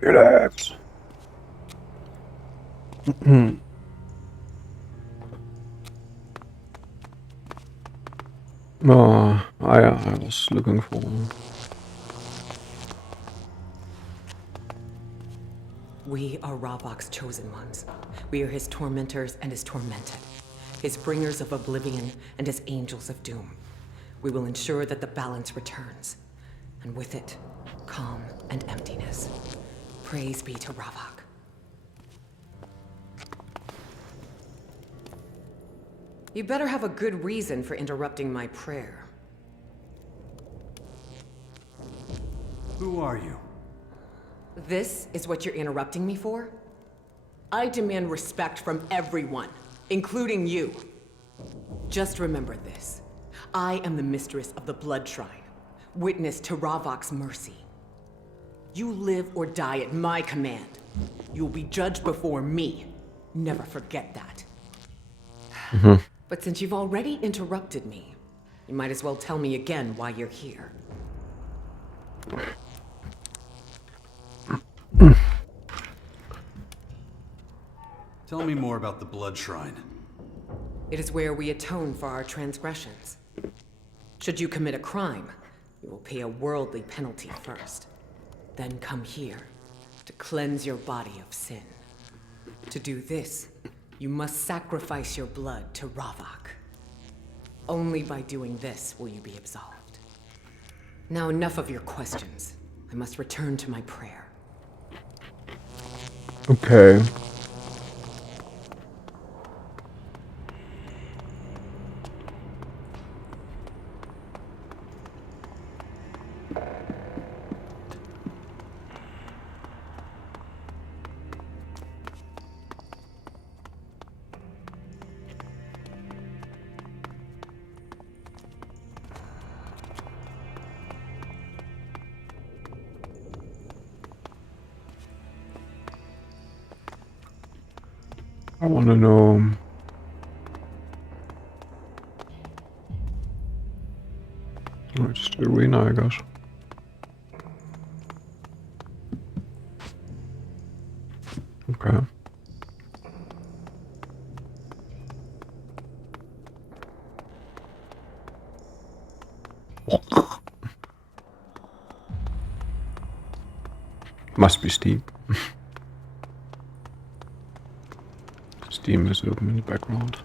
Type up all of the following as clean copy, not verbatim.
Relax. Oh, I was looking for. We are Ravok's chosen ones. We are his tormentors and his tormented, his bringers of oblivion and his angels of doom. We will ensure that the balance returns, and with it, calm and emptiness. Praise be to Ravok. You better have a good reason for interrupting my prayer. Who are you? This is what you're interrupting me for? I demand respect from everyone, including you. Just remember this. I am the mistress of the Blood Shrine, witness to Ravok's mercy. You live or die at my command. You will be judged before me. Never forget that. But since you've already interrupted me, you might as well tell me again why you're here. Tell me more about the Blood Shrine. It is where we atone for our transgressions. Should you commit a crime, you will pay a worldly penalty first. Then come here to cleanse your body of sin. To do this, you must sacrifice your blood to Ravok. Only by doing this will you be absolved. Now enough of your questions. I must return to my prayer. Okay. I want to know. Oh, it's the arena, I guess. Okay. Must be steep. Steam is open in the background.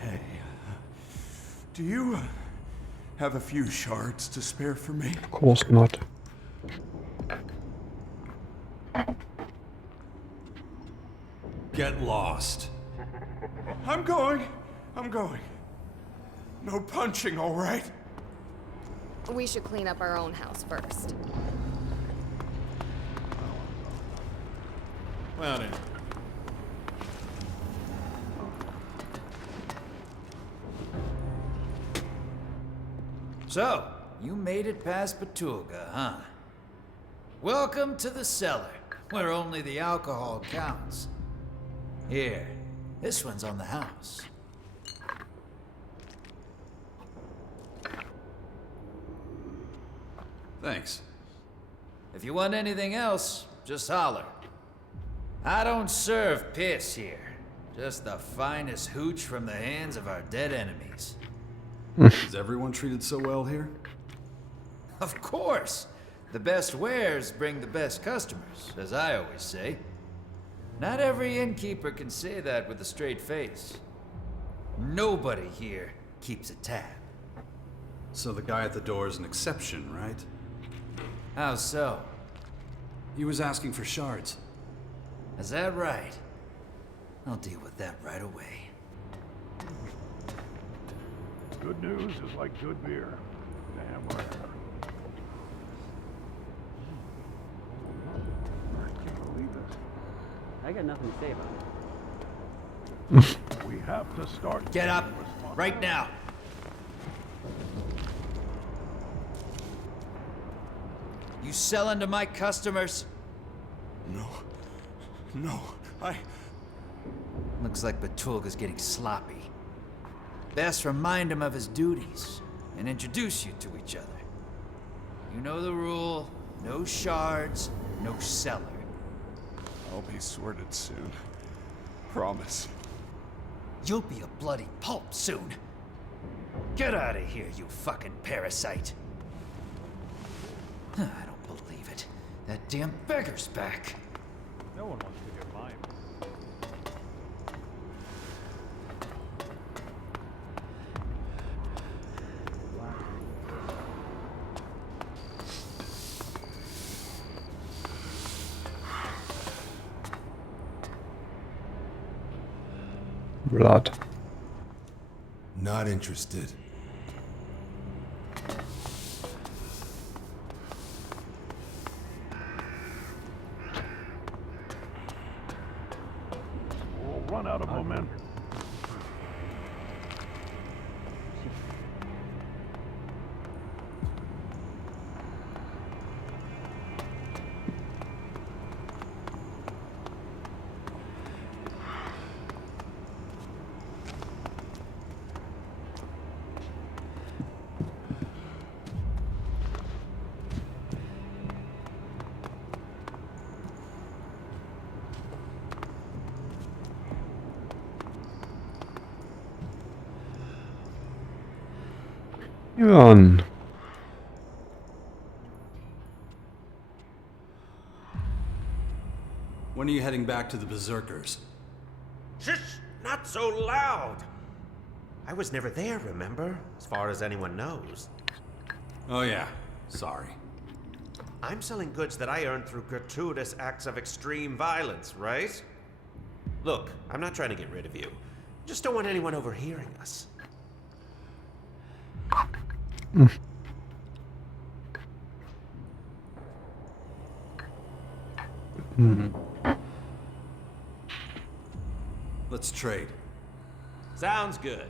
Hey, do you have a few shards to spare for me? Of course not. Get lost. I'm going. No punching, all right? We should clean up our own house first. Well then. So, you made it past Petulga, huh? Welcome to the cellar, where only the alcohol counts. Here, this one's on the house. Thanks. If you want anything else, just holler. I don't serve piss here. Just the finest hooch from the hands of our dead enemies. Is everyone treated so well here? Of course! The best wares bring the best customers, as I always say. Not every innkeeper can say that with a straight face. Nobody here keeps a tab. So the guy at the door is an exception, right? How so? He was asking for shards. Is that right? I'll deal with that right away. Good news is like good beer. Damn rare. I can't believe this. I got nothing to say about it. We have to start. Get up! Right now! You selling to my customers? No. No, Looks like Batulga's getting sloppy. Best remind him of his duties and introduce you to each other. You know the rule. No shards, no seller. I'll be sorted soon. Promise. You'll be a bloody pulp soon. Get out of here, you fucking parasite. I don't believe it. That damn beggar's back. No one wants to hear mine. Blood. Not interested. We'll run out of momentum. Ivan. When are you heading back to the Berserkers? Shush! Not so loud! I was never there, remember? As far as anyone knows. Oh yeah, sorry. I'm selling goods that I earned through gratuitous acts of extreme violence, right? Look, I'm not trying to get rid of you. Just don't want anyone overhearing us. Let's trade. Sounds good.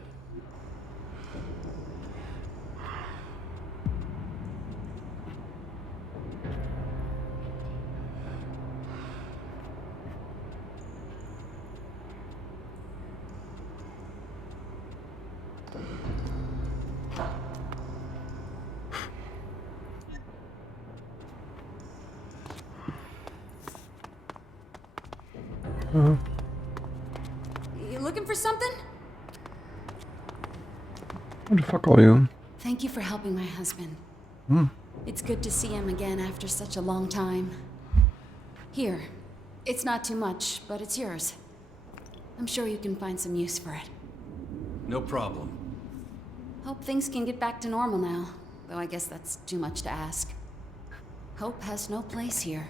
You looking for something? Who the fuck are you? Thank you for helping my husband. It's good to see him again after such a long time. Here. It's not too much, but it's yours. I'm sure you can find some use for it. No problem. Hope things can get back to normal now, though I guess that's too much to ask. Hope has no place here.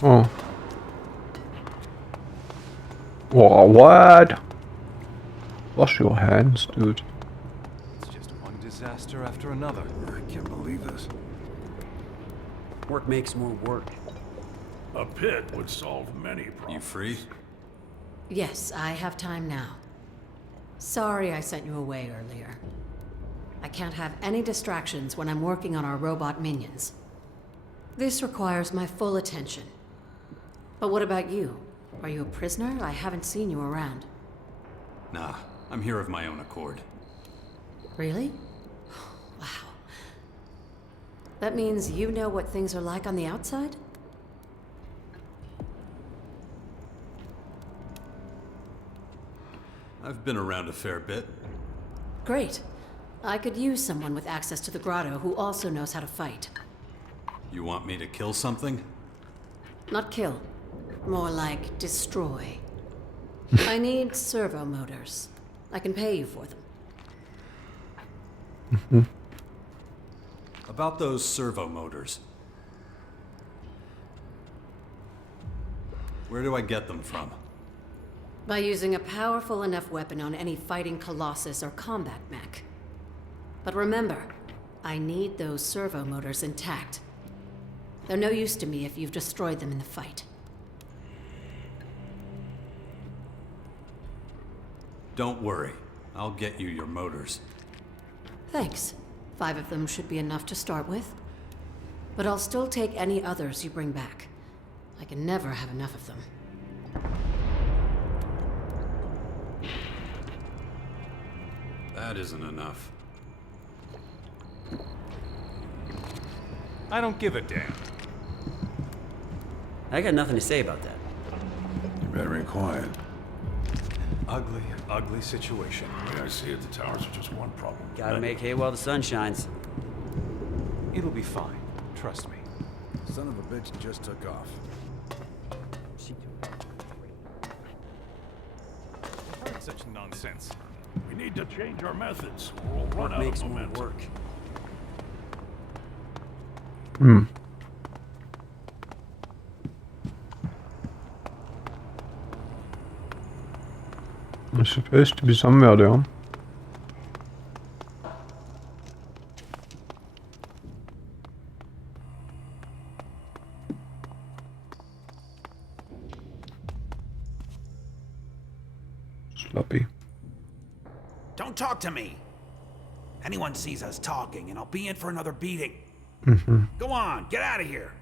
Oh. Whoa, what? Wash your hands, dude. It's just one disaster after another. I can't believe this. Work makes more work. A pit would solve many problems. You free? Yes, I have time now. Sorry I sent you away earlier. I can't have any distractions when I'm working on our robot minions. This requires my full attention. But what about you? Are you a prisoner? I haven't seen you around. Nah, I'm here of my own accord. Really? Wow. That means you know what things are like on the outside? I've been around a fair bit. Great. I could use someone with access to the grotto who also knows how to fight. You want me to kill something? Not kill. More like destroy. I need servo motors. I can pay you for them. About those servo motors. Where do I get them from? By using a powerful enough weapon on any fighting colossus or combat mech. But remember, I need those servo motors intact. They're no use to me if you've destroyed them in the fight. Don't worry. I'll get you your motors. Thanks. 5 of them should be enough to start with. But I'll still take any others you bring back. I can never have enough of them. That isn't enough. I don't give a damn. I got nothing to say about that. You better be quiet. Ugly, ugly situation. The way I see it, the towers are just one problem. Gotta make hay while the sun shines. It'll be fine. Trust me. Son of a bitch just took off. Such nonsense. We need to change our methods, or we'll run out Makes of more momentum. work. It's supposed to be somewhere there. Sloppy. Don't talk to me. Anyone sees us talking, and I'll be in for another beating. Go on, get out of here.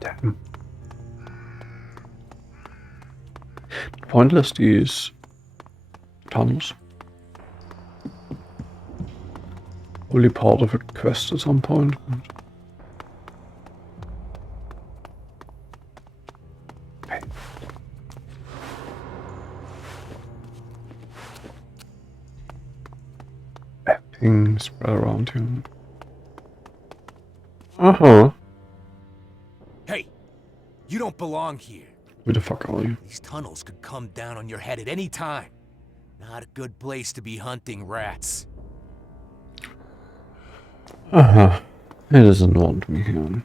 Damn. Pointless these tunnels. Only part of a quest at some point. Everything spread around here. Hey, you don't belong here. Who the fuck are you? These tunnels could come down on your head at any time. Not a good place to be hunting rats. He doesn't want me here.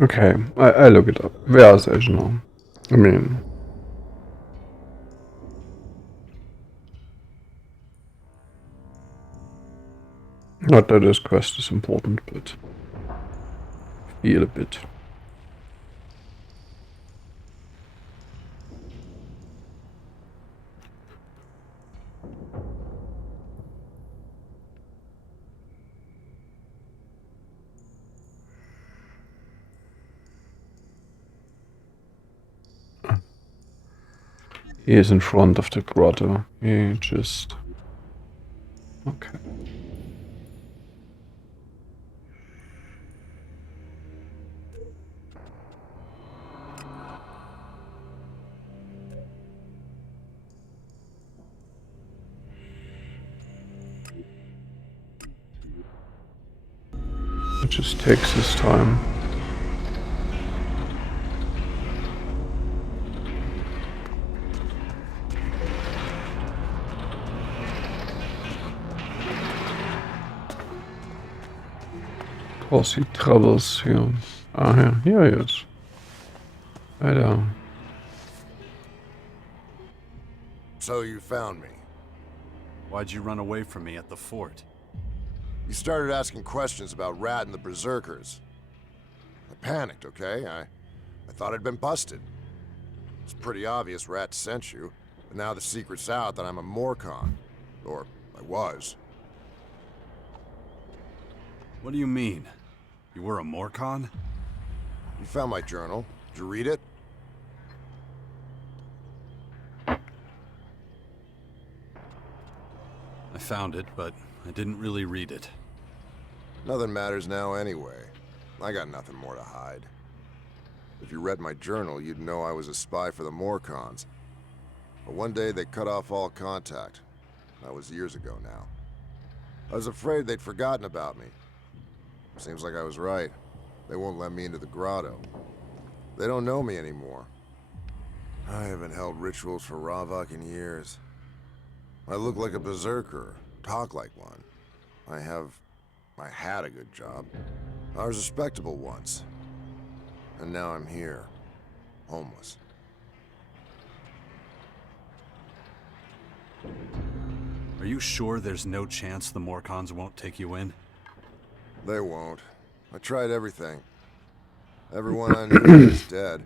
Okay, I look it up. Where is it now? I mean... Not that this quest is important, but... feel a bit. He is in front of the grotto. He just... Okay. It just takes his time. Of course he travels here. Here he is. Right down. So you found me. Why'd you run away from me at the fort? You started asking questions about Rat and the Berserkers. I panicked, okay? I thought I'd been busted. It's pretty obvious Rat sent you. But now the secret's out that I'm a Morcon. Or I was. What do you mean? You were a Morcon? You found my journal. Did you read it? I found it, but I didn't really read it. Nothing matters now anyway. I got nothing more to hide. If you read my journal, you'd know I was a spy for the Morcons. But one day they cut off all contact. That was years ago now. I was afraid they'd forgotten about me. Seems like I was right. They won't let me into the grotto. They don't know me anymore. I haven't held rituals for Ravok in years. I look like a berserker, talk like one. I had a good job. I was respectable once. And now I'm here, homeless. Are you sure there's no chance the Morcons won't take you in? They won't. I tried everything. Everyone I knew is dead.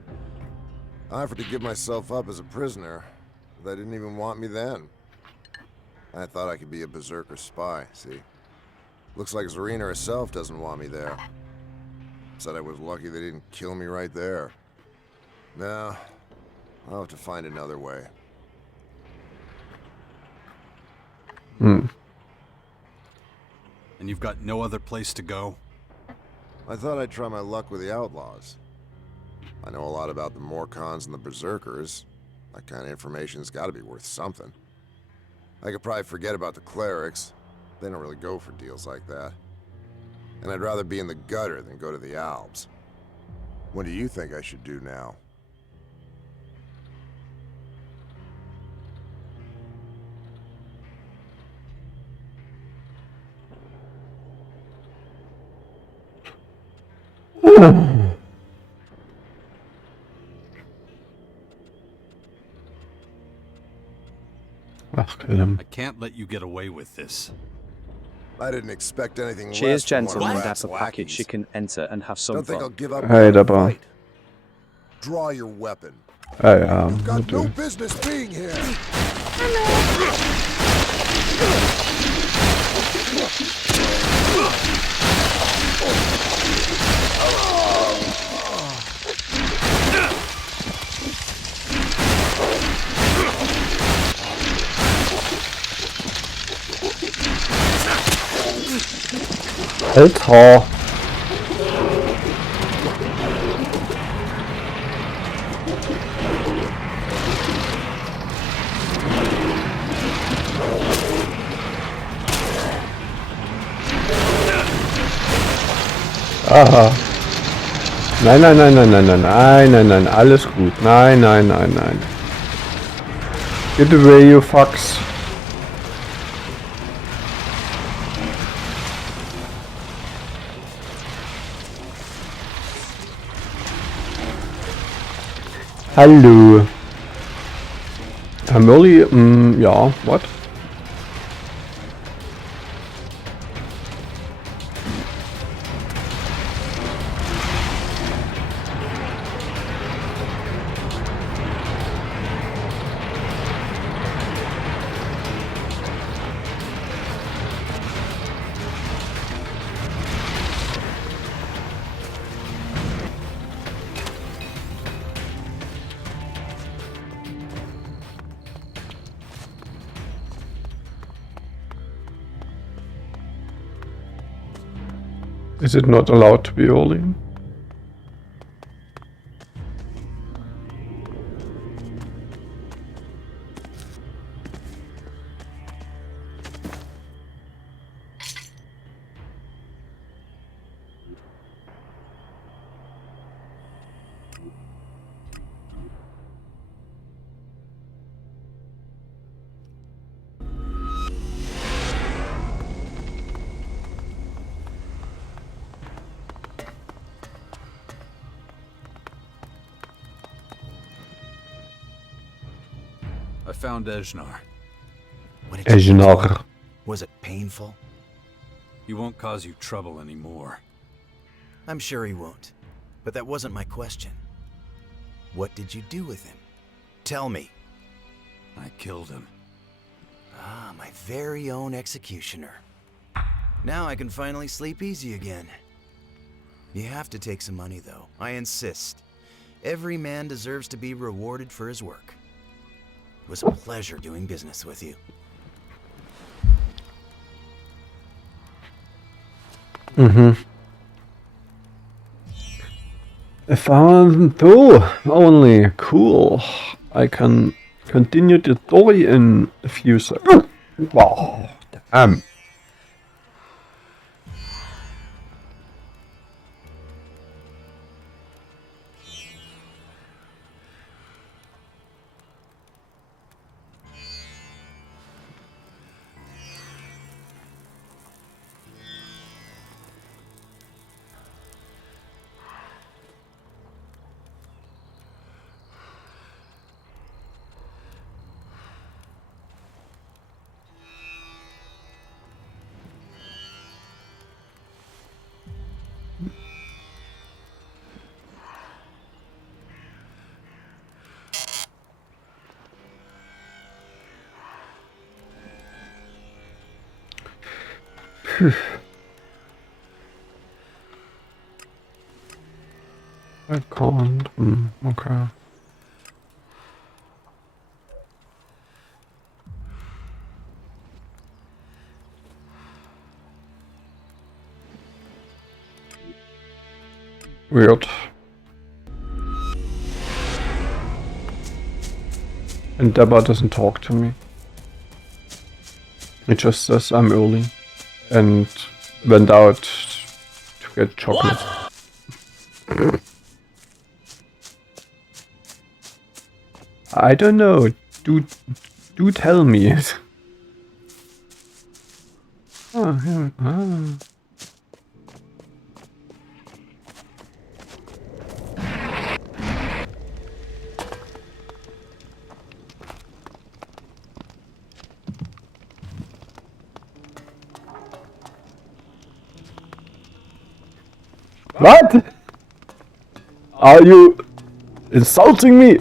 I offered to give myself up as a prisoner, but they didn't even want me then. I thought I could be a berserker spy, see? Looks like Zarina herself doesn't want me there. Said I was lucky they didn't kill me right there. Now, I'll have to find another way. And you've got no other place to go? I thought I'd try my luck with the outlaws. I know a lot about the Morcons and the berserkers. That kind of information's got to be worth something. I could probably forget about the clerics. They don't really go for deals like that. And I'd rather be in the gutter than go to the Alps. What do you think I should do now? I can't let you get away with this. I didn't expect anything Cheers, less from one of gentlemen. your That's a lackeys. package. You can enter and have some Don't think I'll fun. give up Hey, without a dabei. fight. Draw your weapon. Ja, You've got no natürlich. business being here. Alter. Aha. Nein, nein, nein, nein, nein, nein, nein, nein, nein, alles gut. Nein, nein, nein, nein. Get away, you fucks. Hallo. Herr Murley, ja, what? Is it not allowed to be early? I found Ejnar. Ejnar. Was it painful? He won't cause you trouble anymore. I'm sure he won't. But that wasn't my question. What did you do with him? Tell me. I killed him. Ah, my very own executioner. Now I can finally sleep easy again. You have to take some money, though. I insist. Every man deserves to be rewarded for his work. It was a pleasure doing business with you. $1,000 only. Cool. I can continue the story in a few seconds. Wow, damn. I can't. Okay. Weird. And Deborah doesn't talk to me. It just says I'm early and went out to get chocolate. I don't know. Do tell me. Oh, here. Ah. What? Are you insulting me?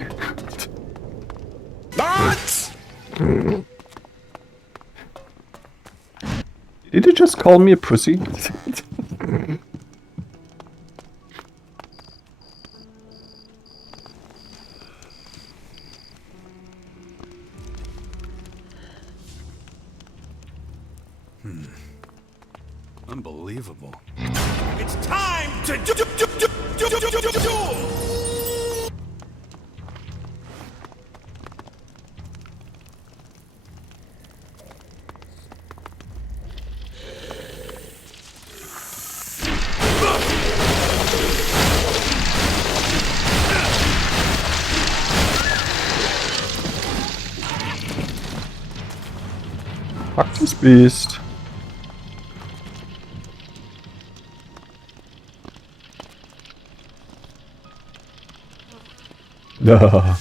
Max! Did you just call me a pussy? Unbelievable. It's time to do. Fuck this beast. Duh.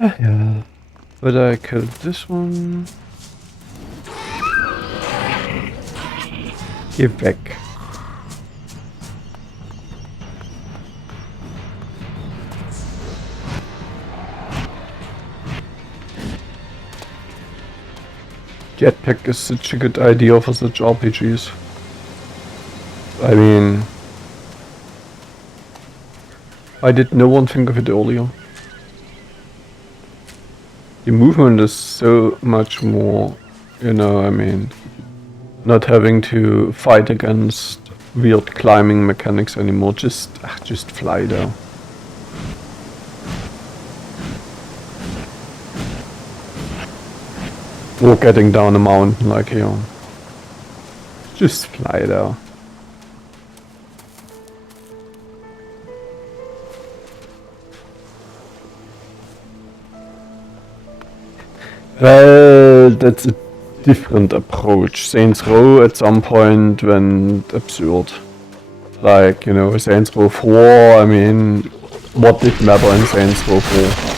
Yeah. But I killed this one. Give back. Jetpack is such a good idea for such RPGs. I mean, why did no one think of it earlier? The movement is so much more, you know, I mean, not having to fight against weird climbing mechanics anymore, just fly there. Or getting down a mountain like here. Just fly there. Well, that's a different approach. Saints Row at some point went absurd. Like, you know, Saints Row 4, I mean, what did matter in Saints Row 4?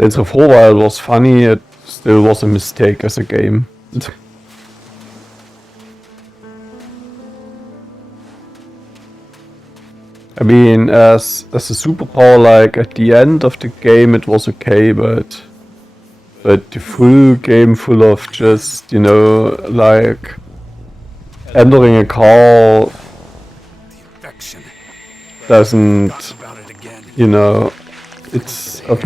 Saints Row 4, while it was funny, it still was a mistake as a game. I mean, as a superpower, like at the end of the game, it was okay, but the full game full of just, you know, like entering a car doesn't, you know, it's of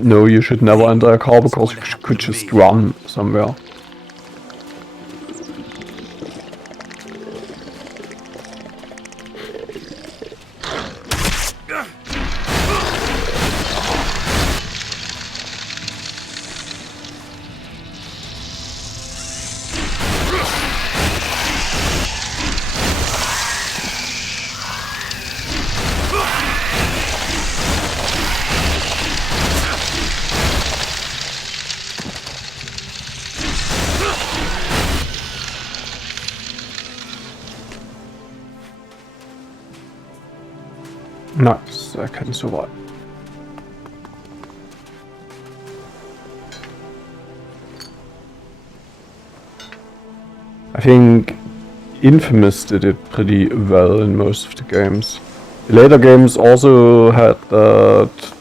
no, you should never enter a car because you could just run somewhere. Nice, I can survive. I think Infamous did it pretty well in most of the games. The later games also had that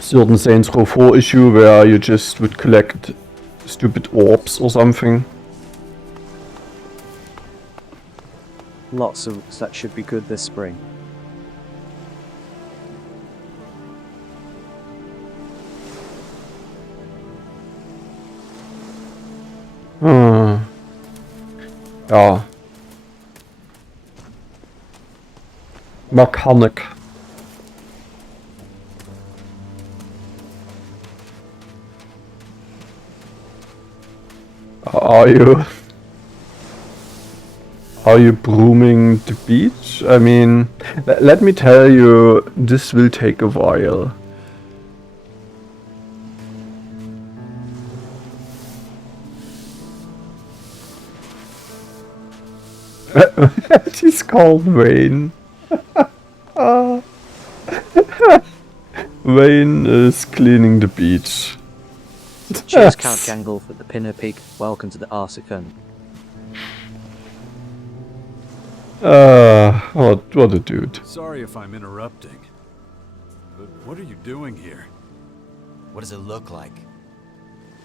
certain Saints Row 4 issue where you just would collect stupid orbs or something. Lots of that should be good this spring. Ja. Mechanic. Are you brooming the beach? I mean, let me tell you, this will take a while. She's called Wayne. Wayne is cleaning the beach. Cheers, Count Gangolf at the Pinner Peak. Welcome to the Arsicon. What a dude. Sorry if I'm interrupting, but what are you doing here? What does it look like?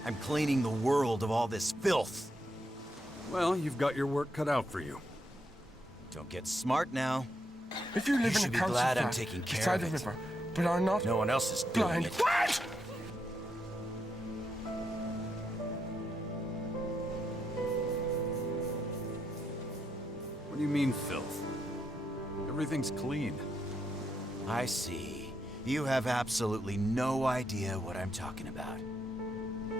I'm cleaning the world of all this filth. Well, you've got your work cut out for you. Don't get smart now. If you live in should a be council glad I'm flat taking care beside of the it. river, but are not No one else is doing blind. it. What? What do you mean, filth? Everything's clean. I see. You have absolutely no idea what I'm talking about.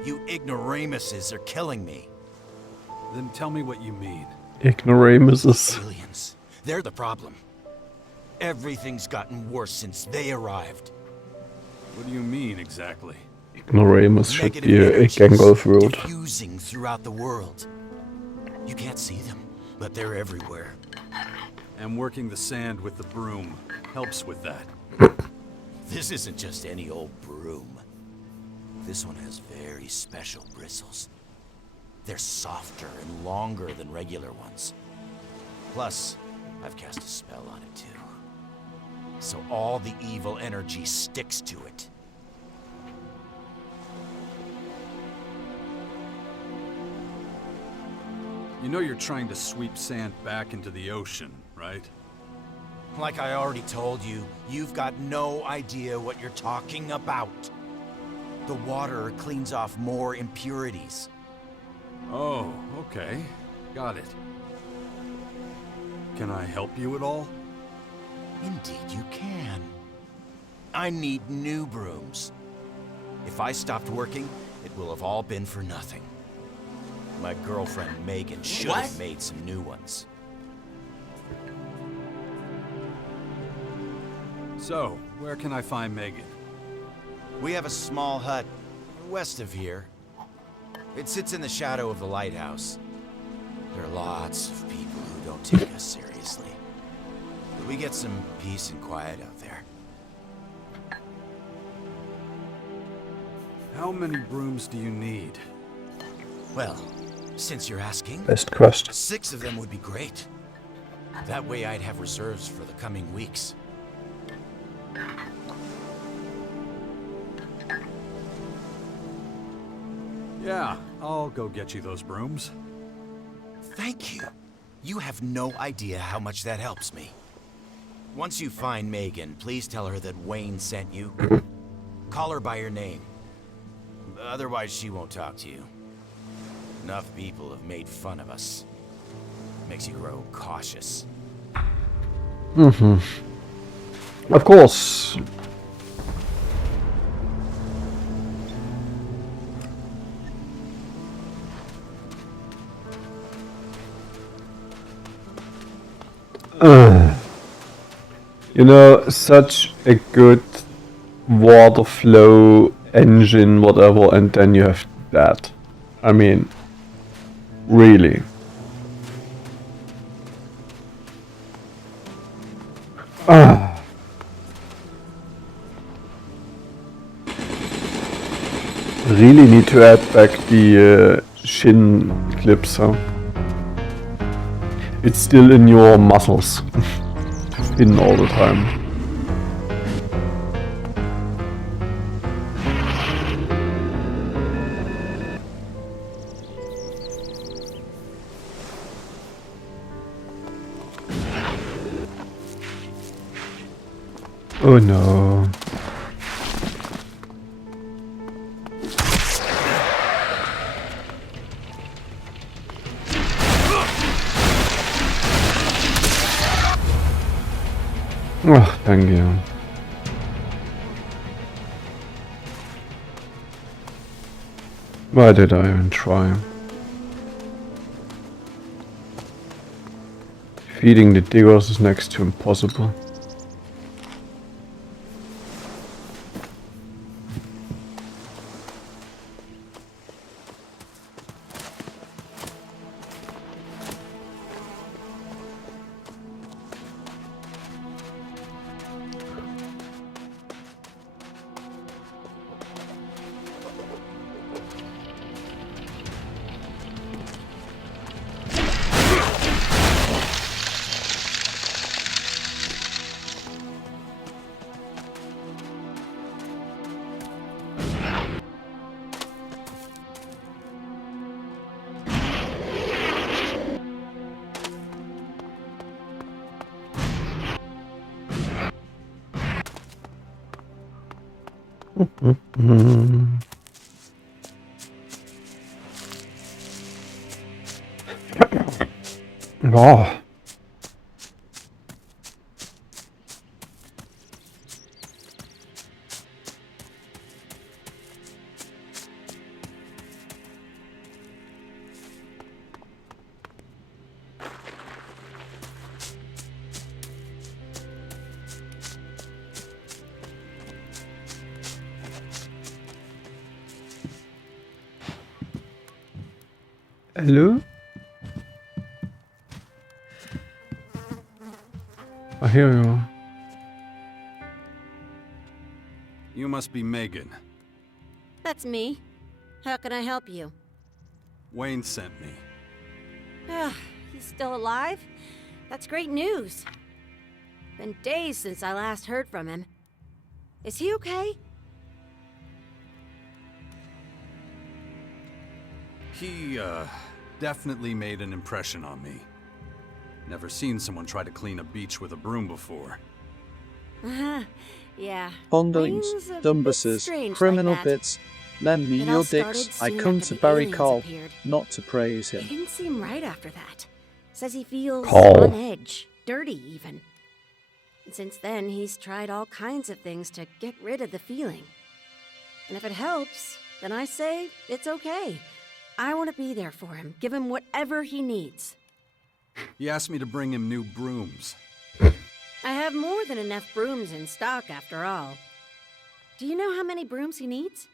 You ignoramuses are killing me. Then tell me what you mean. Ignoramuses. Aliens. They're the problem. Everything's gotten worse since they arrived. What do you mean, exactly? Ignoramus should be a Gangolf world. Diffusing throughout the world. You can't see them, but they're everywhere. And working the sand with the broom helps with that. This isn't just any old broom. This one has very special bristles. They're softer and longer than regular ones. Plus, I've cast a spell on it too. So all the evil energy sticks to it. You know you're trying to sweep sand back into the ocean, right? Like I already told you, you've got no idea what you're talking about. The water cleans off more impurities. Oh, okay. Got it. Can I help you at all? Indeed you can. I need new brooms. If I stopped working, it will have all been for nothing. My girlfriend Megan should have made some new ones. So, where can I find Megan? We have a small hut west of here. It sits in the shadow of the lighthouse. There are lots of people who don't take us seriously. But we get some peace and quiet out there. How many brooms do you need? Well, since you're asking, Best quest. 6 of them would be great. That way I'd have reserves for the coming weeks. Yeah, I'll go get you those brooms. Thank you. You have no idea how much that helps me. Once you find Megan, please tell her that Wayne sent you. Call her by your name. Otherwise, she won't talk to you. Enough people have made fun of us. Makes you grow cautious. Of course. You know, such a good water flow engine, whatever, and then you have that. I mean, really. Really need to add back the shin clips, huh? It's still in your muscles. In all the time. Oh no. Oh, thank you. Why did I even try? Feeding the diggers is next to impossible. Oh. Hello? I hear you. You must be Megan. That's me. How can I help you? Wayne sent me. He's still alive? That's great news. Been days since I last heard from him. Is he okay? He, definitely made an impression on me. Never seen someone try to clean a beach with a broom before. Yeah. Ponderings, Wayne's a bit dumbuses, strange criminal like that. bits, lend me It your all started dicks. I soon come after to the bury aliens Carl, appeared. not to praise It him. didn't seem right after that. Says he feels Carl. on edge, dirty even. And since then, he's tried all kinds of things to get rid of the feeling. And if it helps, then I say it's okay. I want to be there for him, give him whatever he needs. He asked me to bring him new brooms. I have more than enough brooms in stock after all. Do you know how many brooms he needs?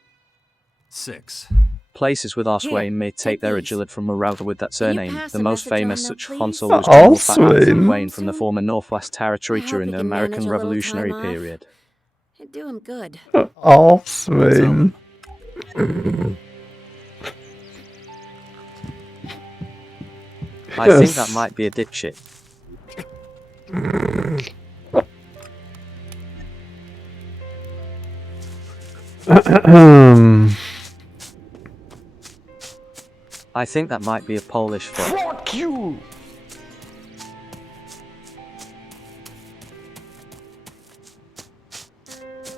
6. Places with Arswain may take their these. agility from a router with that Can you surname. pass The a most message on famous them, such please? consul was General Fat Alexander Arswain? Wayne from the former Northwest Territory I hope during we the can American manage a little Revolutionary time off. period. It'd do him good. Arswain. I think that might be a dipshit. I think that might be a Polish fuck. Fuck you!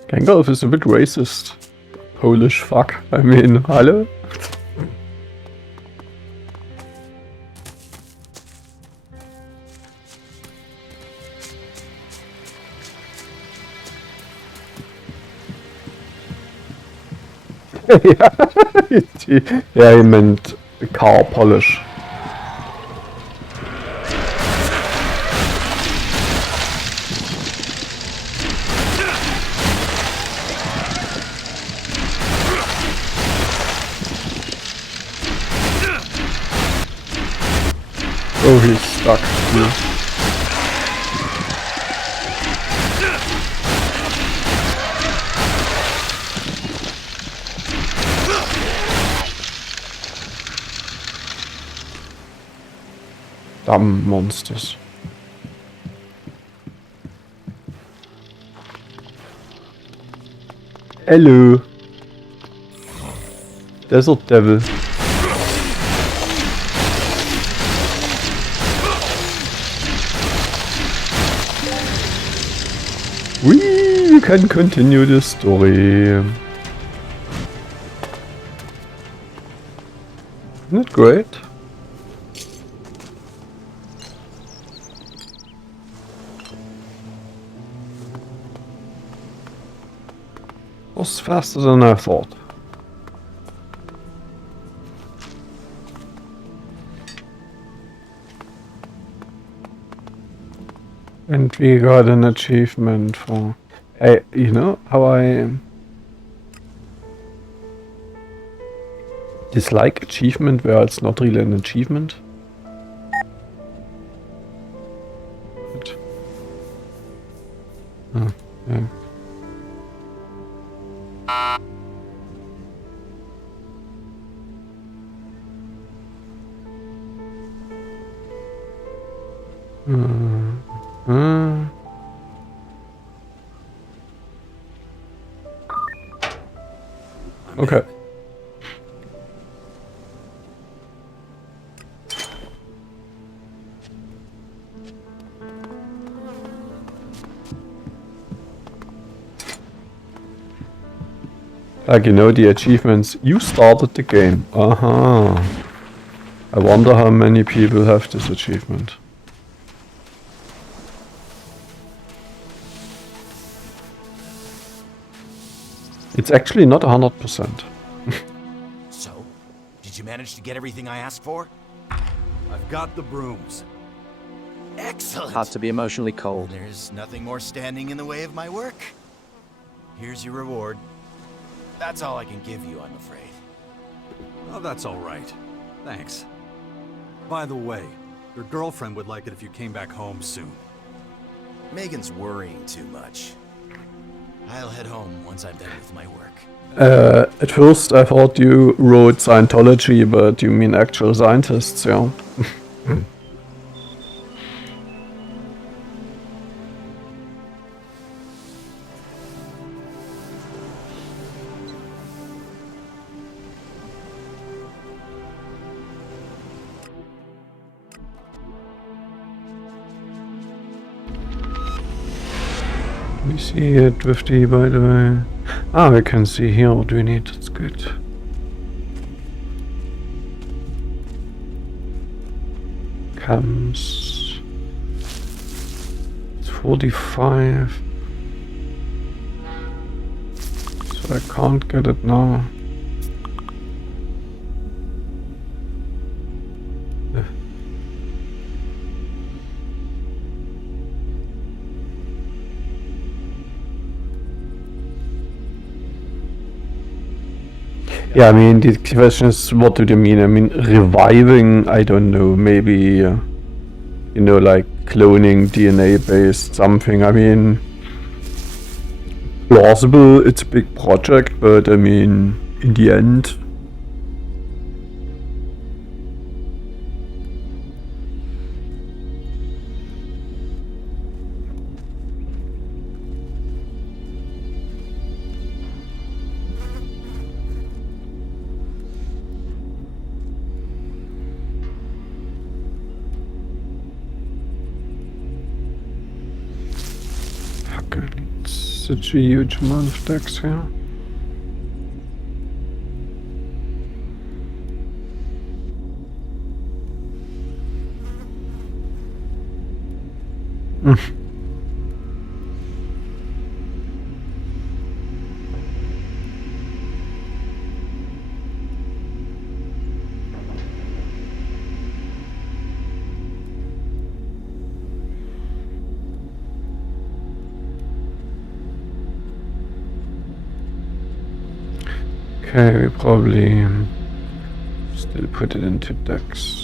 Gandalf is a bit racist. Polish fuck. I mean, hello? Ja, he meant car polish. Oh, he's stuck here. Dumb monsters. Hello. Desert Devil. We can continue the story. Isn't it great? Was faster than I thought. And we got an achievement for... Hey, you know how I dislike achievement where it's not really an achievement? But, oh, yeah. Okay. Like, you know, the achievements, you started the game. I wonder how many people have this achievement. It's actually not 100%. So, did you manage to get everything I asked for? I've got the brooms. Excellent. Had to be emotionally cold. There's nothing more standing in the way of my work. Here's your reward. That's all I can give you, I'm afraid. Oh, that's all right. Thanks. By the way, your girlfriend would like it if you came back home soon. Megan's worrying too much. I'll head home once I'm done with my work. At first I thought you wrote Scientology, but you mean actual scientists, yeah. We see it with the, by the way. Ah, we can see here what we need, that's good. Cams. It's 45. So I can't get it now. Yeah, I mean, the question is, what do they mean? I mean, reviving, I don't know, maybe, you know, like cloning DNA-based something. I mean, plausible, it's a big project, but I mean, in the end. Such a huge amount of decks here. Okay, we probably still put it into decks.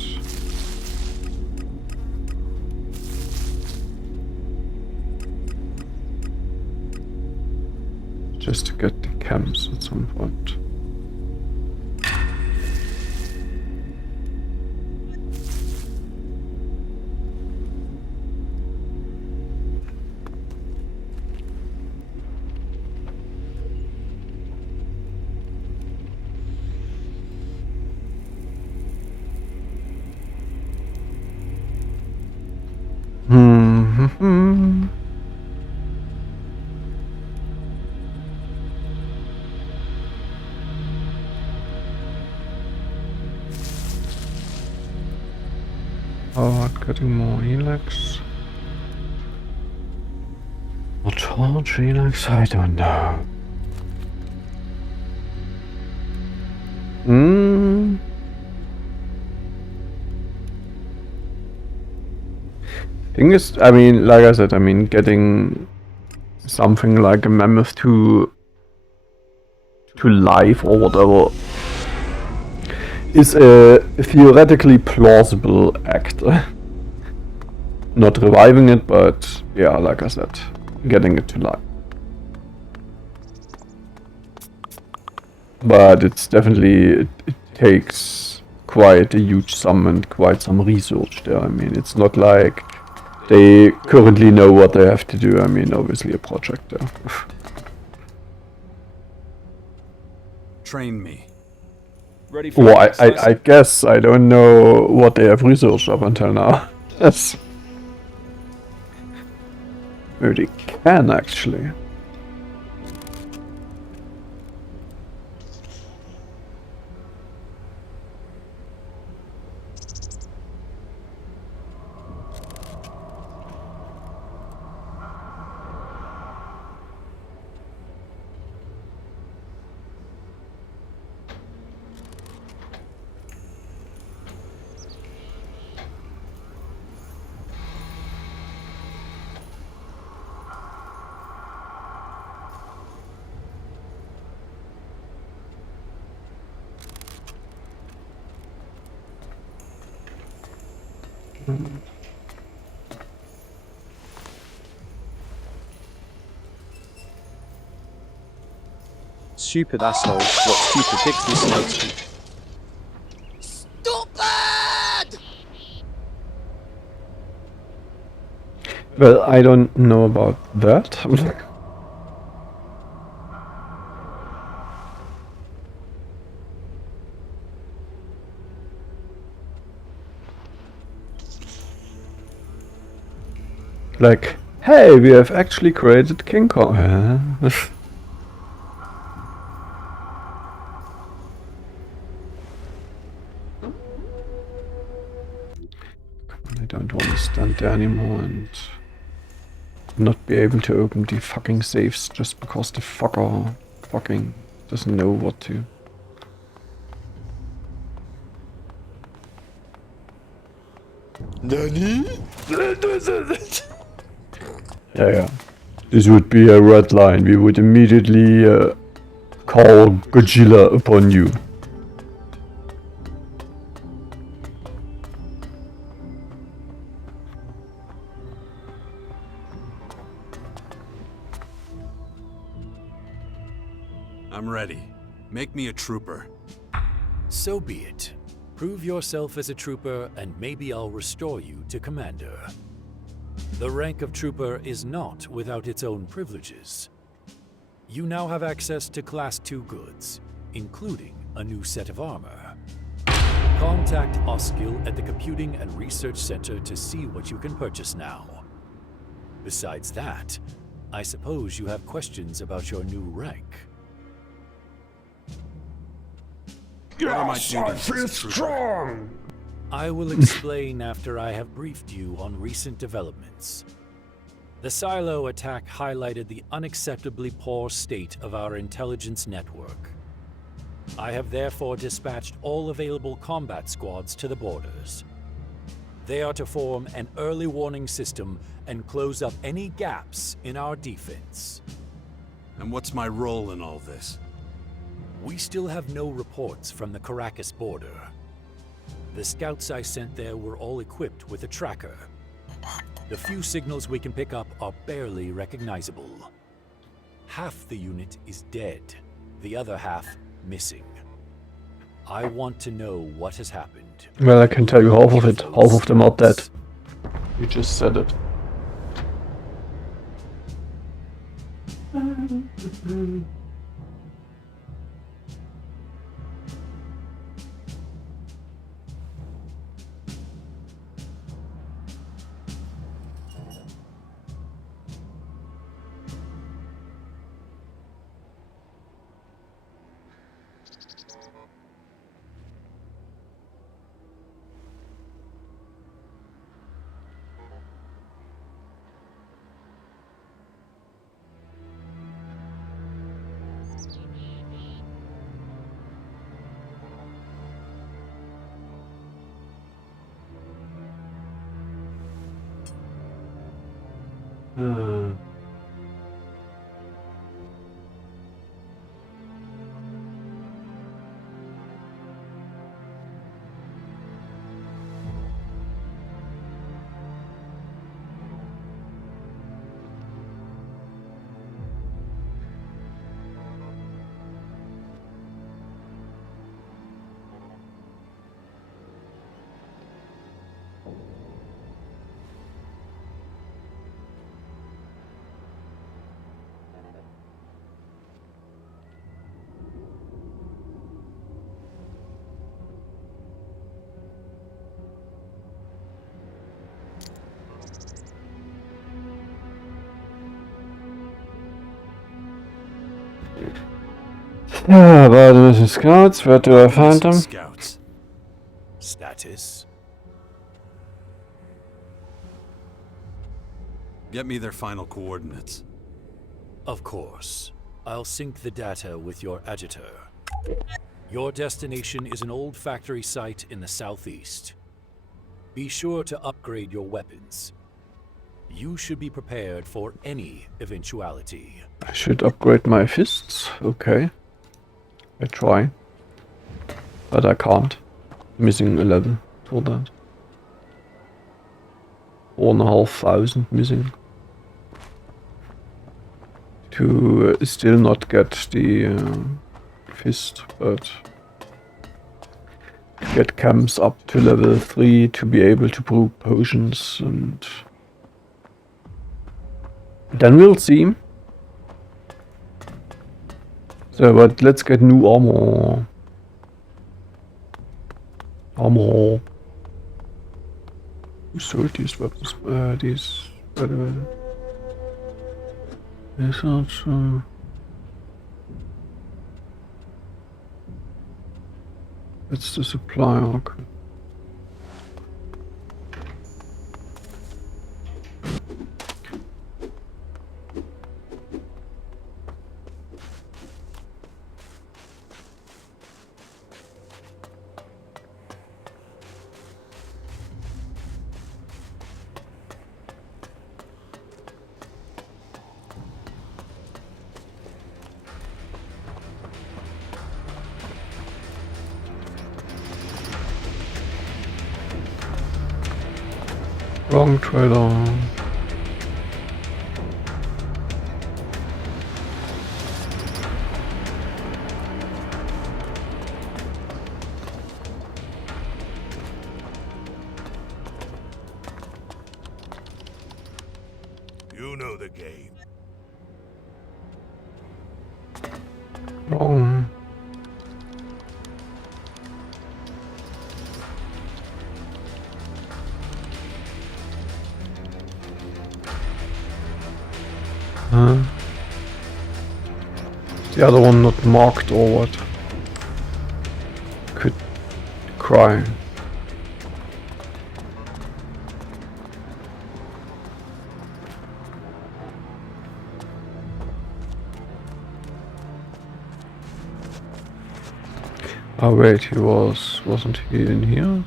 Just to get the camps at some point. Oh, getting more Elex. Or charge Elex? I don't know. Thing is, I mean, like I said, I mean, getting something like a mammoth to life or whatever is a theoretically plausible act. Not reviving it, but yeah, like I said, getting it to life. But it's definitely, it takes quite a huge sum and quite some research there. I mean, it's not like they currently know what they have to do. I mean, obviously a project there. Train me. Ready for Well, I guess I don't know what they have researched up until now. Yes. Maybe they can actually. Stupid asshole. What stupid dicks these snakes? Stupid! Well, I don't know about that. Like, hey, we have actually created King Kong. I don't want to stand there anymore and not be able to open the fucking safes just because the fucker fucking doesn't know what to. Nani? Yeah. This would be a red line. We would immediately call Godzilla upon you. I'm ready. Make me a trooper. So be it. Prove yourself as a trooper, and maybe I'll restore you to commander. The rank of trooper is not without its own privileges. You now have access to Class 2 goods, including a new set of armor. Contact Oskill at the Computing and Research Center to see what you can purchase now. Besides that, I suppose you have questions about your new rank. Yes, I feel strong! I will explain after I have briefed you on recent developments. The Silo attack highlighted the unacceptably poor state of our intelligence network. I have therefore dispatched all available combat squads to the borders. They are to form an early warning system and close up any gaps in our defense. And what's my role in all this? We still have no reports from the Caracas border. The scouts I sent there were all equipped with a tracker. The few signals we can pick up are barely recognizable. Half the unit is dead, the other half missing. I want to know what has happened. Well, I can tell you half of it. Half of them are dead. You just said it. Yeah, about the mission scouts, where do I find them? Scouts. Status. Get me their final coordinates. Of course. I'll sync the data with your agitator. Your destination is an old factory site in the southeast. Be sure to upgrade your weapons. You should be prepared for any eventuality. I should upgrade my fists. Okay. I try. But I can't. Missing 11 for that. 4,500 missing. To still not get the fist, but get camps up to level 3 to be able to brew potions, and then we'll see. So, but let's get new armor. Who sold these weapons? These, by the way. Research. It's the supply, okay. Wrong trailer. know the game. Oh. The other one not marked or what? Could cry. Oh wait, wasn't he in here?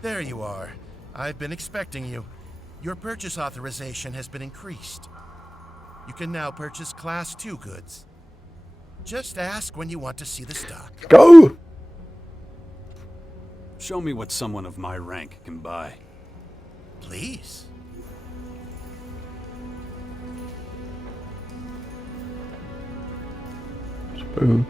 There you are. I've been expecting you. Your purchase authorization has been increased. You can now purchase Class 2 goods. Just ask when you want to see the stock. Go! Show me what someone of my rank can buy. Please. Spoon.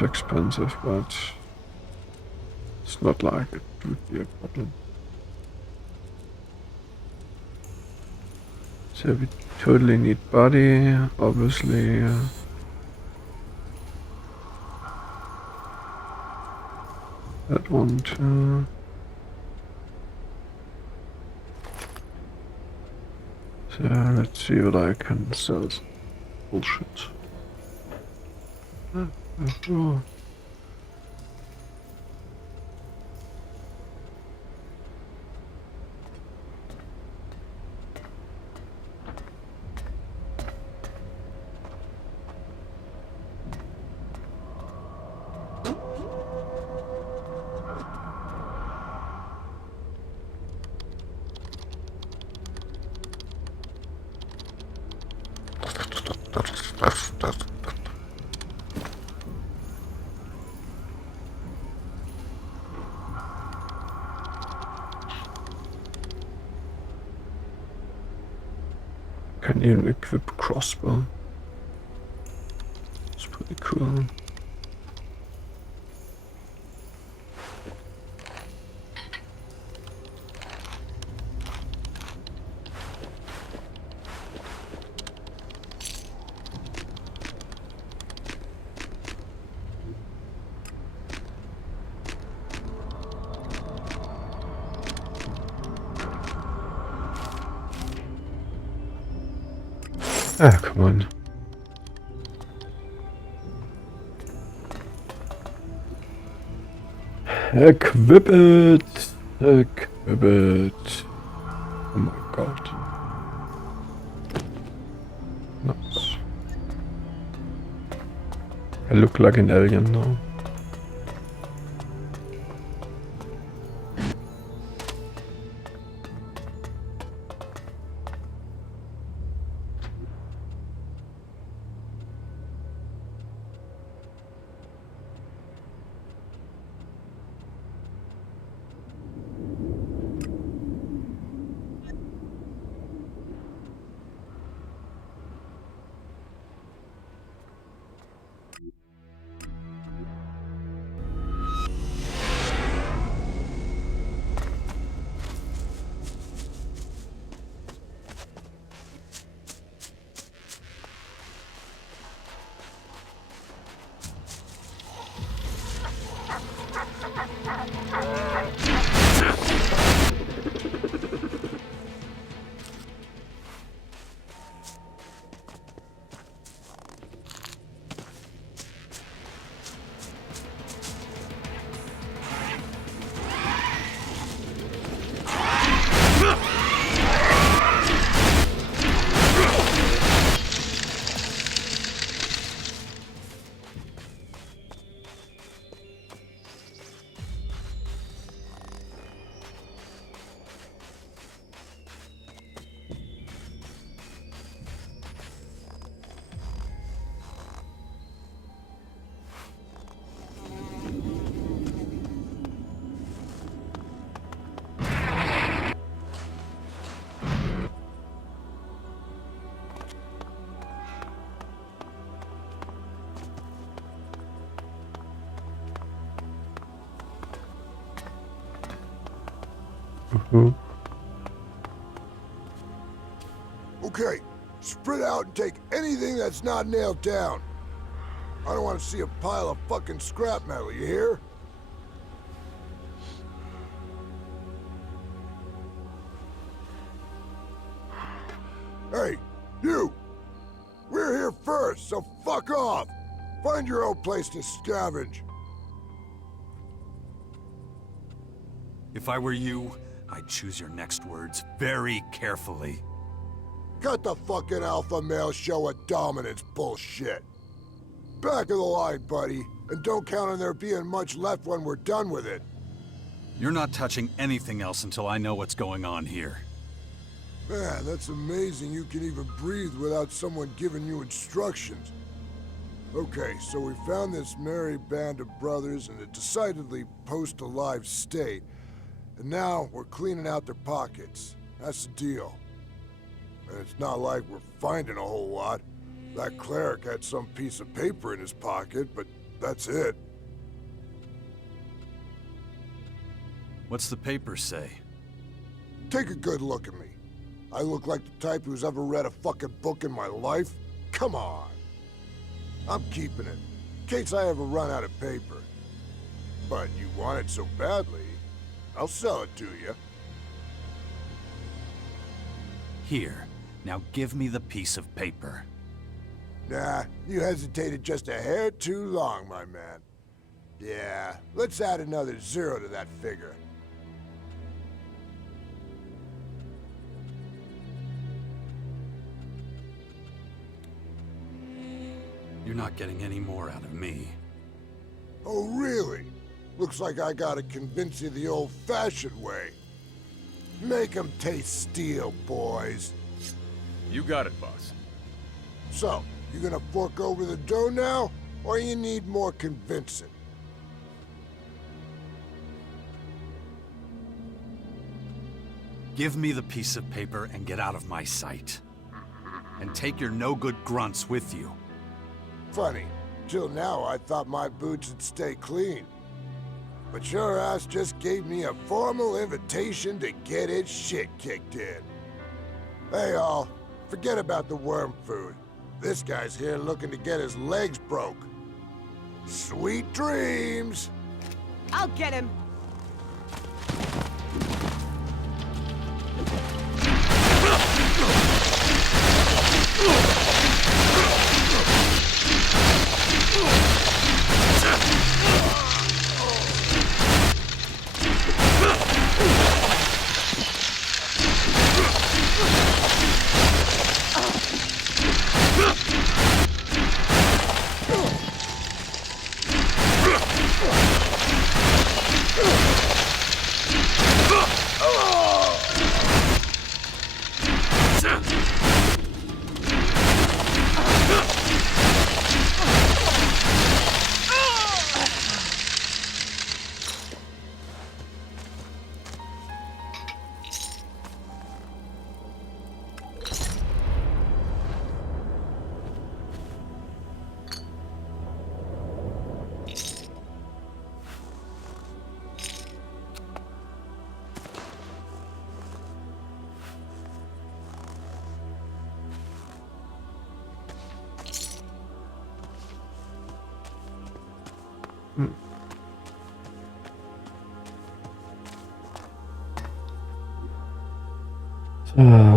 Expensive, but it's not like it would be a problem. So we totally need body, obviously. That one too. So let's see what I can sell. Bullshit. Oh. Can even equip a crossbow. It's pretty cool. Ah, come on. Equip it! Equip it! Oh my god. Nice. I look like an alien now. Ooh. Okay, spread out and take anything that's not nailed down. I don't want to see a pile of fucking scrap metal, you hear? Hey, you! We're here first, so fuck off! Find your own place to scavenge. If I were you, I'd choose your next words very carefully. Cut the fucking alpha male show of dominance bullshit. Back of the line, buddy, and don't count on there being much left when we're done with it. You're not touching anything else until I know what's going on here. Man, that's amazing you can even breathe without someone giving you instructions. Okay, so we found this merry band of brothers in a decidedly post-alive state, and now we're cleaning out their pockets. That's the deal. And it's not like we're finding a whole lot. That cleric had some piece of paper in his pocket, but that's it. What's the paper say? Take a good look at me. I look like the type who's ever read a fucking book in my life? Come on. I'm keeping it, in case I ever run out of paper. But you want it so badly, I'll sell it to you. Here. Now give me the piece of paper. Nah, you hesitated just a hair too long, my man. Yeah, let's add another 0 to that figure. You're not getting any more out of me. Oh, really? Looks like I gotta convince you the old-fashioned way. Make 'em taste steel, boys. You got it, boss. So, you gonna fork over the dough now, or you need more convincing? Give me the piece of paper and get out of my sight. And take your no-good grunts with you. Funny, till now I thought my boots would stay clean. But your ass just gave me a formal invitation to get its shit kicked in. Hey all, forget about the worm food. This guy's here looking to get his legs broke. Sweet dreams! I'll get him!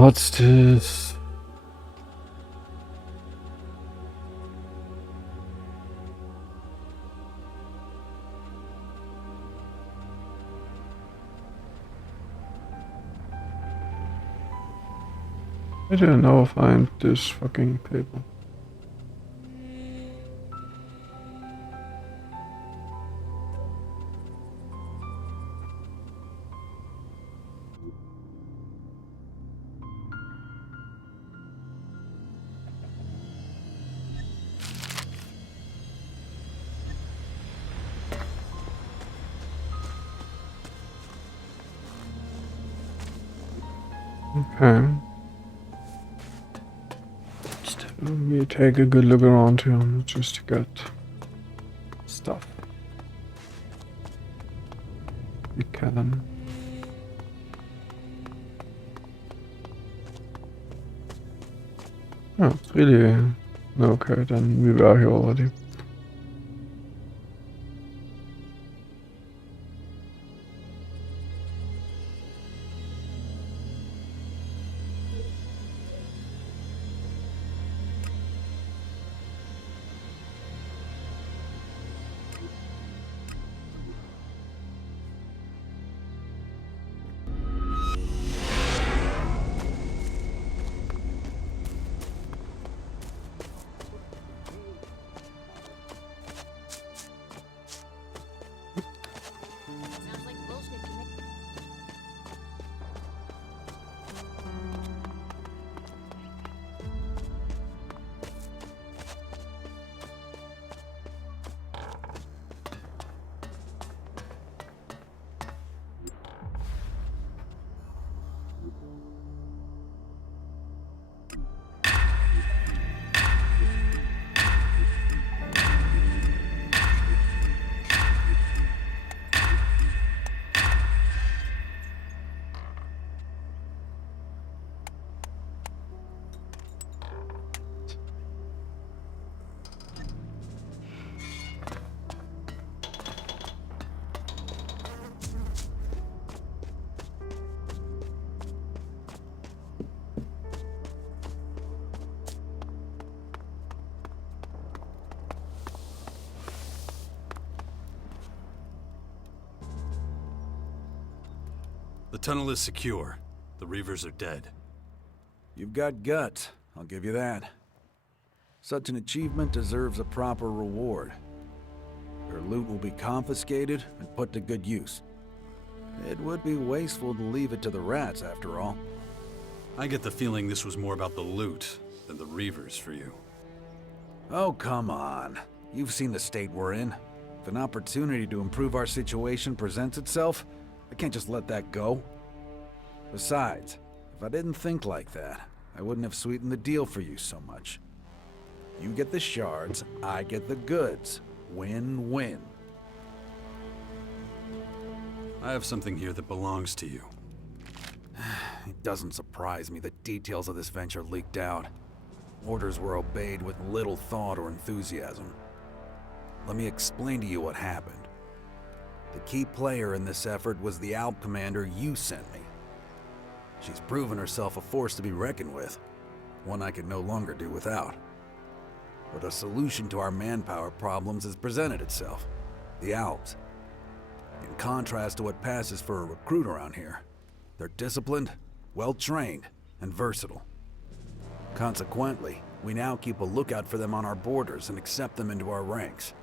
What's this? I don't know if I find this fucking paper. Okay. Let me take a good look around here just to get stuff. We can. Oh, it's really... Okay, then we were here already. The tunnel is secure. The Reavers are dead. You've got guts, I'll give you that. Such an achievement deserves a proper reward. Your loot will be confiscated and put to good use. It would be wasteful to leave it to the rats, after all. I get the feeling this was more about the loot than the Reavers for you. Oh, come on. You've seen the state we're in. If an opportunity to improve our situation presents itself, I can't just let that go. Besides, if I didn't think like that, I wouldn't have sweetened the deal for you so much. You get the shards, I get the goods. Win-win. I have something here that belongs to you. It doesn't surprise me that details of this venture leaked out. Orders were obeyed with little thought or enthusiasm. Let me explain to you what happened. The key player in this effort was the Alp commander you sent me. She's proven herself a force to be reckoned with, one I could no longer do without. But a solution to our manpower problems has presented itself. The Alps. In contrast to what passes for a recruit around here, they're disciplined, well-trained, and versatile. Consequently, we now keep a lookout for them on our borders and accept them into our ranks.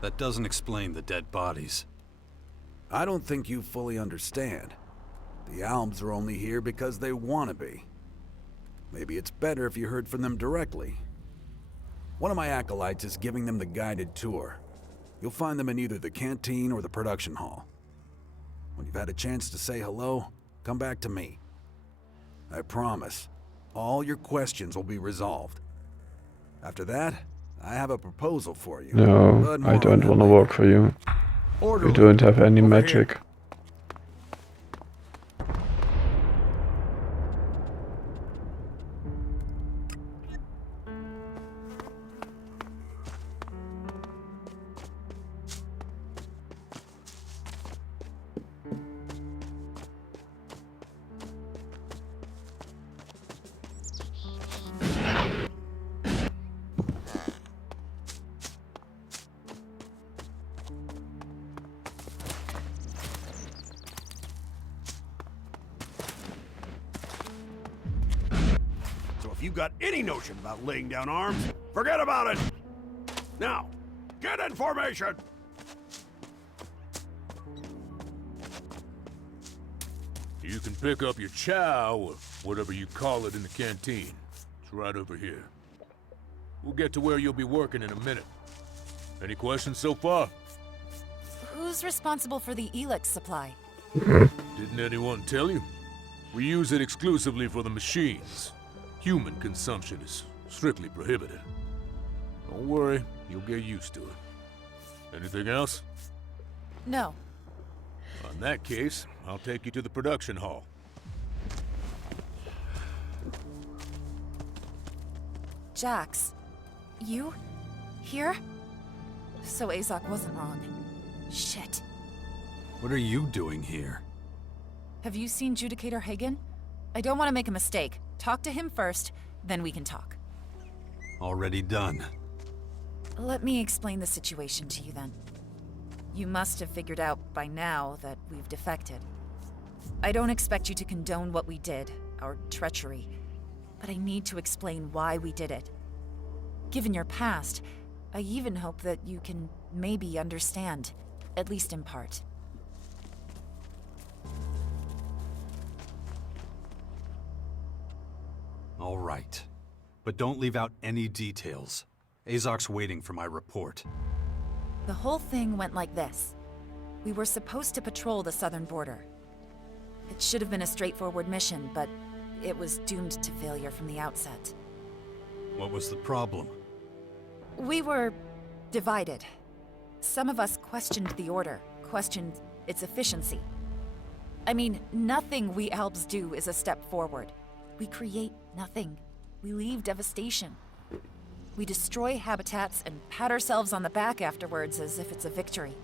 That doesn't explain the dead bodies. I don't think you fully understand. The Alms are only here because they want to be. Maybe it's better if you heard from them directly. One of my acolytes is giving them the guided tour. You'll find them in either the canteen or the production hall. When you've had a chance to say hello, come back to me. I promise, all your questions will be resolved. After that, I have a proposal for you. No, I don't want to work for you. You don't have any magic. You got any notion about laying down arms? Forget about it! Now, get in formation! You can pick up your chow, or whatever you call it, in the canteen. It's right over here. We'll get to where you'll be working in a minute. Any questions so far? Who's responsible for the Elex supply? Didn't anyone tell you? We use it exclusively for the machines. Human consumption is strictly prohibited. Don't worry, you'll get used to it. Anything else? No. In that case, I'll take you to the production hall. Jax, you? Here? So Azok wasn't wrong. Shit. What are you doing here? Have you seen Judicator Hagen? I don't want to make a mistake. Talk to him first, then we can talk. Already done. Let me explain the situation to you then. You must have figured out by now that we've defected. I don't expect you to condone what we did, our treachery, but I need to explain why we did it. Given your past, I even hope that you can maybe understand, at least in part. All right. But don't leave out any details. Azok's waiting for my report. The whole thing went like this. We were supposed to patrol the southern border. It should have been a straightforward mission, but it was doomed to failure from the outset. What was the problem? We were divided. Some of us questioned the order, questioned its efficiency. I mean, nothing we Albs do is a step forward. We create nothing. We leave devastation. We destroy habitats and pat ourselves on the back afterwards as if it's a victory.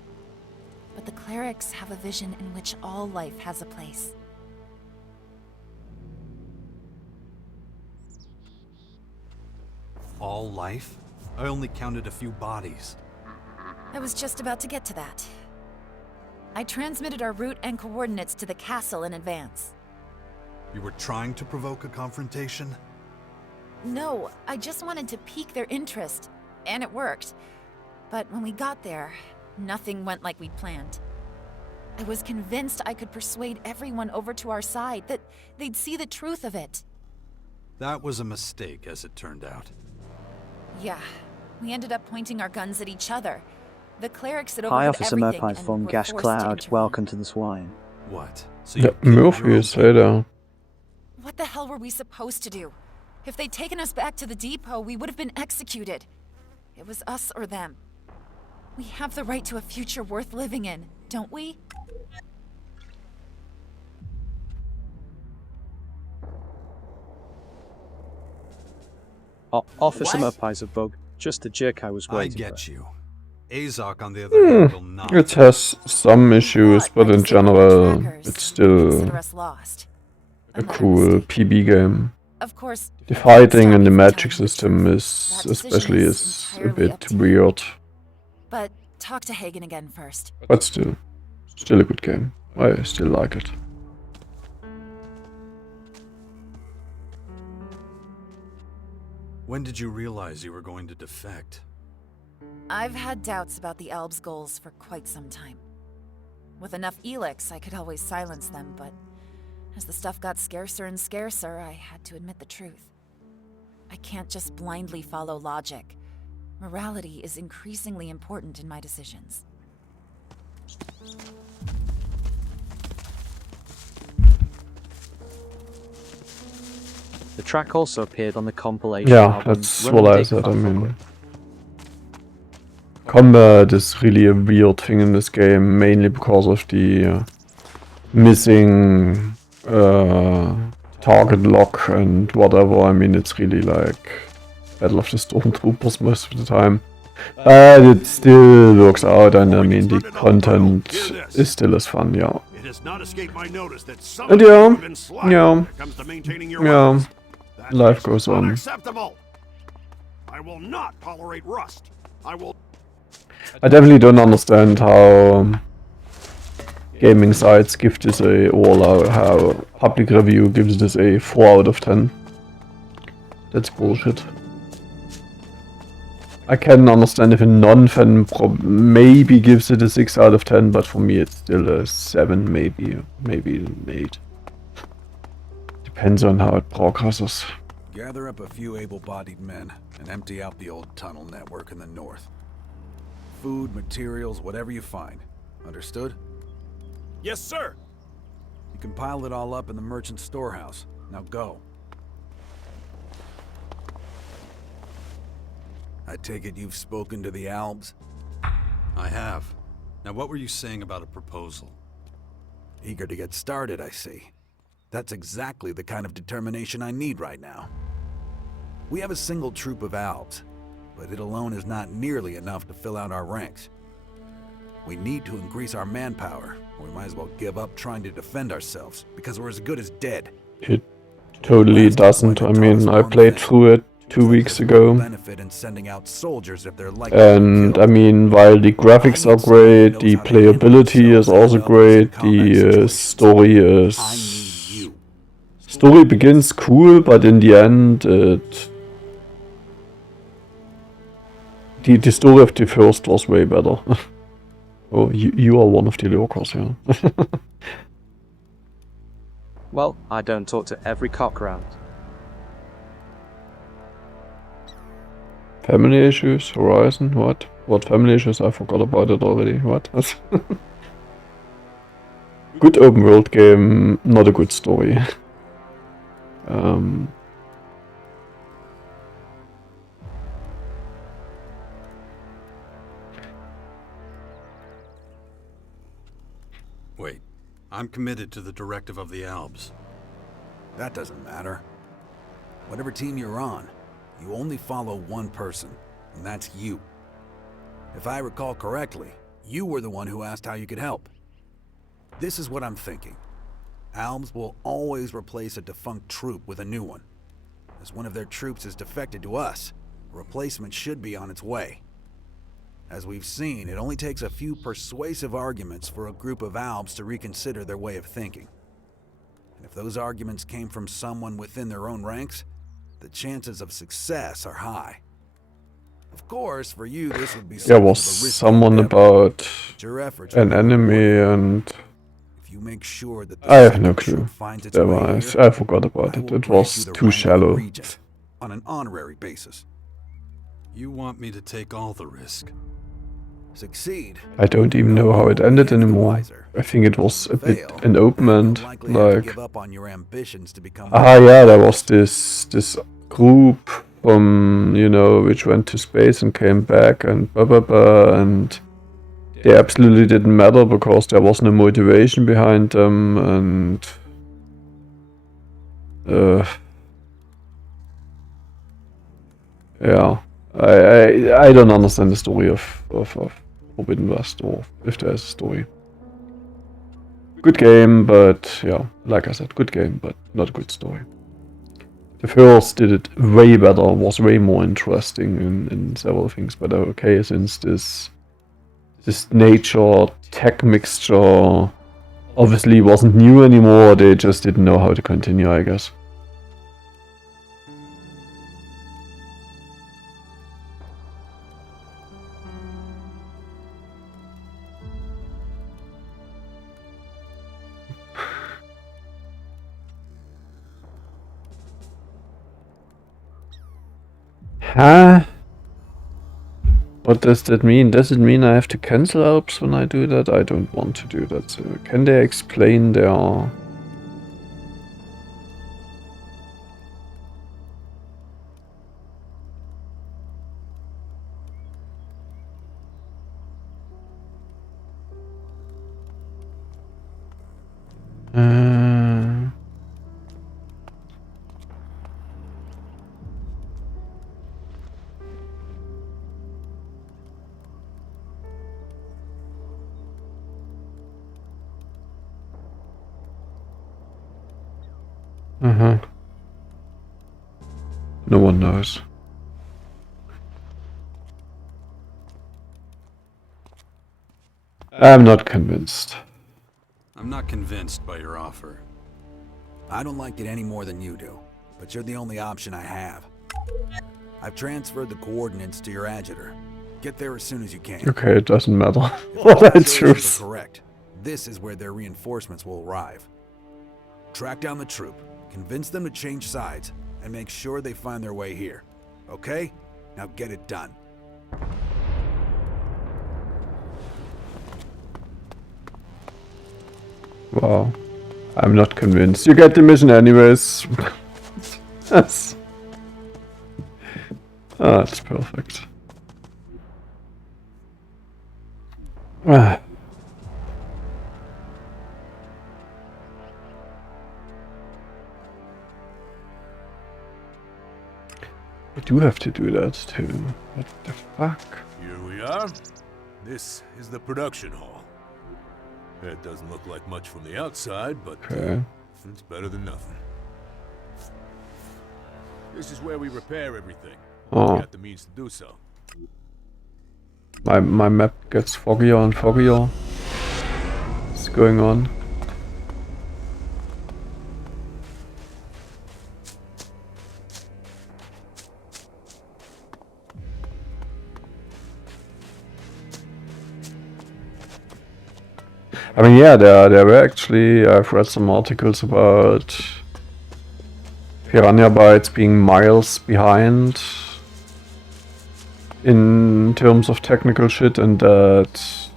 But the clerics have a vision in which all life has a place. All life? I only counted a few bodies. I was just about to get to that. I transmitted our route and coordinates to the castle in advance. You were trying to provoke a confrontation? No, I just wanted to pique their interest, and it worked. But when we got there, nothing went like we'd planned. I was convinced I could persuade everyone over to our side, that they'd see the truth of it. That was a mistake, as it turned out. Yeah, we ended up pointing our guns at each other. The clerics had Hi, overheard Officer everything Murphy and from were Gash forced to Cloud. intervene. Welcome to the Swine. What? So Ja, Murphy ist leider. What the hell were we supposed to do? If they'd taken us back to the depot, we would have been executed. It was us or them. We have the right to a future worth living in, don't we? Officer Murphy's a bug. Just the jerk I was I waiting get for. you. Azok, on the other hand, will not. It has some issues, but in general, it's still Consider us lost. a cool PB game. Of course, The fighting and the magic system is especially is a bit weird, but talk to Hagen again first. but still a good game. I still like it. When did you realize you were going to defect? I've had doubts about the Albs' goals for quite some time. With enough Elex, I could always silence them, but as the stuff got scarcer and scarcer, I had to admit the truth. I can't just blindly follow logic. Morality is increasingly important in my decisions. The track also appeared on the compilation Yeah, album that's Run what and I Dig said. I Fast mean, Forward. combat is really a weird thing in this game, mainly because of the missing target lock and whatever. I mean, it's really like Battle of the Stormtroopers most of the time. But it still works out, and I mean, the content is still as fun, yeah. It has not escaped my notice that some And of you yeah, have been slack yeah, when it comes to maintaining your yeah, weapons. That life is goes on. unacceptable. I will not tolerate rust. I will. I definitely don't understand how gaming sites give this a, or how public review gives this a 4 out of 10. That's bullshit. I can understand if a non-fan maybe gives it a 6 out of 10, but for me it's still a 7, maybe an 8. Depends on how it progresses. Gather up a few able-bodied men and empty out the old tunnel network in the north. Food, materials, whatever you find. Understood? Yes, sir. You can pile it all up in the merchant storehouse. Now go. I take it you've spoken to the Albs? I have. Now, what were you saying about a proposal? Eager to get started, I see. That's exactly the kind of determination I need right now. We have a single troop of Alps, but it alone is not nearly enough to fill out our ranks. We need to increase our manpower, or we might as well give up trying to defend ourselves, because we're as good as dead. It totally doesn't. I mean, I played through it 2 weeks ago. Benefit in sending out soldiers if they're likely And I mean, while the graphics are great, the playability is also great, the story is... Story begins cool, but in the end, the story of the first was way better. Oh, you are one of the lurkers, yeah. Well, I don't talk to every cock round. Family issues, Horizon, what? What family issues? I forgot about it already, what? Good open world game, not a good story. Wait, I'm committed to the directive of the Albs. That doesn't matter. Whatever team you're on, you only follow one person, and that's you. If I recall correctly, you were the one who asked how you could help. This is what I'm thinking. Albs will always replace a defunct troop with a new one. As one of their troops has defected to us, a replacement should be on its way. As we've seen, it only takes a few persuasive arguments for a group of Albs to reconsider their way of thinking. And if those arguments came from someone within their own ranks, the chances of success are high. Of course, for you, this would be There was someone about an enemy and... If you make sure that I have no clue. I forgot about it. It was too shallow. On an honorary basis. You want me to take all the risk? Succeed. I don't even know how it ended anymore. I think it was a bit an open end, like... Ah yeah, there was this group from, you know, which went to space and came back and blah blah blah, and they absolutely didn't matter because there was no motivation behind them, and... yeah. I don't understand the story of Forbidden West, or if there's a story. Good game, but yeah, like I said, good game, but not a good story. The first did it way better, was way more interesting in several things, but okay, since this nature tech mixture obviously wasn't new anymore, they just didn't know how to continue, I guess. Huh? What does that mean? Does it mean I have to cancel Alps when I do that? I don't want to do that. So can they explain their... No one knows. I'm not convinced. I'm not convinced by your offer. I don't like it any more than you do, but you're the only option I have. I've transferred the coordinates to your agitator. Get there as soon as you can. Okay, it doesn't matter what I choose. Correct. This is where their reinforcements will arrive. Track down the troop, convince them to change sides, and make sure they find their way here. Okay? Now get it done. Wow. I'm not convinced. You get the mission anyways. That's... Ah, that's perfect. do have to do that too. What the fuck? Here we are. This is the production hall. It doesn't look like much from the outside, but Okay. it's better than nothing. This is where we repair everything. Oh. We got the means to do so. My map gets foggier and foggier. What's going on? I mean, yeah, there were actually, I've read some articles about Piranha Bytes being miles behind in terms of technical shit, and that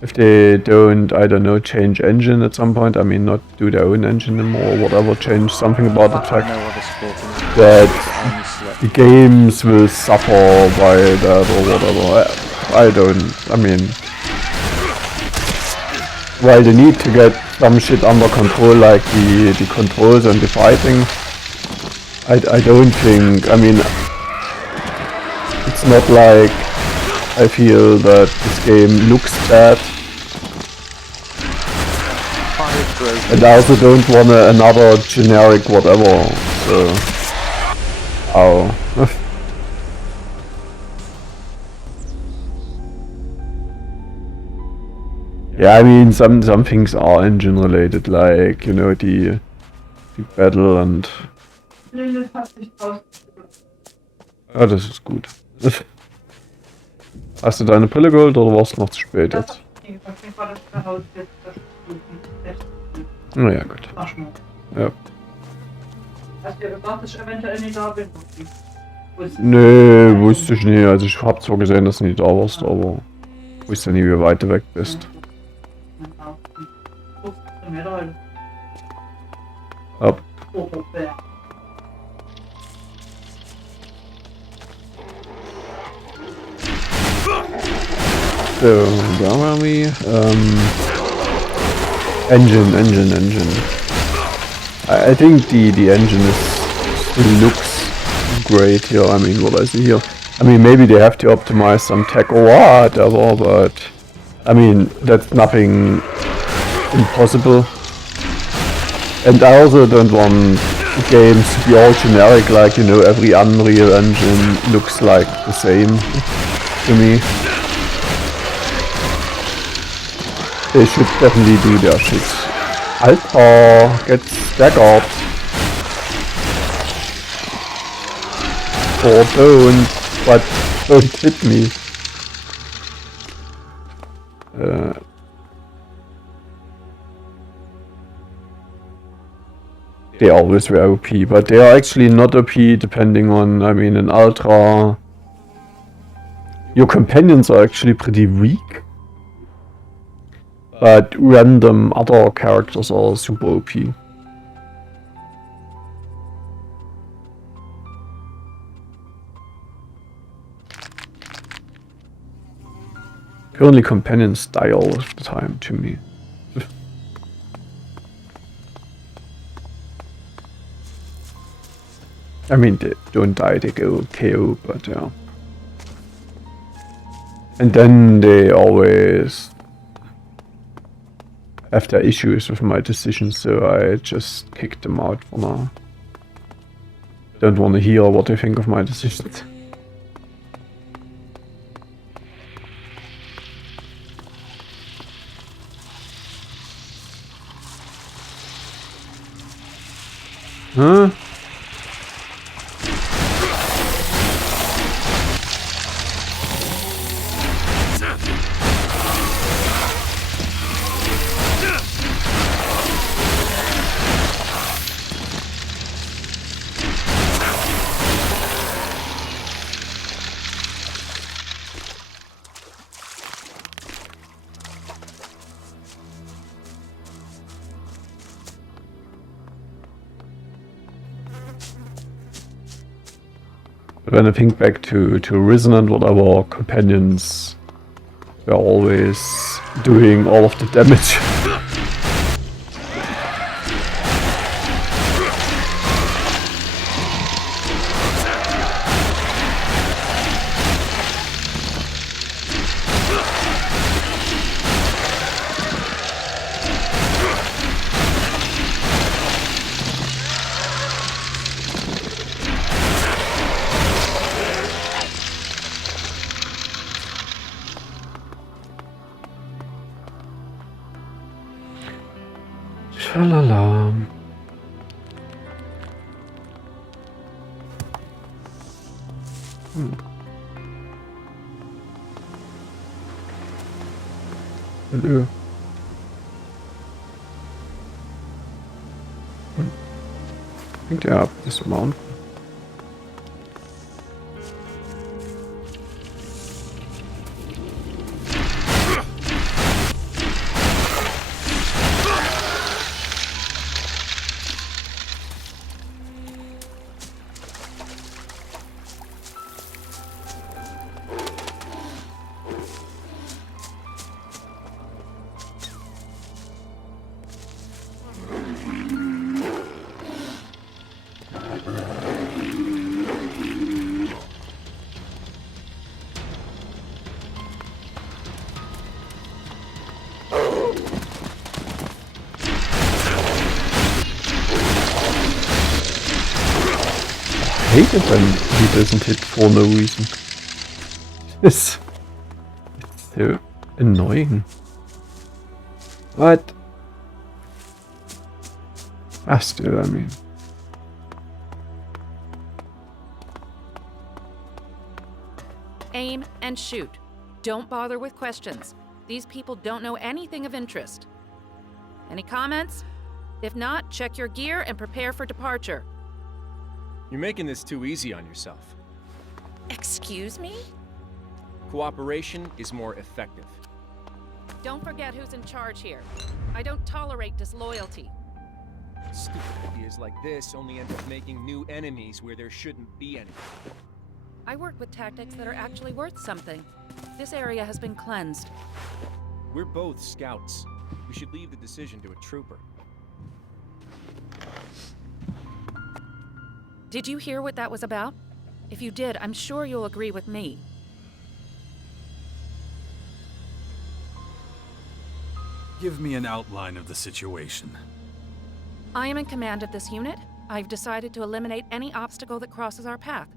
if they don't, I don't know, change engine at some point, I mean, not do their own engine anymore or whatever, change something about the fact that the games will suffer by that or whatever. I don't, I mean, while they need to get some shit under control, like the controls and the fighting, I don't think, I mean, it's not like I feel that this game looks bad. And I also don't want another generic whatever, so... Ow. Yeah, I mean, some things are engine related, like, you know, the battle and... Ja, das ist gut. Hast du deine Brille geholt oder warst du noch zu spät jetzt? Naja, gut. Ja. Hast du gesagt, dass ich eventuell nicht da bin? Nee, wusste ich nicht. Also ich hab zwar gesehen, dass du nicht da warst, aber wusste nie, wie weit du weg bist. Ja. So, da waren wir. Engine. I think the engine still looks great here. I mean, what I see here. I mean, maybe they have to optimize some tech or whatever, but I mean, that's nothing impossible. And I also don't want games to be all generic, like, you know, every Unreal engine looks like the same to me. They should definitely do their shit. Alter, get staggered. Or don't, but don't hit me. They always were OP, but they are actually not OP depending on, I mean, in Ultra. Your companions are actually pretty weak. But random other characters are super OP. Currently companions die all of the time to me. I mean, they don't die, they go KO, but yeah. And then they always have their issues with my decisions, so I just kicked them out for now. Don't want to hear what they think of my decisions. Huh? When I think back to Risen and whatever, companions were always doing all of the damage. Tralala. Hello. I think they are up this mountain. I hate it when he doesn't hit for no reason. It's so annoying. What? Still, I mean. Aim and shoot. Don't bother with questions. These people don't know anything of interest. Any comments? If not, check your gear and prepare for departure. You're making this too easy on yourself. Excuse me? Cooperation is more effective. Don't forget who's in charge here. I don't tolerate disloyalty. Stupid ideas like this only end up making new enemies where there shouldn't be any. I work with tactics that are actually worth something. This area has been cleansed. We're both scouts. We should leave the decision to a trooper. Did you hear what that was about? If you did, I'm sure you'll agree with me. Give me an outline of the situation. I am in command of this unit. I've decided to eliminate any obstacle that crosses our path.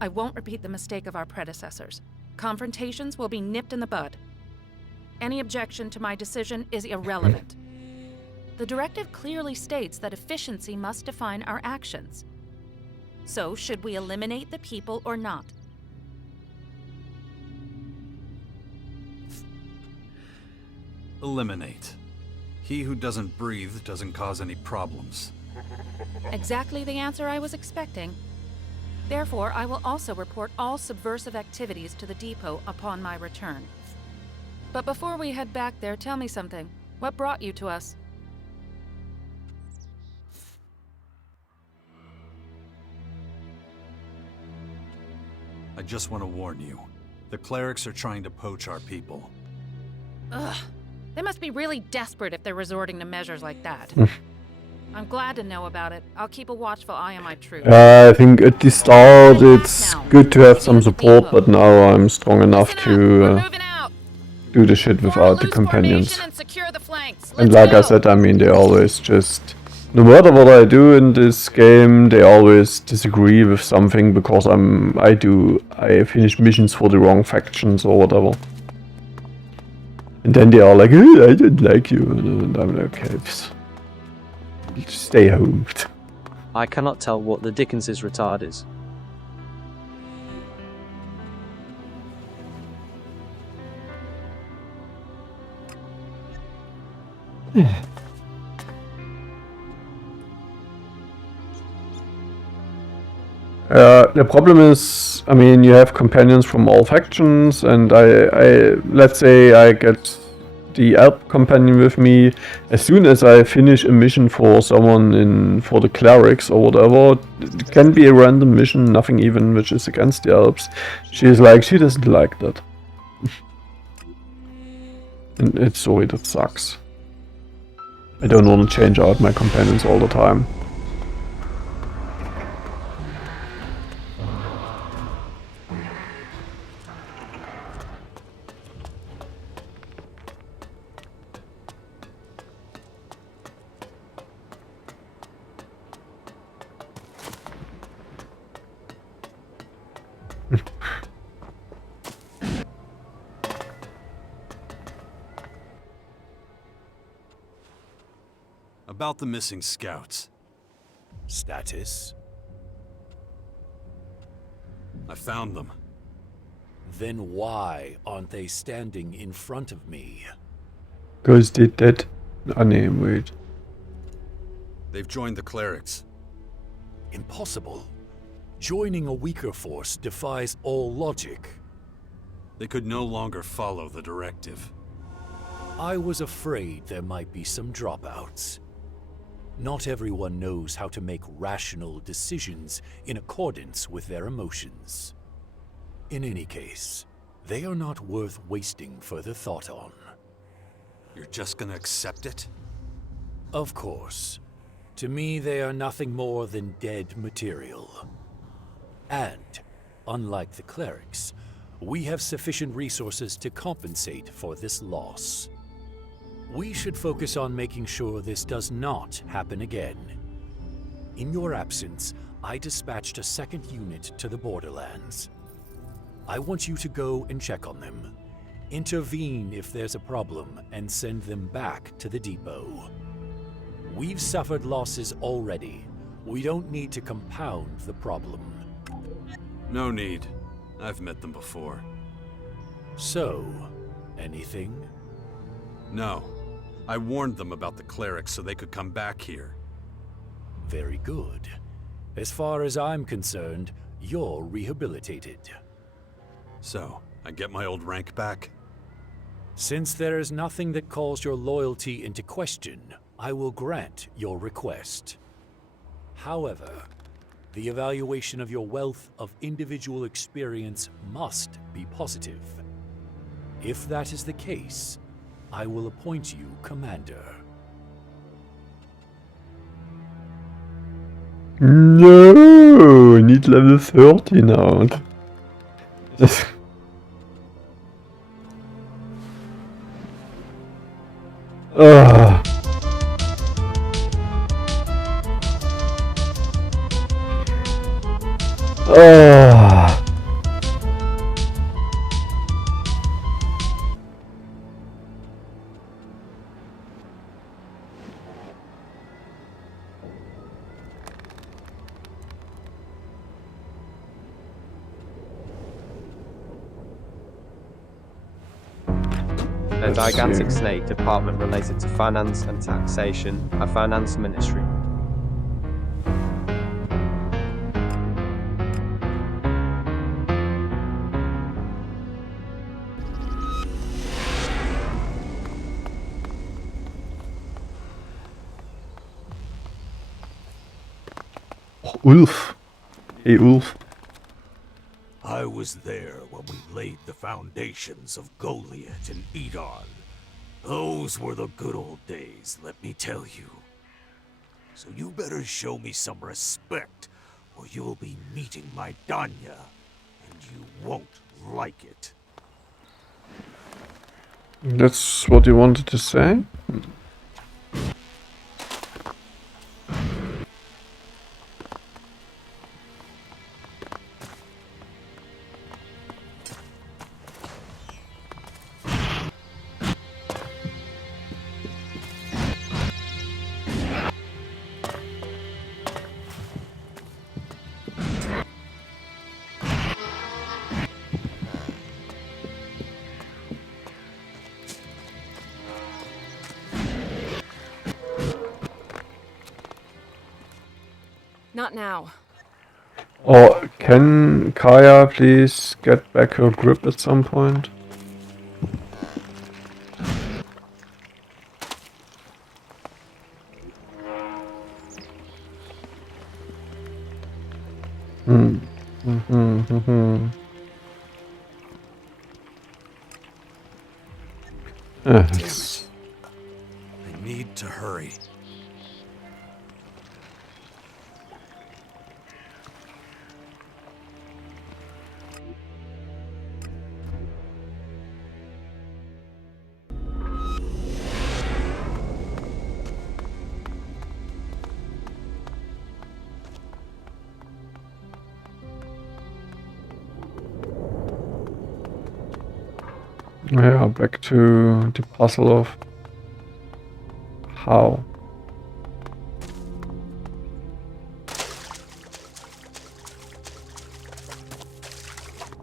I won't repeat the mistake of our predecessors. Confrontations will be nipped in the bud. Any objection to my decision is irrelevant. The directive clearly states that efficiency must define our actions. So, should we eliminate the people or not? Eliminate. He who doesn't breathe doesn't cause any problems. Exactly the answer I was expecting. Therefore, I will also report all subversive activities to the depot upon my return. But before we head back there, tell me something. What brought you to us? I just want to warn you. The clerics are trying to poach our people. Ugh. They must be really desperate if they're resorting to measures like that. I'm glad to know about it. I'll keep a watchful eye on my troops. I think at the start it's good to have some support, but now I'm strong enough to do the shit without the companions. And like I said, I mean, they always just... No matter what I do in this game, they always disagree with something because I finish missions for the wrong factions or whatever. And then they are like, hey, I didn't like you. And I'm like, okay, stay home. I cannot tell what the Dickens's retard is. The problem is, I mean, you have companions from all factions, and let's say I get the Alp companion with me. As soon as I finish a mission for someone for the clerics or whatever, it can be a random mission, nothing even which is against the Alps. She's like, she doesn't like that. And it's sorry, that sucks. I don't want to change out my companions all the time. About the missing scouts. Status? I found them. Then why aren't they standing in front of me? Because they dead. Ah, nee, wait. They've joined the clerics. Impossible. Joining a weaker force defies all logic. They could no longer follow the directive. I was afraid there might be some dropouts. Not everyone knows how to make rational decisions in accordance with their emotions. In any case, they are not worth wasting further thought on. You're just gonna accept it? Of course. To me, they are nothing more than dead material. And, unlike the clerics, we have sufficient resources to compensate for this loss. We should focus on making sure this does not happen again. In your absence, I dispatched a second unit to the borderlands. I want you to go and check on them. Intervene if there's a problem and send them back to the depot. We've suffered losses already. We don't need to compound the problem. No need. I've met them before. So, anything? No. I warned them about the clerics so they could come back here. Very good. As far as I'm concerned, you're rehabilitated. So, I get my old rank back? Since there is nothing that calls your loyalty into question, I will grant your request. However, the evaluation of your wealth of individual experience must be positive. If that is the case, I will appoint you commander. No, I need level 30 now. Ah. Ah. A gigantic snake department related to finance and taxation, a finance ministry. Oh, Ulf. Hey, Ulf. I was there when we laid the foundations of Goliath and Edon. Those were the good old days, let me tell you. So you better show me some respect, or you'll be meeting my Danya, and you won't like it. That's what you wanted to say? Not now. Or can Kaya please get back her grip at some point? Damn it. I need to hurry. Yeah, back to the puzzle of how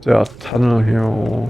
Der tunnel here.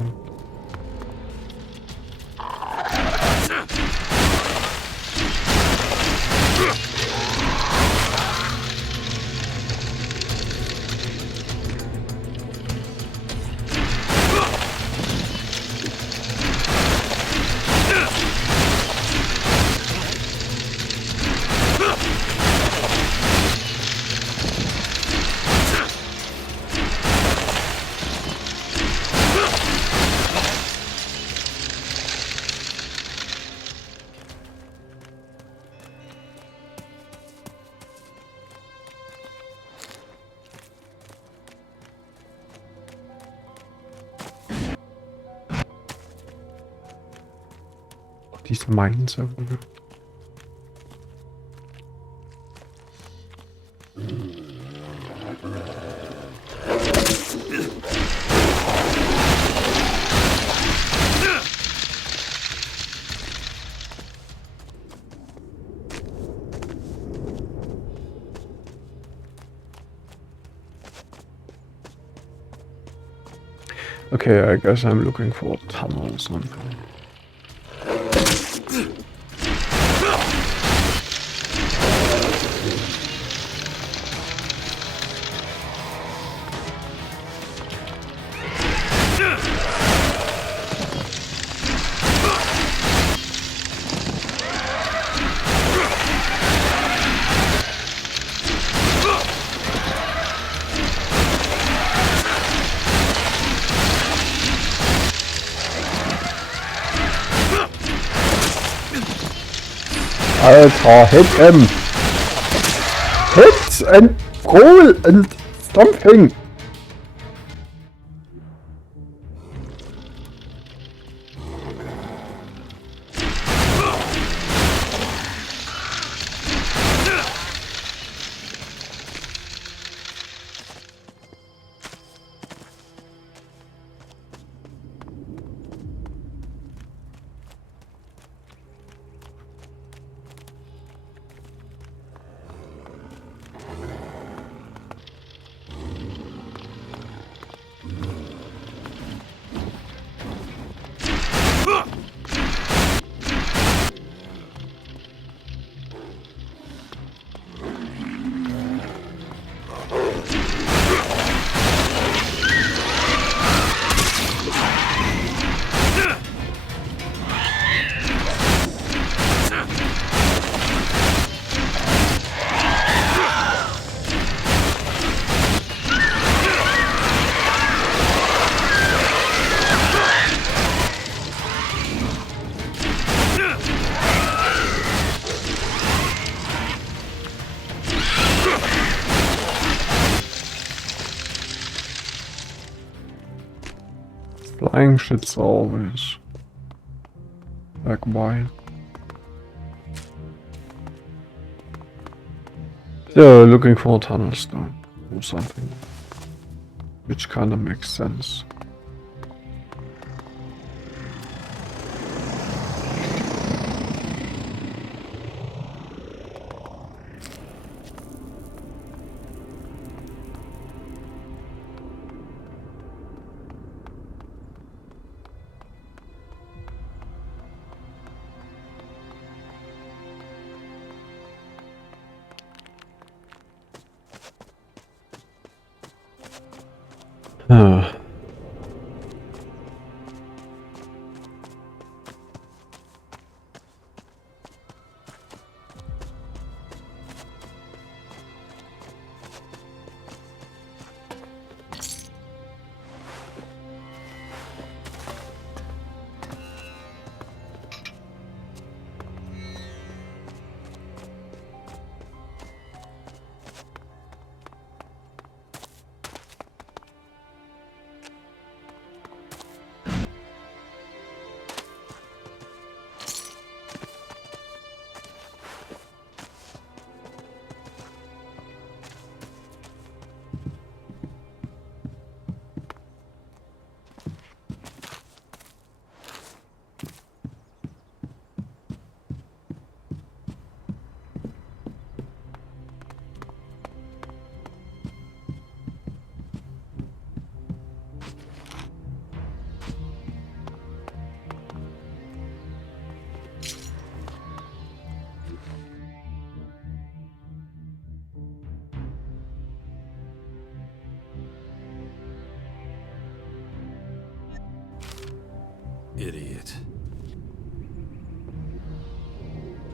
Diese Mines. Okay, I guess I'm looking for a tunnel or something. Alter, hit him! Hit and roll and something! Flying shit's always like why? Yeah, looking for a tunnel stone or something, which kind of makes sense. Huh.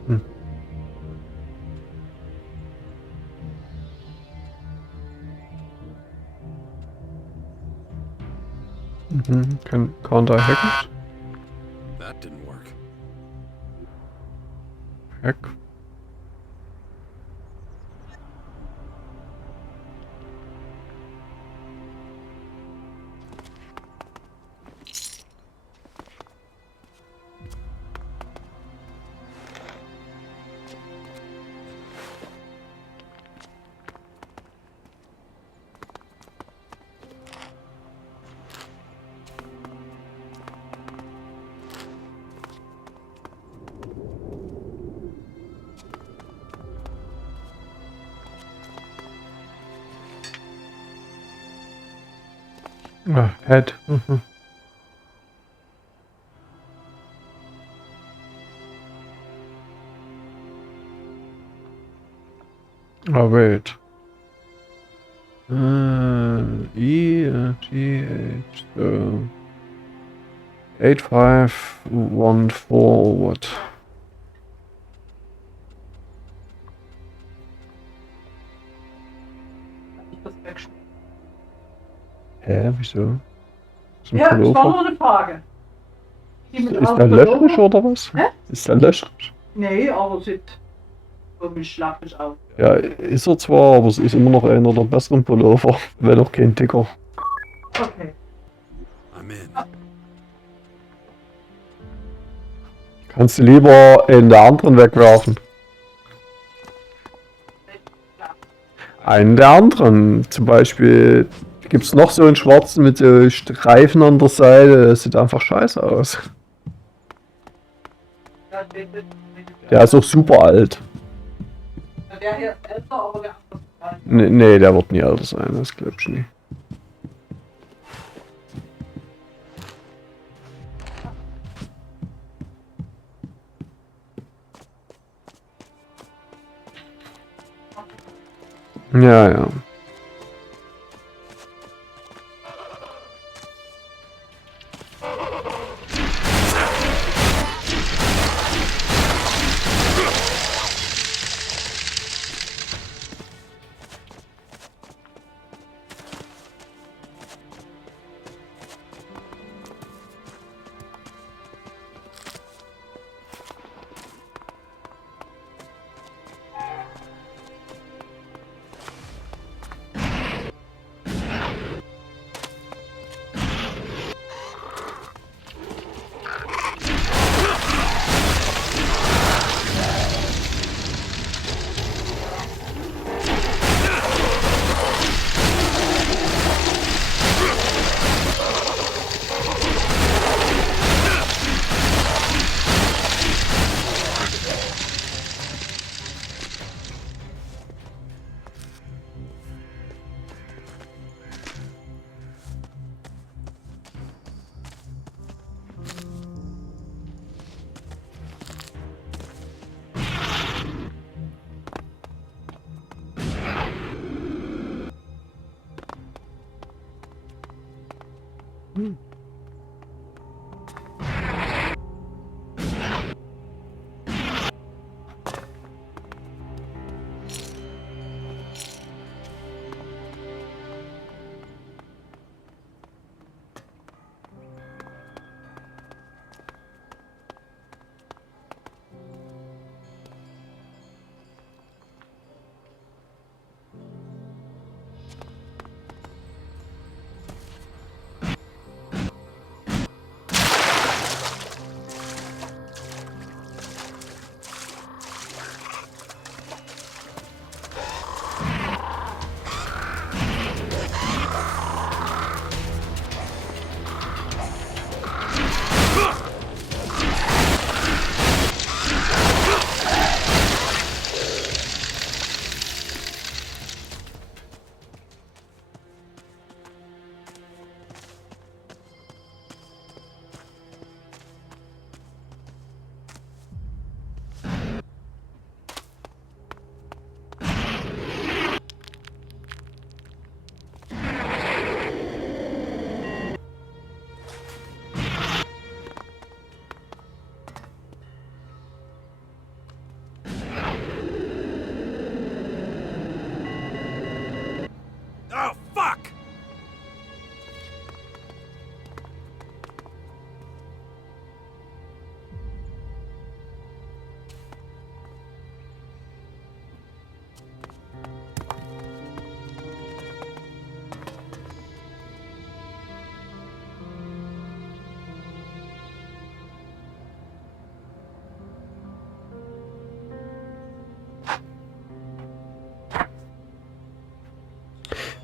Hm. Mhm, can't I hack it? That didn't work. Hack. Ah, head. Mhm. Oh wait. G, so 8514 what? Hä, wieso? Ist ein Ja, das war Pullover? nur eine Frage. Die mit Ist auf der löchrig Pullover? oder was? Hä? Ist der löchrig? Nee, aber sieht irgendwie schlappig aus. Ja, ist er zwar, aber es ist immer noch einer der besseren Pullover, wenn auch kein Ticker. Okay. I'm in. Kannst du lieber in der anderen wegwerfen? Einen der anderen. Zum Beispiel gibt es noch so einen schwarzen mit so Streifen an der Seite. Das sieht einfach scheiße aus. Der ist auch super alt. Der hier ist älter, aber der andere ist alt. Nee, der wird nie älter sein, das glaube ich nie. Ja, ja.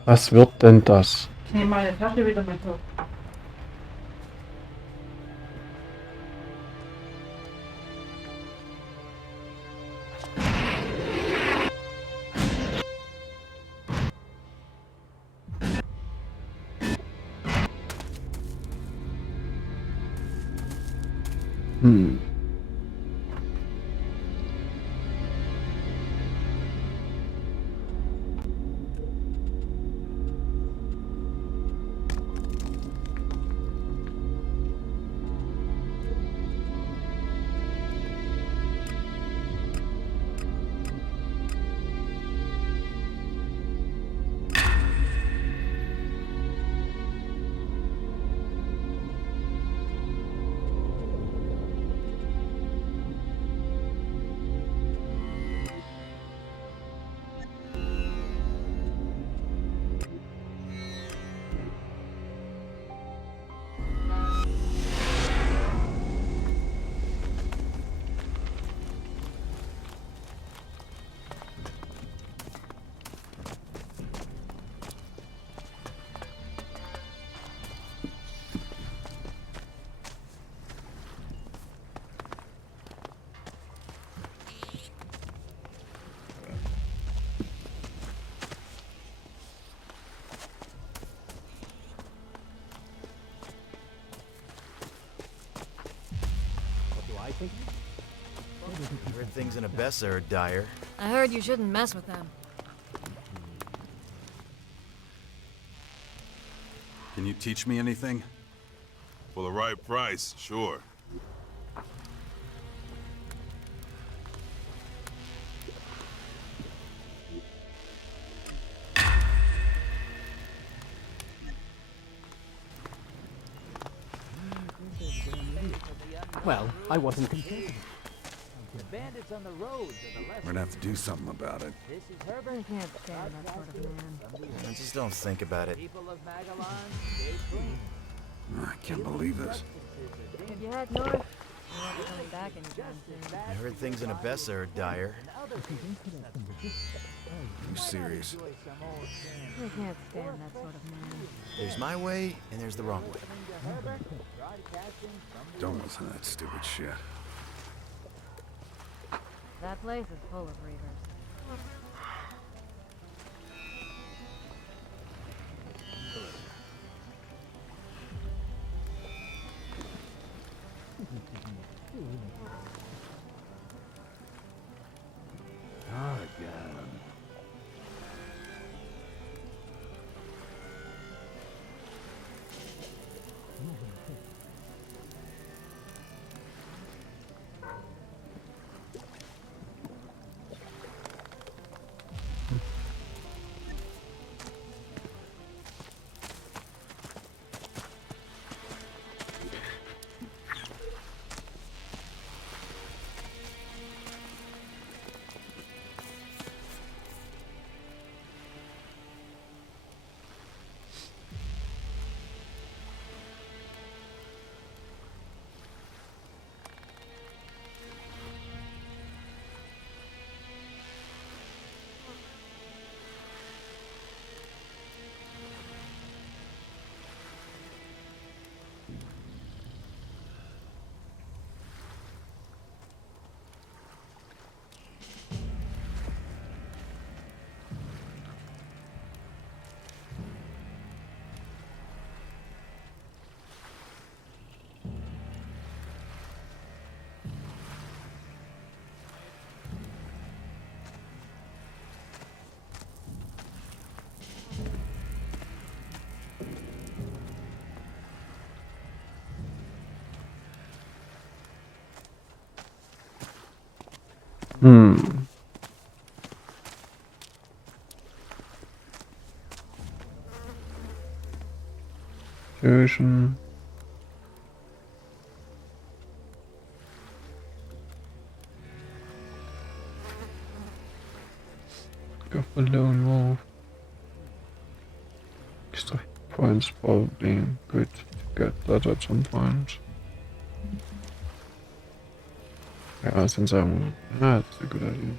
Was wird denn das? Ich nehme meine Tasche wieder mit hoch. Hm. I heard things in Abessa are dire. I heard you shouldn't mess with them. Can you teach me anything? For the right price, sure. Well, I wasn't content. The bandits on the roads are the less. We're gonna have to do something about it. This is Herbert. I can't stand that sort of man. Just don't think about it. People of Magellan, stay clean. I can't believe this. Have you head north? You won't be coming back anytime soon. I heard things in Abessa are dire. You serious? I can't stand that sort of man. There's my way, and there's the wrong way. Don't listen to that stupid shit. That place is full of reavers. Oh, God. Fusion. Go for lone wolf. Extra points probably good to get that at some point. Ja, sind sagen, ja, that's a good idea.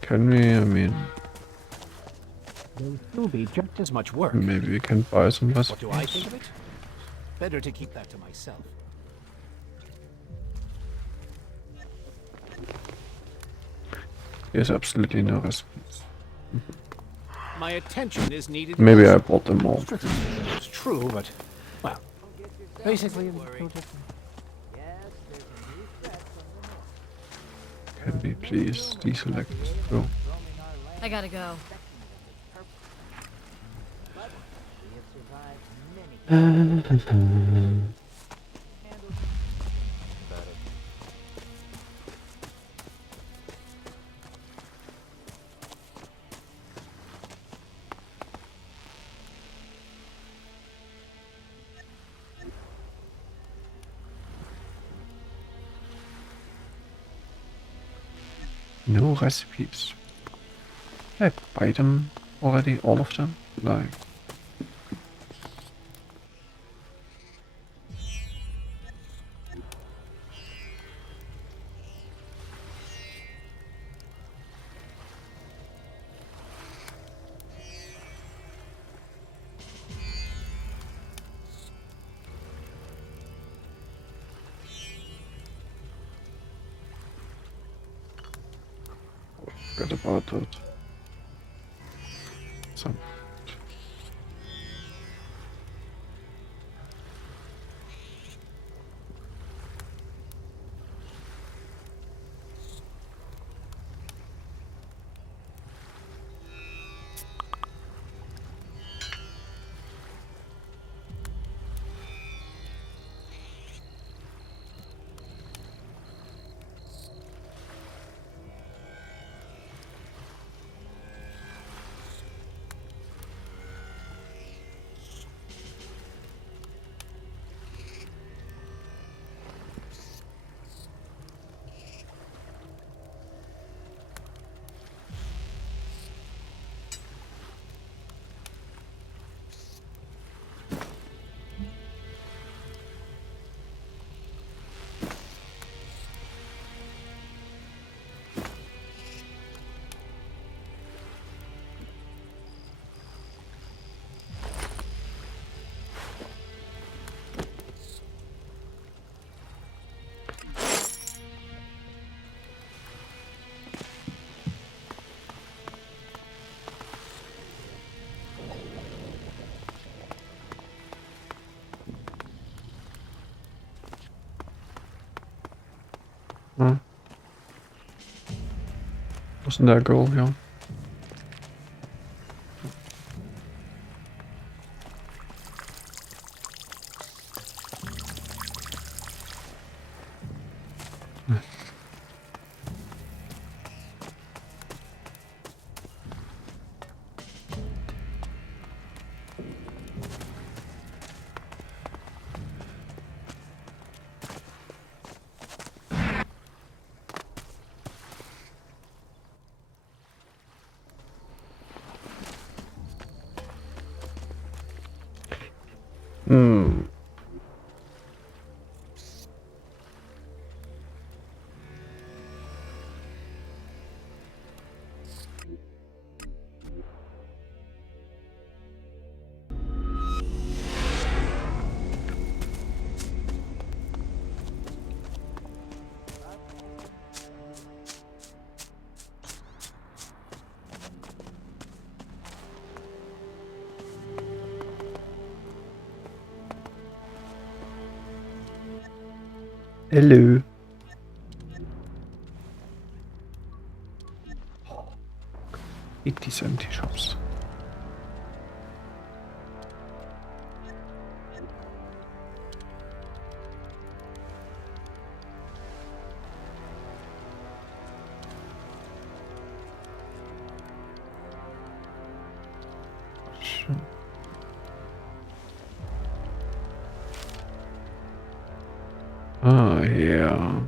can we? I mean, There'll still be just as much work. maybe we can buy some What do I recipes. think of it? Better to keep that to myself. There's absolutely no recipes. My attention is needed. Maybe I bought them all. Strictly speaking, it's true, but well, basically, no different. Can we please deselect? Oh. I gotta go. No recipes. Did I buy them already? All of them? Like. Forgot about that. Some. Huh? Wasn't that a goal, yeah? Hmm. Hello. 80-70 shops. Ah, ja.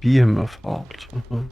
Behemoth Heart. Aha.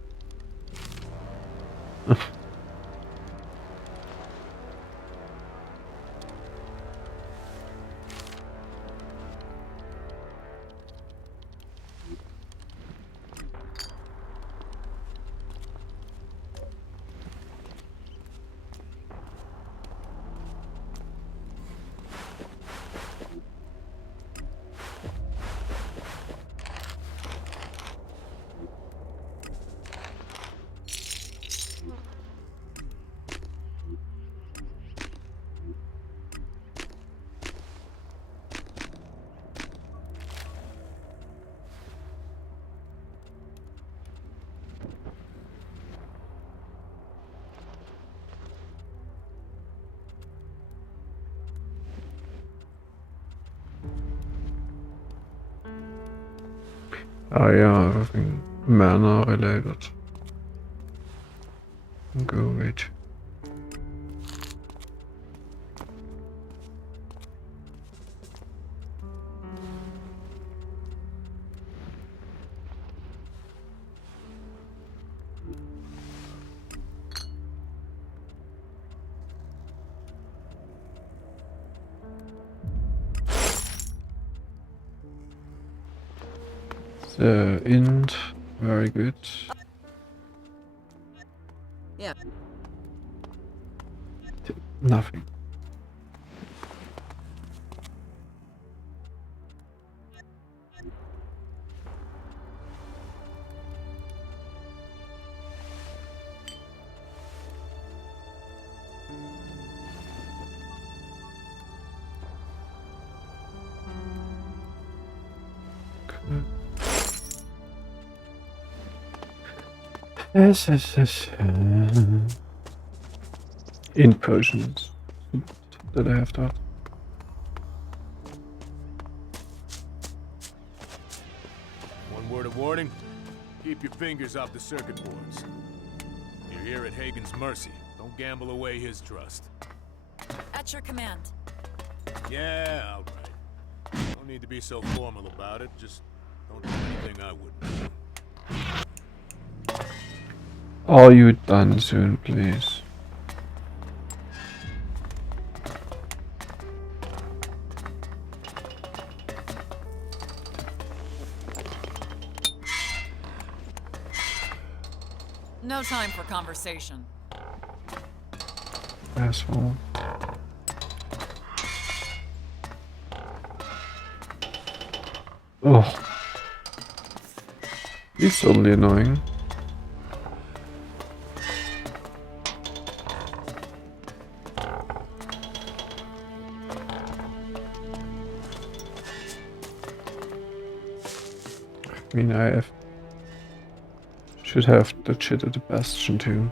Oh yeah, everything mana related. Go wait. The int, very good. Yeah. Nothing. Yes. In potions. Did I have that? One word of warning. Keep your fingers off the circuit boards. You're here at Hagen's mercy. Don't gamble away his trust. At your command. Yeah, all right. Don't need to be so formal about it. Just don't do anything I wouldn't do. Are you done soon, please? No time for conversation. Asshole. Oh. He's totally annoying. I mean, should have the shit at the Bastion too.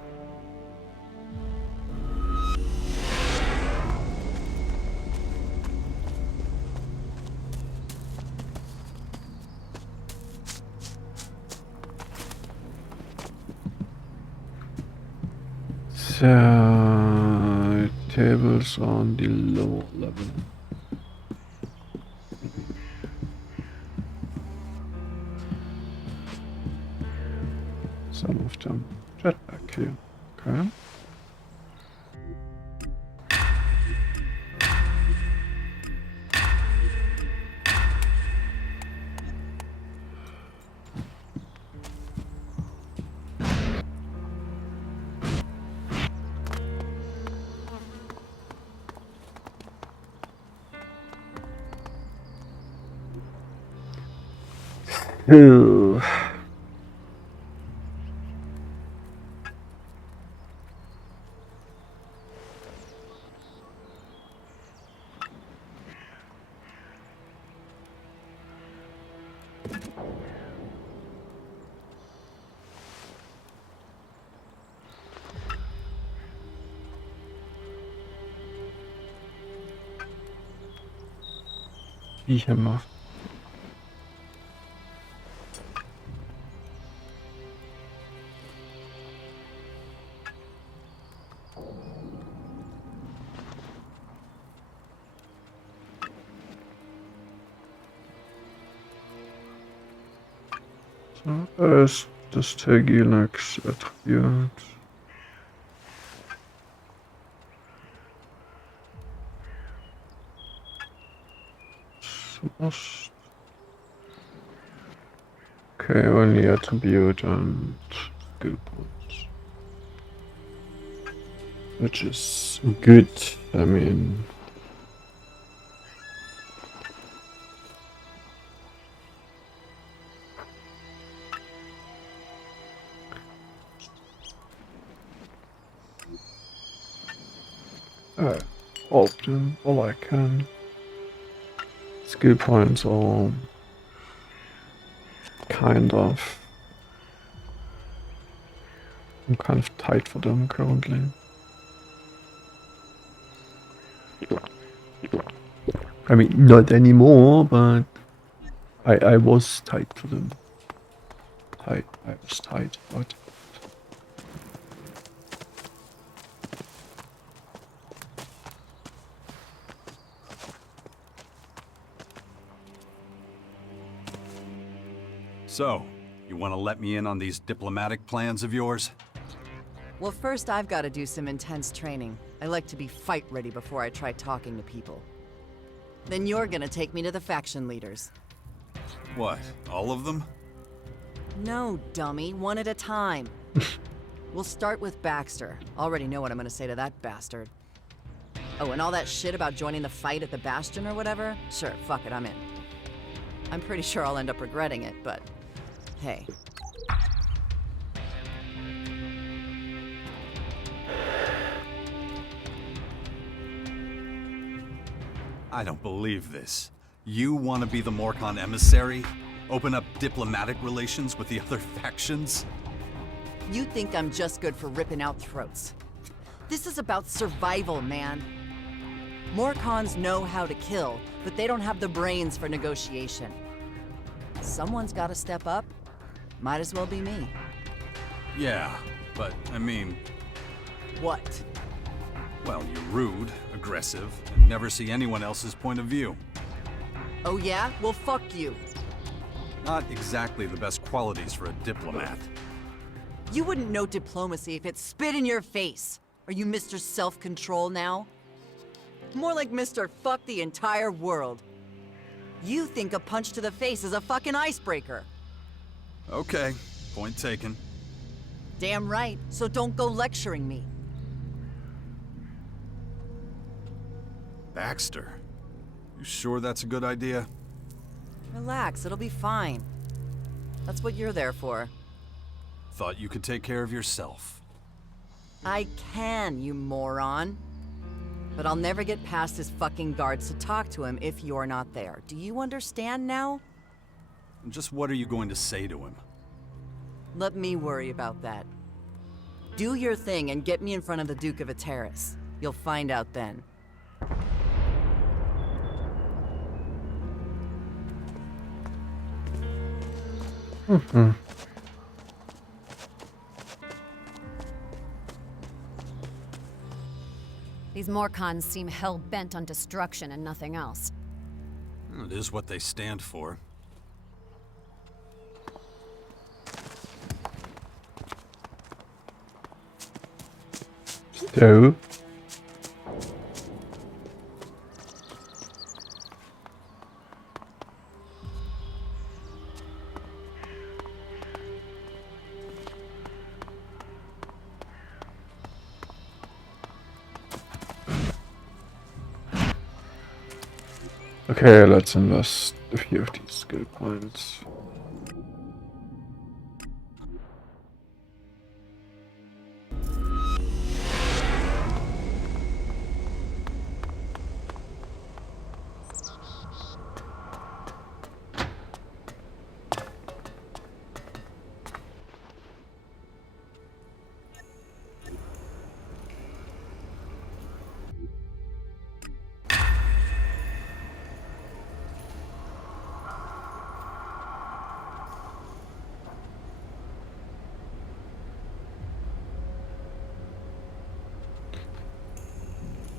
So, tables on the lower level. Some of them jetpack here. Okay. Ew. Viecher. So, ist das Tag Elex Attribut. Must. Okay, only attribute and skill points. Which is good, I mean. Often all I can. Skill points are kind of. I'm kind of tight for them currently. I mean, not anymore, but I was tight for them. I was tight, but... So, you want to let me in on these diplomatic plans of yours? Well, first I've got to do some intense training. I like to be fight ready before I try talking to people. Then you're gonna take me to the faction leaders. What, all of them? No, dummy, one at a time. We'll start with Baxter. Already know what I'm gonna say to that bastard. Oh, and all that shit about joining the fight at the Bastion or whatever? Sure, fuck it, I'm in. I'm pretty sure I'll end up regretting it, but hey. I don't believe this. You want to be the Morcon emissary? Open up diplomatic relations with the other factions? You think I'm just good for ripping out throats. This is about survival, man. Morcons know how to kill, but they don't have the brains for negotiation. Someone's got to step up. Might as well be me. Yeah, but I mean... What? Well, you're rude, aggressive, and never see anyone else's point of view. Oh yeah? Well, fuck you. Not exactly the best qualities for a diplomat. You wouldn't know diplomacy if it spit in your face. Are you Mr. Self-Control now? More like Mr. Fuck the entire world. You think a punch to the face is a fucking icebreaker. Okay, point taken. Damn right, so don't go lecturing me. Baxter, you sure that's a good idea? Relax, it'll be fine. That's what you're there for. Thought you could take care of yourself. I can, you moron. But I'll never get past his fucking guards to talk to him if you're not there. Do you understand now? Just what are you going to say to him? Let me worry about that. Do your thing and get me in front of the Duke of Ateris. You'll find out then. Mm-hmm. These Morcons seem hell-bent on destruction and nothing else. It is what they stand for. So... Okay, let's invest a few of these skill points.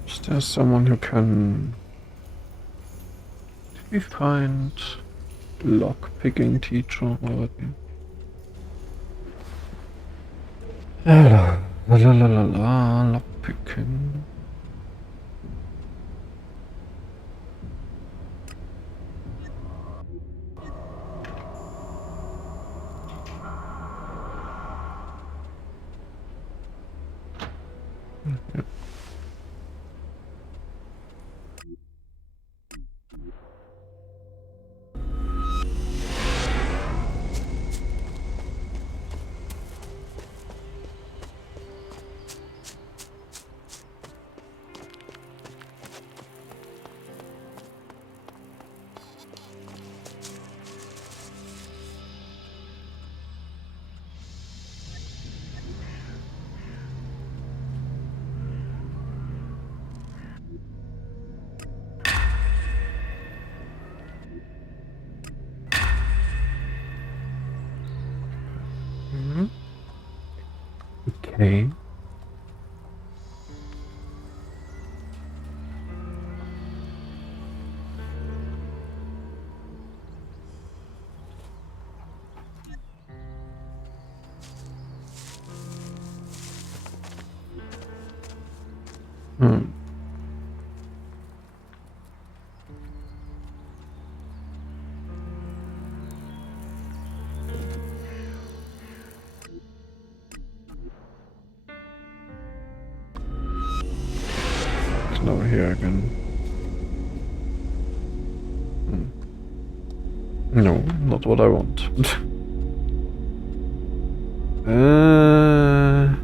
Is there someone who can... Did we find lock-picking teacher already? La la la la la, lock-picking. Okay. Hmm. It's not here again. Hmm. No, not what I want. Yeah.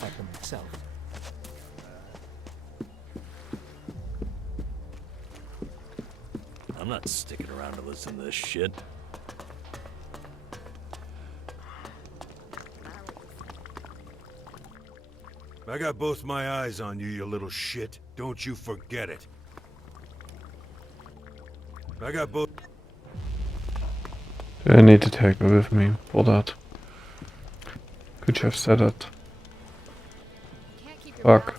Back for myself. I'm not sticking around to listen to this shit. I got both my eyes on you, you little shit. Don't you forget it. I got both... I need to take her with me for that. Could you have said it? Fuck.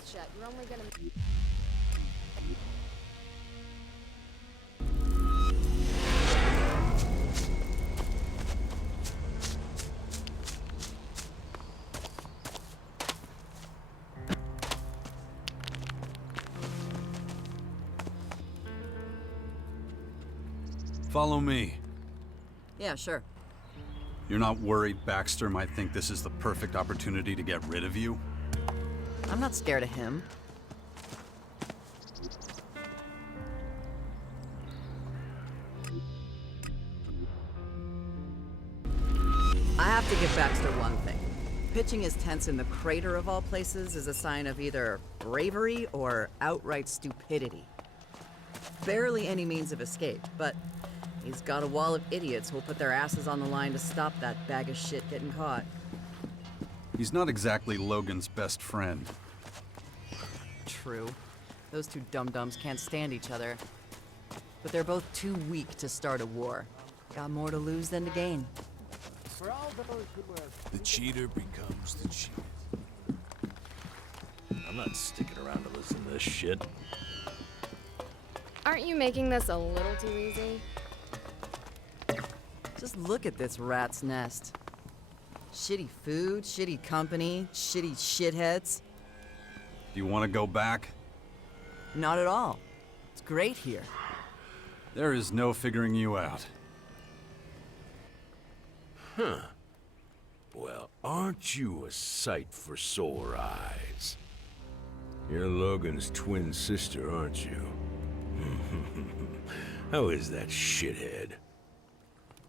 Follow me. Yeah, sure. You're not worried Baxter might think this is the perfect opportunity to get rid of you? I'm not scared of him. I have to give Baxter one thing. Pitching his tents in the crater of all places is a sign of either bravery or outright stupidity. Barely any means of escape, but he's got a wall of idiots who'll put their asses on the line to stop that bag of shit getting caught. He's not exactly Logan's best friend. True. Those two dum-dums can't stand each other. But they're both too weak to start a war. Got more to lose than to gain. For all those who have... The cheater becomes the cheated. I'm not sticking around to listen to this shit. Aren't you making this a little too easy? Just look at this rat's nest. Shitty food, shitty company, shitty shitheads. Do you want to go back? Not at all. It's great here. There is no figuring you out. Huh. Well, aren't you a sight for sore eyes? You're Logan's twin sister, aren't you? How is that shithead?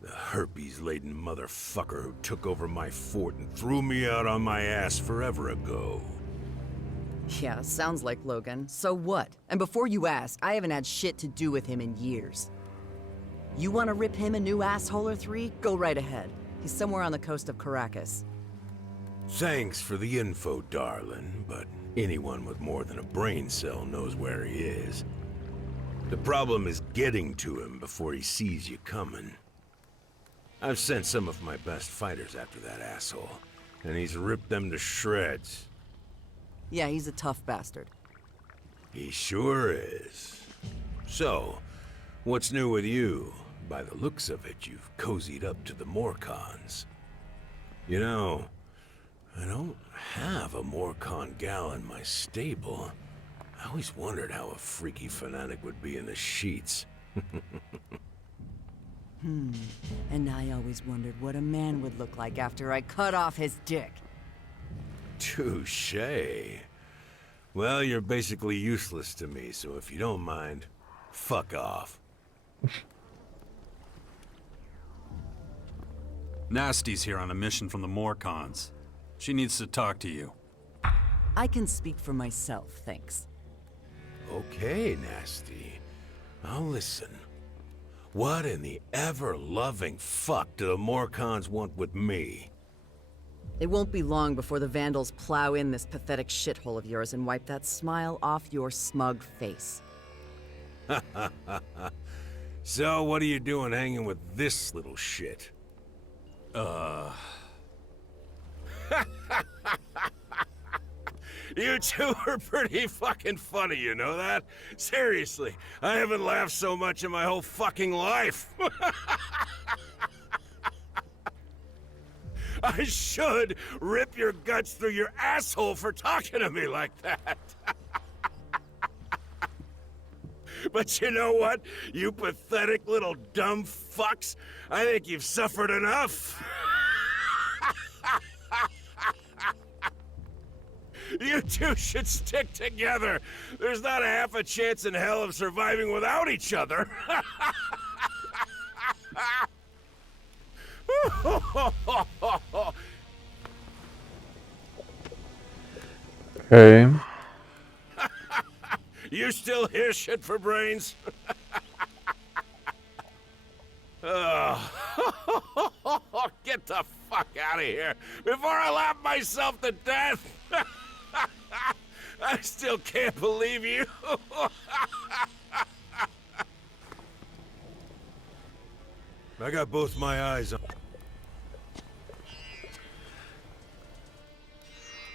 The herpes-laden motherfucker who took over my fort and threw me out on my ass forever ago. Yeah, sounds like Logan. So what? And before you ask, I haven't had shit to do with him in years. You want to rip him a new asshole or three? Go right ahead. He's somewhere on the coast of Caracas. Thanks for the info, darling, but anyone with more than a brain cell knows where he is. The problem is getting to him before he sees you coming. I've sent some of my best fighters after that asshole, and he's ripped them to shreds. Yeah, he's a tough bastard. He sure is. So, what's new with you? By the looks of it, you've cozied up to the Morcons. You know, I don't have a Morcon gal in my stable. I always wondered how a freaky fanatic would be in the sheets. And I always wondered what a man would look like after I cut off his dick. Touché. Well, you're basically useless to me, so if you don't mind, fuck off. Nasty's here on a mission from the Morcons. She needs to talk to you. I can speak for myself, thanks. Okay, Nasty. I'll listen. What in the ever-loving fuck do the Morcons want with me? It won't be long before the Vandals plow in this pathetic shithole of yours and wipe that smile off your smug face. So, what are you doing hanging with this little shit? You two are pretty fucking funny, you know that? Seriously, I haven't laughed so much in my whole fucking life. I should rip your guts through your asshole for talking to me like that. But you know what, you pathetic little dumb fucks? I think you've suffered enough. You two should stick together. There's not a half a chance in hell of surviving without each other. Okay. You still hear shit for brains? Oh, get the fuck out of here before I laugh myself to death. I still can't believe you. I got both my eyes on.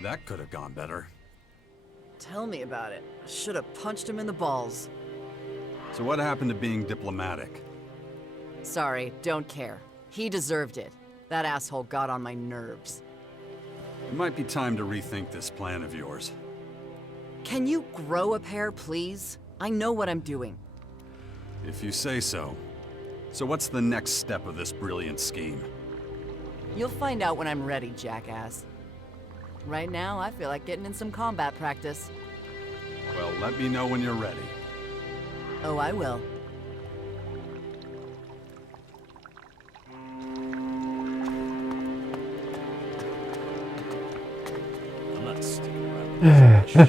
That could have gone better. Tell me about it. I should have punched him in the balls. So what happened to being diplomatic? Sorry, don't care. He deserved it. That asshole got on my nerves. It might be time to rethink this plan of yours. Can you grow a pair, please? I know what I'm doing. If you say so. So what's the next step of this brilliant scheme? You'll find out when I'm ready, jackass. Right now, I feel like getting in some combat practice. Well, let me know when you're ready. Oh, I will. I'm not sticking around with this shit.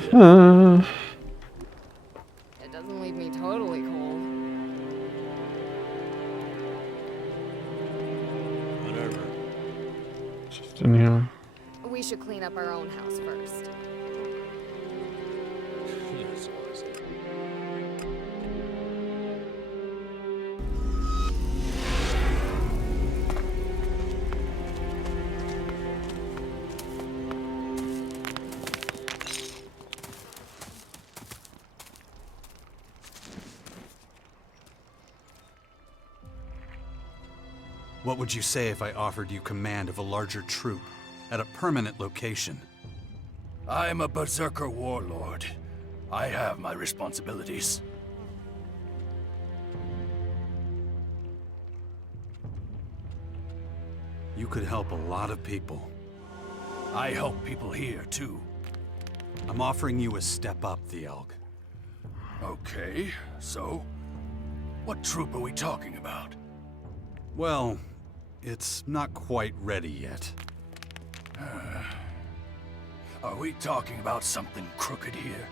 It doesn't leave me totally cold. Whatever. Just in here. We should clean up our own house first. Yes, was it? What would you say if I offered you command of a larger troop at a permanent location? I'm a berserker warlord. I have my responsibilities. You could help a lot of people. I help people here, too. I'm offering you a step up, the Elk. Okay, so? What troop are we talking about? Well, it's not quite ready yet. Are we talking about something crooked here?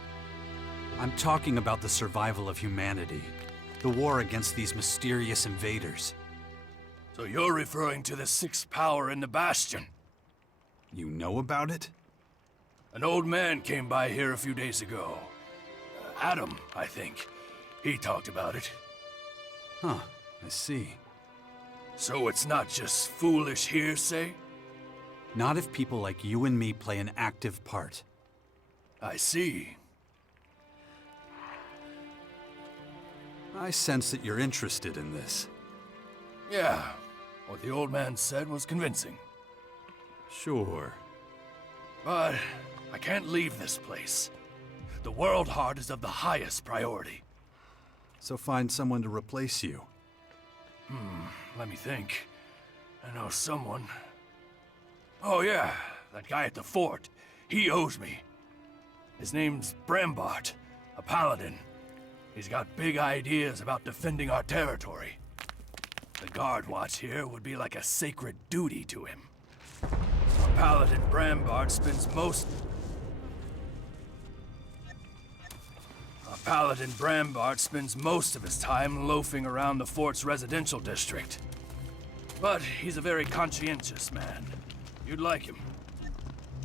I'm talking about the survival of humanity. The war against these mysterious invaders. So you're referring to the sixth power in the Bastion? You know about it? An old man came by here a few days ago. Adam, I think. He talked about it. Huh, I see. So it's not just foolish hearsay? Not if people like you and me play an active part. I see. I sense that you're interested in this. Yeah, what the old man said was convincing. Sure. But I can't leave this place. The World Heart is of the highest priority. So find someone to replace you. Let me think. I know someone. Oh yeah, that guy at the fort. He owes me. His name's Brambart, a paladin. He's got big ideas about defending our territory. The guard watch here would be like a sacred duty to him. Our paladin Brambard spends most... of his time loafing around the fort's residential district. But he's a very conscientious man. You'd like him.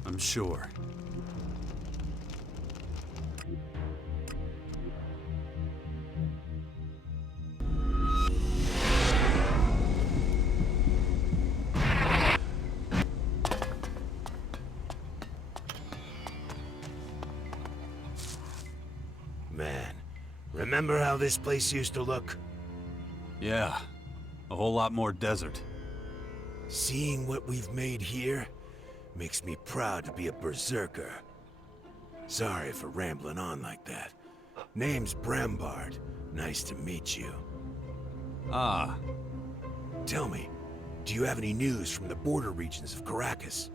I'm sure. Man, remember how this place used to look? Yeah, a whole lot more desert. Seeing what we've made here makes me proud to be a berserker. Sorry for rambling on like that. Name's Brambard. Nice to meet you. Ah. Tell me, do you have any news from the border regions of Caracas?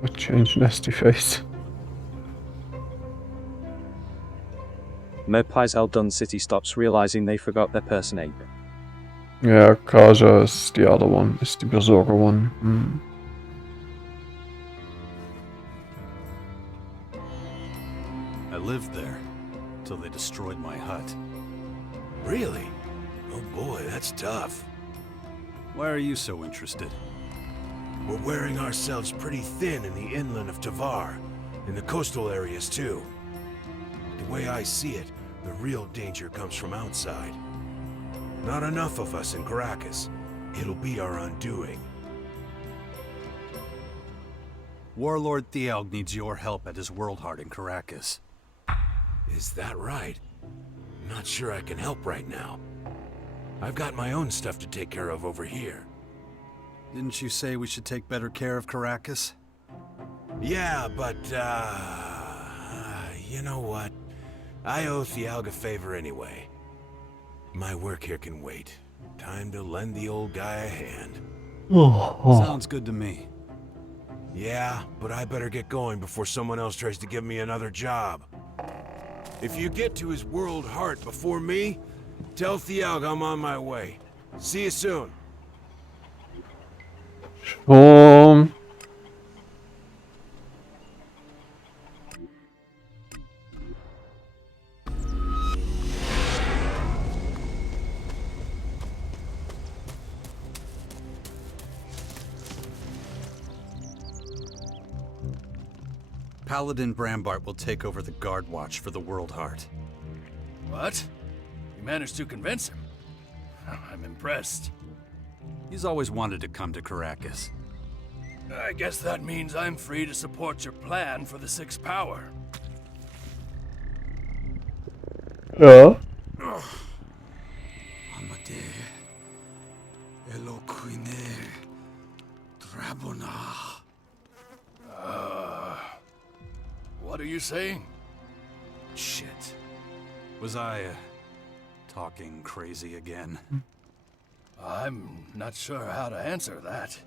What change nasty face? Magpie's Eldon City stops, realizing they forgot their person ape. Yeah, Kaja is the other one, is the Berserker one. I lived there, till they destroyed my hut. Really? Oh boy, that's tough. Why are you so interested? We're wearing ourselves pretty thin in the inland of Tavar, in the coastal areas too. The way I see it, the real danger comes from outside. Not enough of us in Caracas. It'll be our undoing. Warlord Thialg needs your help at his world heart in Caracas. Is that right? Not sure I can help right now. I've got my own stuff to take care of over here. Didn't you say we should take better care of Caracas? Yeah, but, you know what? I owe Thialg a favor anyway. My work here can wait. Time to lend the old guy a hand. Sounds good to me. Yeah, but I better get going before someone else tries to give me another job. If you get to his world heart before me, tell Thialg I'm on my way. See you soon. Paladin Brambart will take over the guard watch for the World Heart. What? You managed to convince him? I'm impressed. He's always wanted to come to Caracas. I guess that means I'm free to support your plan for the Sixth Power. Yeah. Amade Eloquine Drabona. What are you saying? Shit. Was I, talking crazy again? I'm not sure how to answer that.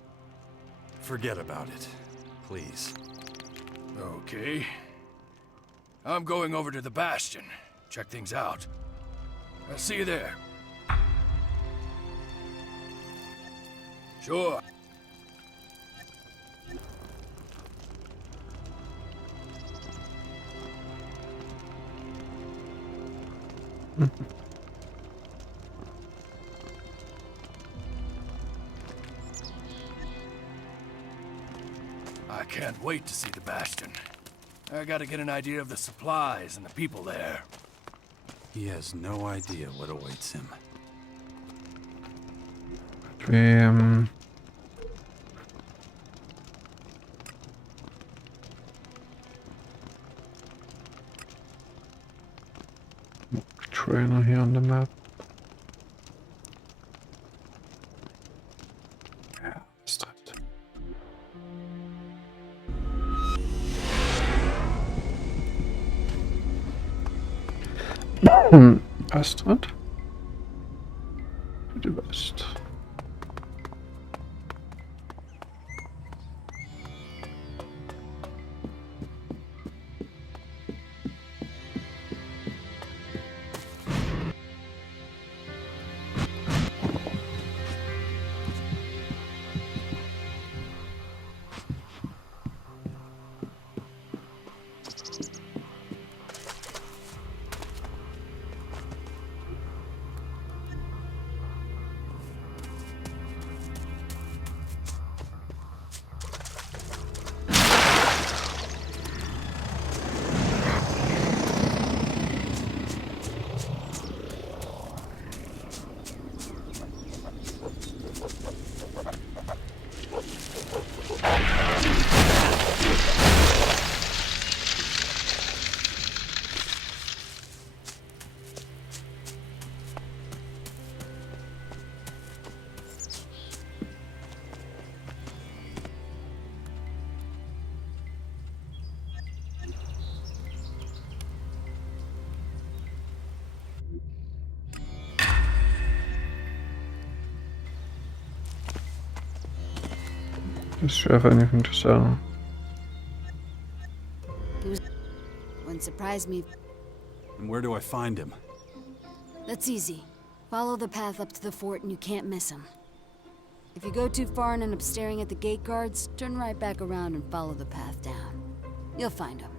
Forget about it, please. Okay. I'm going over to the Bastion. Check things out. I'll see you there. Sure. I can't wait to see the Bastion. I gotta get an idea of the supplies and the people there. He has no idea what awaits him. Trainer here on the map. Yeah, start. Astrid? Du best. Does she have anything to sell? Wouldn't surprise me. And where do I find him? That's easy. Follow the path up to the fort and you can't miss him. If you go too far and end up staring at the gate guards, turn right back around and follow the path down. You'll find him.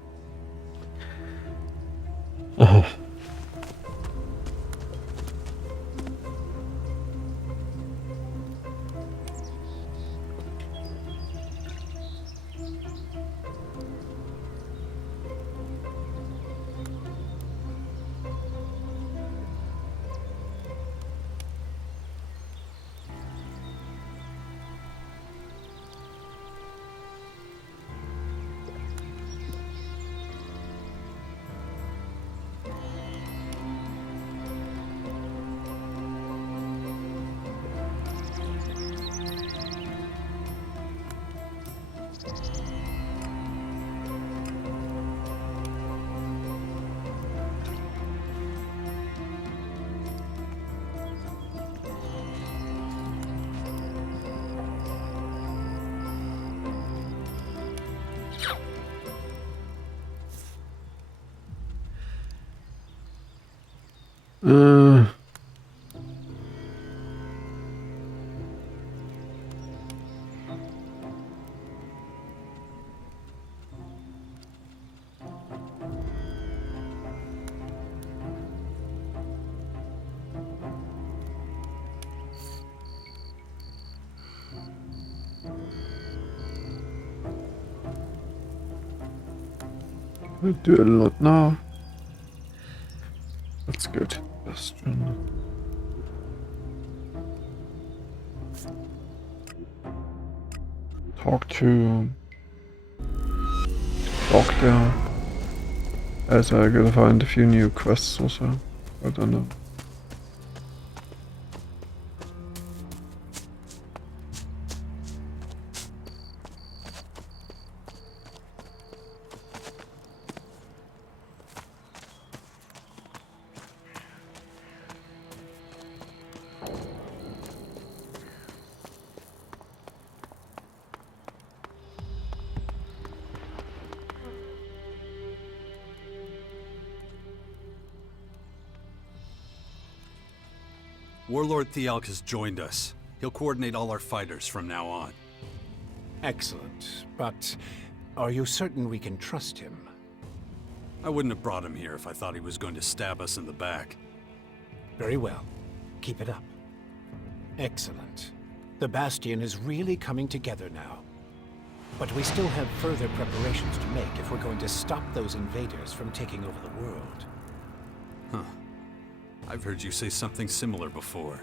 I do a lot now. That's good. Bastion. Talk to Doctor. As I gotta find a few new quests also. I don't know. Warlord Elex has joined us. He'll coordinate all our fighters from now on. Excellent. But are you certain we can trust him? I wouldn't have brought him here if I thought he was going to stab us in the back. Very well. Keep it up. Excellent. The Bastion is really coming together now. But we still have further preparations to make if we're going to stop those invaders from taking over the world. Huh. I've heard you say something similar before.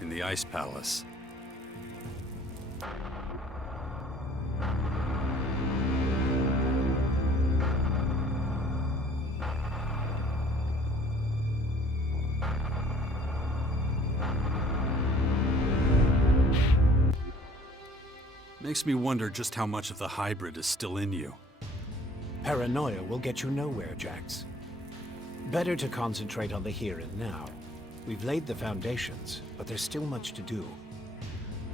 In the Ice Palace. Makes me wonder just how much of the hybrid is still in you. Paranoia will get you nowhere, Jax. Better to concentrate on the here and now. We've laid the foundations, but there's still much to do.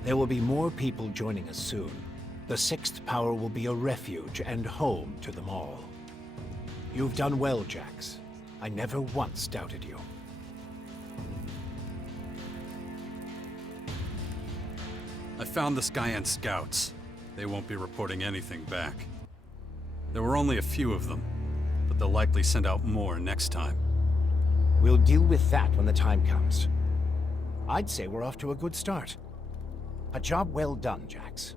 There will be more people joining us soon. The Sixth Power will be a refuge and home to them all. You've done well, Jax. I never once doubted you. I found the Skyan scouts. They won't be reporting anything back. There were only a few of them, but they'll likely send out more next time. We'll deal with that when the time comes. I'd say we're off to a good start. A job well done, Jax.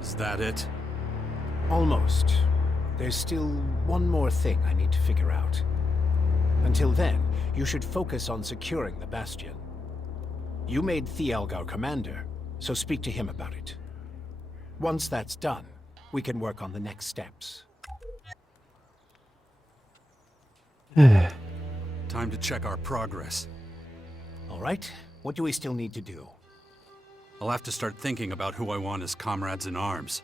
Is that it? Almost. There's still one more thing I need to figure out. Until then, you should focus on securing the Bastion. You made Thialg our commander, so speak to him about it. Once that's done, we can work on the next steps. Time to check our progress. All right, what do we still need to do? I'll have to start thinking about who I want as comrades in arms.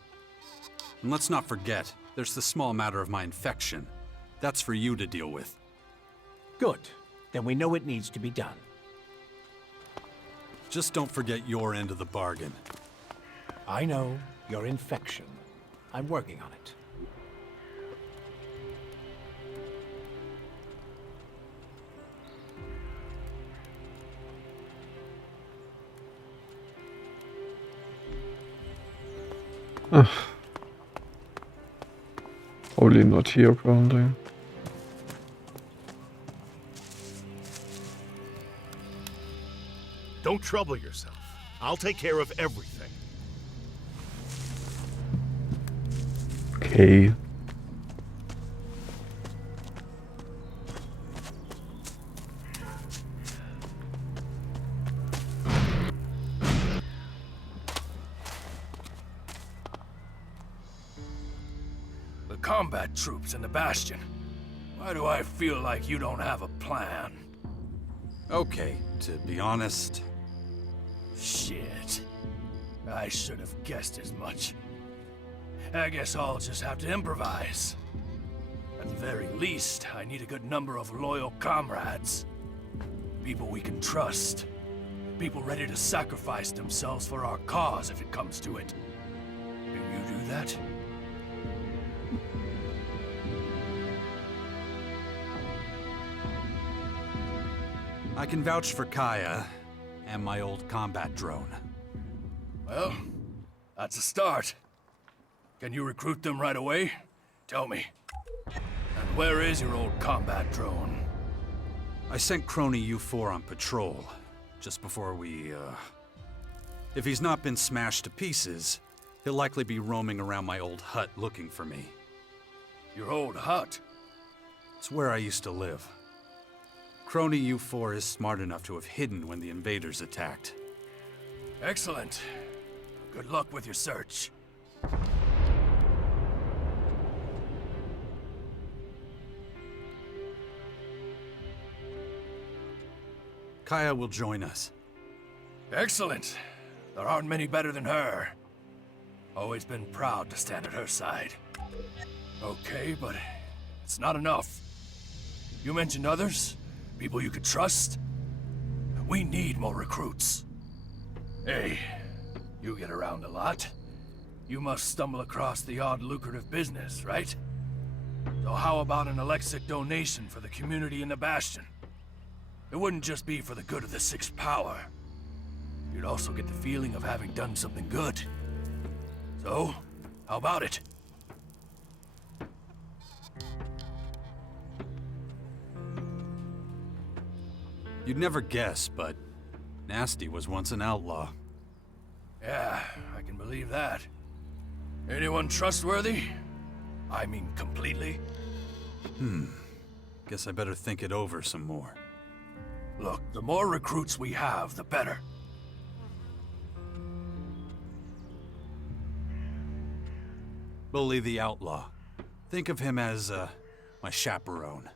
And let's not forget, there's the small matter of my infection. That's for you to deal with. Good. Then we know it needs to be done. Just don't forget your end of the bargain. I know. Your infection. I'm working on it. Probably not here currently. Don't trouble yourself. I'll take care of everything. Okay. The combat troops in the Bastion. Why do I feel like you don't have a plan? Okay, to be honest... Shit. I should have guessed as much. I guess I'll just have to improvise. At the very least, I need a good number of loyal comrades. People we can trust. People ready to sacrifice themselves for our cause if it comes to it. Can you do that? I can vouch for Kaya and my old combat drone. Well, that's a start. Can you recruit them right away? Tell me. And where is your old combat drone? I sent Crony U4 on patrol, just before we, If he's not been smashed to pieces, he'll likely be roaming around my old hut looking for me. Your old hut? It's where I used to live. Crony U4 is smart enough to have hidden when the invaders attacked. Excellent. Good luck with your search. Kaya will join us. Excellent. There aren't many better than her. Always been proud to stand at her side. Okay, but it's not enough. You mentioned others? People you could trust? We need more recruits. Hey, you get around a lot. You must stumble across the odd lucrative business, right? So how about an Elexic donation for the community in the Bastion? It wouldn't just be for the good of the Sixth Power. You'd also get the feeling of having done something good. So, how about it? You'd never guess, but Nasty was once an outlaw. Yeah, I can believe that. Anyone trustworthy? I mean, completely? Guess I better think it over some more. Look, the more recruits we have, the better. Bully the outlaw. Think of him as, my chaperone.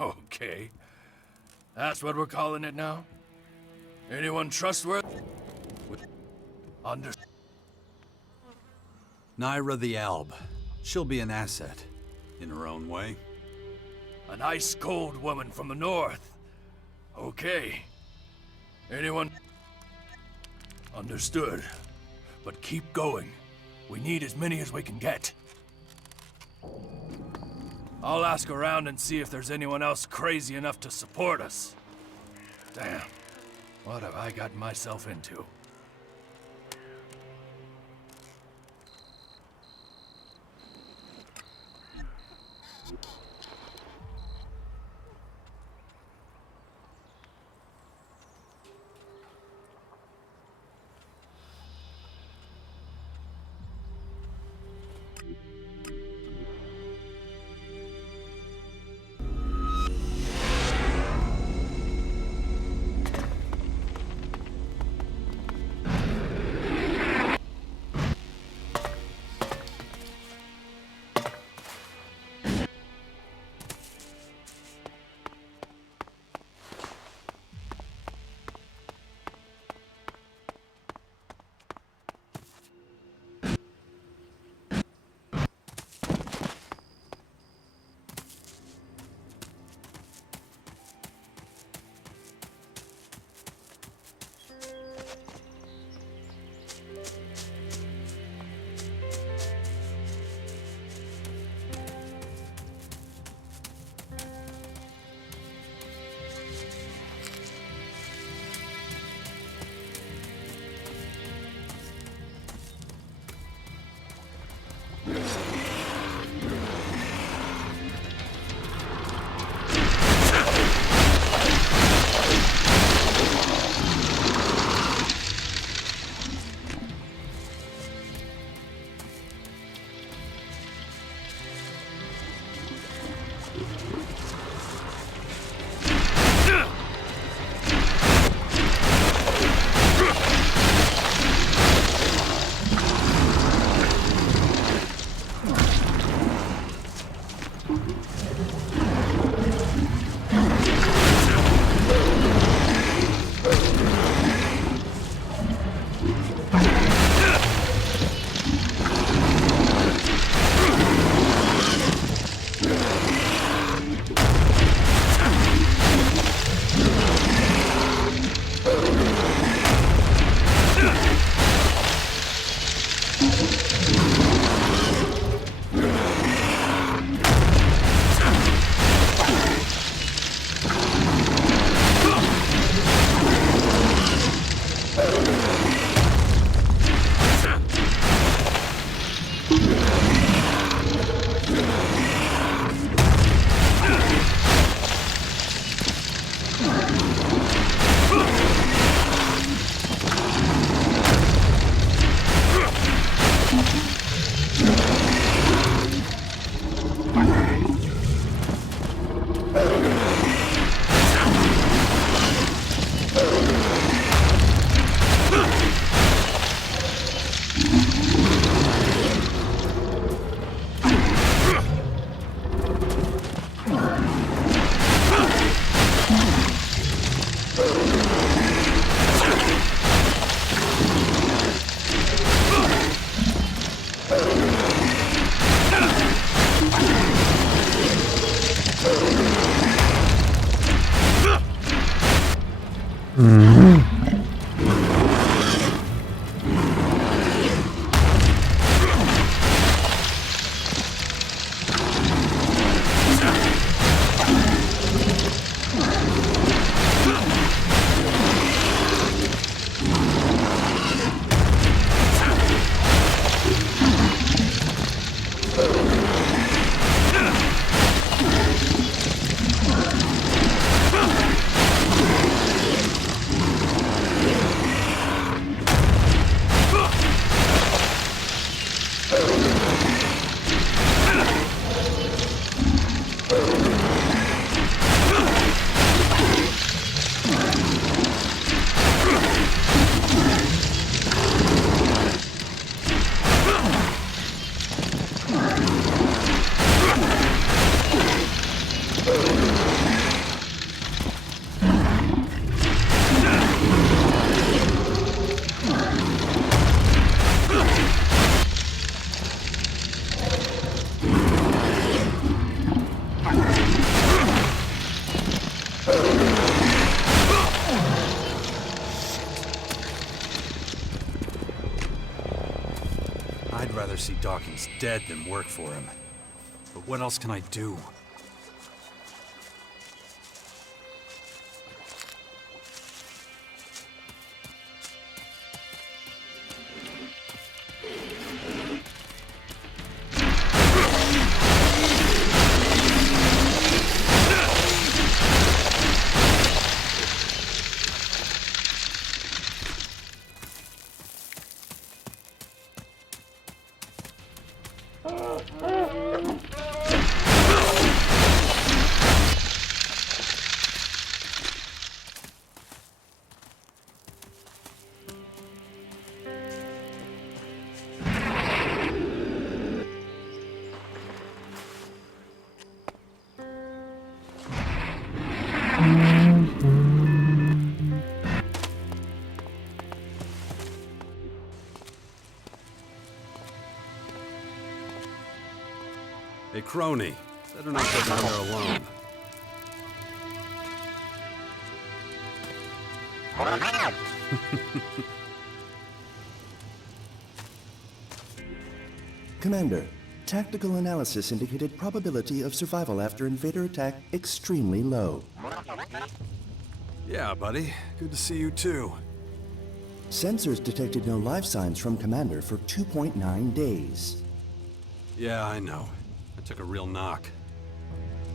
Okay. That's what we're calling it now? Anyone trustworthy? Naira the Alb. She'll be an asset, in her own way. An ice-cold woman from the north. Okay. Anyone? Understood. But keep going. We need as many as we can get. I'll ask around and see if there's anyone else crazy enough to support us. Damn. What have I gotten myself into? I'd rather see Dawkins dead than work for him. But what else can I do? Hey, Crony. Better not go down there alone. Commander, tactical analysis indicated probability of survival after invader attack extremely low. Yeah, buddy. Good to see you too. Sensors detected no life signs from Commander for 2.9 days. Yeah, I know. I took a real knock.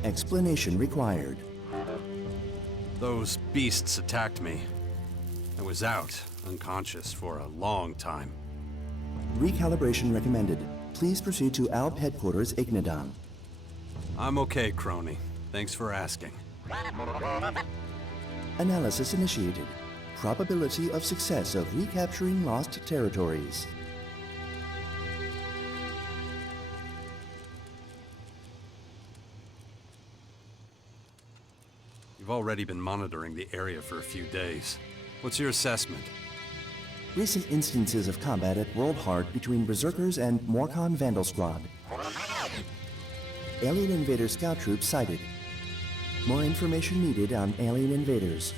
Explanation required. Those beasts attacked me. I was out, unconscious, for a long time. Recalibration recommended. Please proceed to ALP headquarters, Ignadon. I'm okay, Crony. Thanks for asking. Analysis initiated. Probability of success of recapturing lost territories. You've already been monitoring the area for a few days. What's your assessment? Recent instances of combat at World Heart between Berserkers and Morcon Vandal Squad. Alien Invader scout troops sighted. More information needed on alien invaders.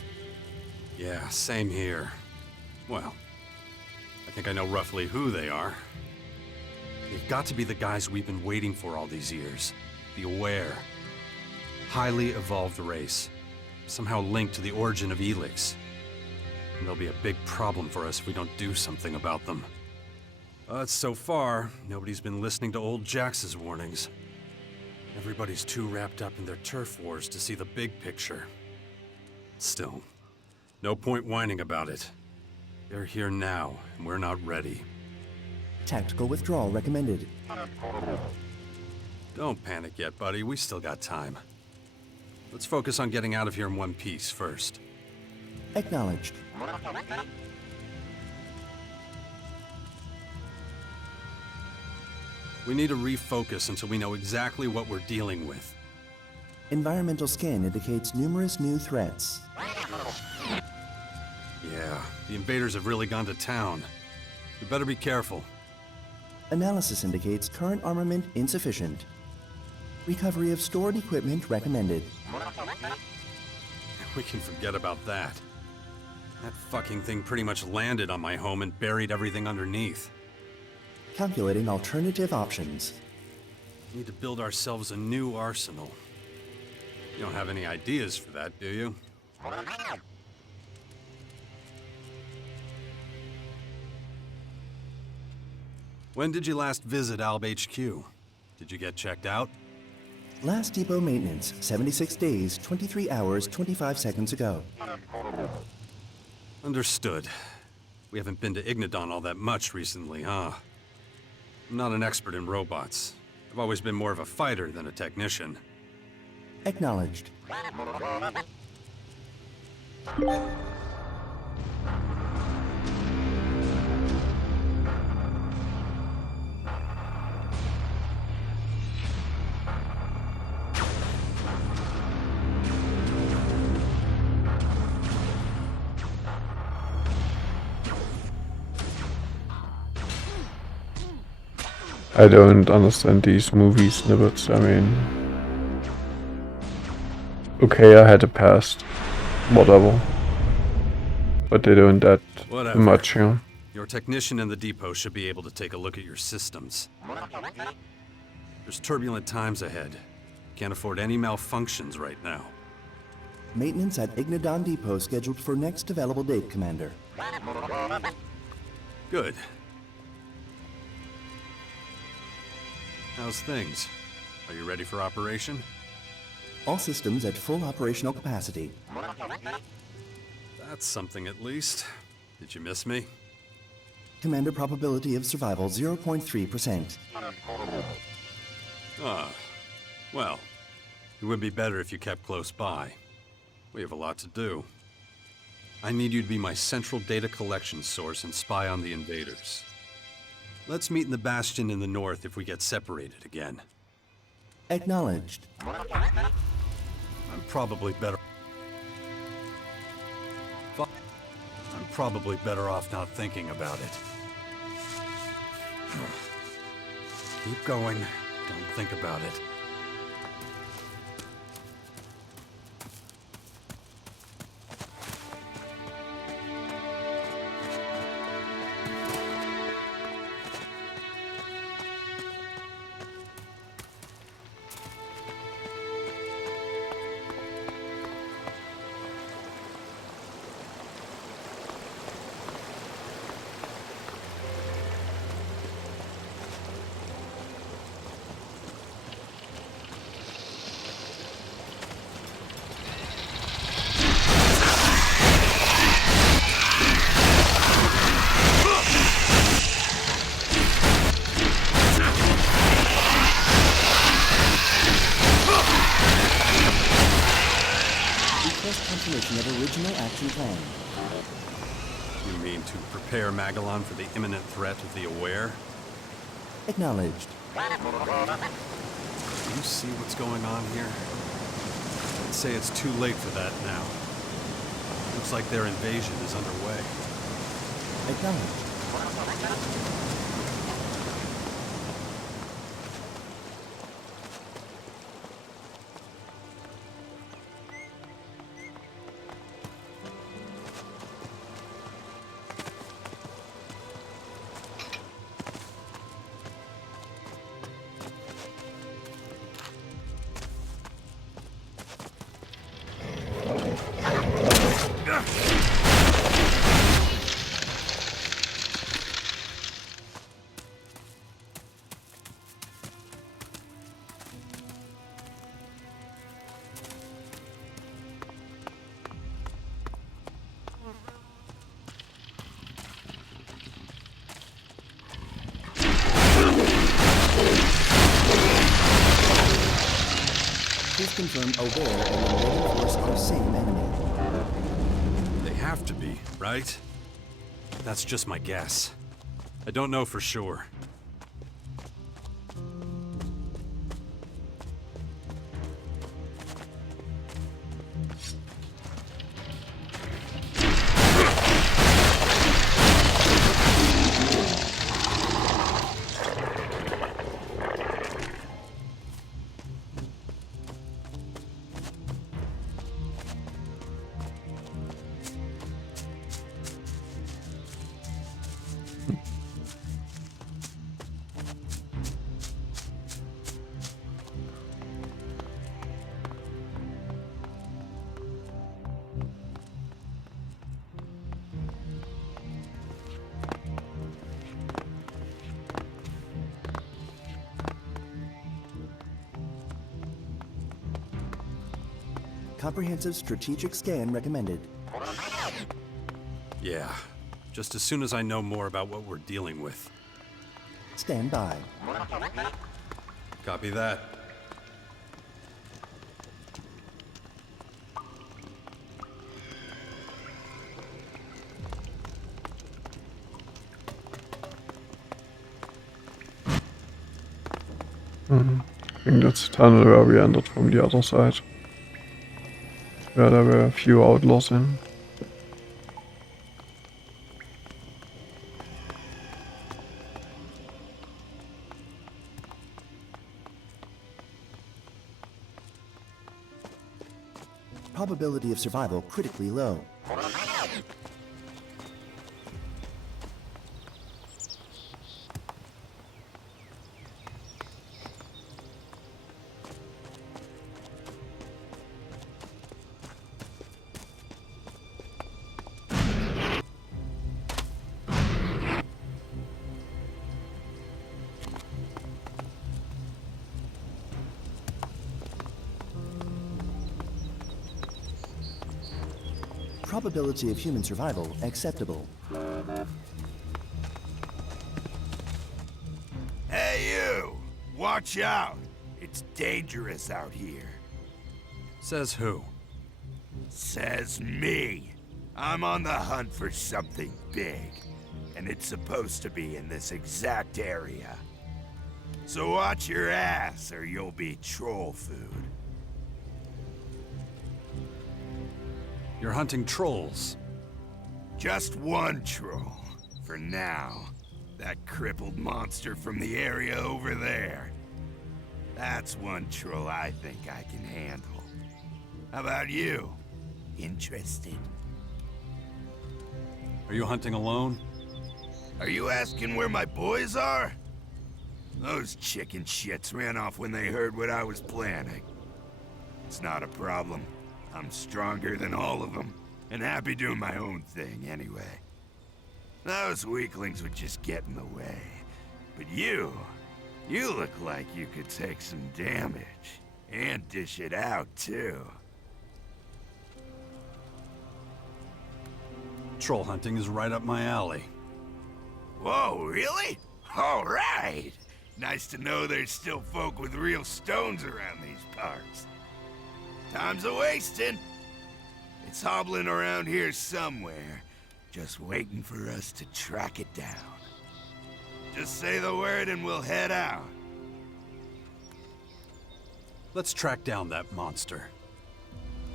Yeah, same here. Well, I think I know roughly who they are. They've got to be the guys we've been waiting for all these years. The Aware. Highly evolved race. Somehow linked to the origin of Elex. And they'll be a big problem for us if we don't do something about them. But so far, nobody's been listening to old Jax's warnings. Everybody's too wrapped up in their turf wars to see the big picture. Still, no point whining about it. They're here now, and we're not ready. Tactical withdrawal recommended. Don't panic yet, buddy. We still got time. Let's focus on getting out of here in one piece first. Acknowledged. We need to refocus until we know exactly what we're dealing with. Environmental scan indicates numerous new threats. Yeah, the invaders have really gone to town. We better be careful. Analysis indicates current armament insufficient. Recovery of stored equipment recommended. We can forget about that. That fucking thing pretty much landed on my home and buried everything underneath. Calculating alternative options. Need to build ourselves a new arsenal. You don't have any ideas for that, do you? When did you last visit Alb HQ? Did you get checked out? Last depot maintenance, 76 days, 23 hours, 25 seconds ago. Understood. We haven't been to Ignadon all that much recently, huh? I'm not an expert in robots. I've always been more of a fighter than a technician. Acknowledged. I don't understand these movie snippets. I mean, okay, I had a past, whatever, but they don't add much, yeah. Your technician in the depot should be able to take a look at your systems. There's turbulent times ahead. Can't afford any malfunctions right now. Maintenance at Ignadon Depot scheduled for next available date, Commander. Good. How's things? Are you ready for operation? All systems at full operational capacity. That's something at least. Did you miss me? Commander, probability of survival 0.3%. Ah, well, it would be better if you kept close by. We have a lot to do. I need you to be my central data collection source and spy on the invaders. Let's meet in the Bastion in the north if we get separated again. Acknowledged. I'm probably better off not thinking about it. Keep going. Don't think about it. Confirmation of original action plan. You mean to prepare Magellan for the imminent threat of the Aware? Acknowledged. Do you see what's going on here? I'd say it's too late for that now. Looks like their invasion is underway. Acknowledged. Please confirm Aware and the invading force are same enemy. They have to be, right? That's just my guess. I don't know for sure. Comprehensive strategic scan recommended. Yeah, just as soon as I know more about what we're dealing with. Stand by. Copy that. I think that's the tunnel where we entered from the other side. Where there were a few outlaws in. Probability of survival critically low. Probability of human survival acceptable. Hey, you! Watch out! It's dangerous out here. Says who? Says me. I'm on the hunt for something big, and it's supposed to be in this exact area. So watch your ass, or you'll be troll food. You're hunting trolls. Just one troll, for now. That crippled monster from the area over there. That's one troll I think I can handle. How about you? Interested? Are you hunting alone? Are you asking where my boys are? Those chicken shits ran off when they heard what I was planning. It's not a problem. I'm stronger than all of them, and happy doing my own thing anyway. Those weaklings would just get in the way. But you look like you could take some damage, and dish it out too. Troll hunting is right up my alley. Whoa, really? All right. Nice to know there's still folk with real stones around these parts. Time's a-wasting. It's hobbling around here somewhere, just waiting for us to track it down. Just say the word and we'll head out. Let's track down that monster.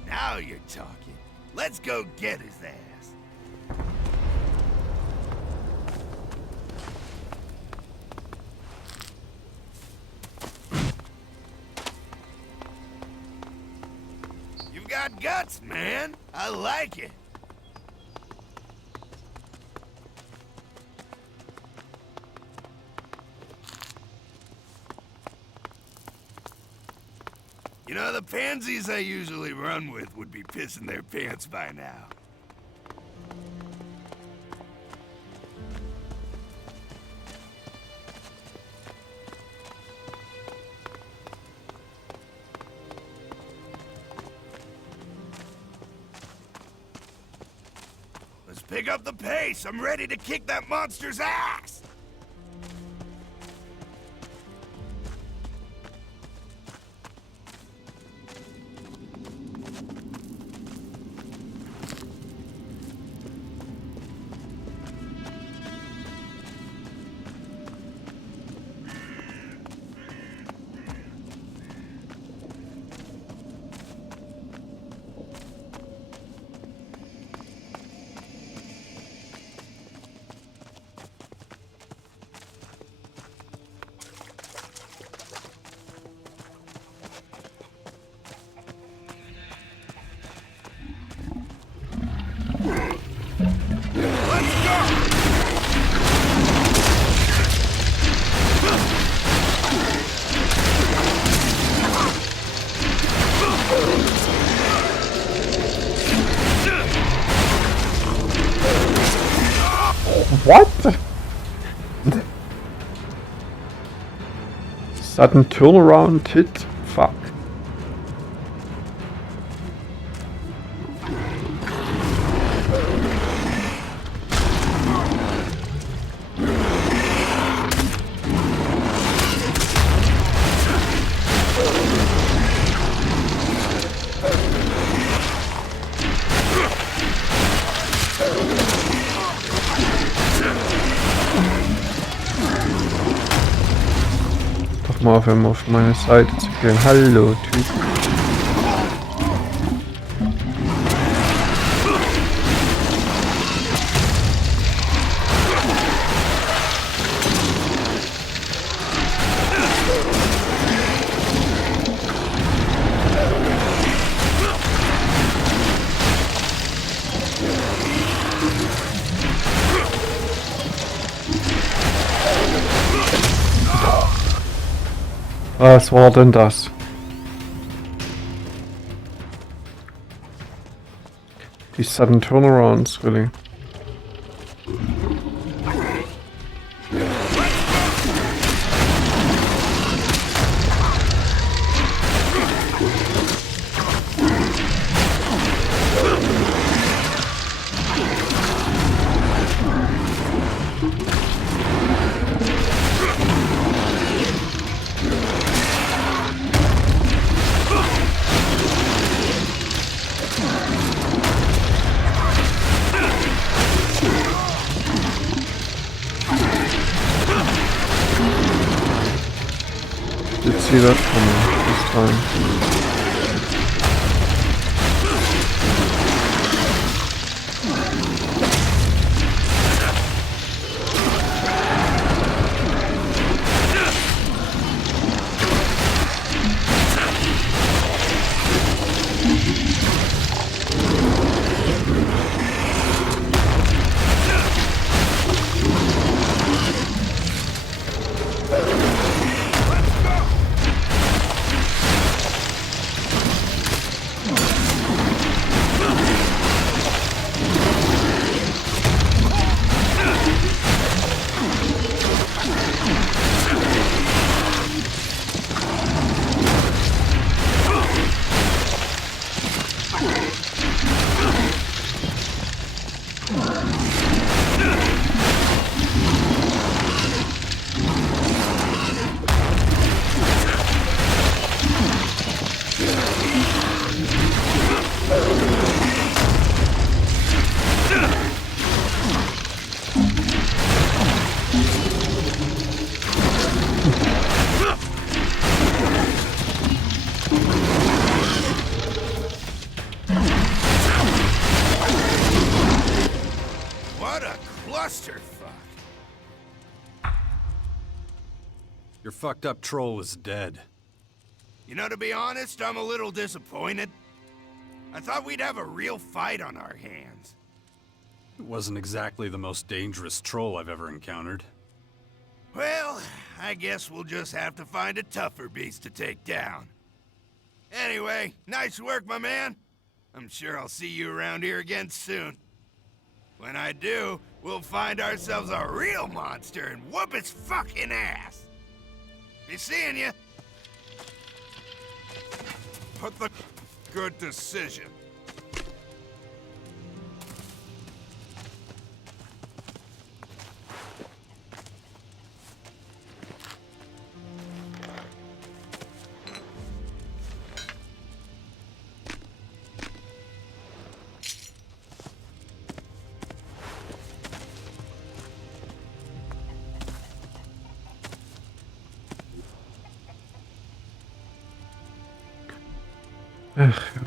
Now you're talking. Let's go get his ass. You've got guts, man. I like it. You know, the pansies I usually run with would be pissing their pants by now. Let's pick up the pace. I'm ready to kick that monster's ass. What? Sudden turnaround hit? Fuck. mal auf meine Seite zu gehen. Hallo, Typ. Was war denn das? Die sudden turnarounds, really. Did see that coming this time. Your fucked up troll is dead. You know, to be honest, I'm a little disappointed. I thought we'd have a real fight on our hands. It wasn't exactly the most dangerous troll I've ever encountered. Well, I guess we'll just have to find a tougher beast to take down. Anyway, nice work, my man. I'm sure I'll see you around here again soon. When I do, we'll find ourselves a real monster and whoop its fucking ass. Be seeing you. Put the good decision. Ach ja.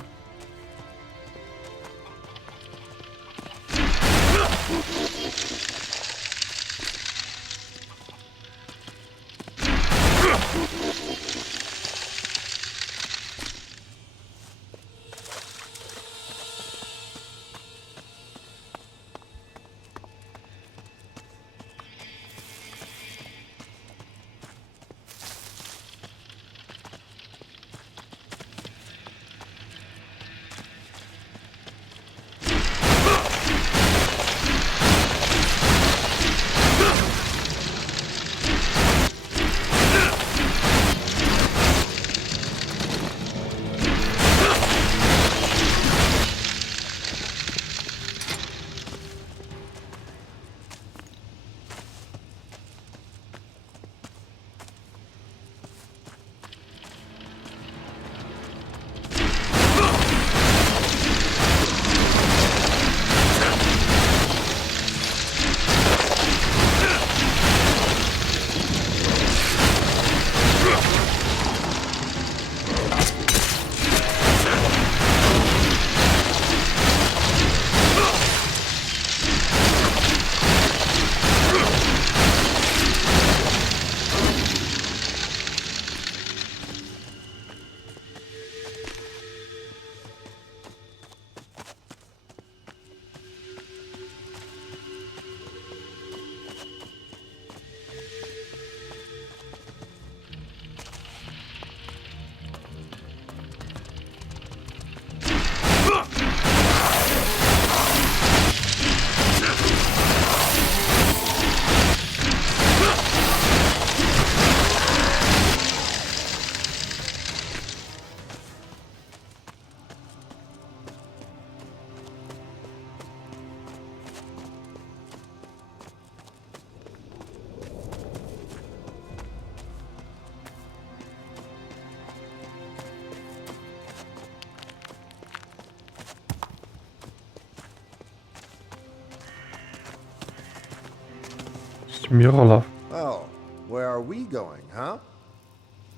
Smirla. Oh, where are we going, huh?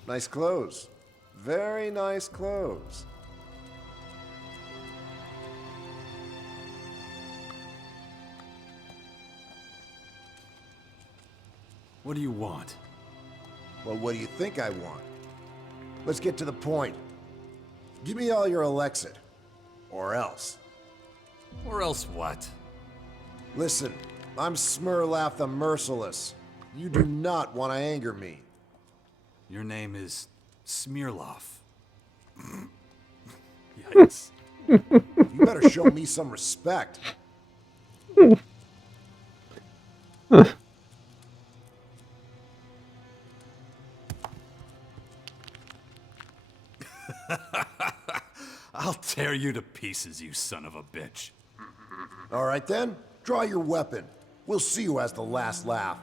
Nice clothes. Very nice clothes. What do you want? Well, what do you think I want? Let's get to the point. Give me all your Alexit. Or else. Or else what? Listen, I'm Smirlaf the Merciless. You do not want to anger me. Your name is Smirloff. Yikes. You better show me some respect. I'll tear you to pieces, you son of a bitch. All right then, draw your weapon. We'll see who has the last laugh.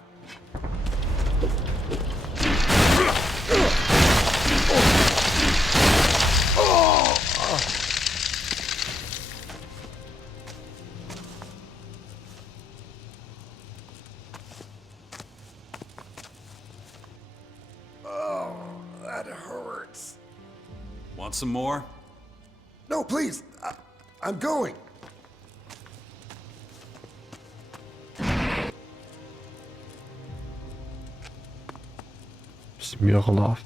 Oh, that hurts. Want some more? No, please. I'm going. Smirla.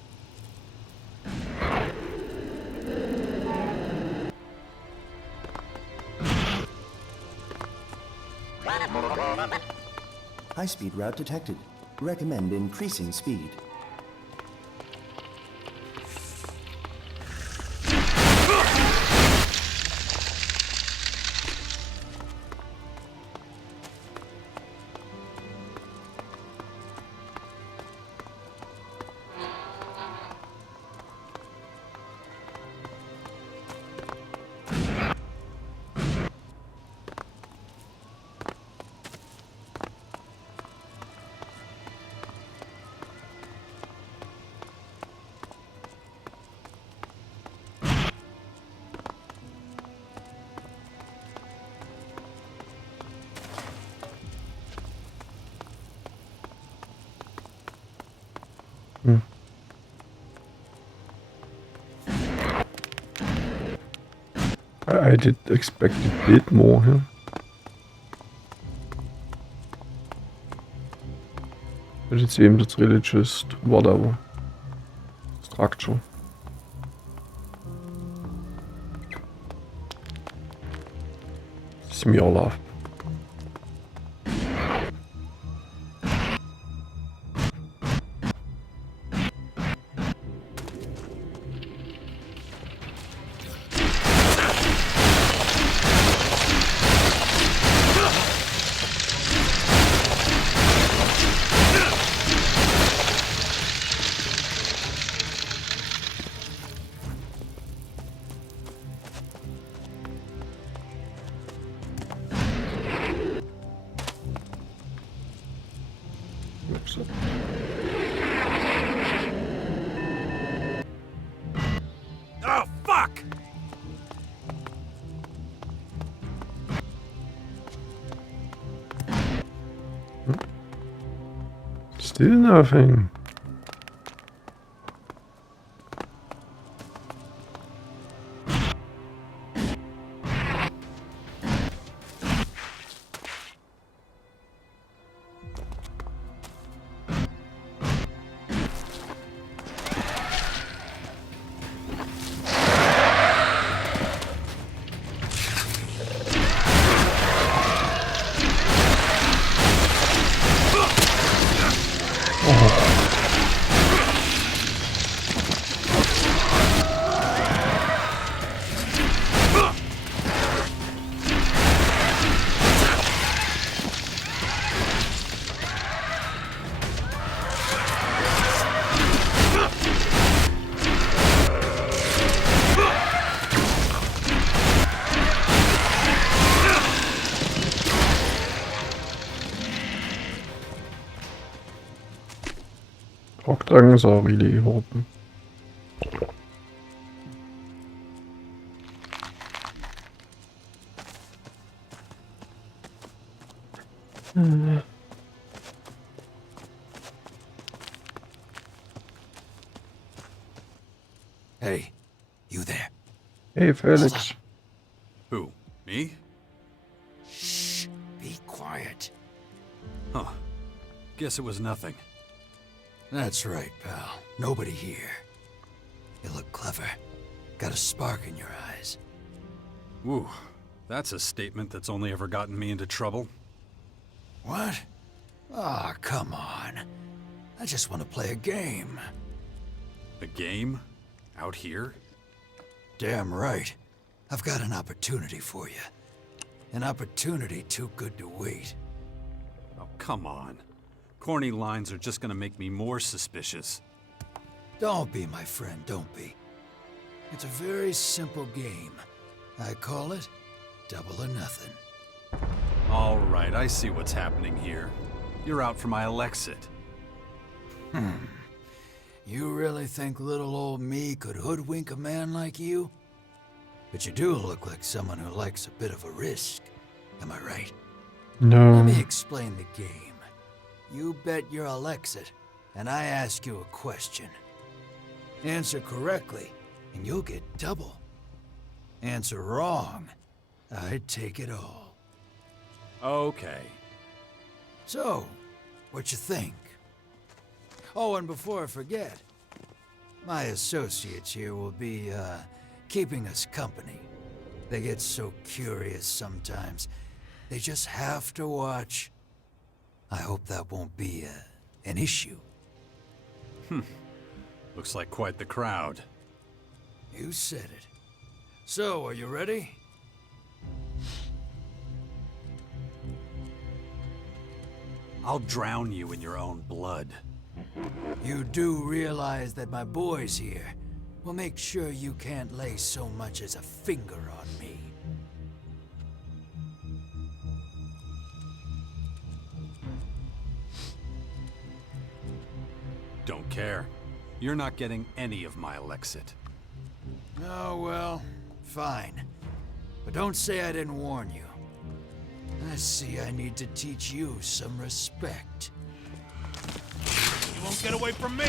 High-speed route detected. Recommend increasing speed. I did expect a bit more here. But it seems it's really just whatever. Structure. Smirla. Oh, fuck! Still nothing. Dragons are really open. Hey, you there? Hey, Felix. Who? Me? Shh. Be quiet. Huh. Guess it was nothing. That's right, pal. Nobody here. You look clever. Got a spark in your eyes. Woo. That's a statement that's only ever gotten me into trouble. What? Ah, come on. I just want to play a game. A game? Out here? Damn right. I've got an opportunity for you. An opportunity too good to wait. Oh, come on. Corny lines are just gonna make me more suspicious. Don't be, my friend, don't be. It's a very simple game. I call it double or nothing. All right, I see what's happening here. You're out for my Elexit. You really think little old me could hoodwink a man like you? But you do look like someone who likes a bit of a risk. Am I right? No. Let me explain the game. You bet your Elexit, and I ask you a question. Answer correctly, and you'll get double. Answer wrong, I'd take it all. Okay. So, what you think? Oh, and before I forget, my associates here will be, keeping us company. They get so curious sometimes. They just have to watch. I hope that won't be, an issue. Looks like quite the crowd. You said it. So, are you ready? I'll drown you in your own blood. You do realize that my boys here will make sure you can't lay so much as a finger on me. Don't care. You're not getting any of my Elexit. Oh, well, fine. But don't say I didn't warn you. I see I need to teach you some respect. You won't get away from me!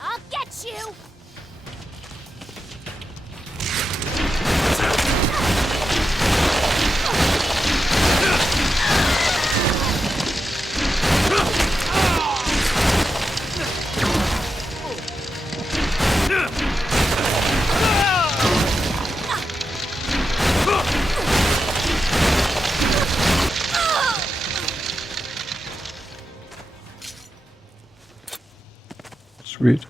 I'll get you! Sweet.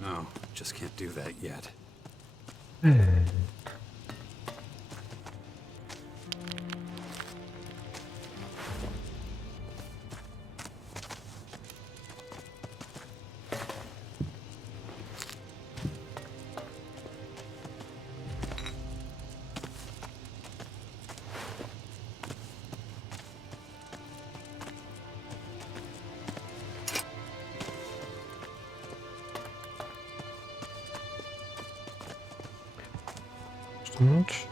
No, just can't do that yet. Gut.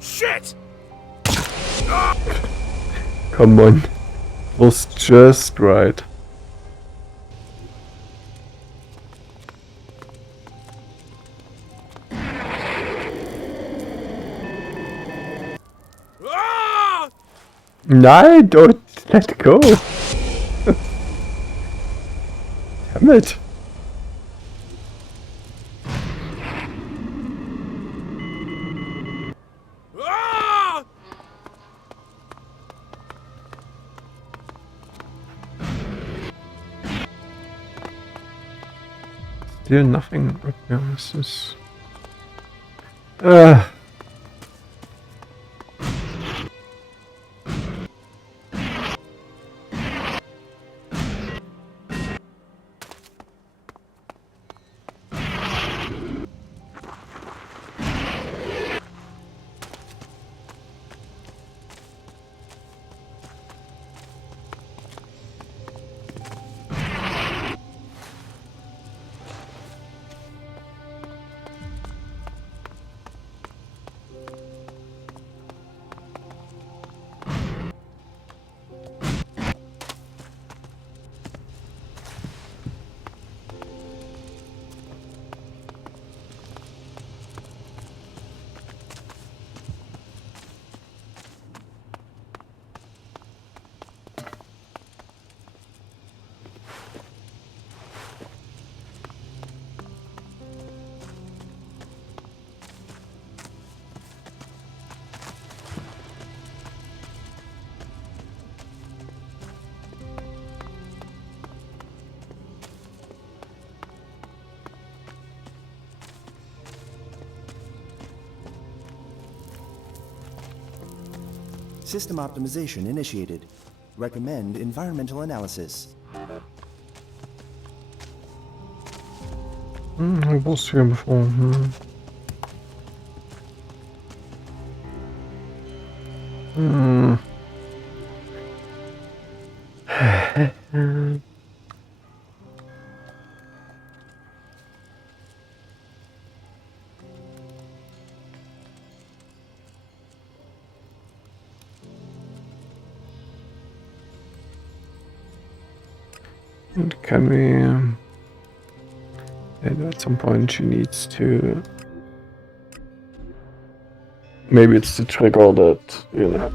Shit! Come on. Was just right. Nein, don't let go. Damn it. Still nothing. Okay, this is. System optimization initiated. Recommend environmental analysis. I was here before. And can we? And at some point she needs to. Maybe it's the trigger that, you know.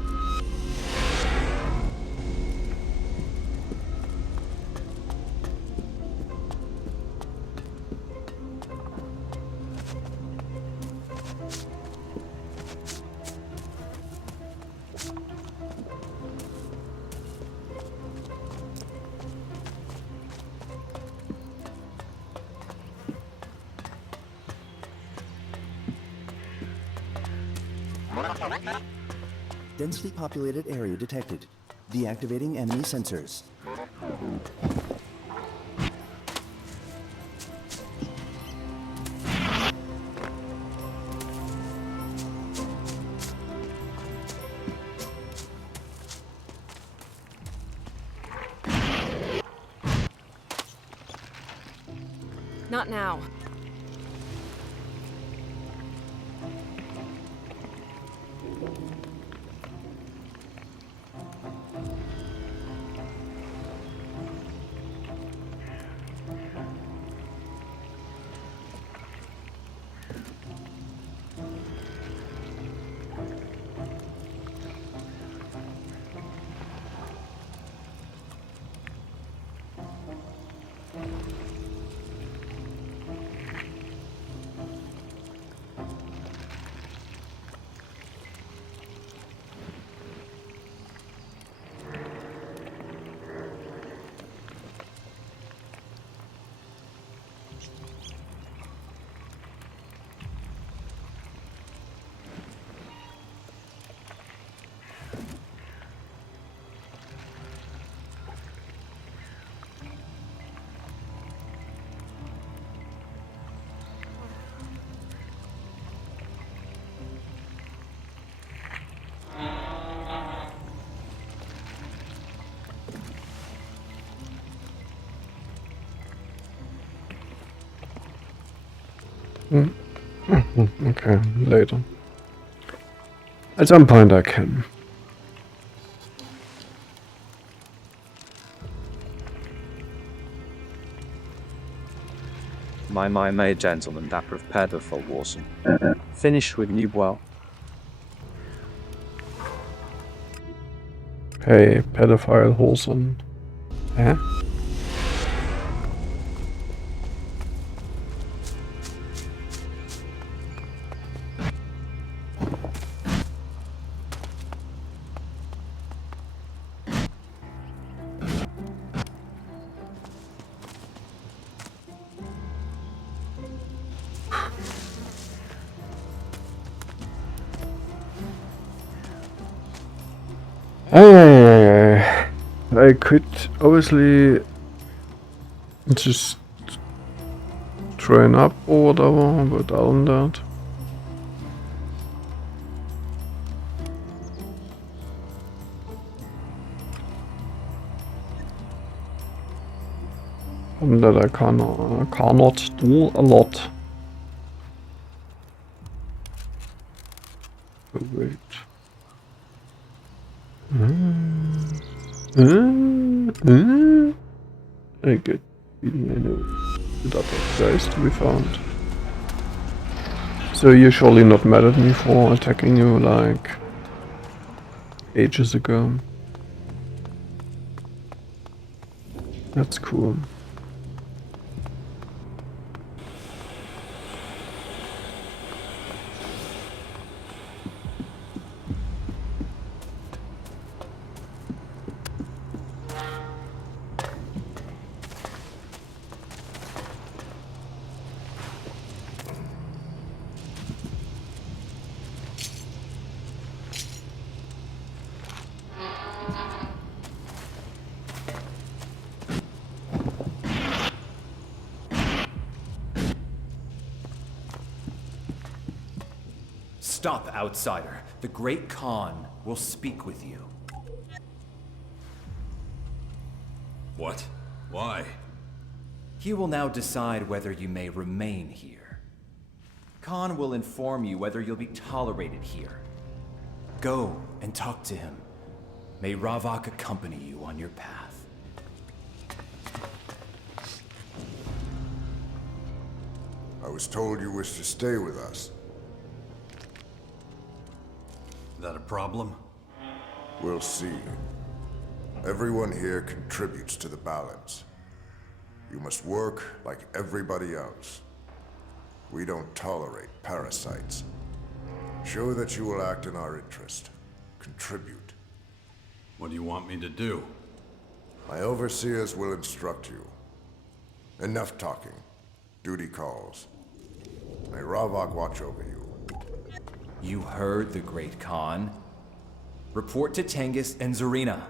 Densely populated area detected. Deactivating enemy sensors. Not now. Okay, later. At some point I can. My gentlemen that prepared for Warson. Finish with you well. Hey, pedophile Wholesome. Huh? I could obviously just train up or whatever, but other than that. And that I cannot do a lot. Oh, wait. I get feeling I know the other guys to be found. So you're surely not mad at me for attacking you like ages ago. That's cool. Stop, outsider. The Great Khan will speak with you. What? Why? He will now decide whether you may remain here. Khan will inform you whether you'll be tolerated here. Go and talk to him. May Ravok accompany you on your path. I was told you wish to stay with us. That a problem? We'll see. Everyone here contributes to the balance. You must work like everybody else. We don't tolerate parasites. Show that you will act in our interest. Contribute. What do you want me to do? My overseers will instruct you. Enough talking. Duty calls. May Ravok watch over you. You heard the Great Khan. Report to Tengus and Zarina.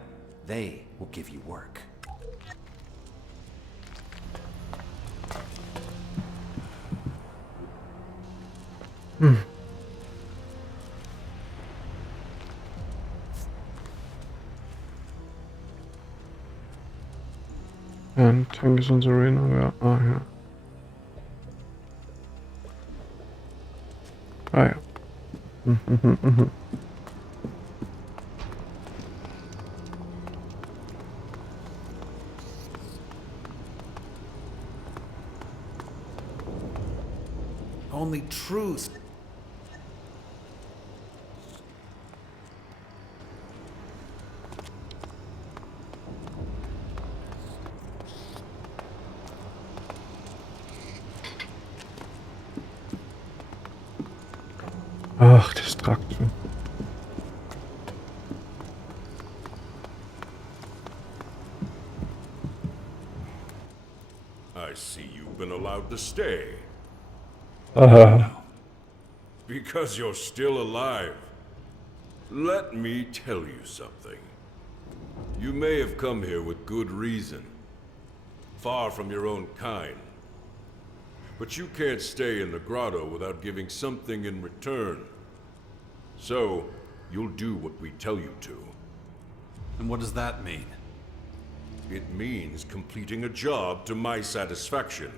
They will give you work. And Tengus and Zarina, where are here? Ah, yeah. Only truth. Ach, Distraction. I see you've been allowed to stay. Because you're still alive. Let me tell you something. You may have come here with good reason, far from your own kind. But you can't stay in the grotto without giving something in return. So, you'll do what we tell you to. And what does that mean? It means completing a job to my satisfaction.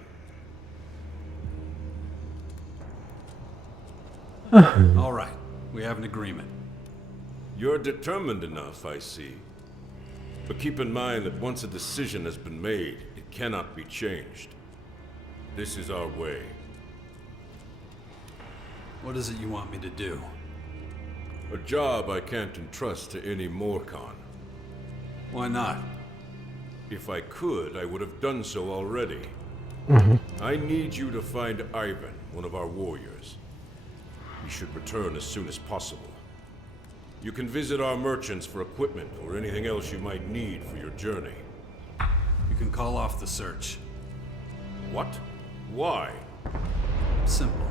All right, we have an agreement. You're determined enough, I see. But keep in mind that once a decision has been made, it cannot be changed. This is our way. What is it you want me to do? A job I can't entrust to any Morcon. Why not? If I could, I would have done so already. I need you to find Ivan, one of our warriors. He should return as soon as possible. You can visit our merchants for equipment or anything else you might need for your journey. You can call off the search. What? Why? Simple.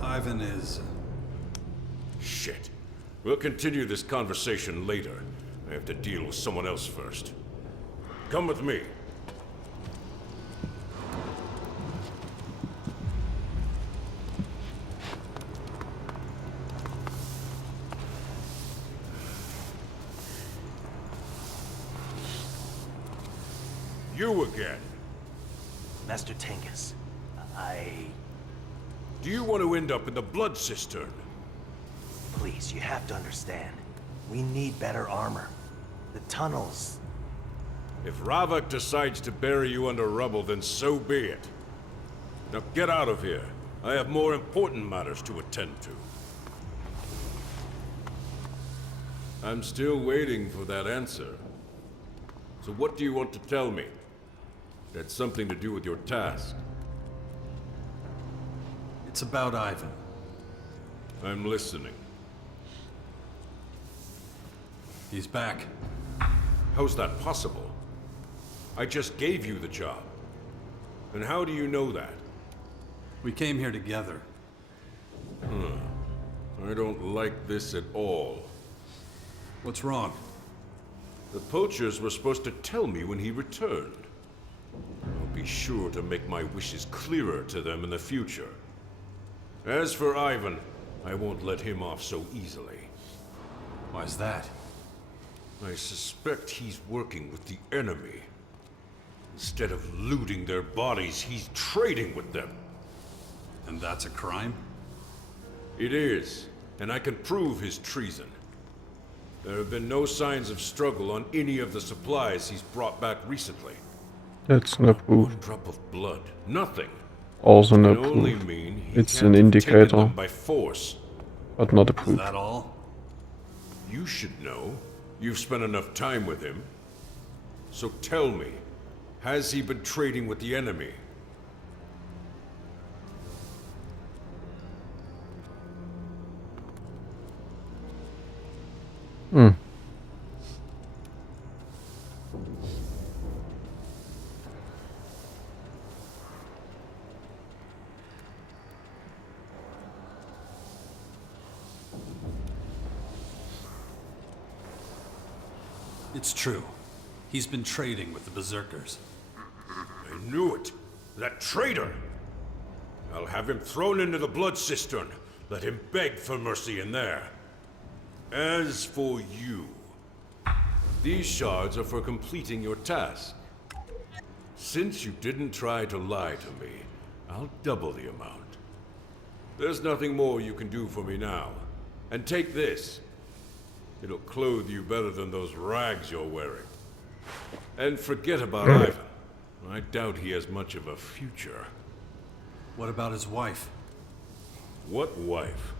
Ivan is... Shit. We'll continue this conversation later. I have to deal with someone else first. Come with me. You again. Master Tengus, Do you want to end up in the blood cistern? Please, you have to understand. We need better armor. The tunnels... If Ravak decides to bury you under rubble, then so be it. Now get out of here. I have more important matters to attend to. I'm still waiting for that answer. So what do you want to tell me? That's something to do with your task. It's about Ivan. I'm listening. He's back. How's that possible? I just gave you the job. And how do you know that? We came here together. I don't like this at all. What's wrong? The poachers were supposed to tell me when he returned. I'll be sure to make my wishes clearer to them in the future. As for Ivan, I won't let him off so easily. Why's that? I suspect he's working with the enemy. Instead of looting their bodies, he's trading with them. And that's a crime? It is, and I can prove his treason. There have been no signs of struggle on any of the supplies he's brought back recently. That's no proof. One drop of blood, nothing. Also no Can only proof. mean he It's can't an have taken indicator, them by force. but not a Is proof. that all? You should know. You've spent enough time with him. So tell me, has he been trading with the enemy? It's true. He's been trading with the Berserkers. I knew it! That traitor! I'll have him thrown into the blood cistern. Let him beg for mercy in there. As for you, these shards are for completing your task. Since you didn't try to lie to me, I'll double the amount. There's nothing more you can do for me now. And take this. It'll clothe you better than those rags you're wearing. And forget about Ivan. I doubt he has much of a future. What about his wife? What wife?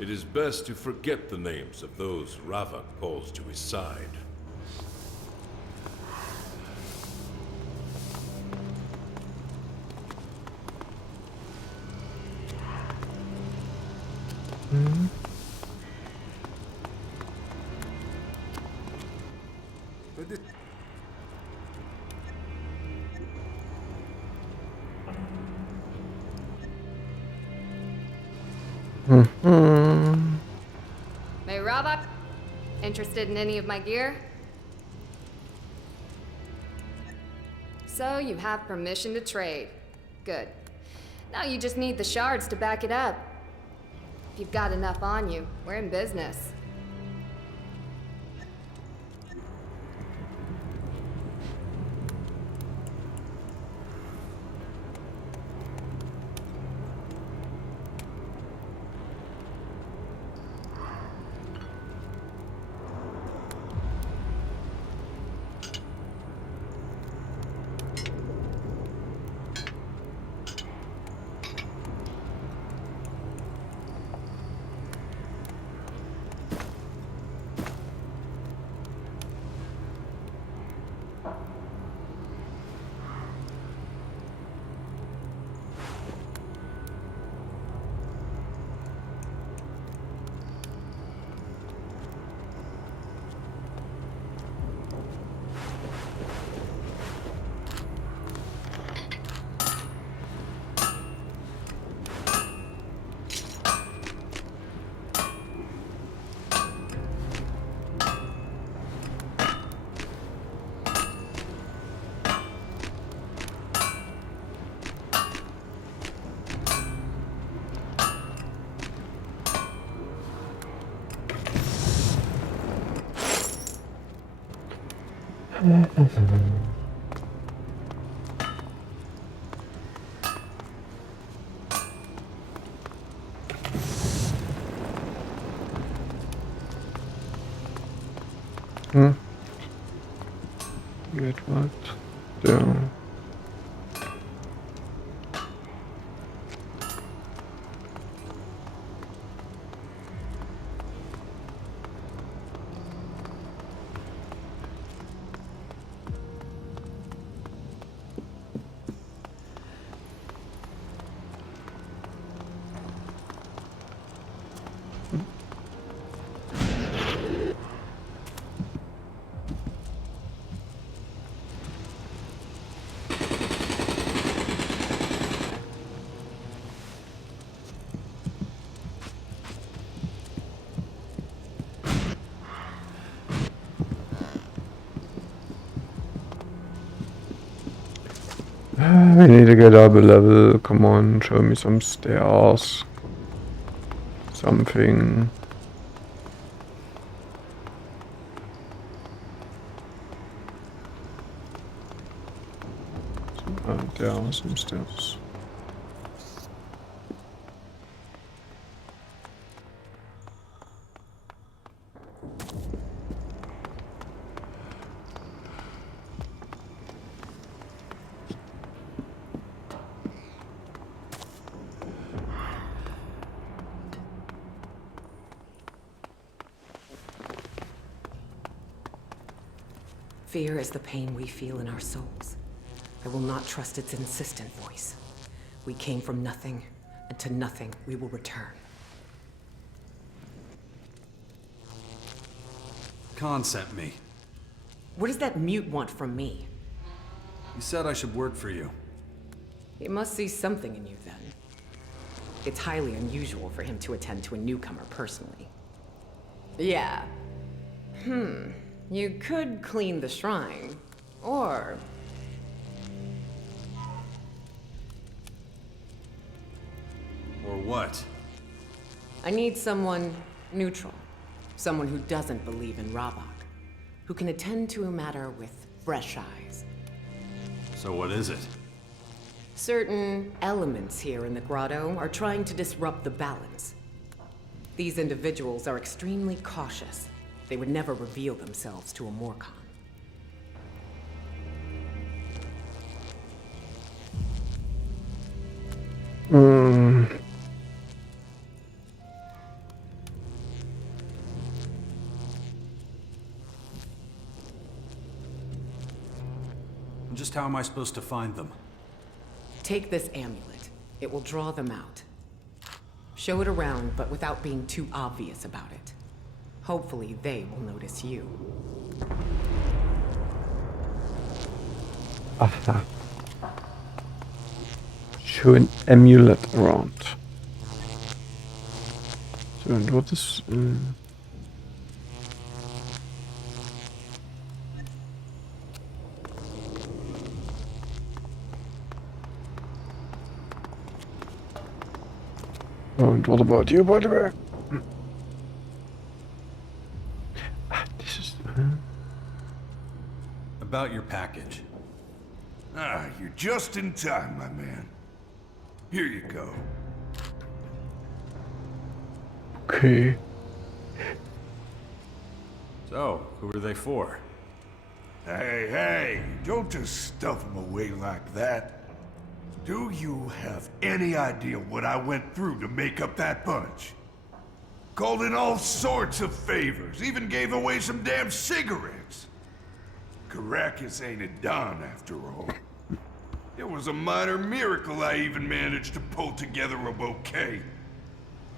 It is best to forget the names of those Ravak calls to his side. Hey, Ravak, interested in any of my gear? So you have permission to trade. Good. Now you just need the shards to back it up. If you've got enough on you, we're in business. Geht was? Ja. We need to get up a level. Come on, show me some stairs. Something. There are some stairs. Fear is the pain we feel in our souls. I will not trust its insistent voice. We came from nothing, and to nothing we will return. Khan sent me. What does that mute want from me? He said I should work for you. He must see something in you then. It's highly unusual for him to attend to a newcomer personally. Yeah. You could clean the shrine, or... Or what? I need someone neutral. Someone who doesn't believe in Ravok. Who can attend to a matter with fresh eyes. So what is it? Certain elements here in the grotto are trying to disrupt the balance. These individuals are extremely cautious. They would never reveal themselves to a Morcon. Just how am I supposed to find them? Take this amulet. It will draw them out. Show it around, but without being too obvious about it. Hopefully, they will notice you. Aha. Show an amulet around. So, and what is... Oh, and what about you, by the way? This is... About your package. Ah, you're just in time, my man. Here you go. Okay. So, who are they for? Hey, don't just stuff them away like that. Do you have any idea what I went through to make up that bunch? Called in all sorts of favors, even gave away some damn cigarettes. Caracas ain't a Don after all. It was a minor miracle I even managed to pull together a bouquet.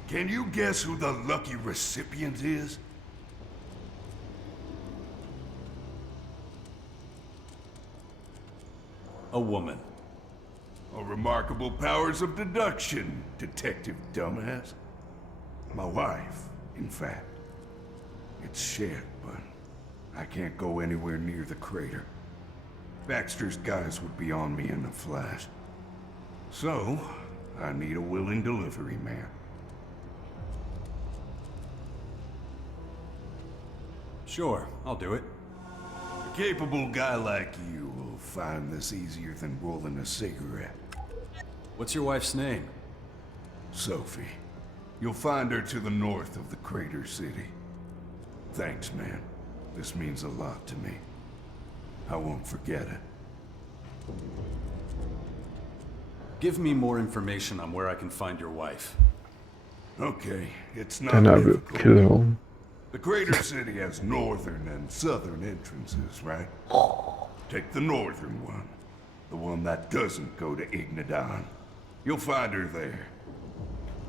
Can you guess who the lucky recipient is? A woman. Remarkable powers of deduction, Detective Dumbass. My wife, in fact. It's shit, but I can't go anywhere near the crater. Baxter's guys would be on me in a flash. So, I need a willing delivery man. Sure, I'll do it. capable guy like you will find this easier than rolling a cigarette. What's your wife's name? Sophie. You'll find her to the north of the Crater City. Thanks, man. This means a lot to me. I won't forget it. Give me more information on where I can find your wife. Okay, it's not Then I will difficult. kill her. The Crater City has northern and southern entrances, right? Take the northern one. The one that doesn't go to Ignadon. You'll find her there.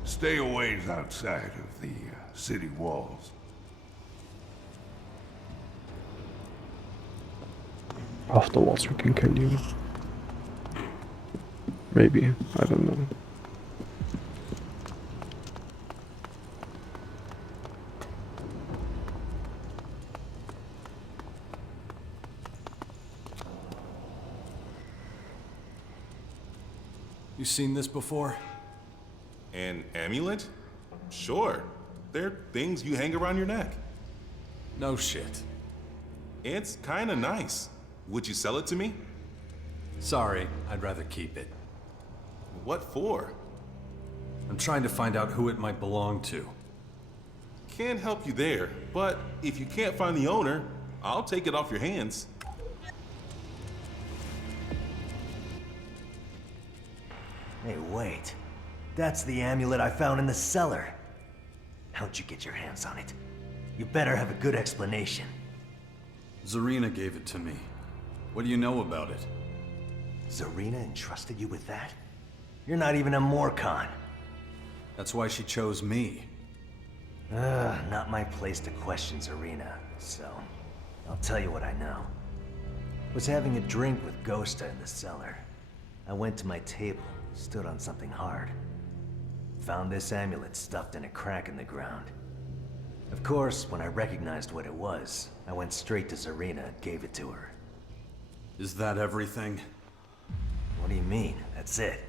Stay a ways outside of the city walls. Afterwards we can kill you. Maybe, I don't know. You seen this before? An amulet? Sure. They're things you hang around your neck. No shit. It's kinda nice. Would you sell it to me? Sorry, I'd rather keep it. What for? I'm trying to find out who it might belong to. Can't help you there, but if you can't find the owner, I'll take it off your hands. Hey, wait. That's the amulet I found in the cellar. How'd you get your hands on it? You better have a good explanation. Zarina gave it to me. What do you know about it? Zarina entrusted you with that? You're not even a Morcon. That's why she chose me. Not my place to question Zarina, so I'll tell you what I know. Was having a drink with Ghosta in the cellar. I went to my table, stood on something hard. Found this amulet stuffed in a crack in the ground. Of course, when I recognized what it was, I went straight to Zarina and gave it to her. Is that everything? What do you mean? That's it.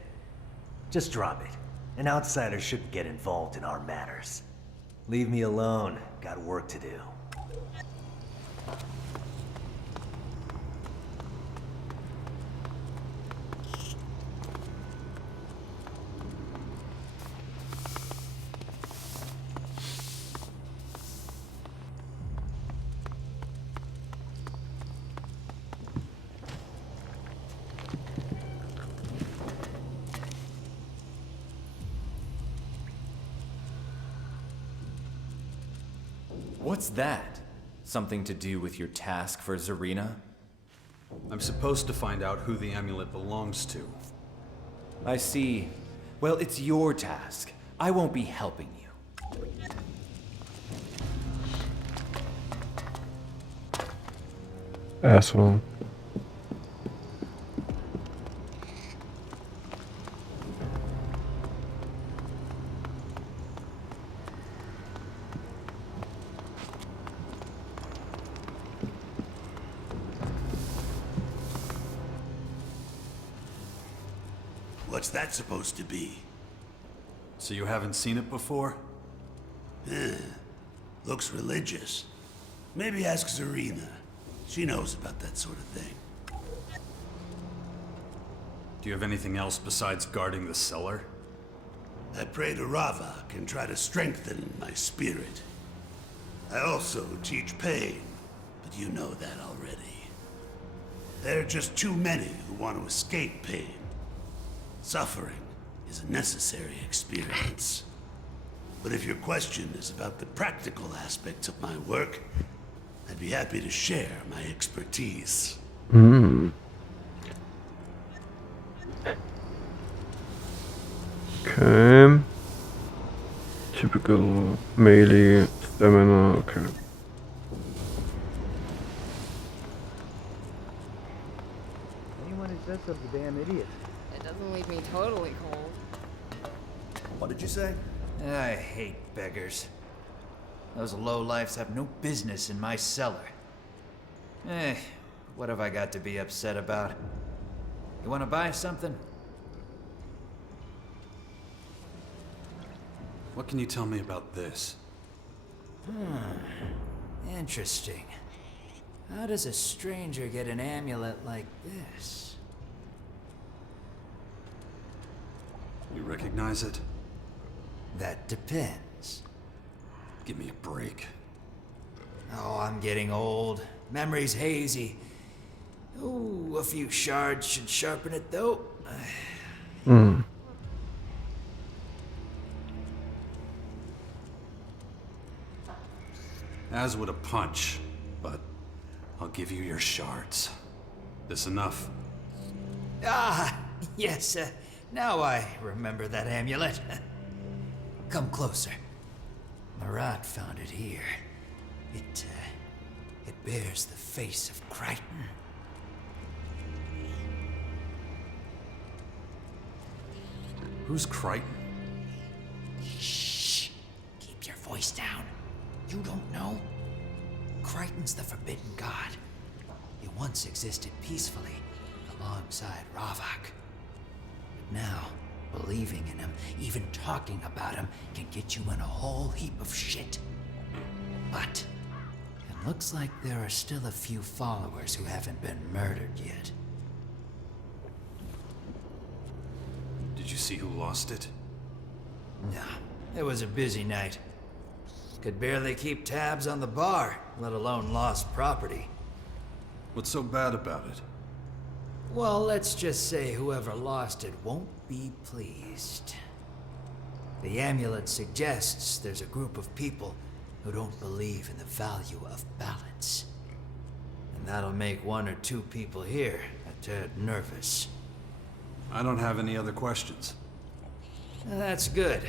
Just drop it. An outsider shouldn't get involved in our matters. Leave me alone. Got work to do. What's that? Something to do with your task for Zarina? I'm supposed to find out who the amulet belongs to. I see. Well, it's your task. I won't be helping you. Asshole. What's that supposed to be? So you haven't seen it before? Looks religious. Maybe ask Zarina. She knows about that sort of thing. Do you have anything else besides guarding the cellar? I pray to Ravak and try to strengthen my spirit. I also teach pain, but you know that already. There are just too many who want to escape pain. Suffering is a necessary experience. But if your question is about the practical aspects of my work, I'd be happy to share my expertise. Okay. Typical melee stamina, okay. Anyone who says something's a damn idiot. It doesn't leave me totally cold. What did you say? I hate beggars. Those lowlifes have no business in my cellar. What have I got to be upset about? You want to buy something? What can you tell me about this? Interesting. How does a stranger get an amulet like this? You recognize it? That depends. Give me a break. Oh, I'm getting old. Memory's hazy. Ooh, a few shards should sharpen it, though. Hmm. As would a punch, but I'll give you your shards. This enough? Ah, yes, now I remember that amulet. Come closer. Marat found it here. It bears the face of Crichton. Who's Crichton? Shh! Keep your voice down. You don't know? Crichton's the Forbidden God. He once existed peacefully alongside Ravak. But now, believing in him, even talking about him, can get you in a whole heap of shit. But it looks like there are still a few followers who haven't been murdered yet. Did you see who lost it? No, it was a busy night. Could barely keep tabs on the bar, let alone lost property. What's so bad about it? Well, let's just say whoever lost it won't be pleased. The amulet suggests there's a group of people who don't believe in the value of balance. And that'll make one or two people here a tad nervous. I don't have any other questions. That's good,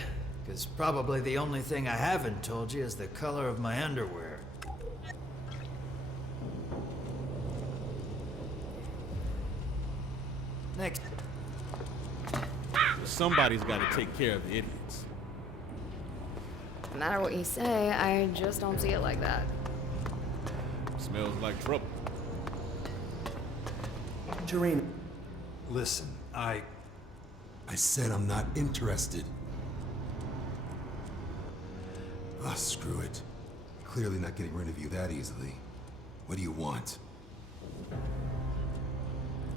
because probably the only thing I haven't told you is the color of my underwear. Next. Somebody's got to take care of the idiots. No matter what you say, I just don't see it like that. Smells like trouble. Terrain. Listen, I said I'm not interested. Ah, screw it. Clearly not getting rid of you that easily. What do you want?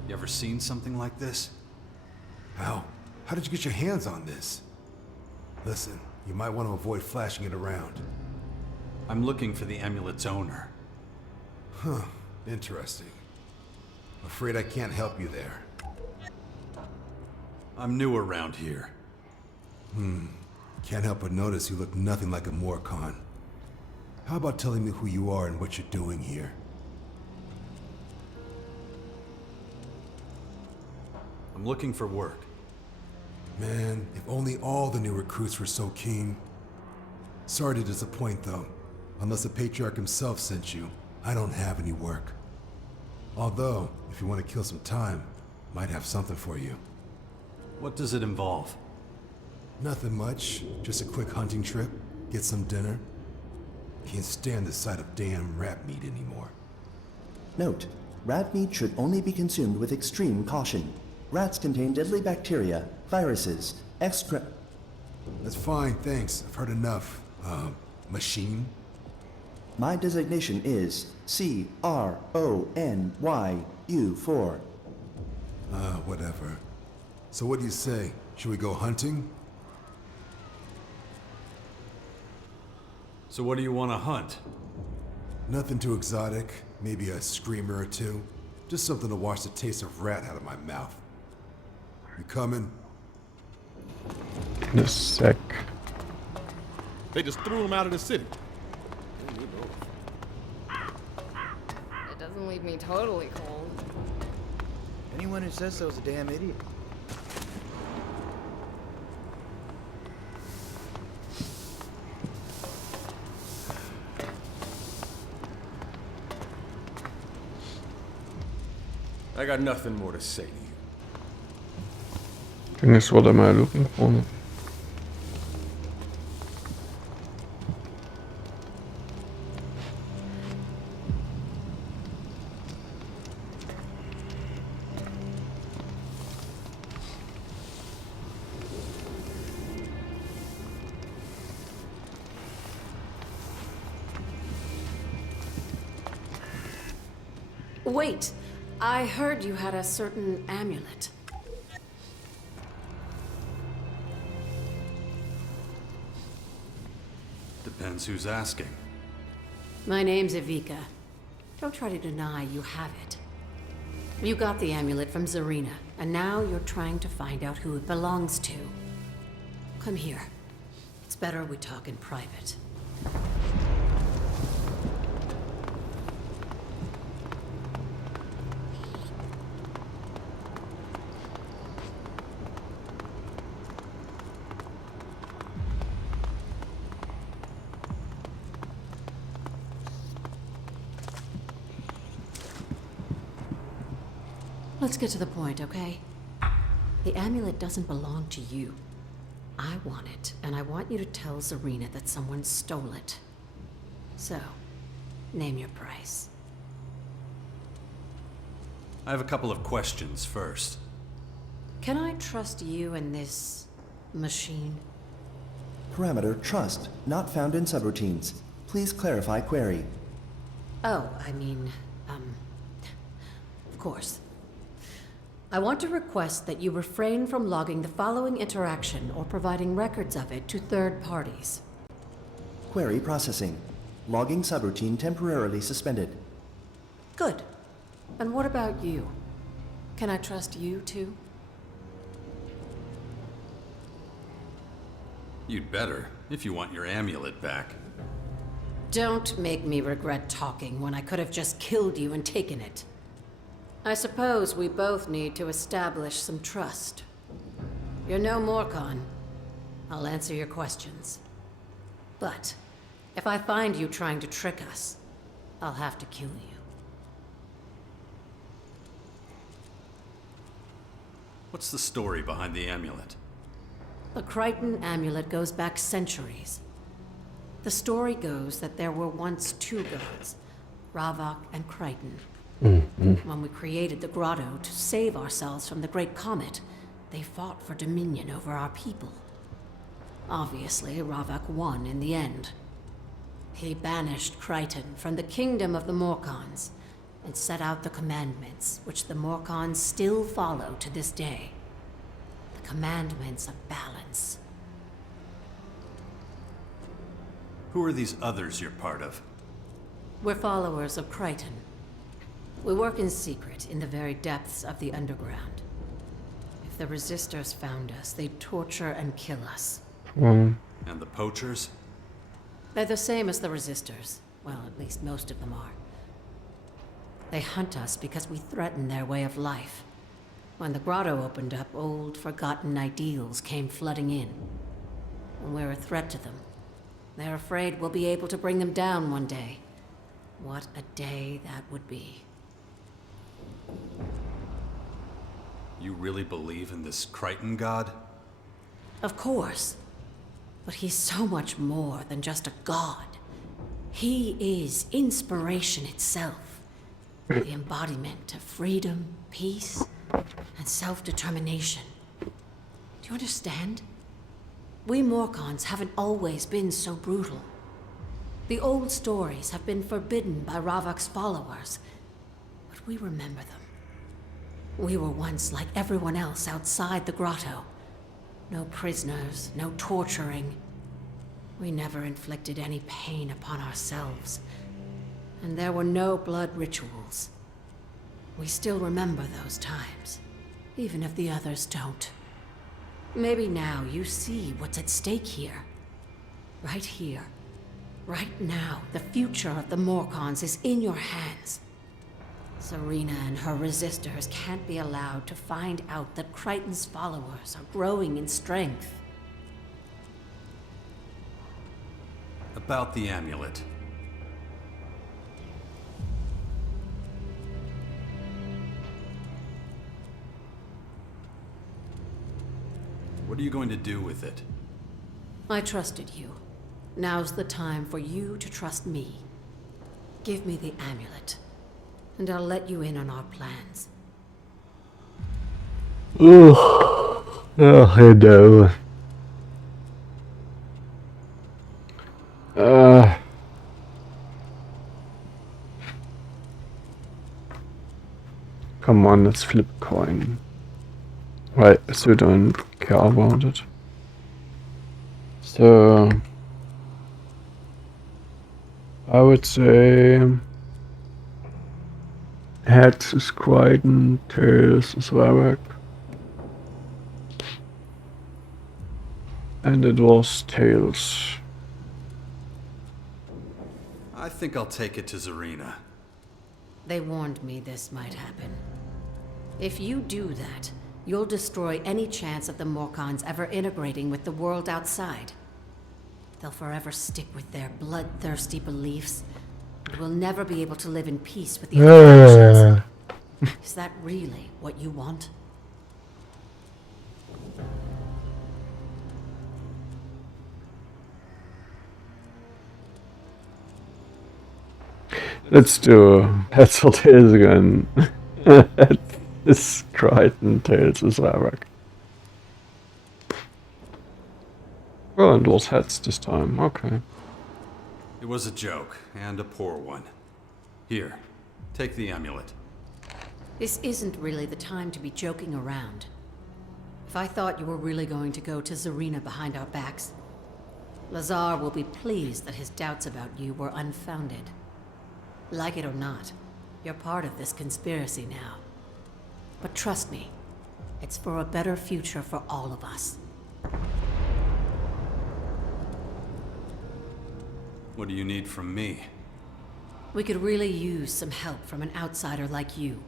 You ever seen something like this? How? How did you get your hands on this? Listen, you might want to avoid flashing it around. I'm looking for the amulet's owner. Huh. Interesting. Afraid I can't help you there. I'm new around here. Can't help but notice you look nothing like a Morcon. How about telling me who you are and what you're doing here? I'm looking for work. Man, if only all the new recruits were so keen. Sorry to disappoint, though. Unless the Patriarch himself sent you, I don't have any work. Although, if you want to kill some time, might have something for you. What does it involve? Nothing much. Just a quick hunting trip, get some dinner. Can't stand the sight of damn rat meat anymore. Note: rat meat should only be consumed with extreme caution. Rats contain deadly bacteria, viruses, That's fine, thanks. I've heard enough. Machine? My designation is CRONYU4. Whatever. So what do you say? Should we go hunting? So what do you want to hunt? Nothing too exotic. Maybe a screamer or two. Just something to wash the taste of rat out of my mouth. You coming? In a sec. They just threw him out of the city. It doesn't leave me totally cold. Anyone who says so is a damn idiot. I got nothing more to say to you. I think that's what am I looking for. Wait, I heard you had a certain amulet. Depends who's asking. My name's Evika. Don't try to deny you have it. You got the amulet from Zarina, and now you're trying to find out who it belongs to. Come here. It's better we talk in private. Let's get to the point, okay? The amulet doesn't belong to you. I want it, and I want you to tell Zarina that someone stole it. So, name your price. I have a couple of questions first. Can I trust you and this machine? Parameter trust, not found in subroutines. Please clarify query. Oh, I mean, of course. I want to request that you refrain from logging the following interaction or providing records of it to third parties. Query processing. Logging subroutine temporarily suspended. Good. And what about you? Can I trust you too? You'd better, if you want your amulet back. Don't make me regret talking when I could have just killed you and taken it. I suppose we both need to establish some trust. You're no Morcon. I'll answer your questions. But if I find you trying to trick us, I'll have to kill you. What's the story behind the amulet? The Crichton amulet goes back centuries. The story goes that there were once two gods, Ravak and Crichton. When we created the grotto to save ourselves from the Great Comet, they fought for dominion over our people. Obviously, Ravak won in the end. He banished Crichton from the kingdom of the Morcons and set out the commandments, which the Morcons still follow to this day. The commandments of balance. Who are these others you're part of? We're followers of Crichton. We work in secret in the very depths of the underground. If the Resistors found us, they'd torture and kill us. And the poachers? They're the same as the Resistors. Well, at least most of them are. They hunt us because we threaten their way of life. When the grotto opened up, old, forgotten ideals came flooding in. And we're a threat to them. They're afraid we'll be able to bring them down one day. What a day that would be. You really believe in this Crichton god? Of course. But he's so much more than just a god. He is inspiration itself. The embodiment of freedom, peace, and self-determination. Do you understand? We Morcons haven't always been so brutal. The old stories have been forbidden by Ravak's followers, but we remember them. We were once like everyone else outside the grotto. No prisoners, no torturing. We never inflicted any pain upon ourselves. And there were no blood rituals. We still remember those times, even if the others don't. Maybe now you see what's at stake here. Right here. Right now, the future of the Morcons is in your hands. Zarina and her Resistors can't be allowed to find out that Crichton's followers are growing in strength. About the amulet. What are you going to do with it? I trusted you. Now's the time for you to trust me. Give me the amulet, and I'll let you in on our plans. Oh, I know. Come on, let's flip a coin. Right, so don't care about it. So I would say heads is Crichton, tails is Varrock. And it was tails. I think I'll take it to Zarina. They warned me this might happen. If you do that, you'll destroy any chance of the Morkans ever integrating with the world outside. They'll forever stick with their bloodthirsty beliefs, and will never be able to live in peace with the other factions. Is that really what you want? Let's do heads or tails again. It's Crichton, tails is Varrock. Oh, and it was heads this time, okay. It was a joke, and a poor one. Here, take the amulet. This isn't really the time to be joking around. If I thought you were really going to go to Zarina behind our backs, Lazar will be pleased that his doubts about you were unfounded. Like it or not, you're part of this conspiracy now. But trust me, it's for a better future for all of us. What do you need from me? We could really use some help from an outsider like you.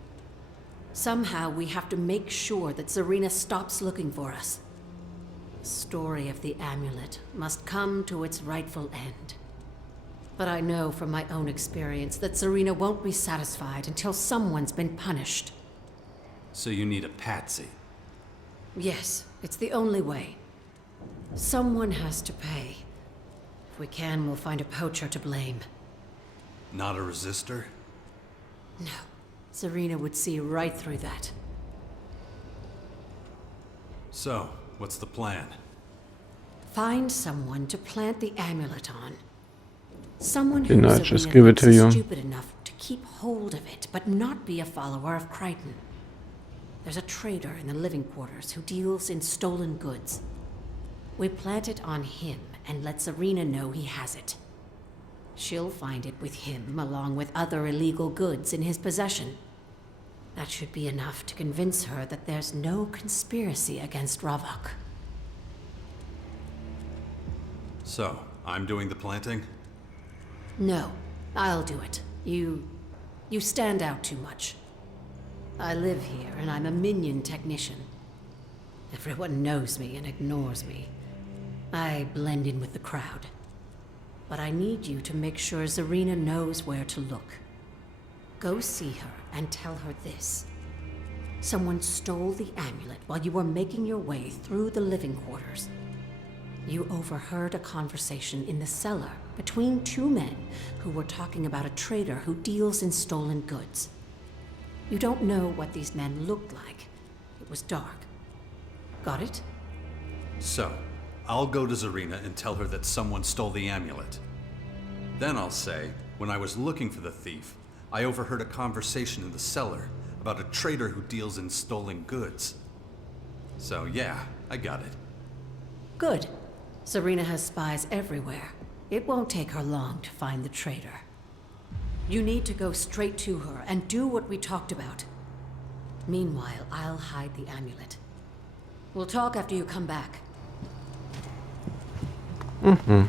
Somehow we have to make sure that Zarina stops looking for us. The story of the amulet must come to its rightful end. But I know from my own experience that Zarina won't be satisfied until someone's been punished. So you need a patsy? Yes, it's the only way. Someone has to pay. If we can, we'll find a poacher to blame. Not a resistor? No. Zarina would see right through that. So, what's the plan? Find someone to plant the amulet on. Someone who Didn't I just give it to you? stupid enough to keep hold of it, but not be a follower of Crichton. There's a trader in the living quarters who deals in stolen goods. We plant it on him and let Zarina know he has it. She'll find it with him along with other illegal goods in his possession. That should be enough to convince her that there's no conspiracy against Ravok. So, I'm doing the planting? No, I'll do it. You stand out too much. I live here and I'm a minion technician. Everyone knows me and ignores me. I blend in with the crowd. But I need you to make sure Zarina knows where to look. Go see her and tell her this. Someone stole the amulet while you were making your way through the living quarters. You overheard a conversation in the cellar between two men who were talking about a trader who deals in stolen goods. You don't know what these men looked like. It was dark. Got it? So, I'll go to Zarina and tell her that someone stole the amulet. Then I'll say, when I was looking for the thief, I overheard a conversation in the cellar about a trader who deals in stolen goods. So yeah, I got it. Good. Zarina has spies everywhere. It won't take her long to find the traitor. You need to go straight to her and do what we talked about. Meanwhile, I'll hide the amulet. We'll talk after you come back. Mm-hmm.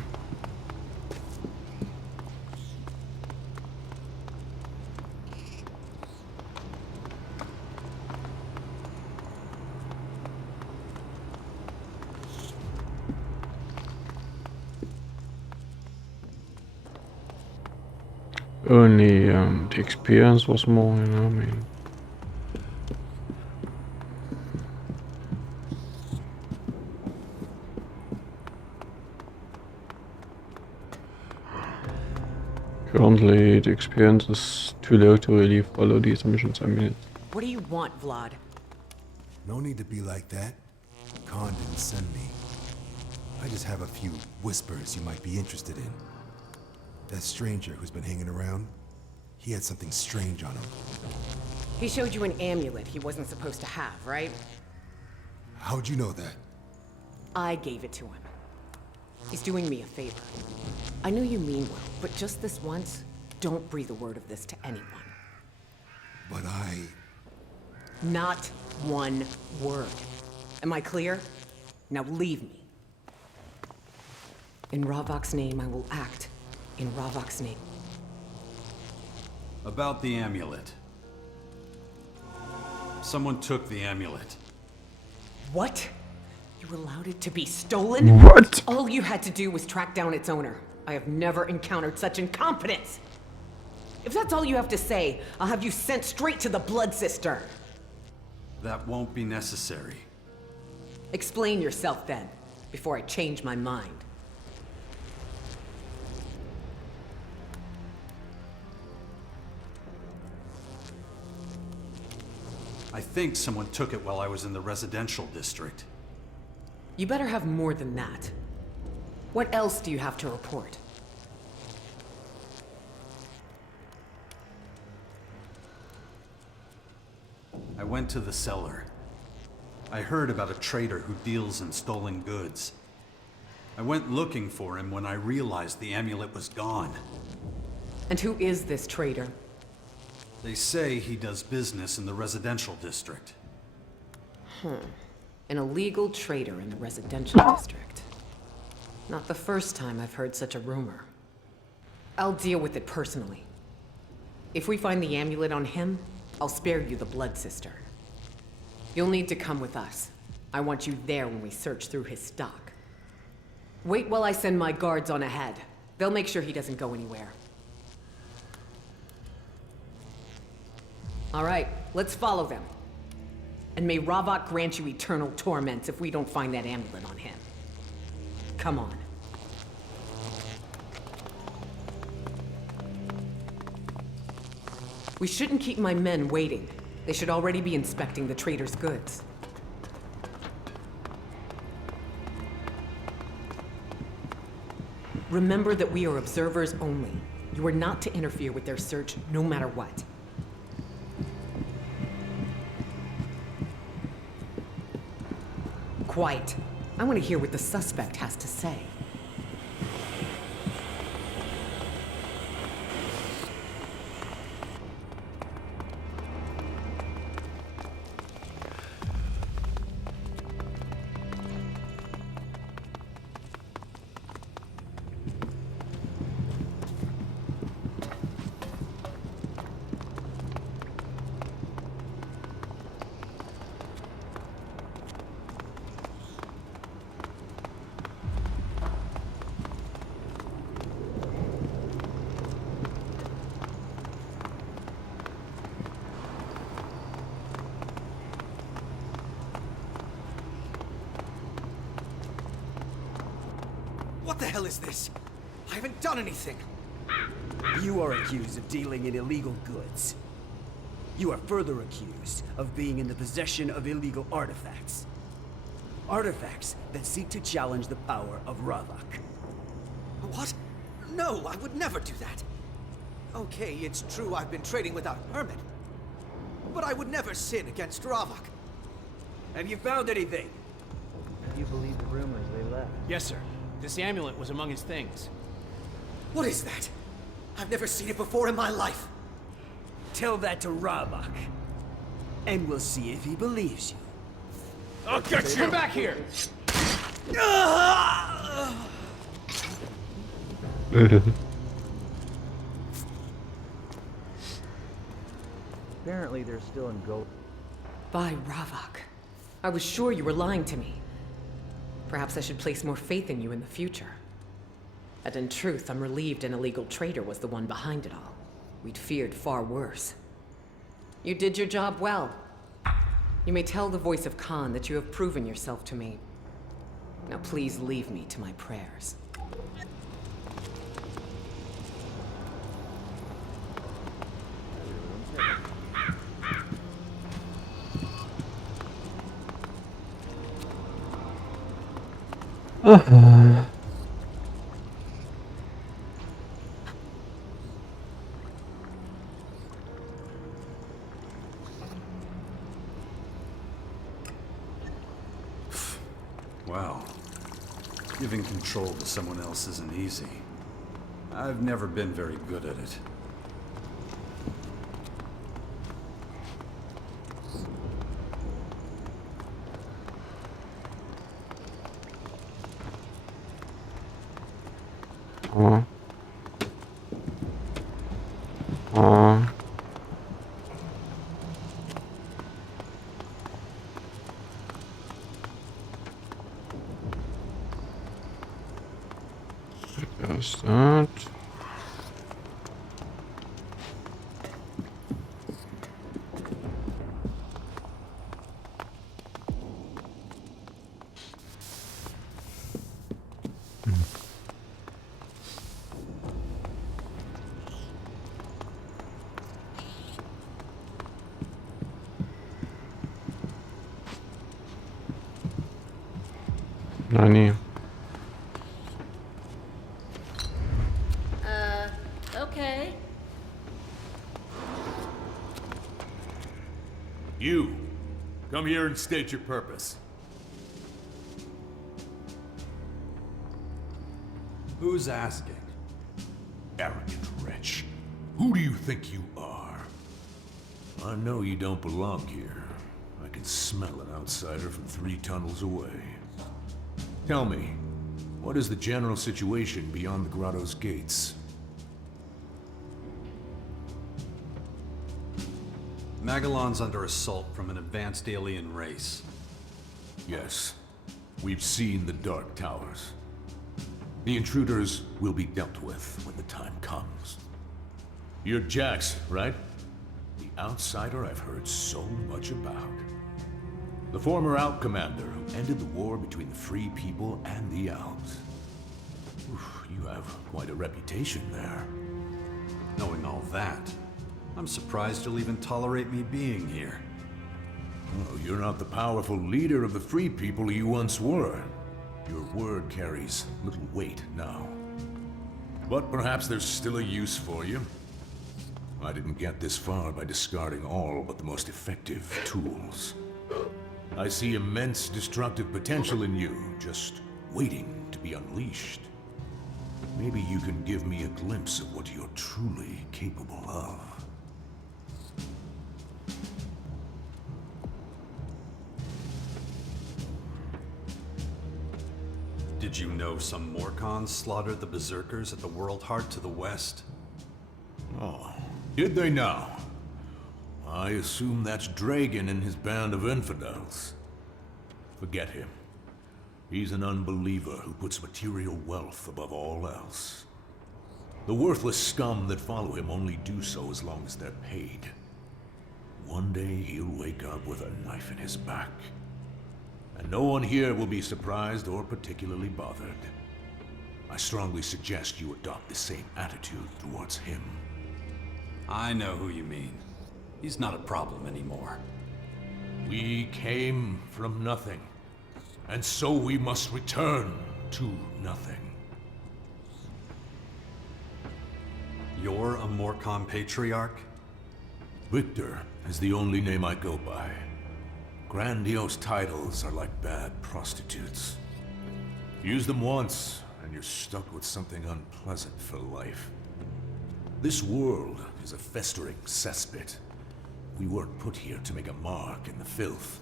Only the experience was more, you know, I mean. Currently, the experience is too low to really follow these missions. I mean, What do you want, Vlad? No need to be like that. Khan didn't send me. I just have a few whispers you might be interested in. That stranger who's been hanging around, he had something strange on him. He showed you an amulet he wasn't supposed to have, right? How'd you know that? I gave it to him. He's doing me a favor. I know you mean well, but just this once, don't breathe a word of this to anyone. But Not one word. Am I clear? Now leave me. In Ravok's name, I will act. In Ravok's name. About the amulet. Someone took the amulet. What? You allowed it to be stolen? What? All you had to do was track down its owner. I have never encountered such incompetence. If that's all you have to say, I'll have you sent straight to the Blood Cistern. That won't be necessary. Explain yourself then, before I change my mind. I think someone took it while I was in the residential district. You better have more than that. What else do you have to report? I went to the cellar. I heard about a trader who deals in stolen goods. I went looking for him when I realized the amulet was gone. And who is this trader? They say he does business in the residential district. An illegal trader in the residential district. Not the first time I've heard such a rumor. I'll deal with it personally. If we find the amulet on him, I'll spare you the Blood Cistern. You'll need to come with us. I want you there when we search through his stock. Wait while I send my guards on ahead. They'll make sure he doesn't go anywhere. All right, let's follow them. And may Ravok grant you eternal torments if we don't find that amulet on him. Come on. We shouldn't keep my men waiting. They should already be inspecting the trader's goods. Remember that we are observers only. You are not to interfere with their search, no matter what. Quiet. I want to hear what the suspect has to say. What the hell is this? I haven't done anything. You are accused of dealing in illegal goods. You are further accused of being in the possession of illegal artifacts. Artifacts that seek to challenge the power of Ravok. What? No, I would never do that. Okay, it's true I've been trading without a permit. But I would never sin against Ravok. Have you found anything? You believe the rumors they left? Yes, sir. This amulet was among his things. What is that? I've never seen it before in my life. Tell that to Ravok, and we'll see if he believes you. I'll get you! Come back here! Apparently they're still in gold. By Ravok. I was sure you were lying to me. Perhaps I should place more faith in you in the future. And in truth, I'm relieved an illegal trader was the one behind it all. We'd feared far worse. You did your job well. You may tell the voice of Khan that you have proven yourself to me. Now please leave me to my prayers. Well, giving control to someone else isn't easy. I've never been very good at it. There's that. Nani. Okay. You, come here and state your purpose. Who's asking? Arrogant wretch. Who do you think you are? I know you don't belong here. I can smell an outsider from 3 tunnels away. Tell me, what is the general situation beyond the grotto's gates? Magellan's under assault from an advanced alien race. Yes, we've seen the Dark Towers. The intruders will be dealt with when the time comes. You're Jax, right? The outsider I've heard so much about. The former Alp commander who ended the war between the Free People and the Alps. Oof, you have quite a reputation there. Knowing all that, I'm surprised you'll even tolerate me being here. Oh, you're not the powerful leader of the Free People you once were. Your word carries little weight now. But perhaps there's still a use for you. I didn't get this far by discarding all but the most effective tools. I see immense destructive potential in you, just waiting to be unleashed. Maybe you can give me a glimpse of what you're truly capable of. Did you know some Morcons slaughtered the Berserkers at the World Heart to the west? Oh, did they now? I assume that's Dragon and his band of infidels. Forget him. He's an unbeliever who puts material wealth above all else. The worthless scum that follow him only do so as long as they're paid. One day he'll wake up with a knife in his back. And no one here will be surprised or particularly bothered. I strongly suggest you adopt the same attitude towards him. I know who you mean. He's not a problem anymore. We came from nothing, and so we must return to nothing. You're a Morcon patriarch? Victor is the only name I go by. Grandiose titles are like bad prostitutes. Use them once, and you're stuck with something unpleasant for life. This world is a festering cesspit. We weren't put here to make a mark in the filth.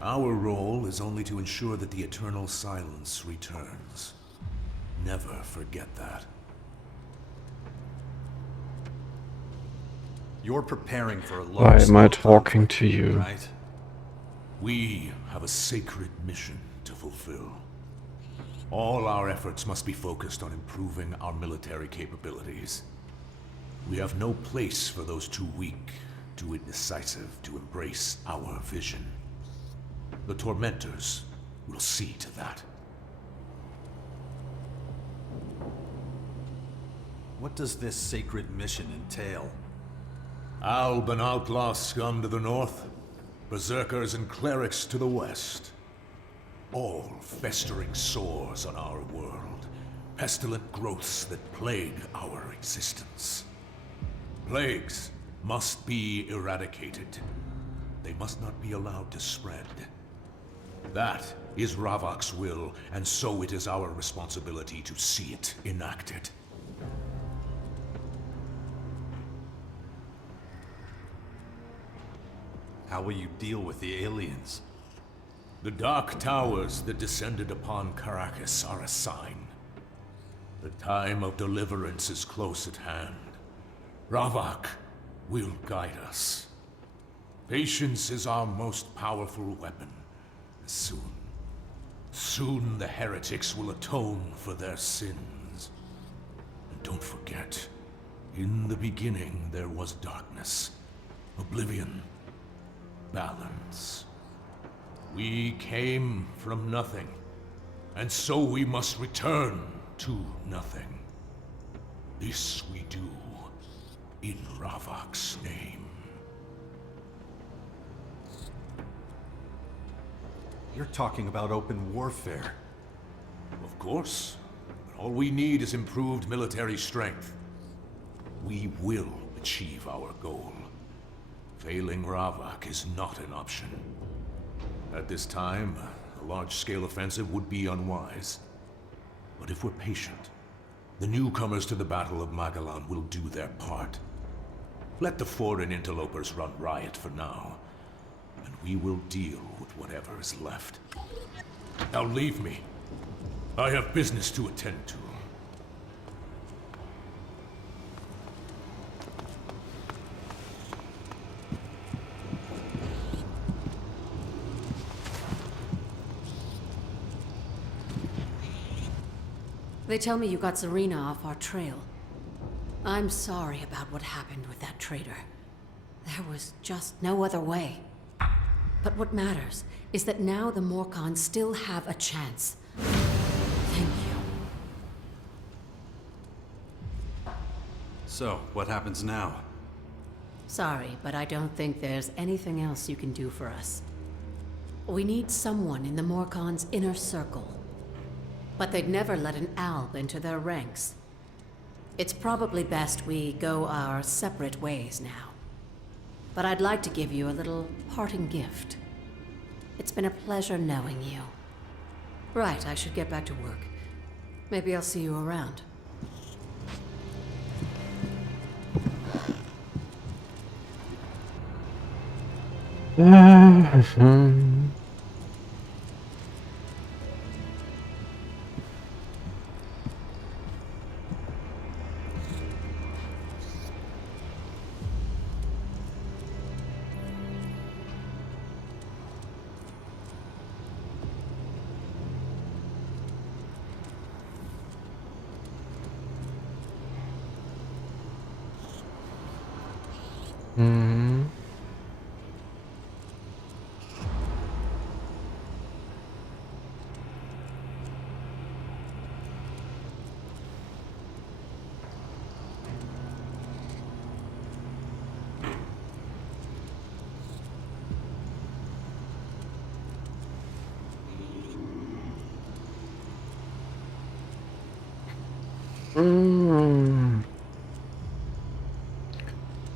Our role is only to ensure that the eternal silence returns. Never forget that. You're preparing for a Why large am I scale talking conflict, to you? right? We have a sacred mission to fulfill. All our efforts must be focused on improving our military capabilities. We have no place for those too weak, too indecisive to embrace our vision. The Tormentors will see to that. What does this sacred mission entail? Alb and outlaw scum to the north, berserkers and clerics to the west. All festering sores on our world, pestilent growths that plague our existence. Plagues must be eradicated. They must not be allowed to spread. That is Ravok's will, and so it is our responsibility to see it enacted. How will you deal with the aliens? The Dark Towers that descended upon Caracas are a sign. The time of deliverance is close at hand. Ravok will guide us. Patience is our most powerful weapon. Soon the heretics will atone for their sins. And don't forget, in the beginning there was darkness, oblivion, balance. We came from nothing, and so we must return to nothing. This we do in Ravok's name. You're talking about open warfare. Of course, but all we need is improved military strength. We will achieve our goal. Failing Ravok is not an option. At this time, a large-scale offensive would be unwise. But if we're patient, the newcomers to the Battle of Magellan will do their part. Let the foreign interlopers run riot for now, and we will deal with whatever is left. Now leave me. I have business to attend to. They tell me you got Serena off our trail. I'm sorry about what happened with that traitor. There was just no other way. But what matters is that now the Morcons still have a chance. Thank you. So, what happens now? Sorry, but I don't think there's anything else you can do for us. We need someone in the Morcons' inner circle. But they'd never let an alb into their ranks. It's probably best we go our separate ways now. But I'd like to give you a little parting gift. It's been a pleasure knowing you. Right, I should get back to work. Maybe I'll see you around.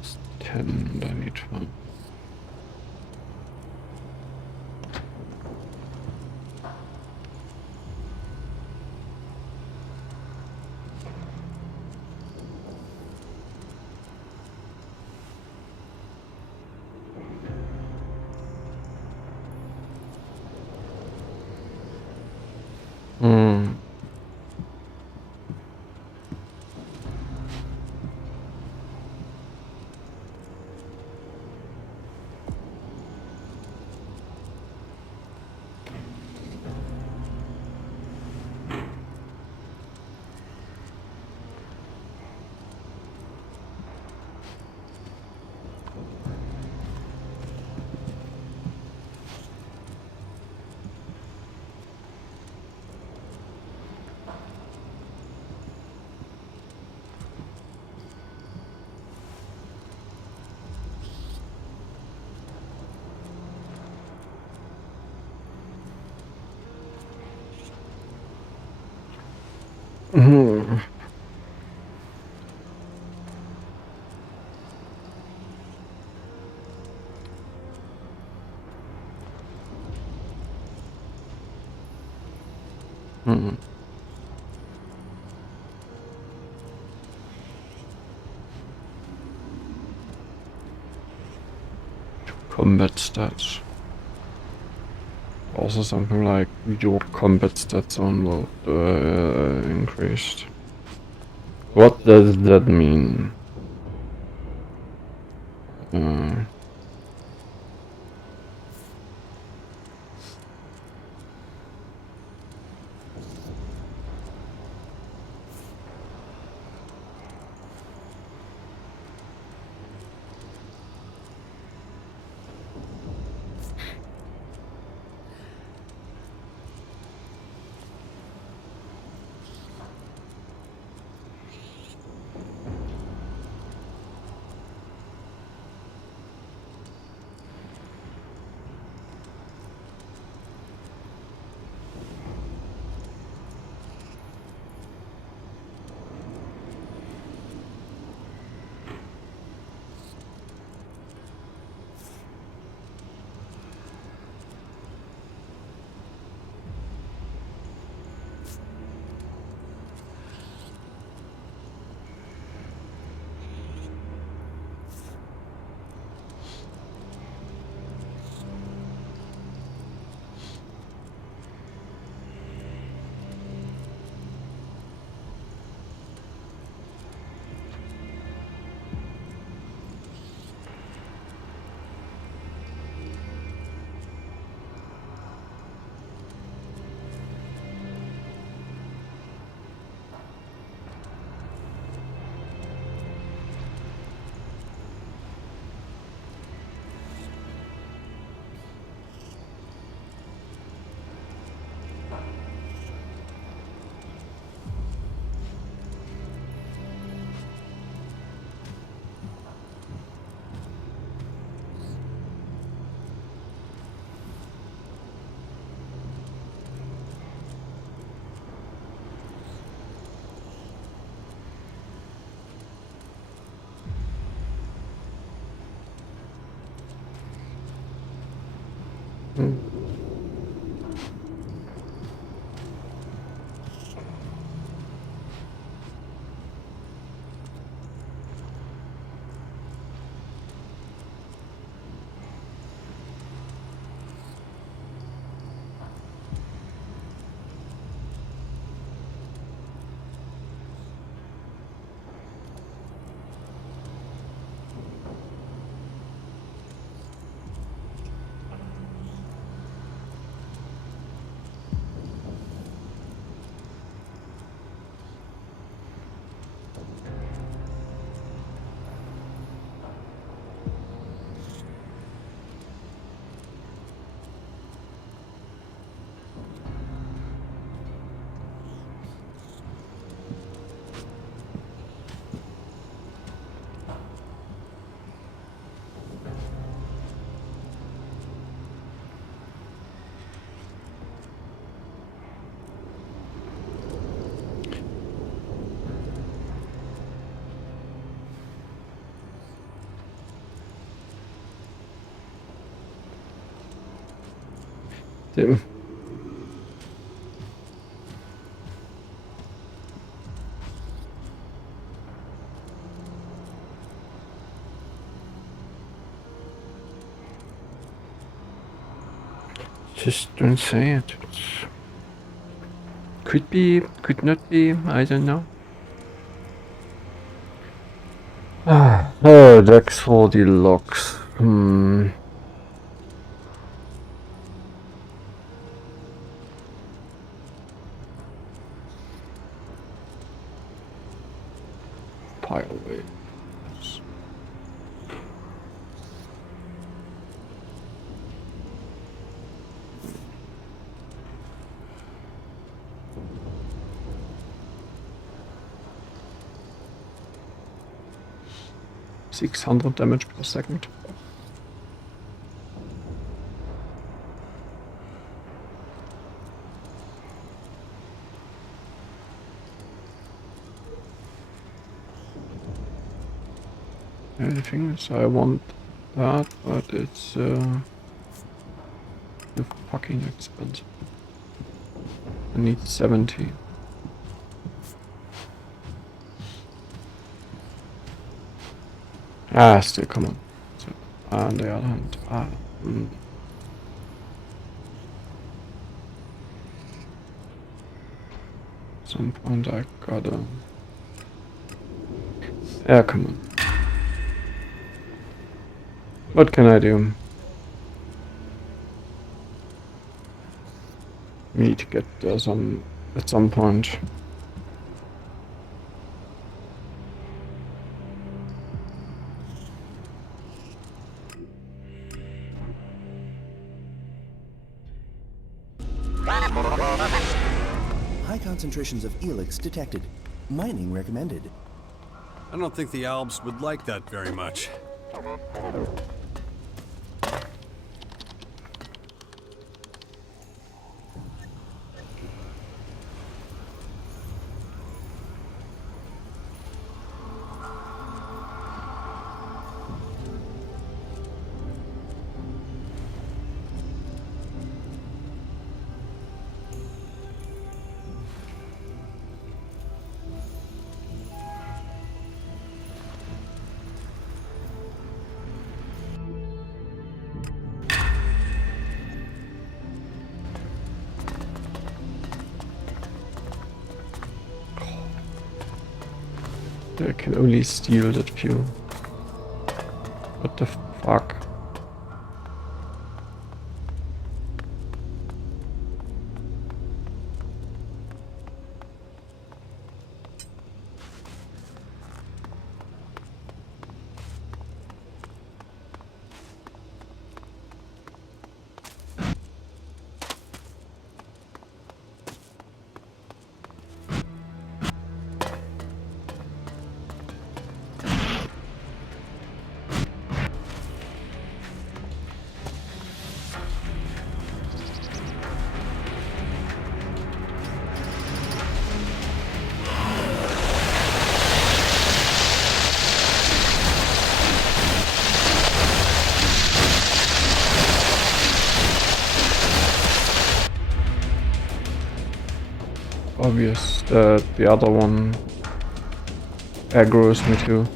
It's 10, I need one. Hmm. Combat stats. Also something like your combat stats on increased. What does that mean? Damn. Just don't say it. Could be, could not be, I don't know. Oh, Dex for the locks. Pile weight. 600 damage per second. The thing is, I want that, but it's fucking expensive. I need 70. Ah, still, come on. So, on the other hand, some point I gotta... Yeah, come on. What can I do? Need to get there at some point. High concentrations of Elex detected. Mining recommended. I don't think the Albs would like that very much. I can only steal that fuel. What the fuck? Obvious that the other one aggroes me too.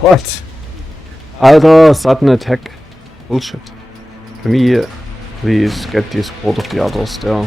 What? Alter, sudden attack. Bullshit. Can we please get the support of the others there?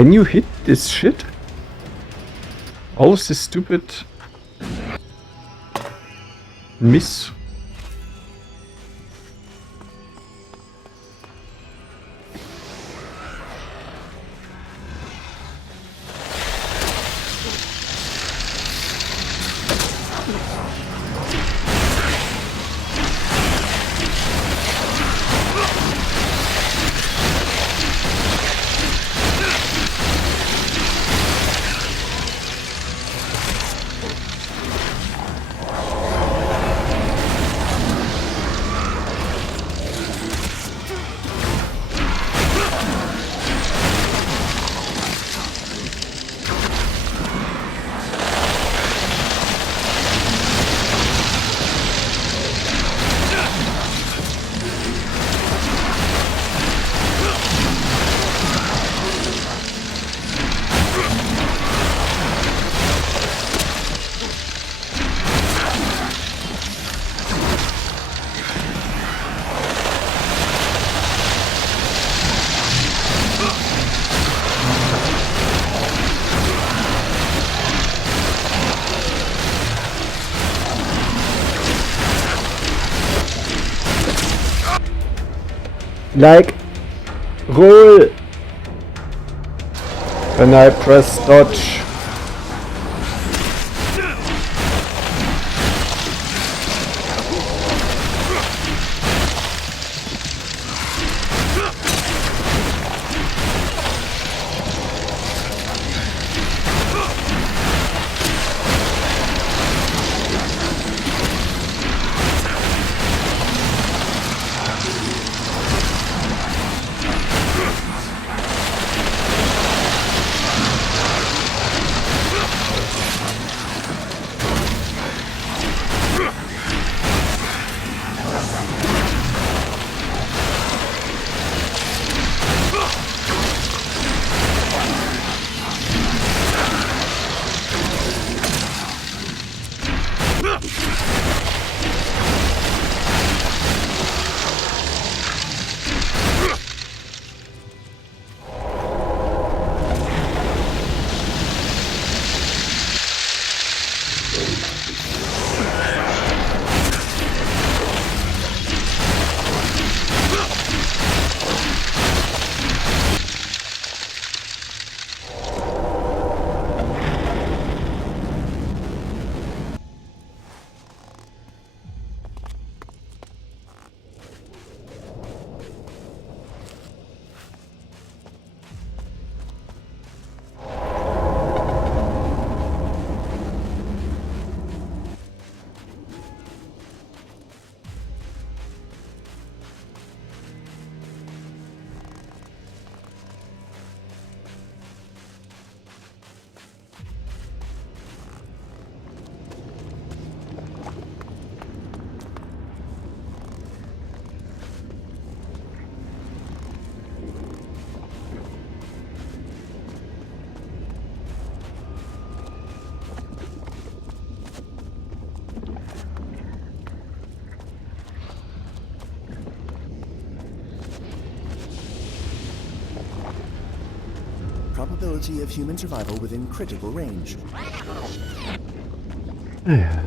Can you hit this shit? All of this stupid miss. Like, roll when I press dodge. Probability of human survival within critical range. Yeah.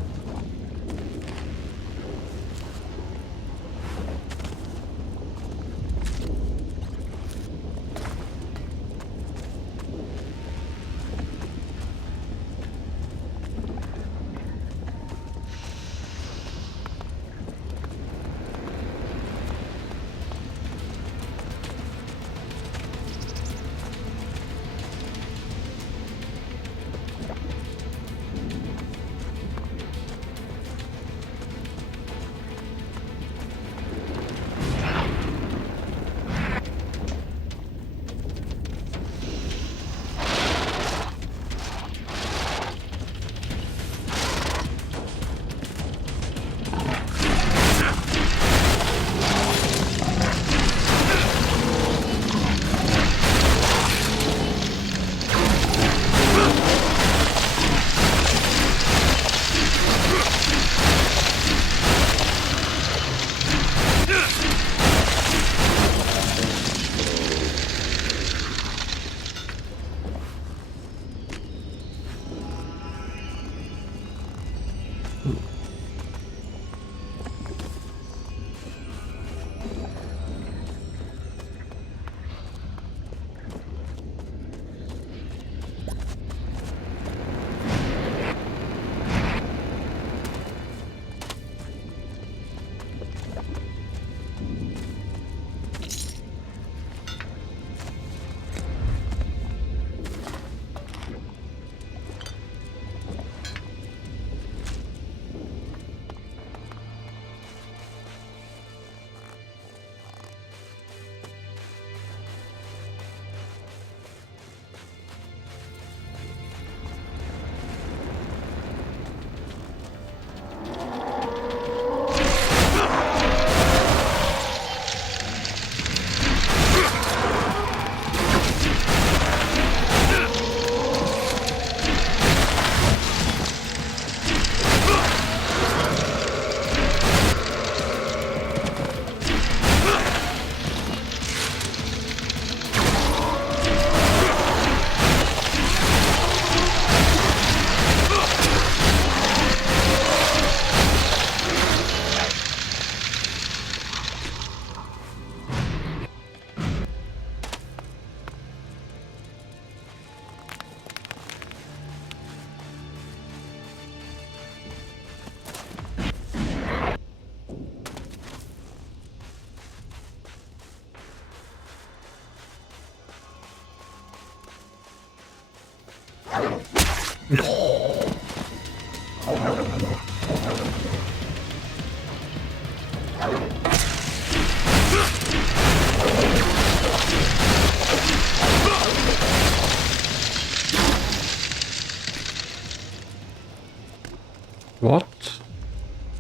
What?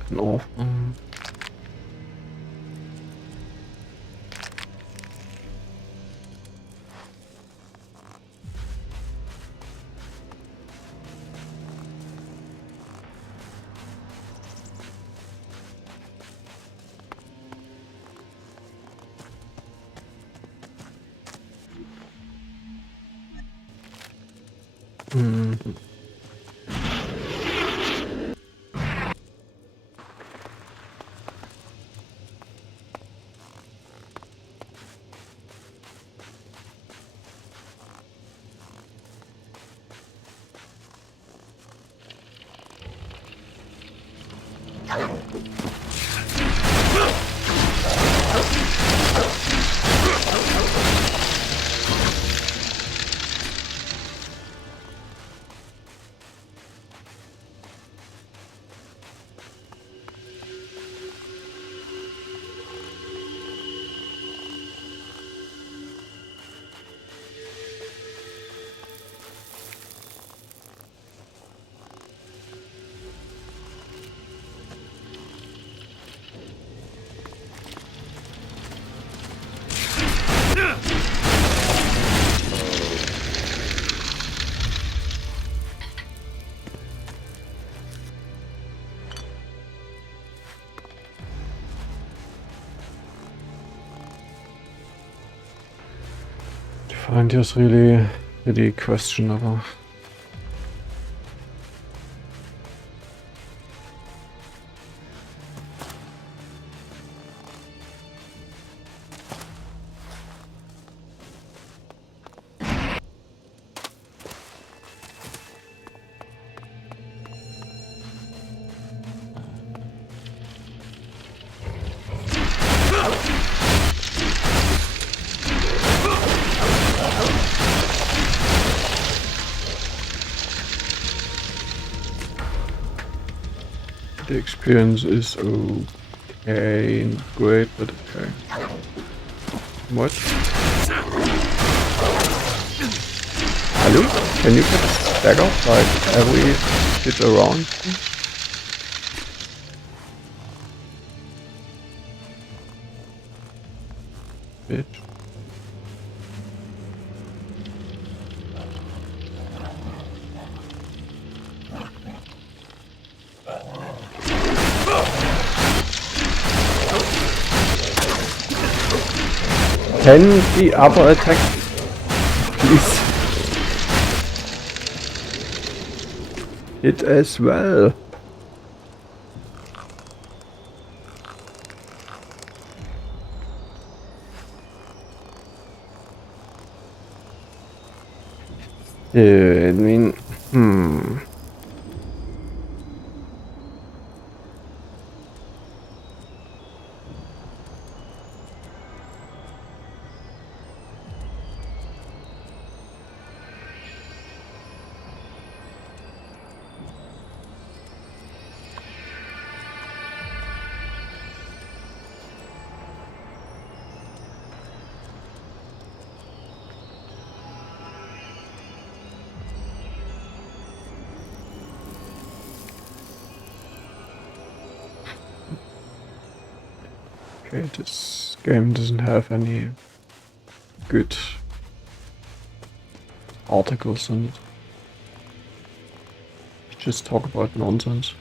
No. I find this really questionable. The experience is okay, great, but okay. What? Hello? Can you get staggered like every hit around? Bitch. Can the other attack, please, hit as well? I mean, okay, this game doesn't have any good articles on it. Just talk about nonsense.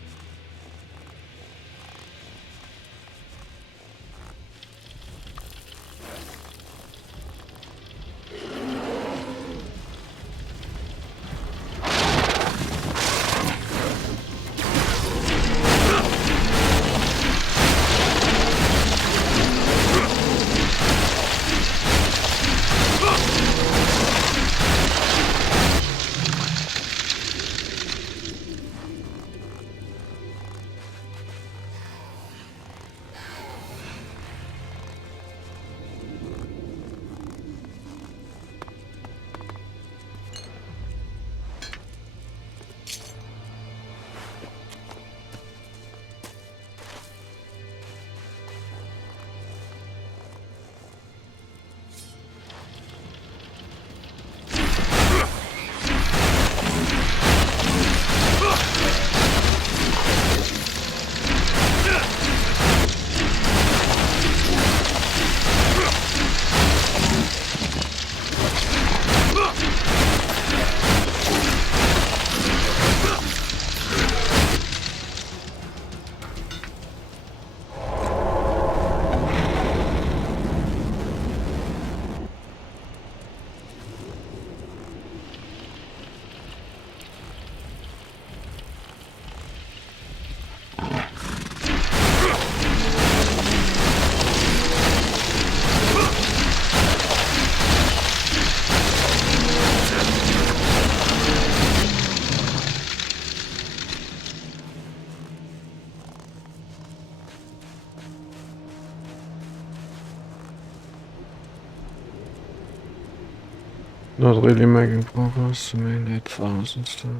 Not really making progress, mainly 8,000 still.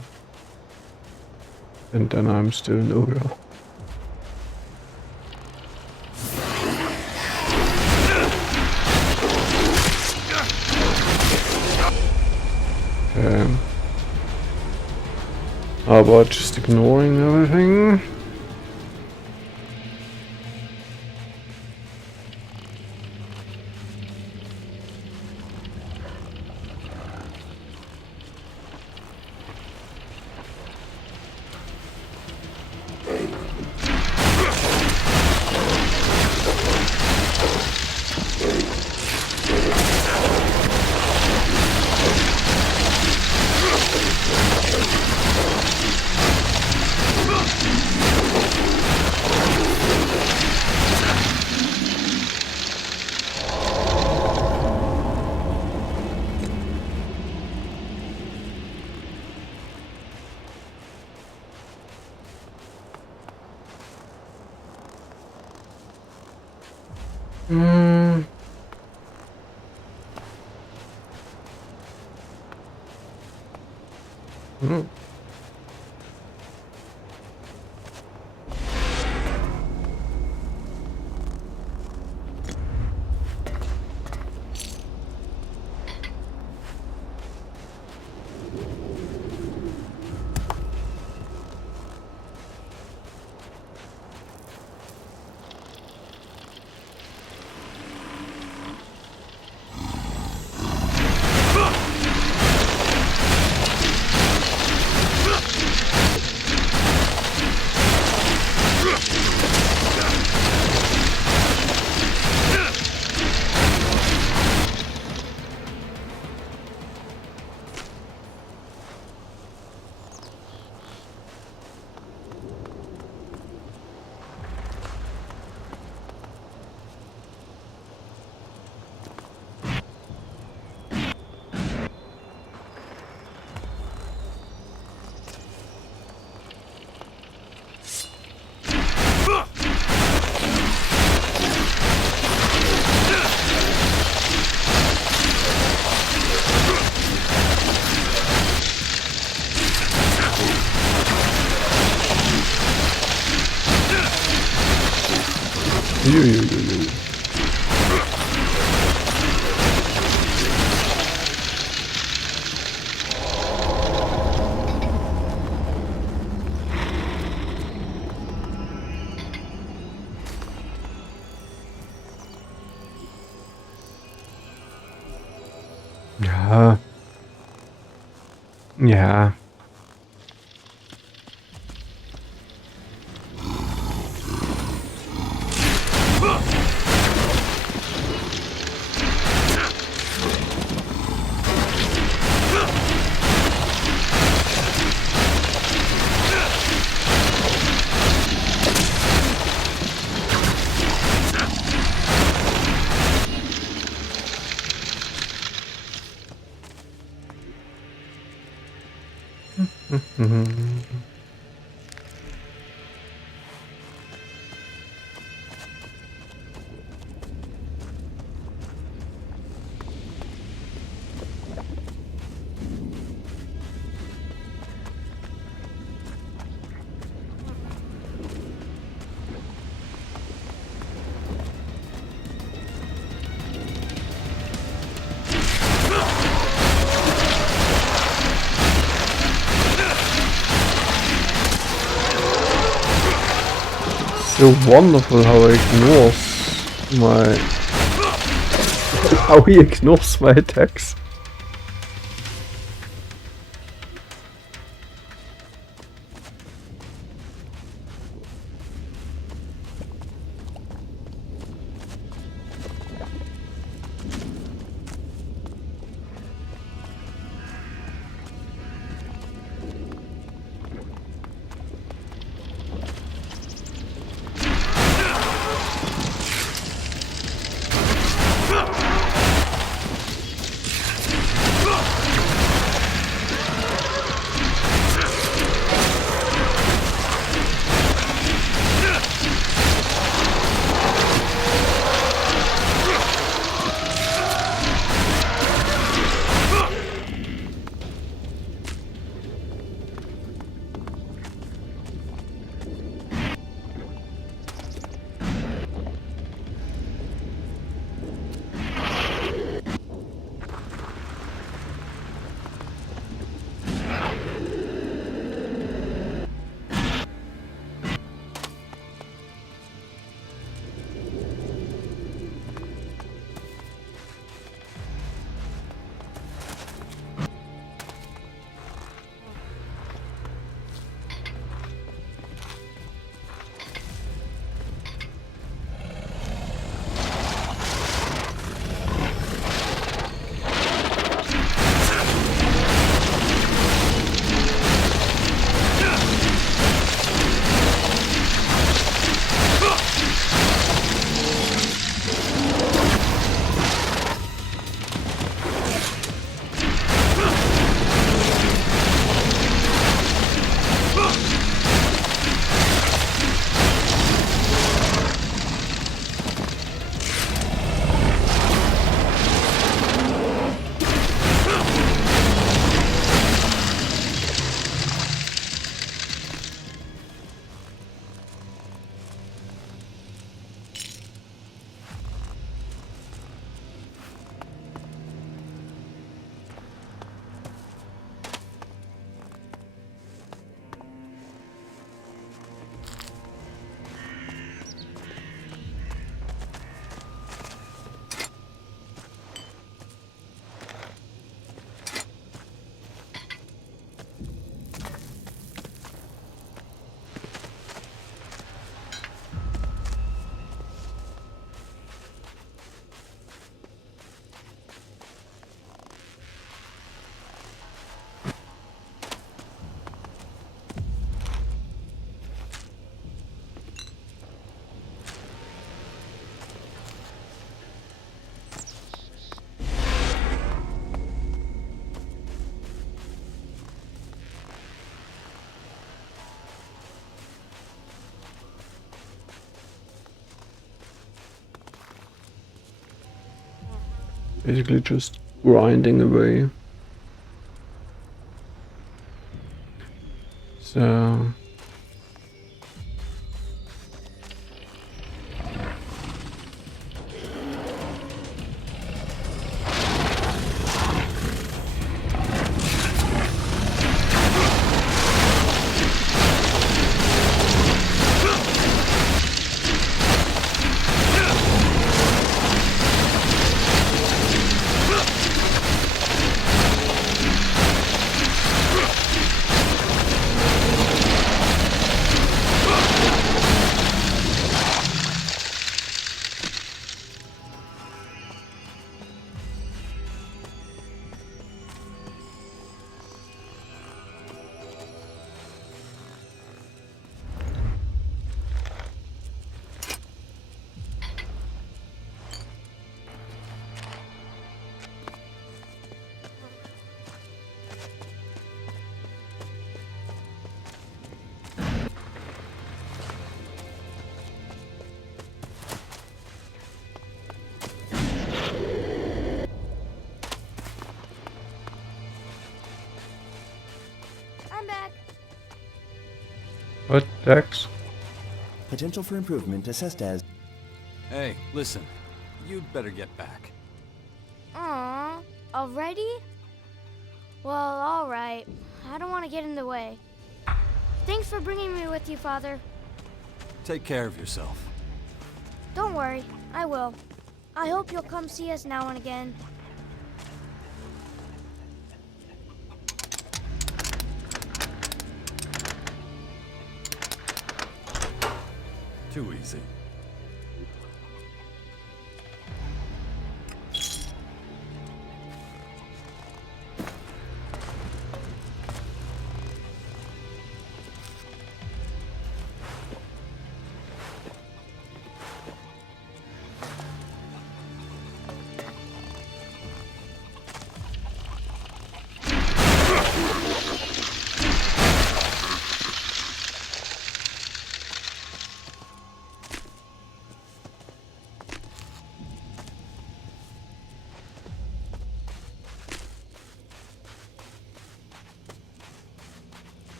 And then I'm still nowhere. Okay. How about just ignoring everything? Ja. Ja. So wonderful how he ignores my attacks. Basically just grinding away. So I'm back. what, Dex? Potential for improvement assessed as... Hey, listen. You'd better get back. Aw, already? Well, alright. I don't want to get in the way. Thanks for bringing me with you, Father. Take care of yourself. Don't worry, I will. I hope you'll come see us now and again. Too easy.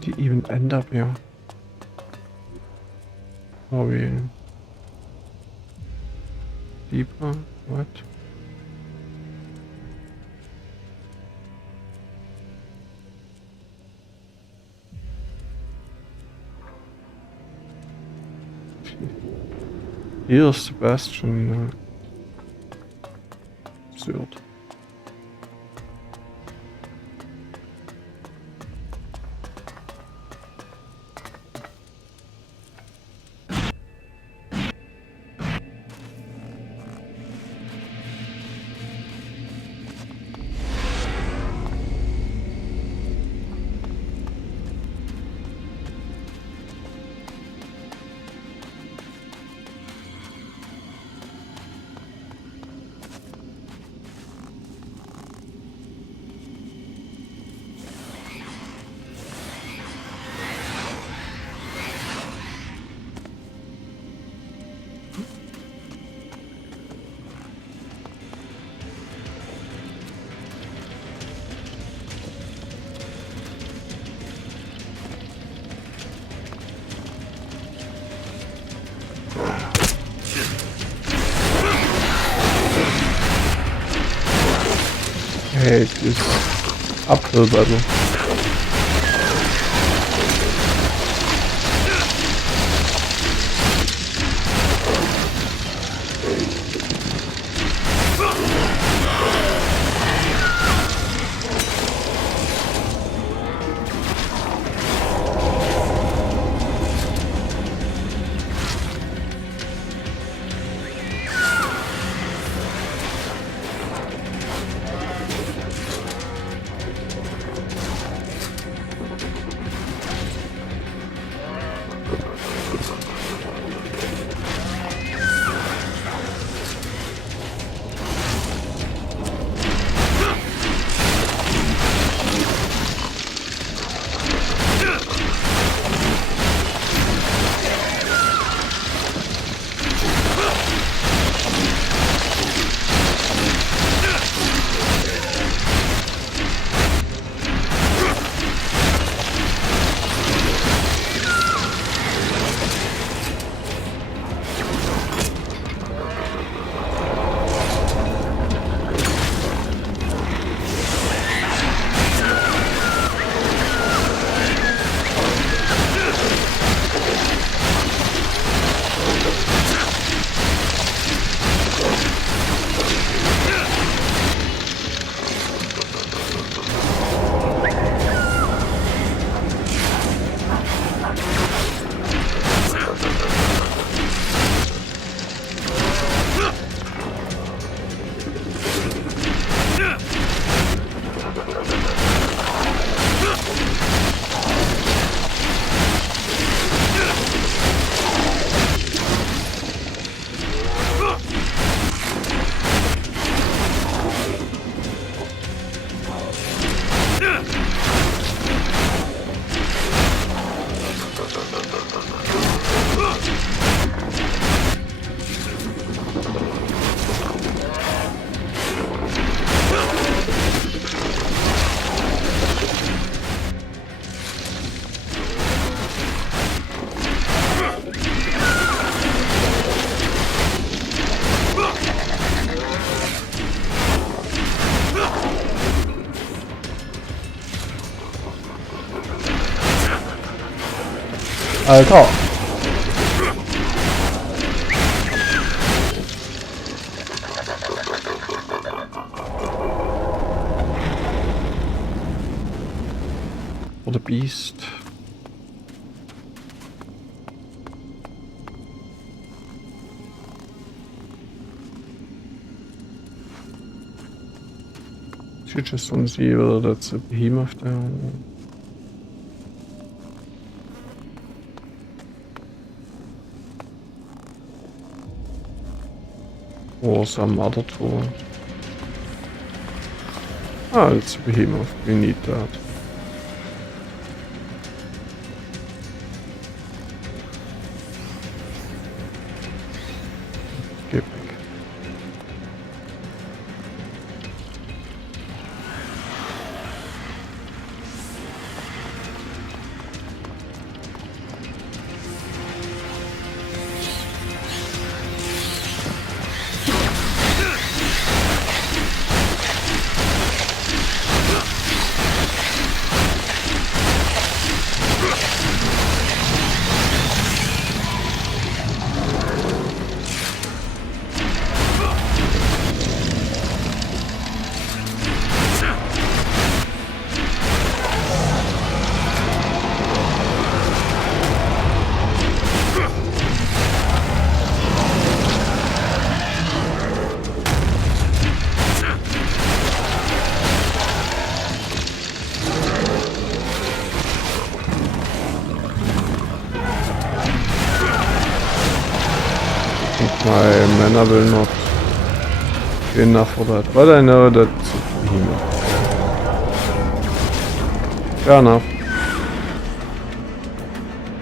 Did he even end up here? Are we deeper? What? Here's Sebastian. Absurd. Hey, this uphill battle. Alter! Oder Beast. You just want to see whether that's a behemoth there. Or some other tool. Ah, it's a behemoth. We need that. Get back. My mana will not be enough for that, but I know that fair enough.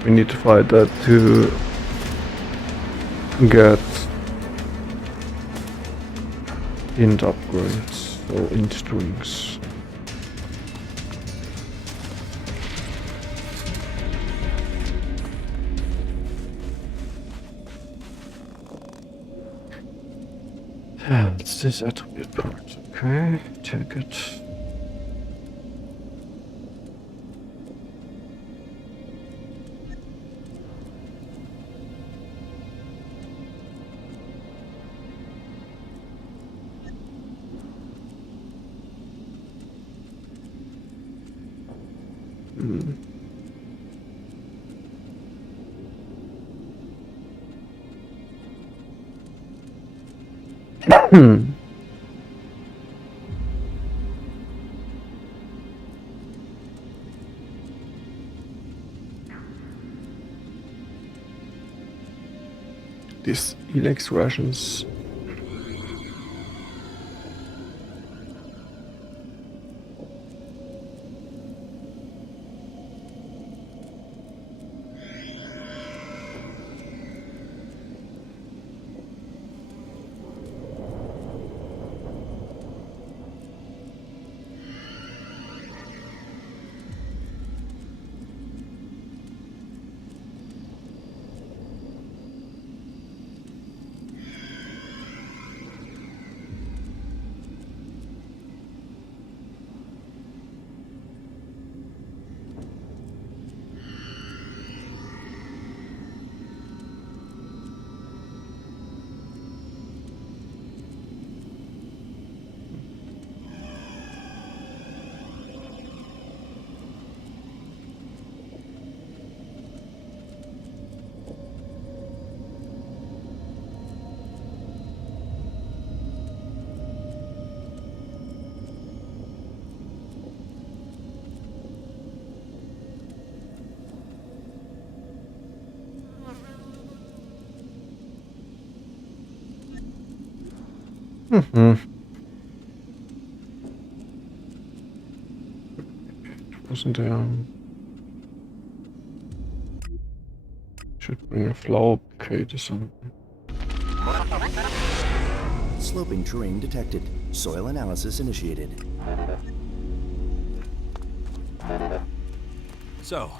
We need to fight that to get int upgrades or int strings. It's this attribute part. Okay, take it. These Elex rations. Wasn't there? Should bring a flower bouquet or something. Sloping terrain detected. Soil analysis initiated. So,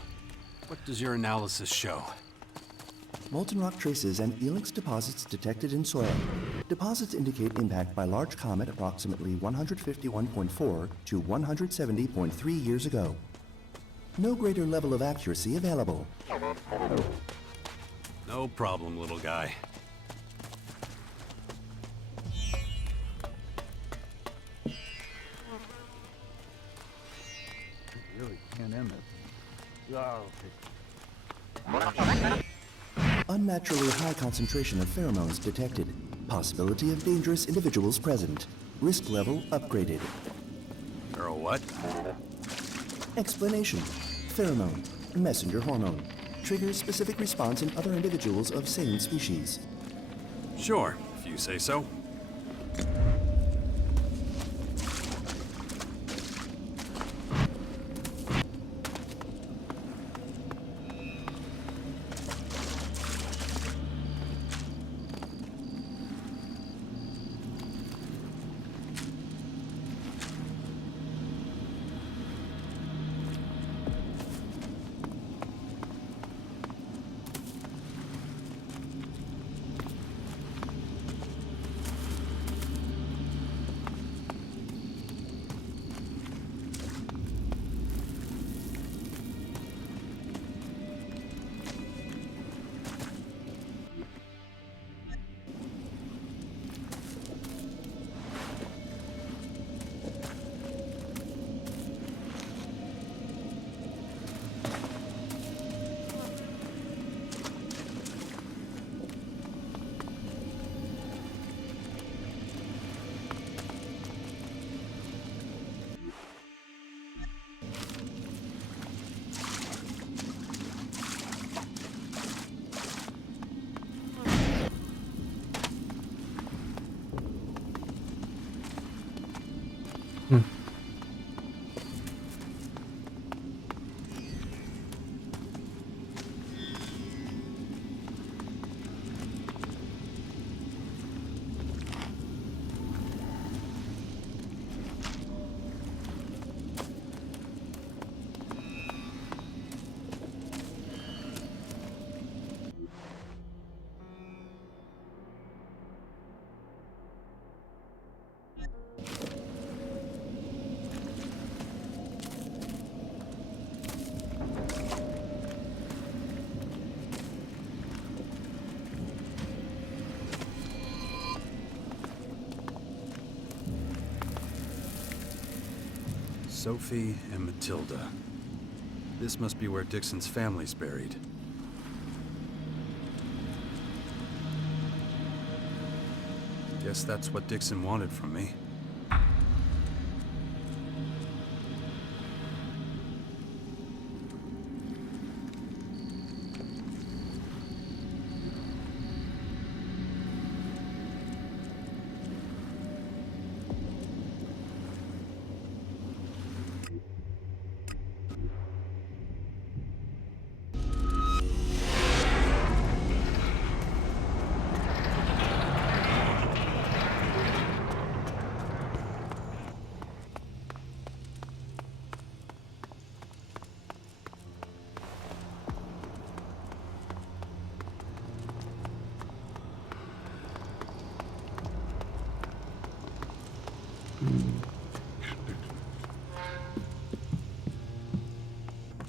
what does your analysis show? Molten rock traces and Elex deposits detected in soil. Deposits indicate impact by large comet approximately 151.4 to 170.3 years ago. No greater level of accuracy available. No problem, little guy. Really can't end this. Oh, Unnaturally high concentration of pheromones detected. Possibility of dangerous individuals present. Risk level upgraded. Or a what? Explanation. Pheromone. Messenger hormone. Triggers specific response in other individuals of same species. Sure, if you say so. Sophie and Matilda. This must be where Dixon's family's buried. Guess that's what Dixon wanted from me.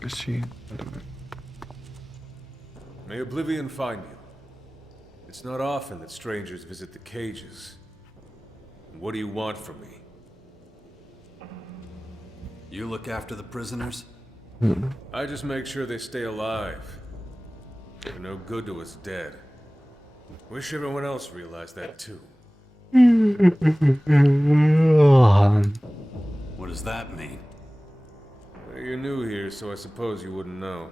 Is she? May oblivion find you. It's not often that strangers visit the cages. And what do you want from me? You look after the prisoners? I just make sure they stay alive. They're no good to us dead. Wish everyone else realized that too. What does that mean? Well, you're new here, so I suppose you wouldn't know.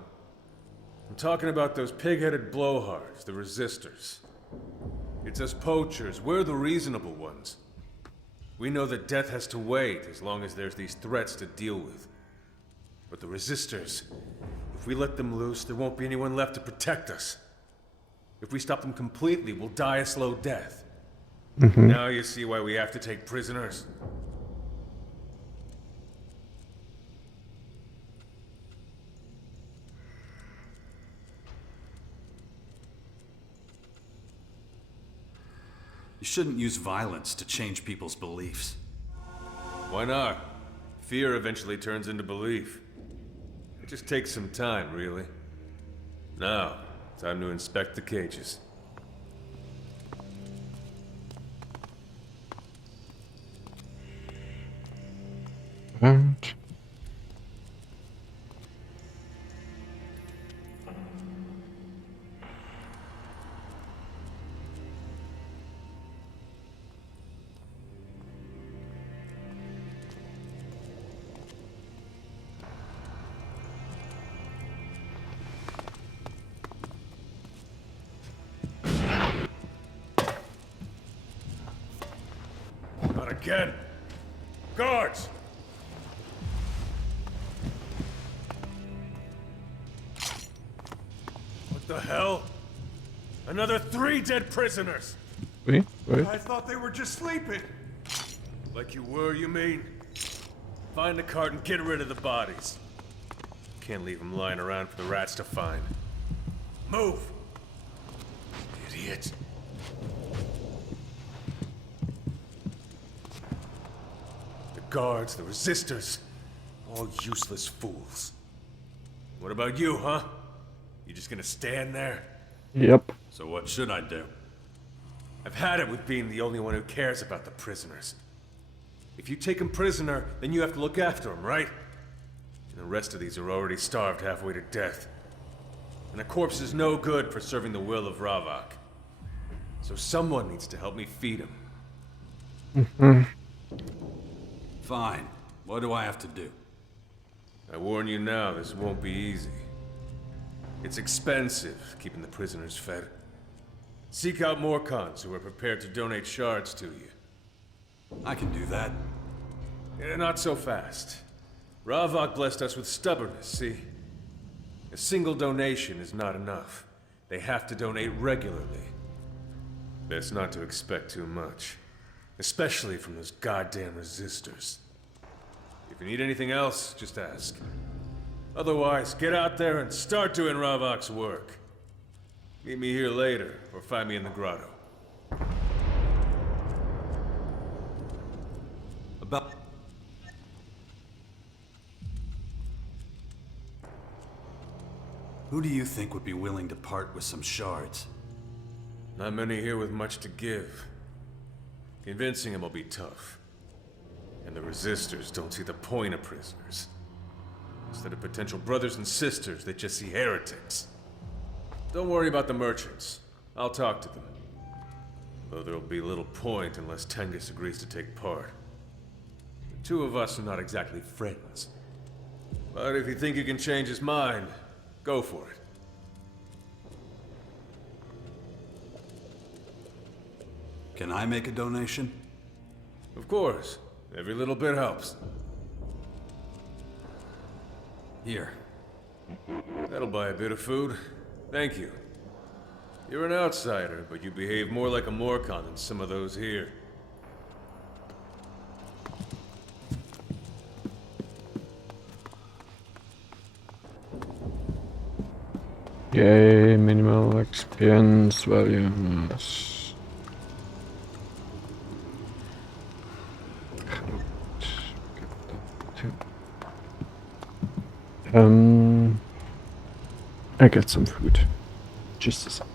I'm talking about those pig-headed blowhards, the resistors. It's us poachers, we're the reasonable ones. We know that death has to wait as long as there's these threats to deal with. But the resistors, if we let them loose, there won't be anyone left to protect us. If we stop them completely, we'll die a slow death. Now you see why we have to take prisoners. You shouldn't use violence to change people's beliefs. Why not? Fear eventually turns into belief. just takes some time, really. Now, time to inspect the cages. And Not again! Guards! What the hell? Another 3 dead prisoners! wait. I thought they were just sleeping. Like you were, you mean? Find the cart and get rid of the bodies. Can't leave them lying around for the rats to find. Move! Idiot. The guards, the resistors, all useless fools. What about you, huh? You just gonna stand there? Yep. So what should I do? I've had it with being the only one who cares about the prisoners. If you take them prisoner, then you have to look after them, right? And the rest of these are already starved halfway to death. And a corpse is no good for serving the will of Ravak. So someone needs to help me feed him. Fine. What do I have to do? I warn you now, this won't be easy. It's expensive, keeping the prisoners fed. Seek out Morcons who are prepared to donate shards to you. I can do that. Yeah, not so fast. Ravak blessed us with stubbornness, see? A single donation is not enough. They have to donate regularly. Best not to expect too much. Especially from those goddamn resistors. If you need anything else, just ask. Otherwise, get out there and start doing Ravak's work. Meet me here later, or find me in the grotto. About... Who do you think would be willing to part with some shards? Not many here with much to give. Convincing him will be tough. And the resistors don't see the point of prisoners. Instead of potential brothers and sisters, they just see heretics. Don't worry about the merchants. I'll talk to them. Though there'll be little point unless Tengus agrees to take part. The two of us are not exactly friends. But if you think you can change his mind, go for it. Can I make a donation? Of course. Every little bit helps. Here. That'll buy a bit of food. Thank you. You're an outsider, but you behave more like a Morcon than some of those here. Yay, minimal experience value. Yes. I get some food. Just a sec.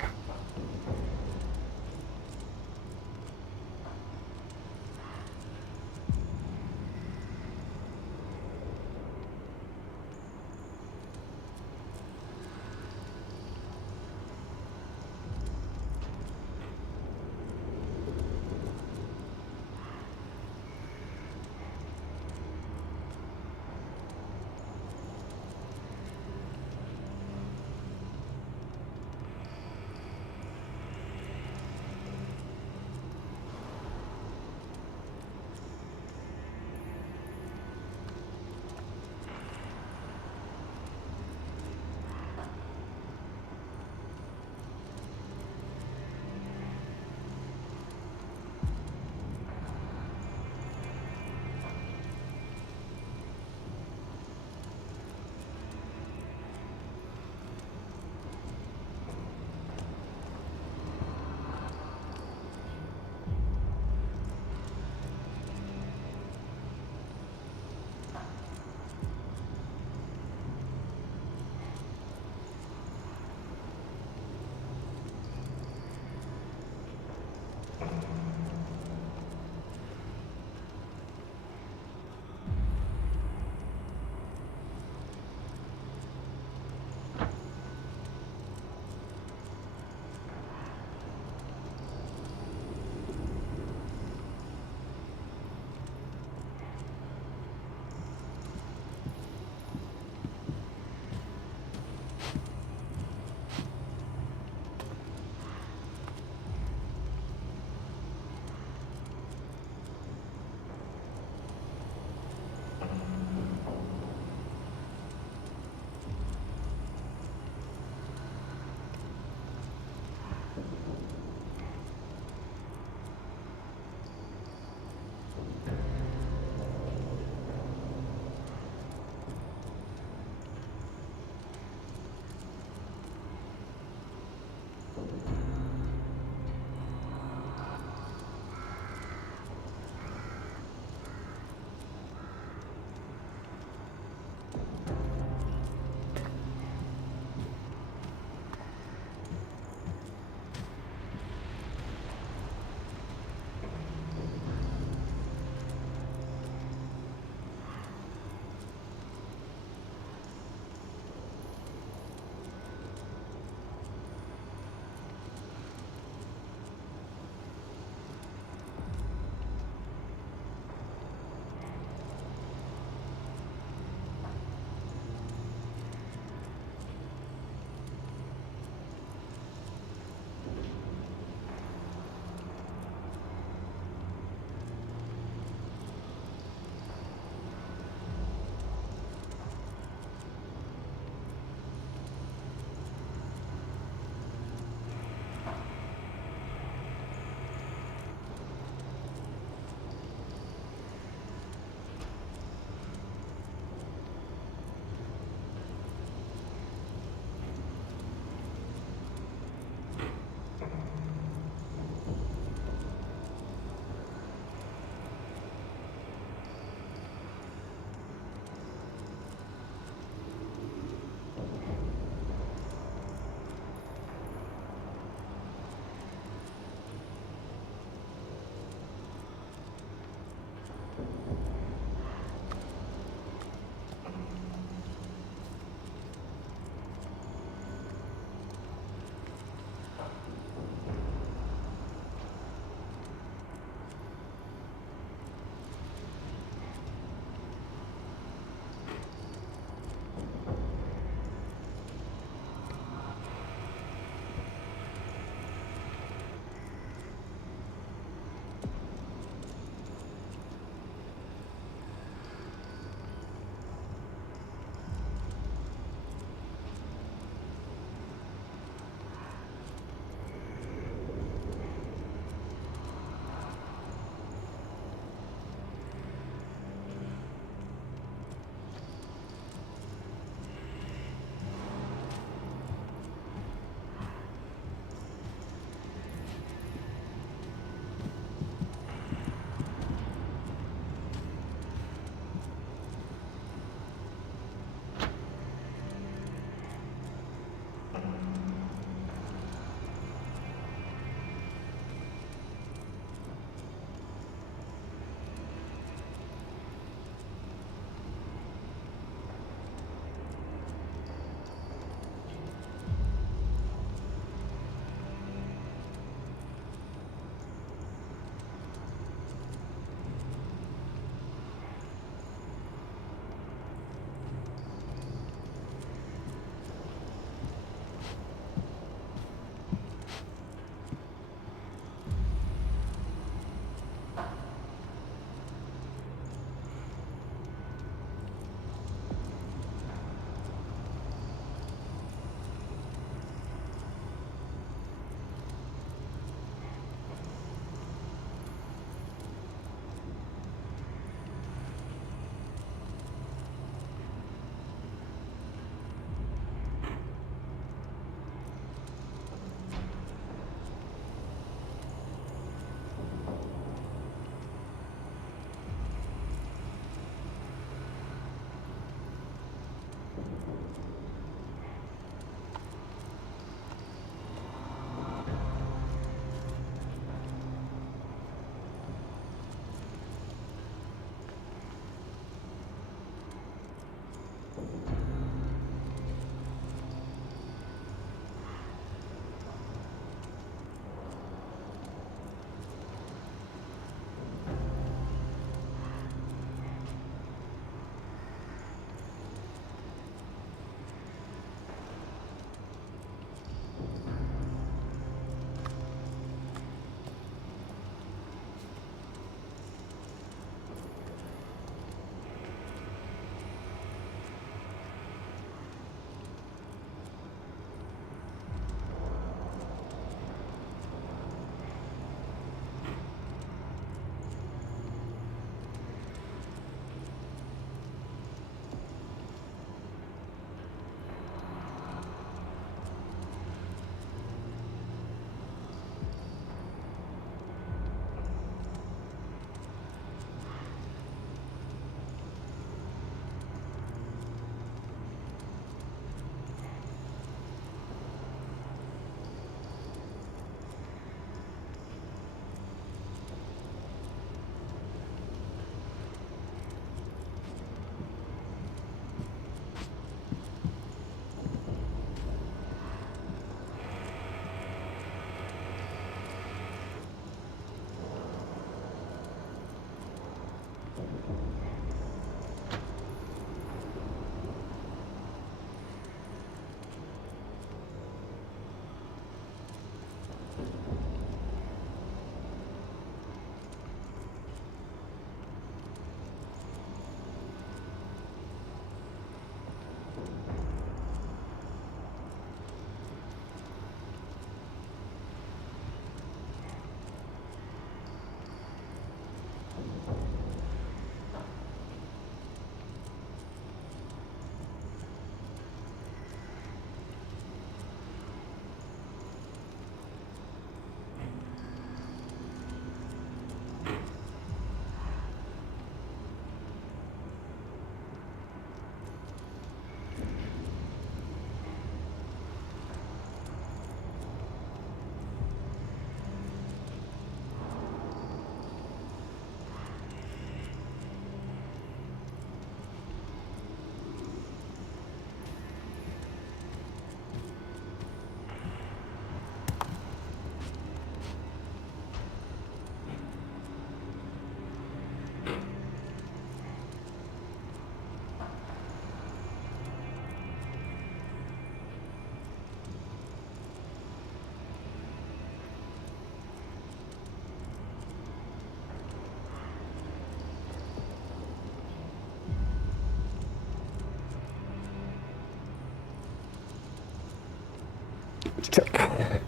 Check.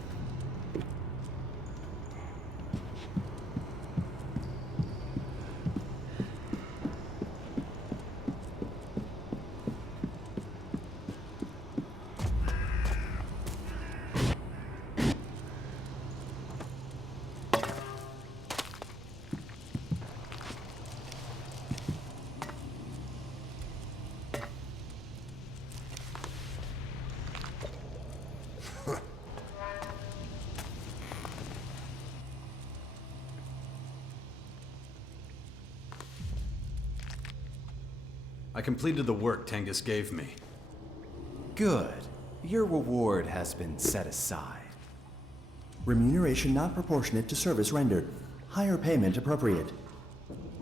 I completed the work Tengus gave me. Good. Your reward has been set aside. Remuneration not proportionate to service rendered. Higher payment appropriate.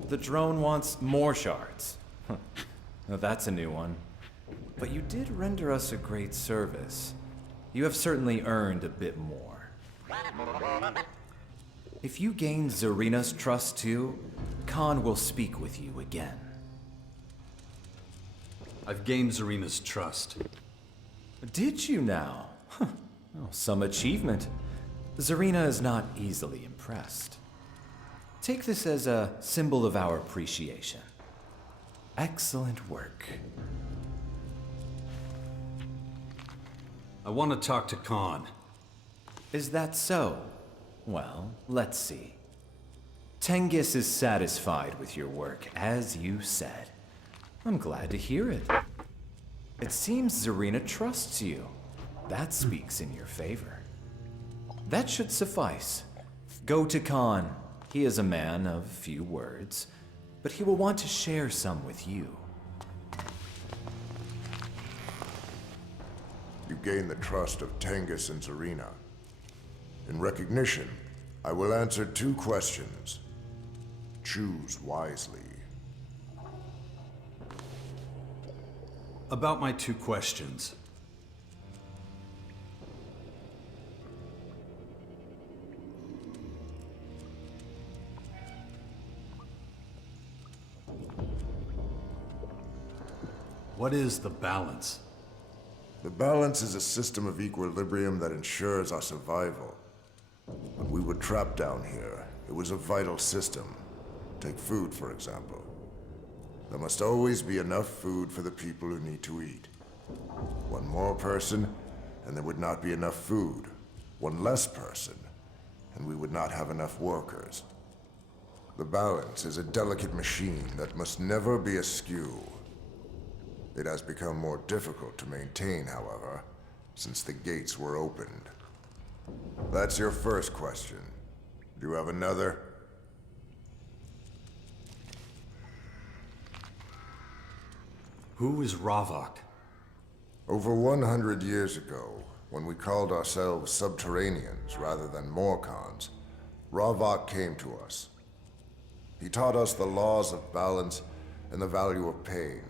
The drone wants more shards. Huh. Now that's a new one. But you did render us a great service. You have certainly earned a bit more. If you gain Zarina's trust too, Khan will speak with you again. I've gained Zarina's trust. Did you now? Huh. Oh, some achievement. Zarina is not easily impressed. Take this as a symbol of our appreciation. Excellent work. I want to talk to Khan. Is that so? Well, let's see. Tengus is satisfied with your work, as you said. I'm glad to hear it. It seems Zarina trusts you. That speaks in your favor. That should suffice. Go to Khan. He is a man of few words, but he will want to share some with you. You gain the trust of Tengus and Zarina. In recognition, I will answer 2 questions. Choose wisely. About my 2 questions. What is the balance? The balance is a system of equilibrium that ensures our survival. When we were trapped down here, it was a vital system. Take food, for example. There must always be enough food for the people who need to eat. One more person, and there would not be enough food. One less person, and we would not have enough workers. The balance is a delicate machine that must never be askew. It has become more difficult to maintain, however, since the gates were opened. That's your first question. Do you have another? Who is Ravok? Over 100 years ago, when we called ourselves Subterraneans rather than Morcons, Ravok came to us. He taught us the laws of balance and the value of pain.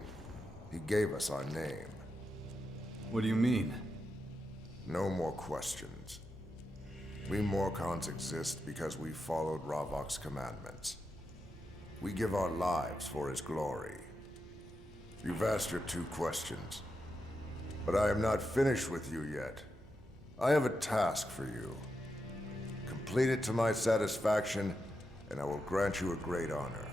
He gave us our name. What do you mean? No more questions. We Morcons exist because we followed Ravok's commandments. We give our lives for his glory. You've asked your 2 questions, but I am not finished with you yet. I have a task for you. Complete it to my satisfaction, and I will grant you a great honor.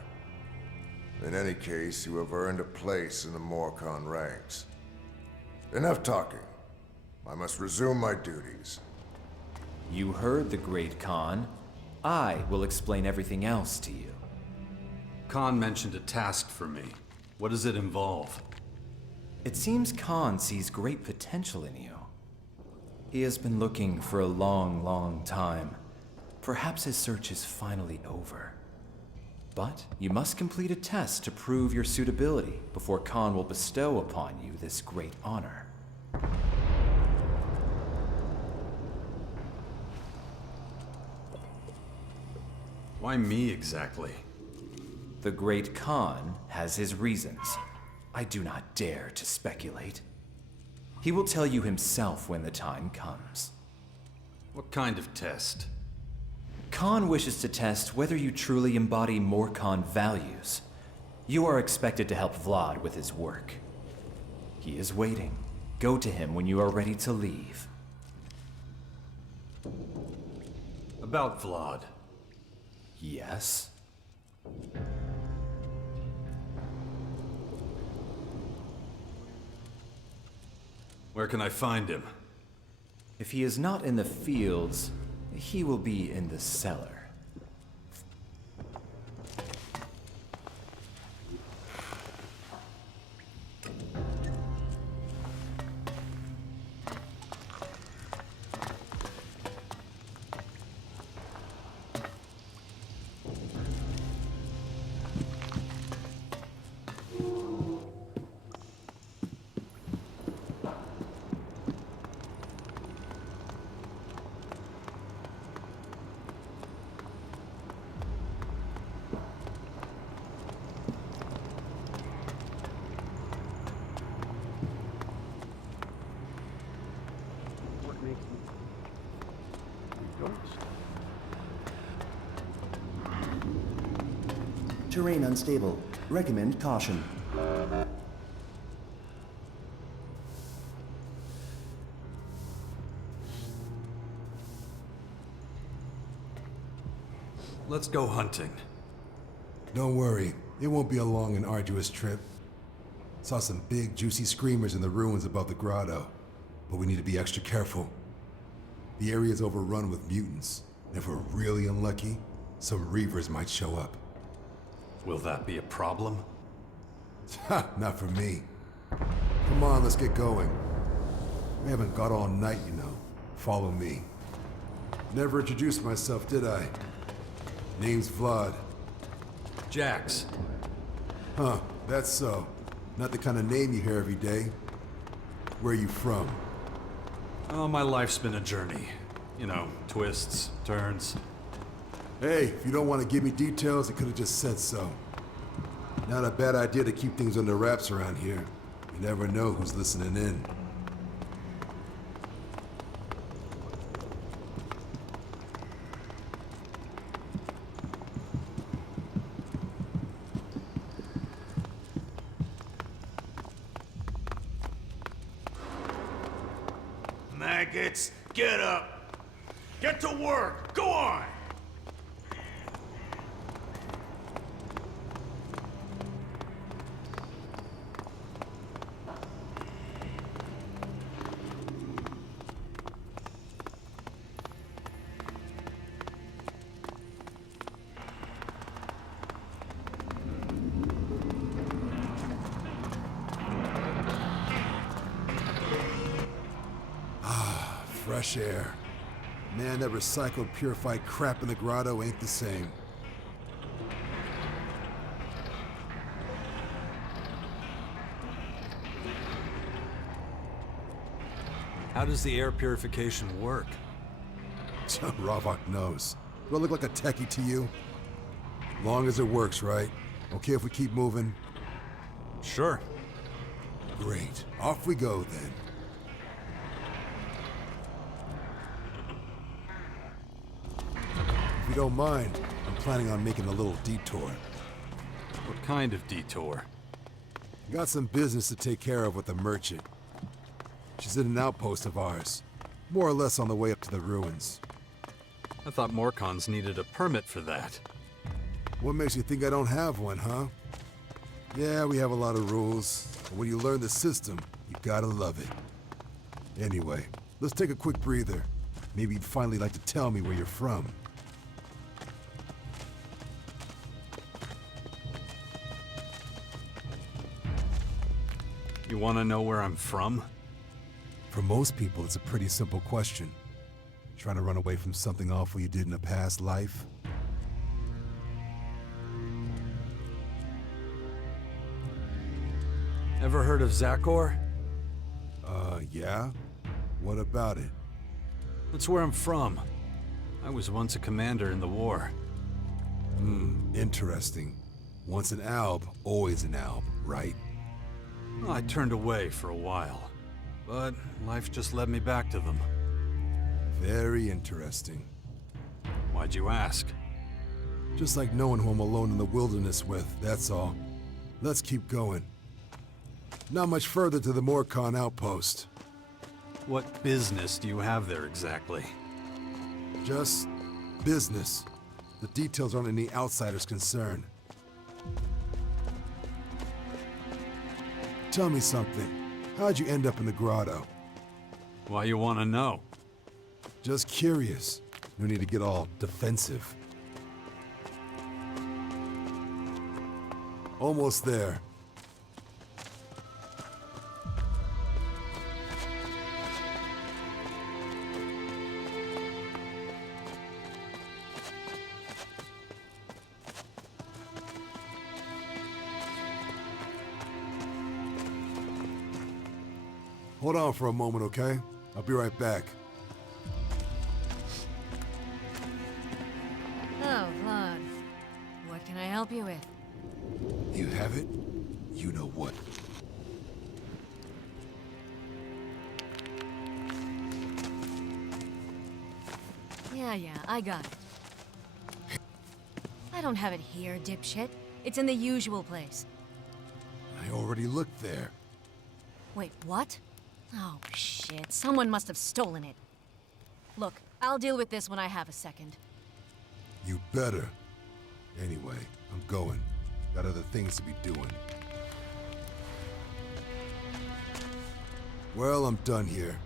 In any case, you have earned a place in the Morcon ranks. Enough talking. I must resume my duties. You heard the great Khan. I will explain everything else to you. Khan mentioned a task for me. What does it involve? It seems Khan sees great potential in you. He has been looking for a long, long time. Perhaps his search is finally over. But you must complete a test to prove your suitability before Khan will bestow upon you this great honor. Why me exactly? The great Khan has his reasons. I do not dare to speculate. He will tell you himself when the time comes. What kind of test? Khan wishes to test whether you truly embody Morcon values. You are expected to help Vlad with his work. He is waiting. Go to him when you are ready to leave. About Vlad. Yes? Where can I find him? If he is not in the fields, he will be in the cellar. Terrain unstable. Recommend caution. Let's go hunting. Don't worry, it won't be a long and arduous trip. Saw some big, juicy screamers in the ruins above the grotto, but we need to be extra careful. The area's overrun with mutants, and if we're really unlucky, some Reavers might show up. Will that be a problem? Ha, not for me. Come on, let's get going. We haven't got all night, you know. Follow me. Never introduced myself, did I? Name's Vlad. Jax. Huh, that's so. Not the kind of name you hear every day. Where are you from? Oh, my life's been a journey. You know, twists, turns. Hey, if you don't want to give me details, you could have just said so. Not a bad idea to keep things under wraps around here. You never know who's listening in. Maggots, get up! Get to work! Go on! Fresh air. Man, that recycled, purified crap in the grotto ain't the same. How does the air purification work? Ravok knows. Do I look like a techie to you? Long as it works, right? Okay if we keep moving? Sure. Great. Off we go, then. If you don't mind, I'm planning on making a little detour. What kind of detour? Got some business to take care of with the merchant. She's in an outpost of ours, more or less on the way up to the ruins. I thought Morcons needed a permit for that. What makes you think I don't have one, huh? Yeah, we have a lot of rules, but when you learn the system, you gotta love it. Anyway, let's take a quick breather. Maybe you'd finally like to tell me where you're from. You want to know where I'm from? For most people, it's a pretty simple question. Trying to run away from something awful you did in a past life? Ever heard of Zakor? Yeah? What about it? That's where I'm from. I was once a commander in the war. Interesting. Once an alb, always an alb, right? Well, I turned away for a while, but life just led me back to them. Very interesting. Why'd you ask? Just like knowing who I'm alone in the wilderness with, that's all. Let's keep going. Not much further to the Morcon outpost. What business do you have there exactly? Just Business. The details aren't any outsider's concern. Tell me something. How'd you end up in the grotto? Why you want to know? Just curious. No need to get all defensive. Almost there. Hold on for a moment, okay? I'll be right back. Oh, Vlad. What can I help you with? You have it? You know what? Yeah, I got it. I don't have it here, dipshit. It's in the usual place. I already looked there. Wait, what? Oh, shit. Someone must have stolen it. Look, I'll deal with this when I have a second. You better. Anyway, I'm going. Got other things to be doing. Well, I'm done here.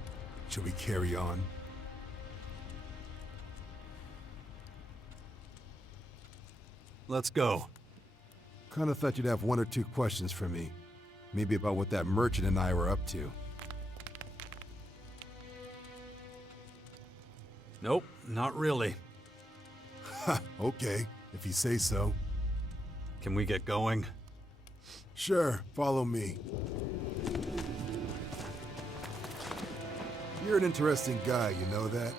Shall we carry on? Let's go. Kinda thought you'd have one or two questions for me. Maybe about what that merchant and I were up to. Nope, not really. Ha, okay, if you say so. Can we get going? Sure, follow me. You're an interesting guy, you know that?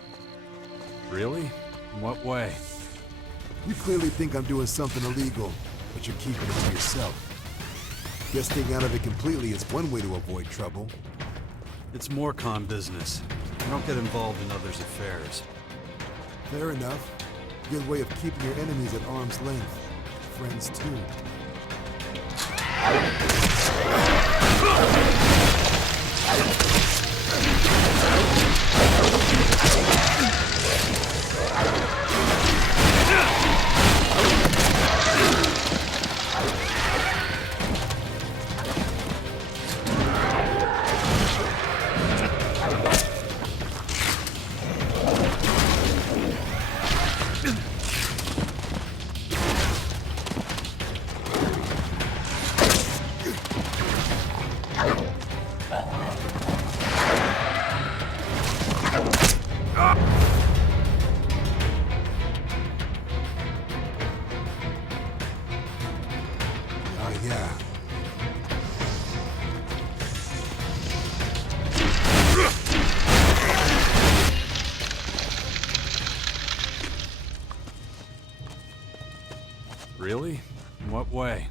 Really? In what way? You clearly think I'm doing something illegal, but you're keeping it to yourself. Guess staying out of it completely is one way to avoid trouble. It's more con business. I don't get involved in others' affairs. Fair enough. Good way of keeping your enemies at arm's length. Friends, too. Really? In what way?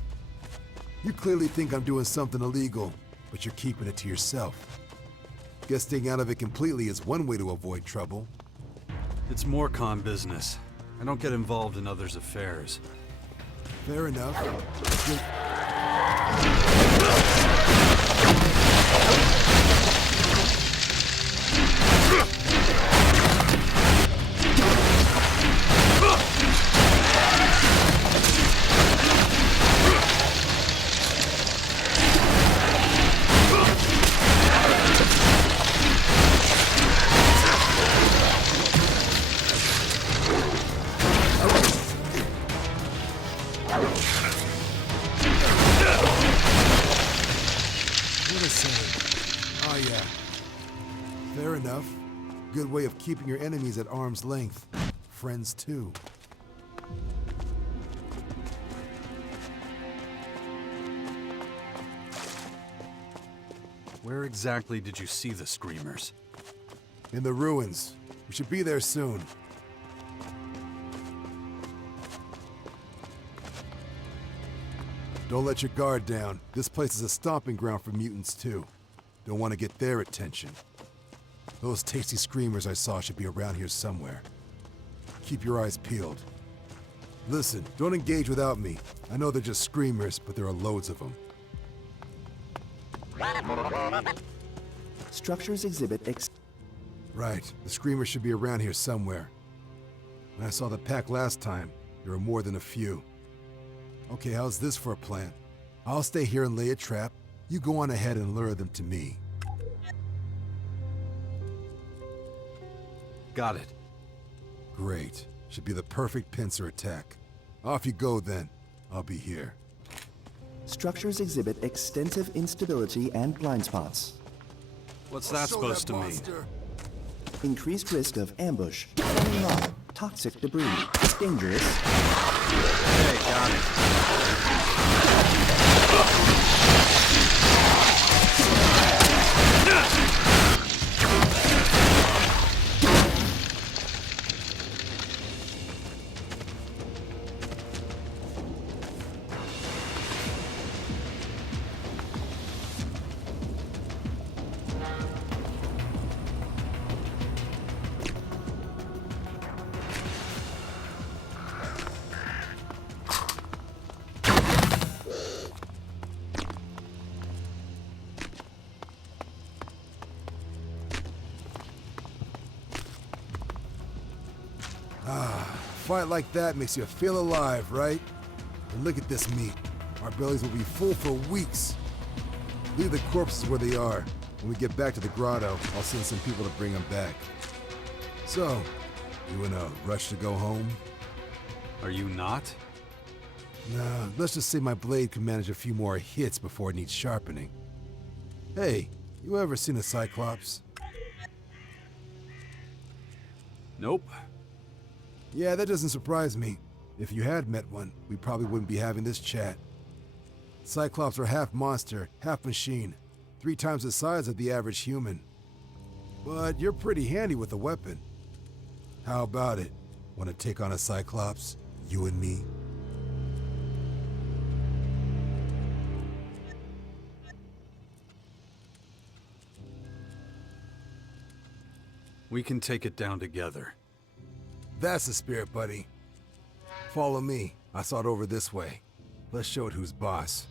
You clearly think I'm doing something illegal, but you're keeping it to yourself. Guess staying out of it completely is one way to avoid trouble. It's more con business. I don't get involved in others' affairs. Fair enough. Good. Fair enough. Good way of keeping your enemies at arm's length. Friends, too. Where exactly did you see the Screamers? In the ruins. We should be there soon. Don't let your guard down. This place is a stomping ground for mutants, too. Don't want to get their attention. Those tasty screamers I saw should be around here somewhere. Keep your eyes peeled. Listen, don't engage without me. I know they're just screamers, but there are loads of them. Structures exhibit Right, the screamers should be around here somewhere. When I saw the pack last time, there were more than a few. Okay, how's this for a plan? I'll stay here and lay a trap. You go on ahead and lure them to me. Got it. Great. Should be the perfect pincer attack. Off you go then. I'll be here. Structures exhibit extensive instability and blind spots. What's that supposed to mean? Increased risk of ambush, falling rock, toxic debris. Dangerous. Okay, got it. Fight like that makes you feel alive, right? And look at this meat. Our bellies will be full for weeks. Leave the corpses where they are. When we get back to the grotto, I'll send some people to bring them back. So, you in a rush to go home? Are you not? Nah, let's just say my blade can manage a few more hits before it needs sharpening. Hey, you ever seen a Cyclops? Nope. Yeah, that doesn't surprise me. If you had met one, we probably wouldn't be having this chat. Cyclops are half monster, half machine. 3 times the size of the average human. But you're pretty handy with a weapon. How about it? Want to take on a Cyclops? You and me? We can take it down together. That's the spirit, buddy. Follow me. I saw it over this way. Let's show it who's boss.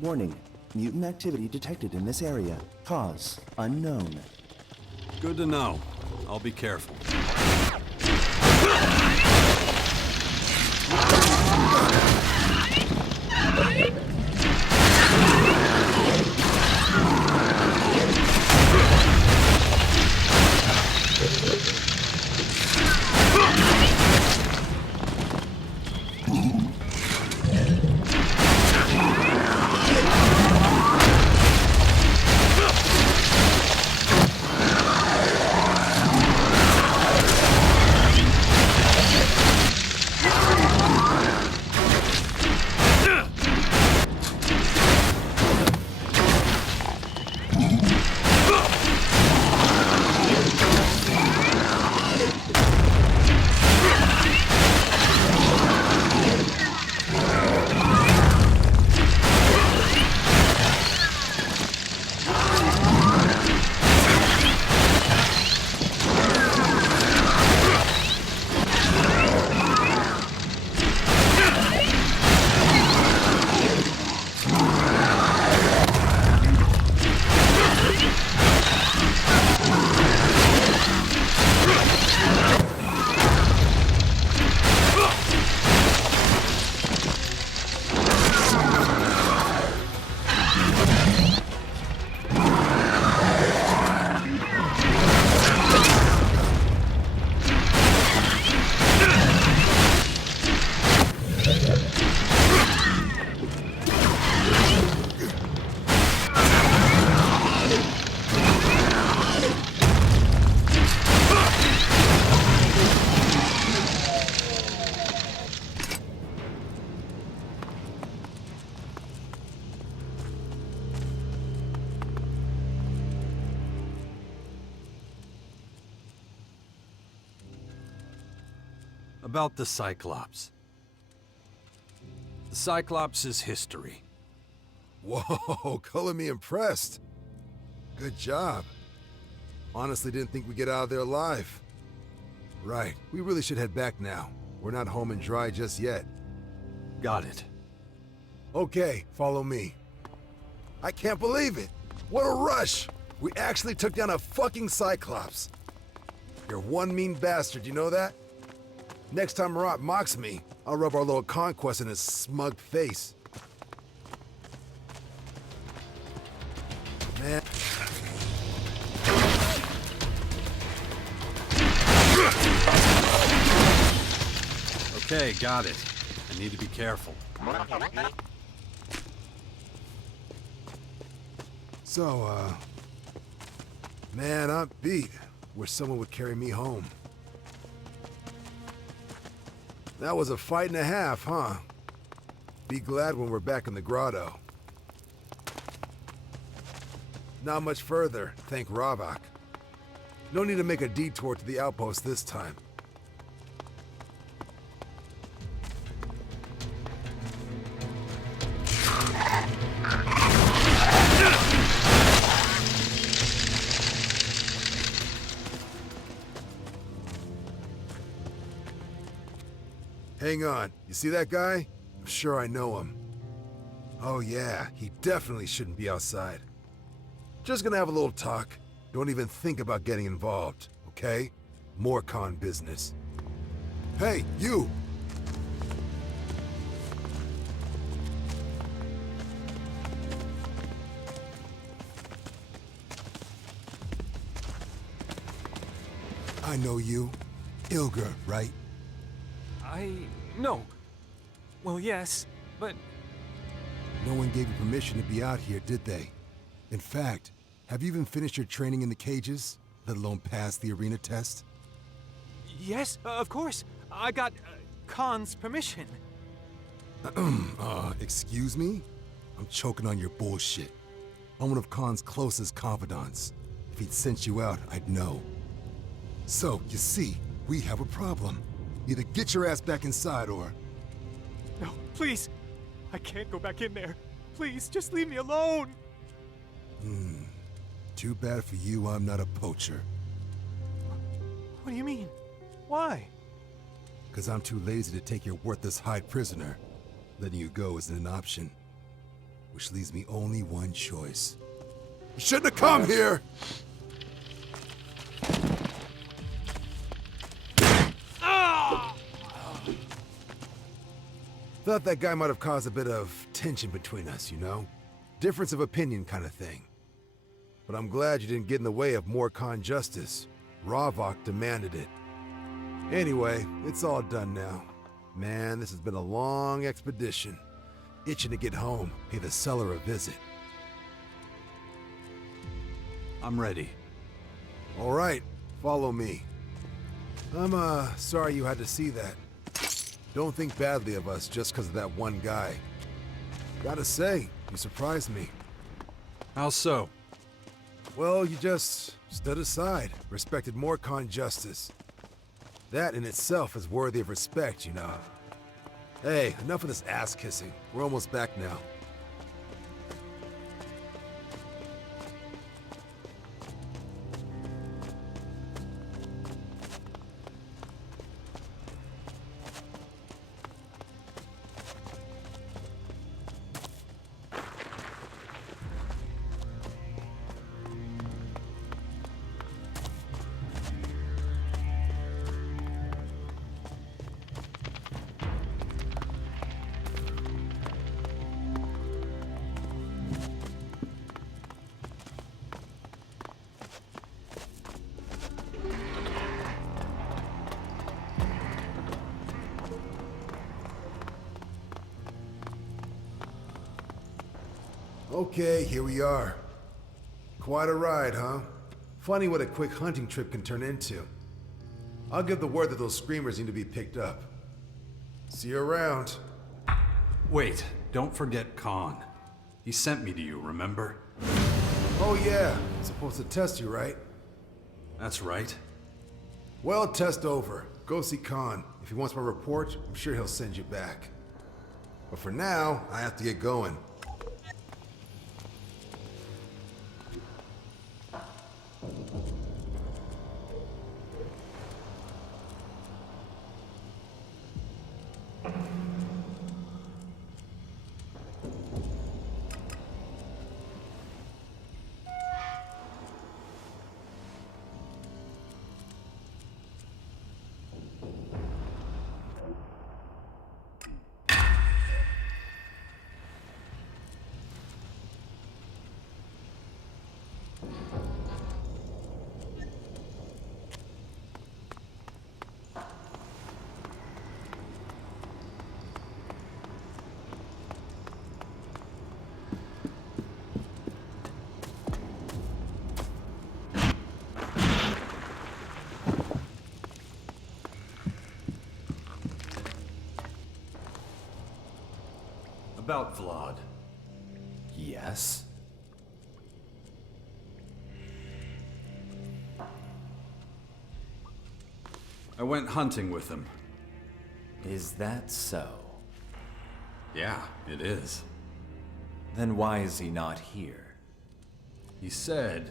Warning. Mutant activity detected in this area. Cause unknown. Good to know. I'll be careful. About the Cyclops. The Cyclops is history. Whoa, color me impressed. Good job. Honestly didn't think we'd get out of there alive. Right, we really should head back now. We're not home and dry just yet. Got it. Okay, follow me. I can't believe it! What a rush! We actually took down a fucking Cyclops. You're one mean bastard, you know that? Next time Marat mocks me, I'll rub our little conquest in his smug face. Man. Okay, got it. I need to be careful. So, man, I'm beat. Wish someone would carry me home. That was a fight and a half, huh? Be glad when we're back in the grotto. Not much further, thank Ravak. No need to make a detour to the outpost this time. Hang on, you see that guy? I'm sure I know him. Oh yeah, he definitely shouldn't be outside. Just gonna have a little talk. Don't even think about getting involved, okay? More con business. Hey, you! I know you. Ilger, right? No. Well, yes, but... No one gave you permission to be out here, did they? In fact, have you even finished your training in the cages? Let alone pass the arena test? Yes, of course. I got Khan's permission. Excuse me? I'm choking on your bullshit. I'm one of Khan's closest confidants. If he'd sent you out, I'd know. So, you see, we have a problem. Either get your ass back inside or... No, please. I can't go back in there. Please, just leave me alone. Too bad for you, I'm not a poacher. What do you mean? Why? Because I'm too lazy to take your worthless hide prisoner. Letting you go isn't an option. Which leaves me only one choice. You shouldn't have come here! Thought that guy might have caused a bit of tension between us, you know? Difference of opinion kind of thing. But I'm glad you didn't get in the way of more Khan justice. Ravak demanded it. Anyway, it's all done now. Man, this has been a long expedition. Itching to get home, pay the cellar a visit. I'm ready. All right, follow me. I'm, sorry you had to see that. Don't think badly of us just because of that one guy. Gotta say, you surprised me. How so? Well, you just stood aside, respected more Khan justice. That in itself is worthy of respect, you know. Hey, enough of this ass-kissing. We're almost back now. Okay, here we are. Quite a ride, huh? Funny what a quick hunting trip can turn into. I'll give the word that those screamers need to be picked up. See you around. Wait, don't forget Khan. He sent me to you, remember? Oh yeah, supposed to test you, right? That's right. Well, test over. Go see Khan. If he wants my report, I'm sure he'll send you back. But for now, I have to get going. About Vlad. Yes? I went hunting with him. Is that so? Yeah, it is. Then why is he not here? He said...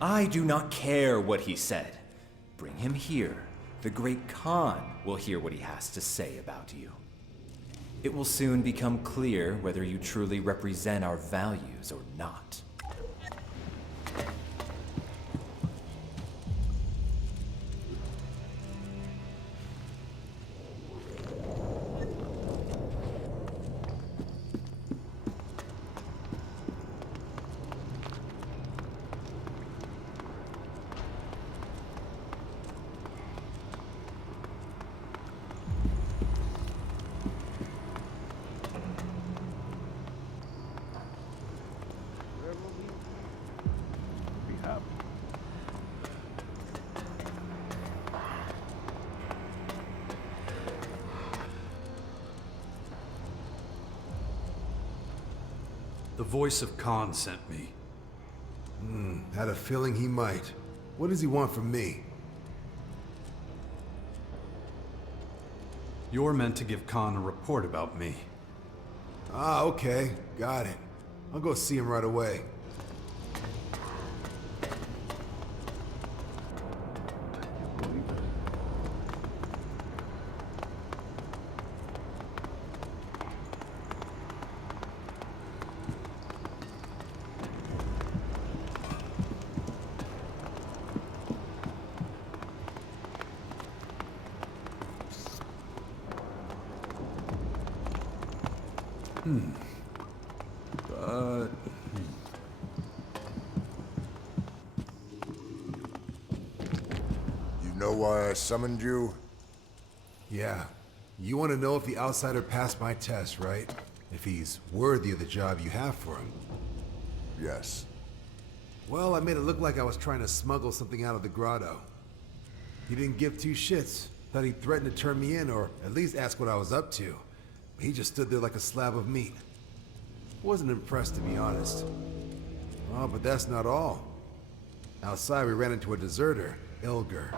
I do not care what he said. Bring him here. The great Khan will hear what he has to say about you. It will soon become clear whether you truly represent our values or not. The voice of Khan sent me. Had a feeling he might. What does he want from me? You're meant to give Khan a report about me. Ah, okay. Got it. I'll go see him right away. You know why I summoned you? Yeah. You want to know if the outsider passed my test, right? If he's worthy of the job you have for him. Yes. Well, I made it look like I was trying to smuggle something out of the grotto. He didn't give two shits. Thought he threatened to turn me in, or at least ask what I was up to. But he just stood there like a slab of meat. Wasn't impressed, to be honest. Oh, but that's not all. Outside, we ran into a deserter, Ilger.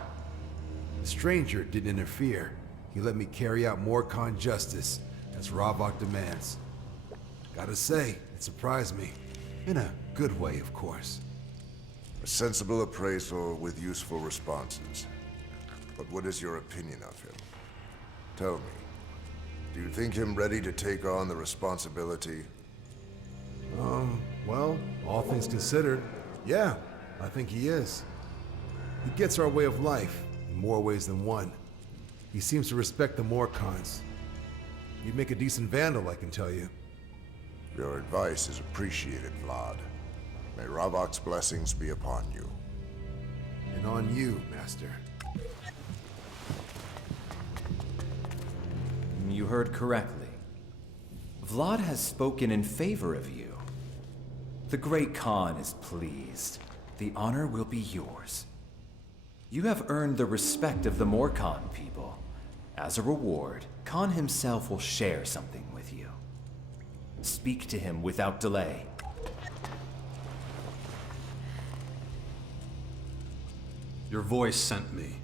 The stranger didn't interfere. He let me carry out more Khan justice, as Ravok demands. Gotta say, it surprised me. In a good way, of course. A sensible appraisal with useful responses. But what is your opinion of him? Tell me, do you think him ready to take on the responsibility? Well, all things considered, yeah, I think he is. He gets our way of life, in more ways than one. He seems to respect the Morkhans. You'd make a decent vandal, I can tell you. Your advice is appreciated, Vlad. May Ravok's blessings be upon you. And on you, Master. You heard correctly. Vlad has spoken in favor of you. The Great Khan is pleased. The honor will be yours. You have earned the respect of the Morkhan people. As a reward, Khan himself will share something with you. Speak to him without delay. Your voice sent me.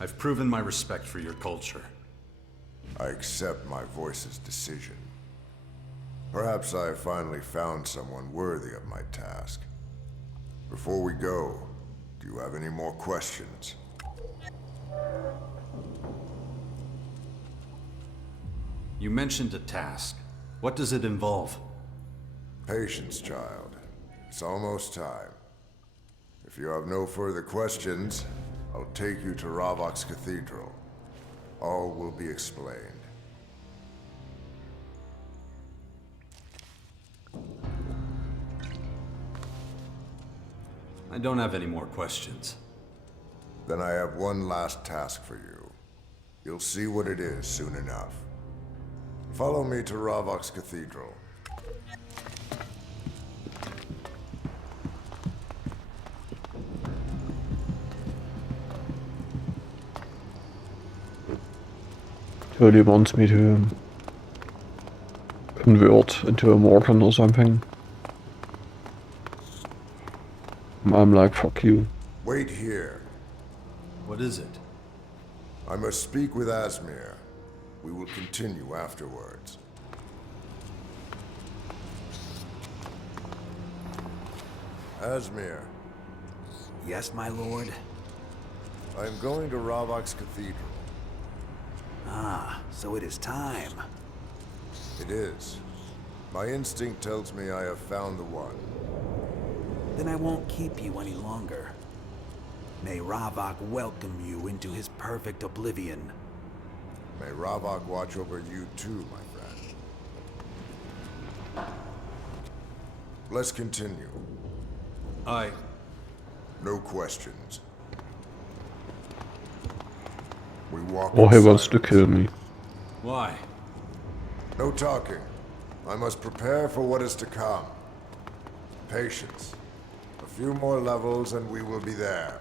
I've proven my respect for your culture. I accept my voice's decision. Perhaps I have finally found someone worthy of my task. Before we go, do you have any more questions? You mentioned a task. What does it involve? Patience, child. It's almost time. If you have no further questions, I'll take you to Ravok's Cathedral. All will be explained. I don't have any more questions. Then I have one last task for you. You'll see what it is soon enough. Follow me to Ravok's Cathedral. Totally wants me to convert into a Morgan or something. I'm like, fuck you. Wait here. What is it? I must speak with Asmir. We will continue afterwards. Asmir. Yes, my lord? I am going to Ravok's cathedral. Ah, so it is time. It is. My instinct tells me I have found the one. Then I won't keep you any longer. May Ravok welcome you into his perfect oblivion. May Ravok watch over you too, my friend. Let's continue. No questions. We walk Or he in wants to silence. kill me. Why? No talking. I must prepare for what is to come. Patience. A few more levels and we will be there.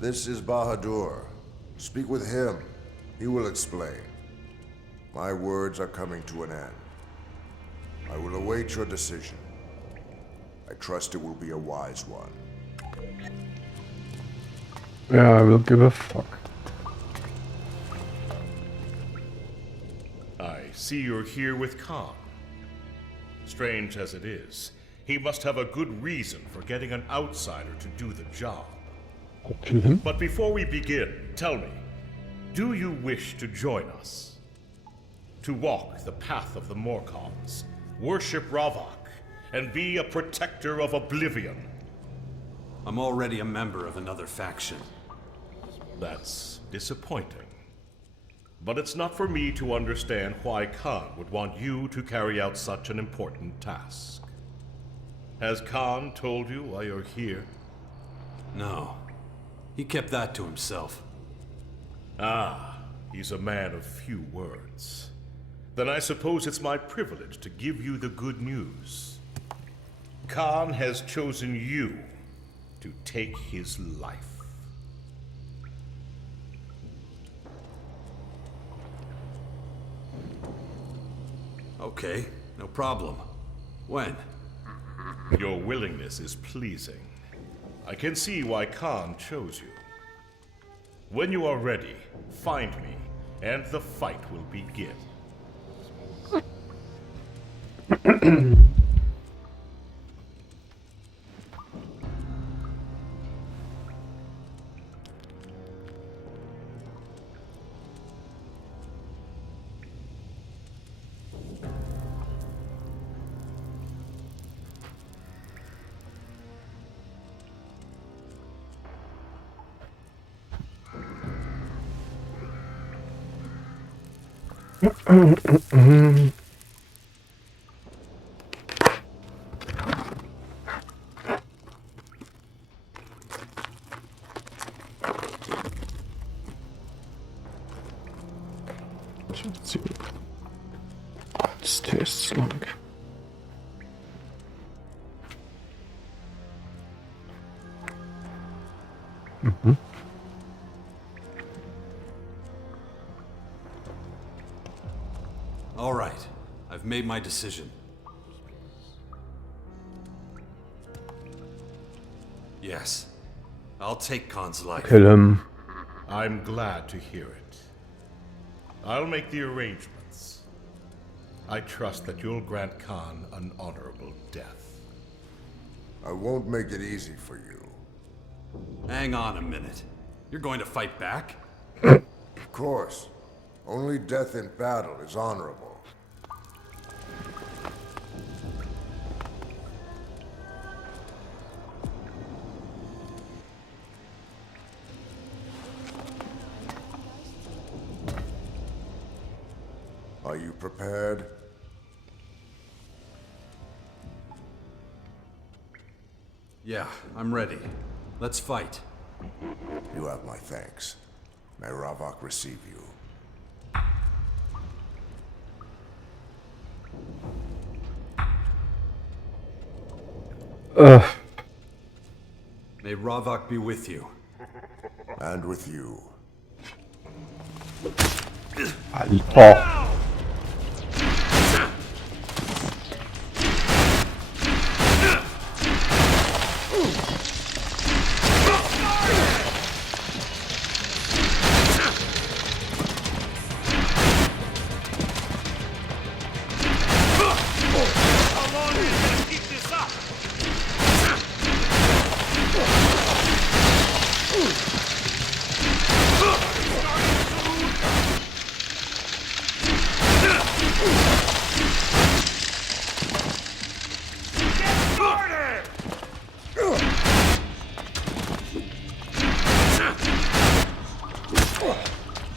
This is Bahadur. Speak with him. He will explain. My words are coming to an end. I will await your decision. I trust it will be a wise one. Yeah, I will give a fuck. I see you're here with Khan. Strange as it is, he must have a good reason for getting an outsider to do the job. To him? But before we begin, tell me, do you wish to join us? To walk the path of the Morkons, worship Ravok, and be a protector of Oblivion? I'm already a member of another faction. That's disappointing. But it's not for me to understand why Khan would want you to carry out such an important task. Has Khan told you why you're here? No. He kept that to himself. Ah, he's a man of few words. Then I suppose it's my privilege to give you the good news. Khan has chosen you to take his life. Okay, no problem. When? Your willingness is pleasing. I can see why Khan chose you. When you are ready, find me, and the fight will begin. Let's see. This tastes like. All right, I've made my decision. Yes, I'll take Khan's life. Kill him. I'm glad to hear it. I'll make the arrangements. I trust that you'll grant Khan an honorable death. I won't make it easy for you. Hang on a minute. You're going to fight back? Of course. Only death in battle is honorable. Are you prepared? Yeah, I'm ready. Let's fight. You have my thanks. May Ravok receive you. May Ravok be with you. And with you. Alter.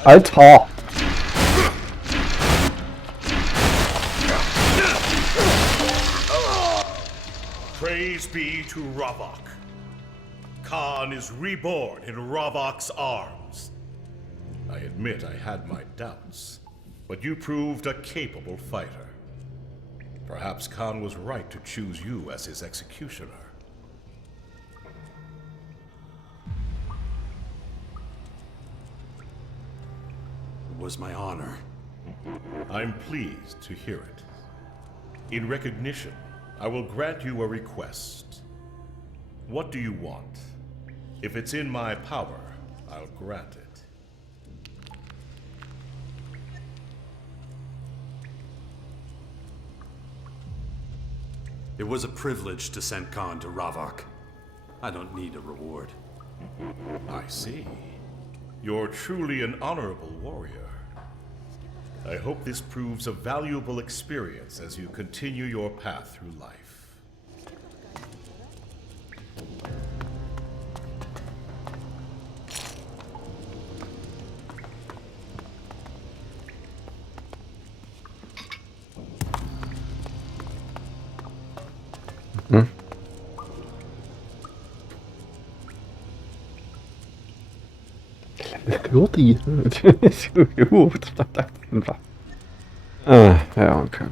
Alter! Praise be to Ravok. Khan is reborn in Ravok's arms. I admit I had my doubts, but you proved a capable fighter. Perhaps Khan was right to choose you as his executioner. It was my honor. I'm pleased to hear it. In recognition, I will grant you a request. What do you want? If it's in my power, I'll grant it. It was a privilege to send Khan to Ravok. I don't need a reward. I see. You're truly an honorable warrior. I hope this proves a valuable experience as you continue your path through life. Hört die? Jo, ja, okay.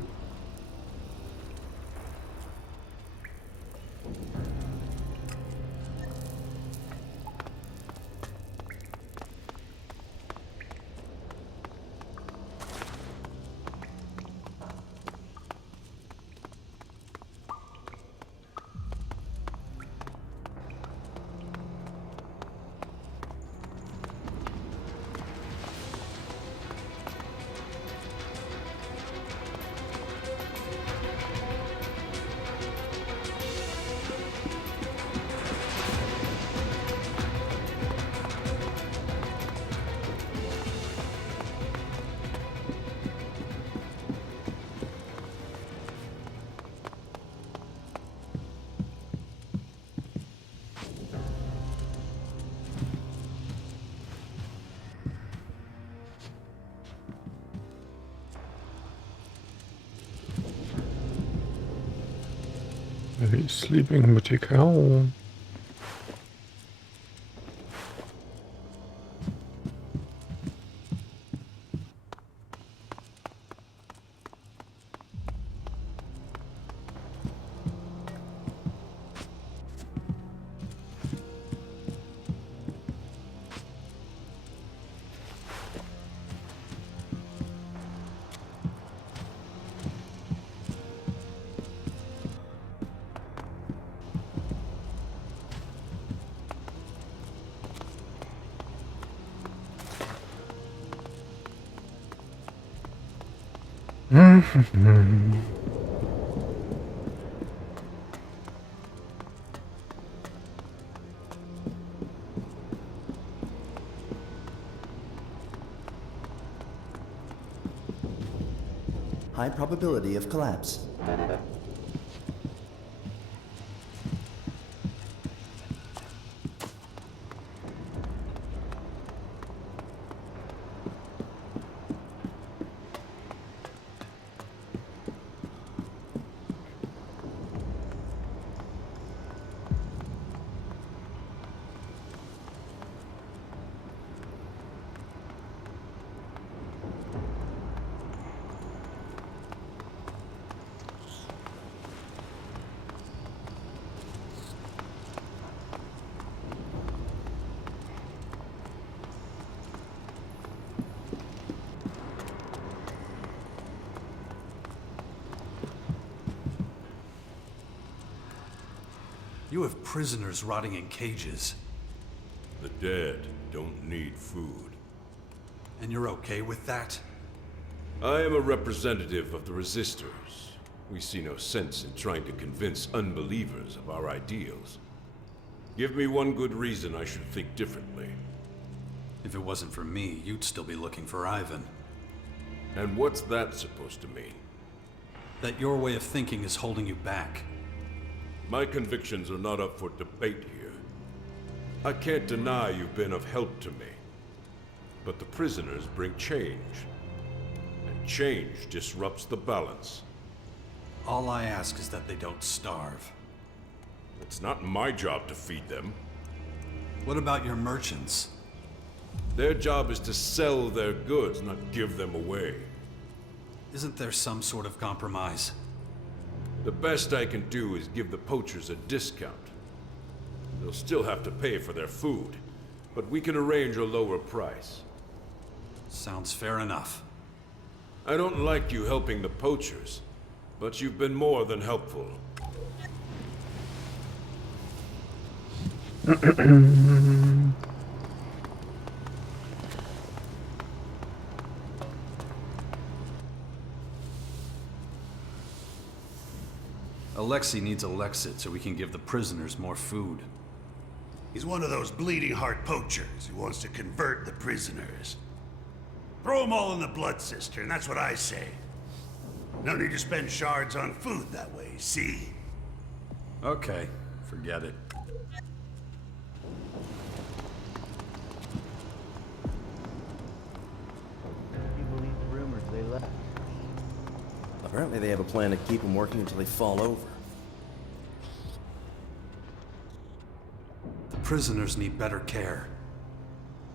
He's sleeping with your cow. High probability of collapse. You have prisoners rotting in cages. The dead don't need food. And you're okay with that? I am a representative of the Resistors. We see no sense in trying to convince unbelievers of our ideals. Give me one good reason I should think differently. If it wasn't for me, you'd still be looking for Ivan. And what's that supposed to mean? That your way of thinking is holding you back. My convictions are not up for debate here. I can't deny you've been of help to me. But the prisoners bring change. And change disrupts the balance. All I ask is that they don't starve. It's not my job to feed them. What about your merchants? Their job is to sell their goods, not give them away. Isn't there some sort of compromise? The best I can do is give the poachers a discount. They'll still have to pay for their food, but we can arrange a lower price. Sounds fair enough. I don't like you helping the poachers, but you've been more than helpful. Alexei needs Elexit so we can give the prisoners more food. He's one of those bleeding heart poachers who wants to convert the prisoners. Throw them all in the blood cistern, that's what I say. No need to spend shards on food that way, see? Okay, forget it. You believe the rumors they left? Apparently they have a plan to keep them working until they fall over. The prisoners need better care.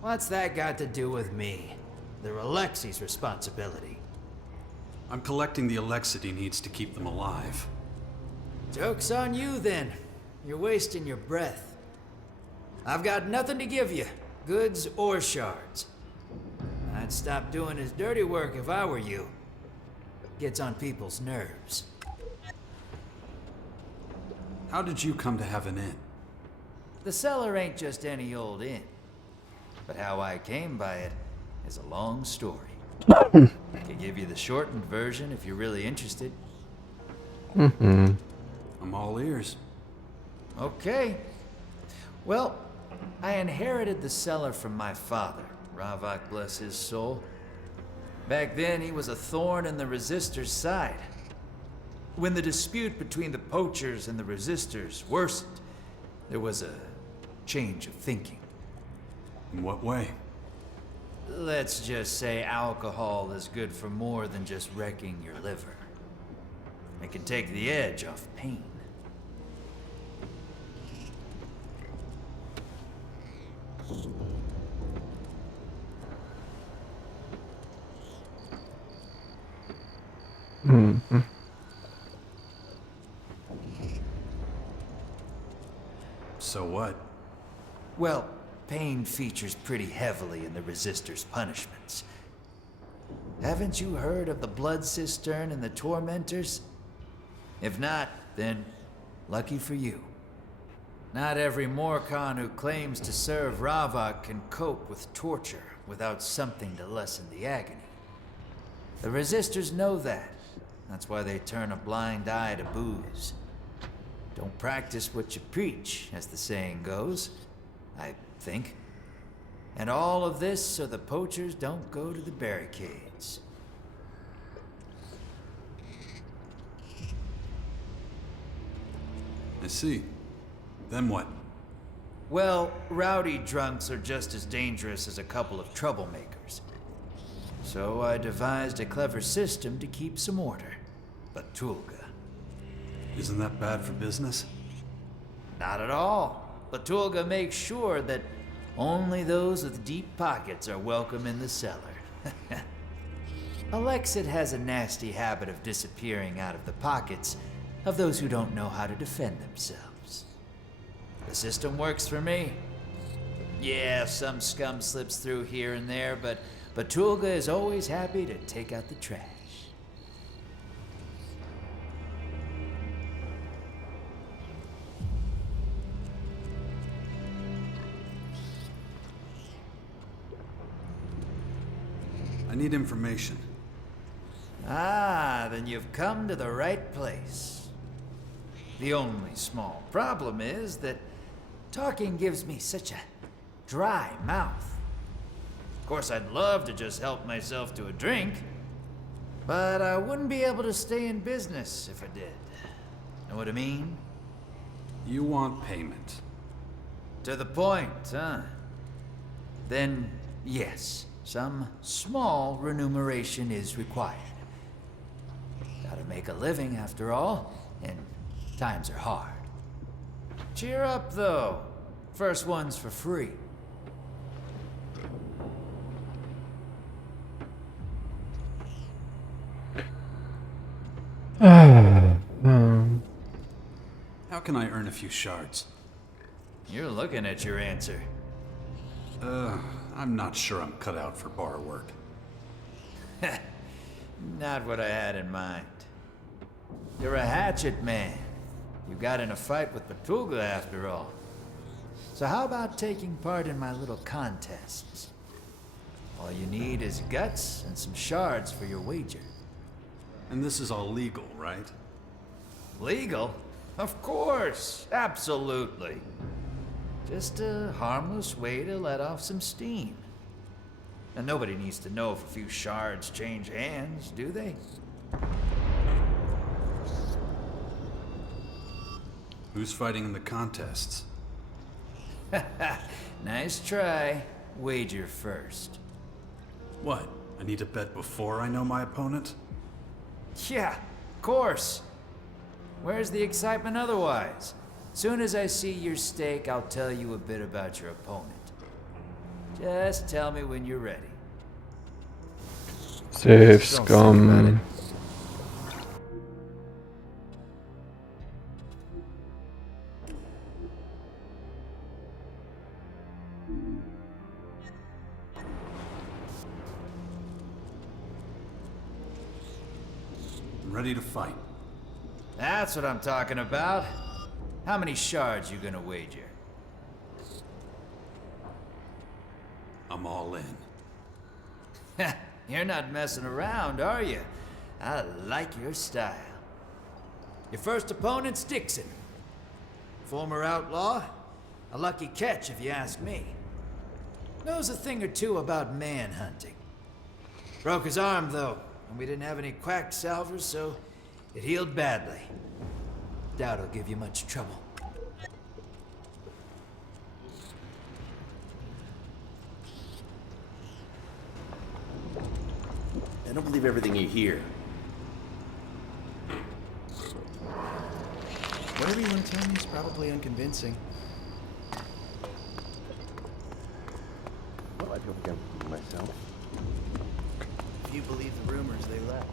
What's that got to do with me? They're Alexei's responsibility. I'm collecting the Elexit he needs to keep them alive. Joke's on you, then. You're wasting your breath. I've got nothing to give you, goods or shards. I'd stop doing his dirty work if I were you. Gets on people's nerves. How did you come to have an inn? The cellar ain't just any old inn. But how I came by it is a long story. I can give you the shortened version if you're really interested. I'm all ears. Okay. Well, I inherited the cellar from my father, Ravak bless his soul. Back then, he was a thorn in the Resistors' side. When the dispute between the poachers and the Resistors worsened, there was a change of thinking. In what way? Let's just say alcohol is good for more than just wrecking your liver. It can take the edge off pain. Mm-hmm. So what? Well, pain features pretty heavily in the Resistors' punishments. Haven't you heard of the Blood Cistern and the Tormentors? If not, then lucky for you. Not every Morcon who claims to serve Ravak can cope with torture without something to lessen the agony. The Resistors know that. That's why they turn a blind eye to booze. Don't practice what you preach, as the saying goes, I think. And all of this so the poachers don't go to the barricades. see. Then what? Well, rowdy drunks are just as dangerous as a couple of troublemakers. So I devised a clever system to keep some order. Batulga. Isn't that bad for business? Not at all. Batulga makes sure that only those with deep pockets are welcome in the cellar. Alexit has a nasty habit of disappearing out of the pockets of those who don't know how to defend themselves. The system works for me. Yeah, some scum slips through here and there, but Batulga is always happy to take out the trash. I need information. Ah, then you've come to the right place. The only small problem is that talking gives me such a dry mouth. Of course, I'd love to just help myself to a drink, but I wouldn't be able to stay in business if I did. Know what I mean? You want payment. To the point, huh? Then, yes, some small remuneration is required. Gotta make a living after all, and times are hard. Cheer up, though. First one's for free. How can I earn a few shards? You're looking at your answer. I'm not sure I'm cut out for bar work. Not what I had in mind. You're a hatchet man. You got in a fight with Batulga after all. So how about taking part in my little contests? All you need is guts and some shards for your wager. And this is all legal, right? Legal? Of course, absolutely. Just a harmless way to let off some steam. And nobody needs to know if a few shards change hands, do they? Who's fighting in the contests? Nice try. Wager first. What? I need to bet before I know my opponent? Yeah, of course. Where's the excitement otherwise? Soon as I see your stake, I'll tell you a bit about your opponent. Just tell me when you're ready. Save scum. I'm ready to fight. That's what I'm talking about. How many shards you gonna wager? I'm all in. You're not messing around, are you? I like your style. Your first opponent's Dixon. Former outlaw. A lucky catch, if you ask me. Knows a thing or two about manhunting. Broke his arm, though, and we didn't have any quack salvers, so it healed badly. Doubt it'll give you much trouble. I don't believe everything you hear. Whatever you want to tell me is probably unconvincing. Well, I feel like I'm fooling myself. If you believe the rumors they left.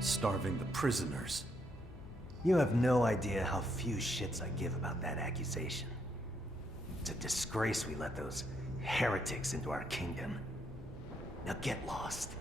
Starving the prisoners. You have no idea how few shits I give about that accusation. It's a disgrace we let those heretics into our kingdom. Now get lost.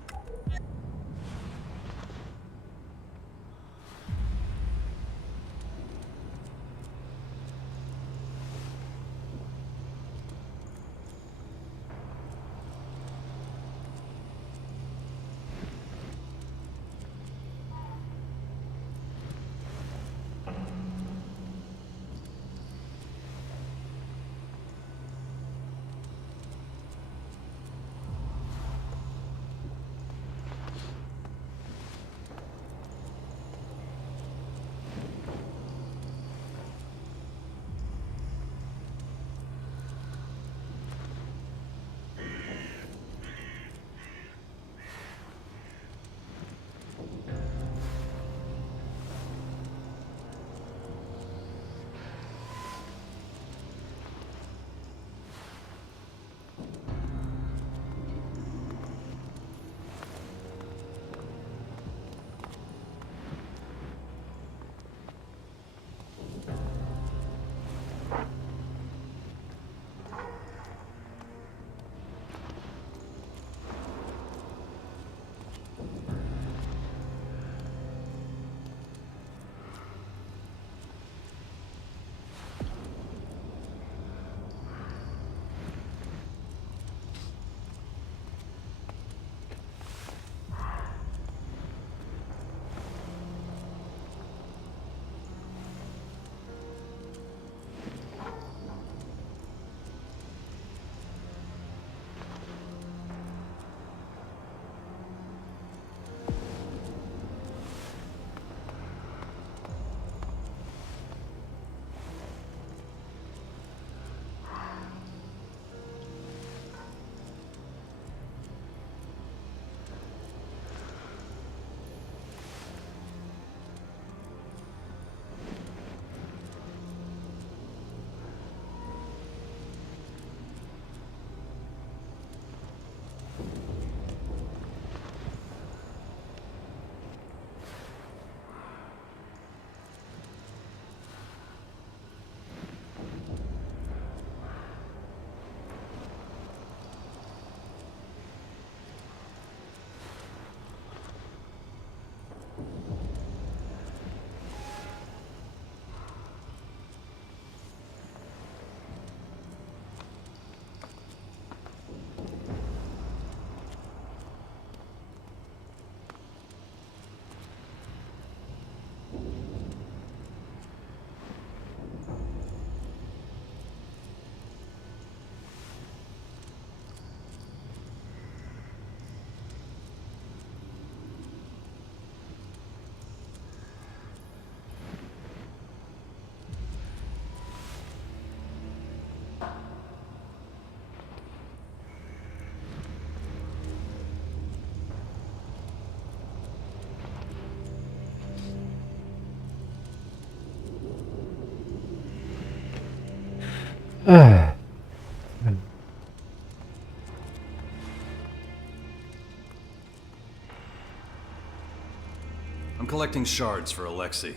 I'm collecting shards for Alexei.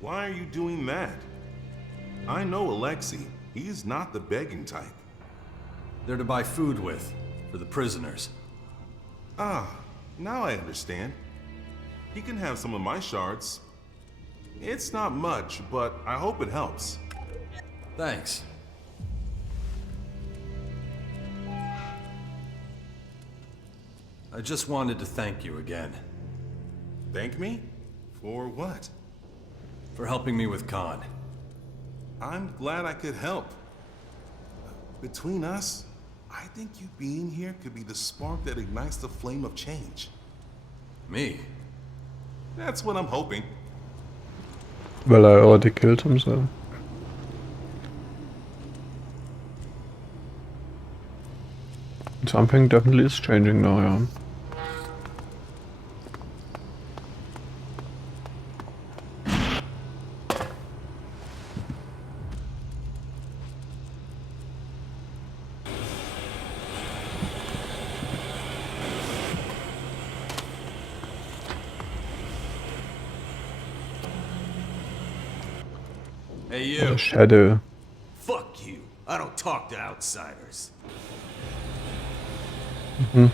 Why are you doing that? I know Alexei. He's not the begging type. They're to buy food with, for the prisoners. Ah, now I understand. He can have some of my shards. It's not much, but I hope it helps. Thanks. I just wanted to thank you again. Thank me? For what? For helping me with Khan. I'm glad I could help. Between us, I think you being here could be the spark that ignites the flame of change. Me? That's what I'm hoping. Weil er already killed himself. Something definitely is changing now, yeah. Hey, you. Shadow. Fuck you. I don't talk to outsiders. Mhm.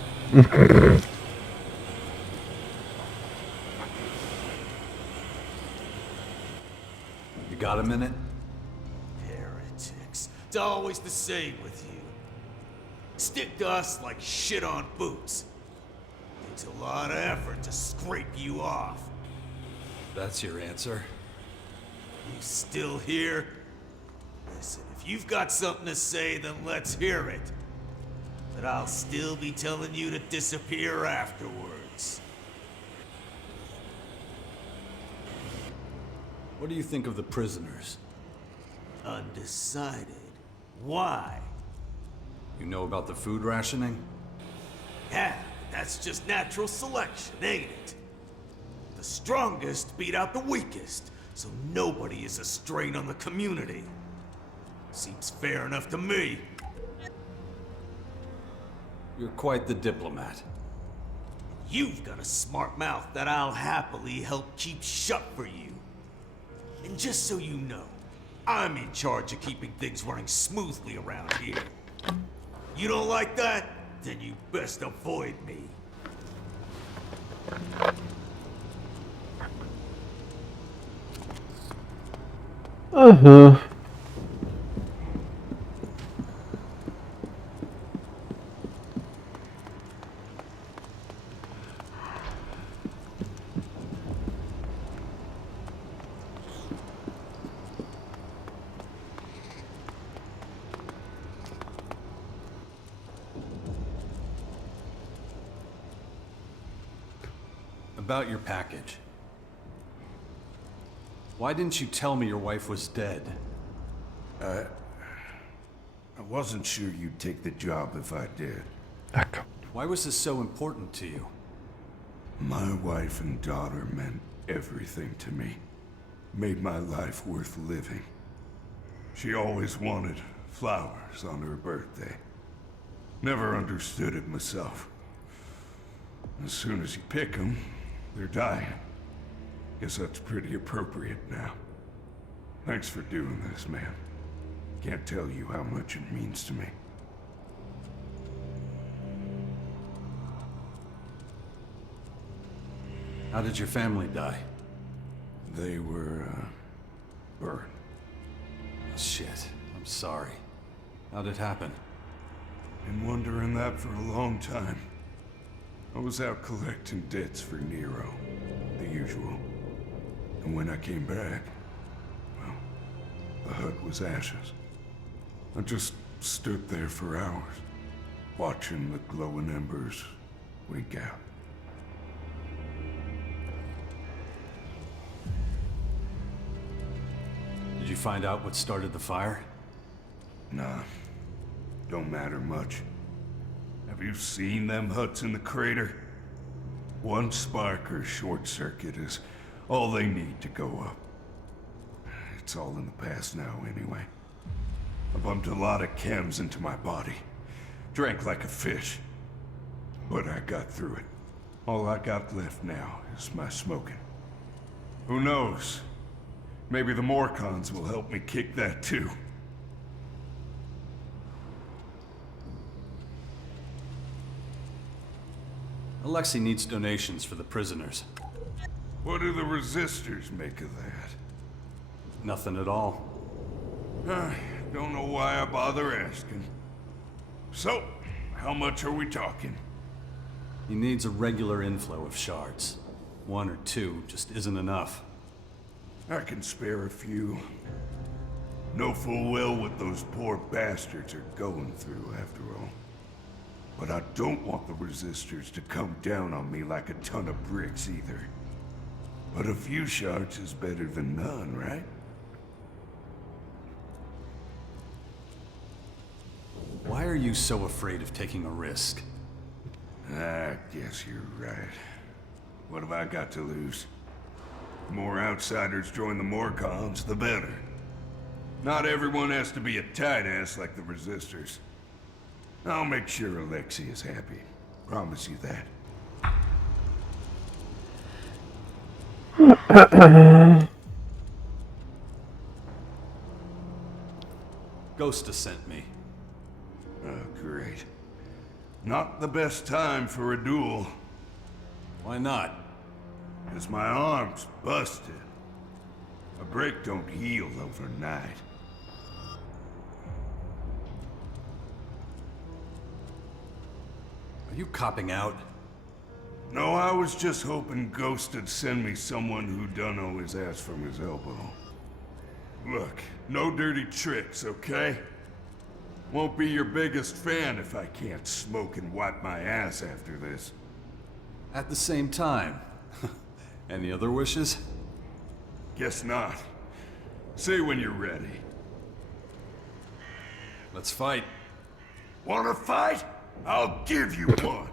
You got a minute? Heretics. It's always the same with you. Stick to us like shit on boots. Takes a lot of effort to scrape you off. That's your answer? You still here? Listen, if you've got something to say, then let's hear it. But I'll still be telling you to disappear afterwards. What do you think of the prisoners? Undecided. Why? You know about the food rationing? Yeah, that's just natural selection, ain't it? The strongest beat out the weakest, so nobody is a strain on the community. Seems fair enough to me. You're quite the diplomat. You've got a smart mouth that I'll happily help keep shut for you. And just so you know, I'm in charge of keeping things running smoothly around here. You don't like that? Then you best avoid me. Uh-huh. About your package. Why didn't you tell me your wife was dead? I wasn't sure you'd take the job if I did. Why was this so important to you? My wife and daughter meant everything to me. Made my life worth living. She always wanted flowers on her birthday. Never understood it myself. As soon as you pick them, they're dying. Guess that's pretty appropriate now. Thanks for doing this, man. Can't tell you how much it means to me. How did your family die? They were, burned. Shit. I'm sorry. How'd it happen? Been wondering that for a long time. I was out collecting debts for Nero, the usual. And when I came back, well, the hut was ashes. I just stood there for hours, watching the glowing embers wink out. Did you find out what started the fire? Nah, don't matter much. Have you seen them huts in the crater? One spark or short circuit is all they need to go up. It's all in the past now, anyway. I bumped a lot of chems into my body. Drank like a fish. But I got through it. All I got left now is my smoking. Who knows? Maybe the Morcons will help me kick that too. Alexei needs donations for the prisoners. What do the resistors make of that? Nothing at all. Don't know why I bother asking. So, how much are we talking? He needs a regular inflow of shards. 1 or 2 just isn't enough. I can spare a few. Know full well what those poor bastards are going through, after all. But I don't want the resistors to come down on me like a ton of bricks, either. But a few shards is better than none, right? Why are you so afraid of taking a risk? I guess you're right. What have I got to lose? The more outsiders join the Morcons, the better. Not everyone has to be a tight ass like the resistors. I'll make sure Alexei is happy. Promise you that. Ghosta sent me. Oh, great. Not the best time for a duel. Why not? 'Cause my arm's busted. A break don't heal overnight. Are you copping out? No, I was just hoping Ghost'd send me someone who done know his ass from his elbow. Look, no dirty tricks, okay? Won't be your biggest fan if I can't smoke and wipe my ass after this. At the same time. Any other wishes? Guess not. Say when you're ready. Let's fight. Wanna fight? I'll give you one.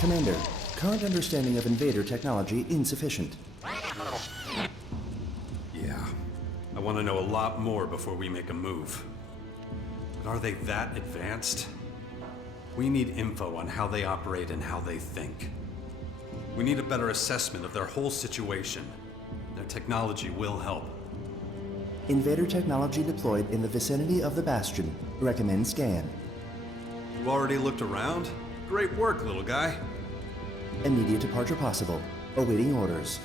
Commander, current understanding of invader technology insufficient. Yeah. I want to know a lot more before we make a move. But are they that advanced? We need info on how they operate and how they think. We need a better assessment of their whole situation. Their technology will help. Invader technology deployed in the vicinity of the Bastion. Recommend scan. You already looked around? Great work, little guy. Immediate departure possible. Awaiting orders.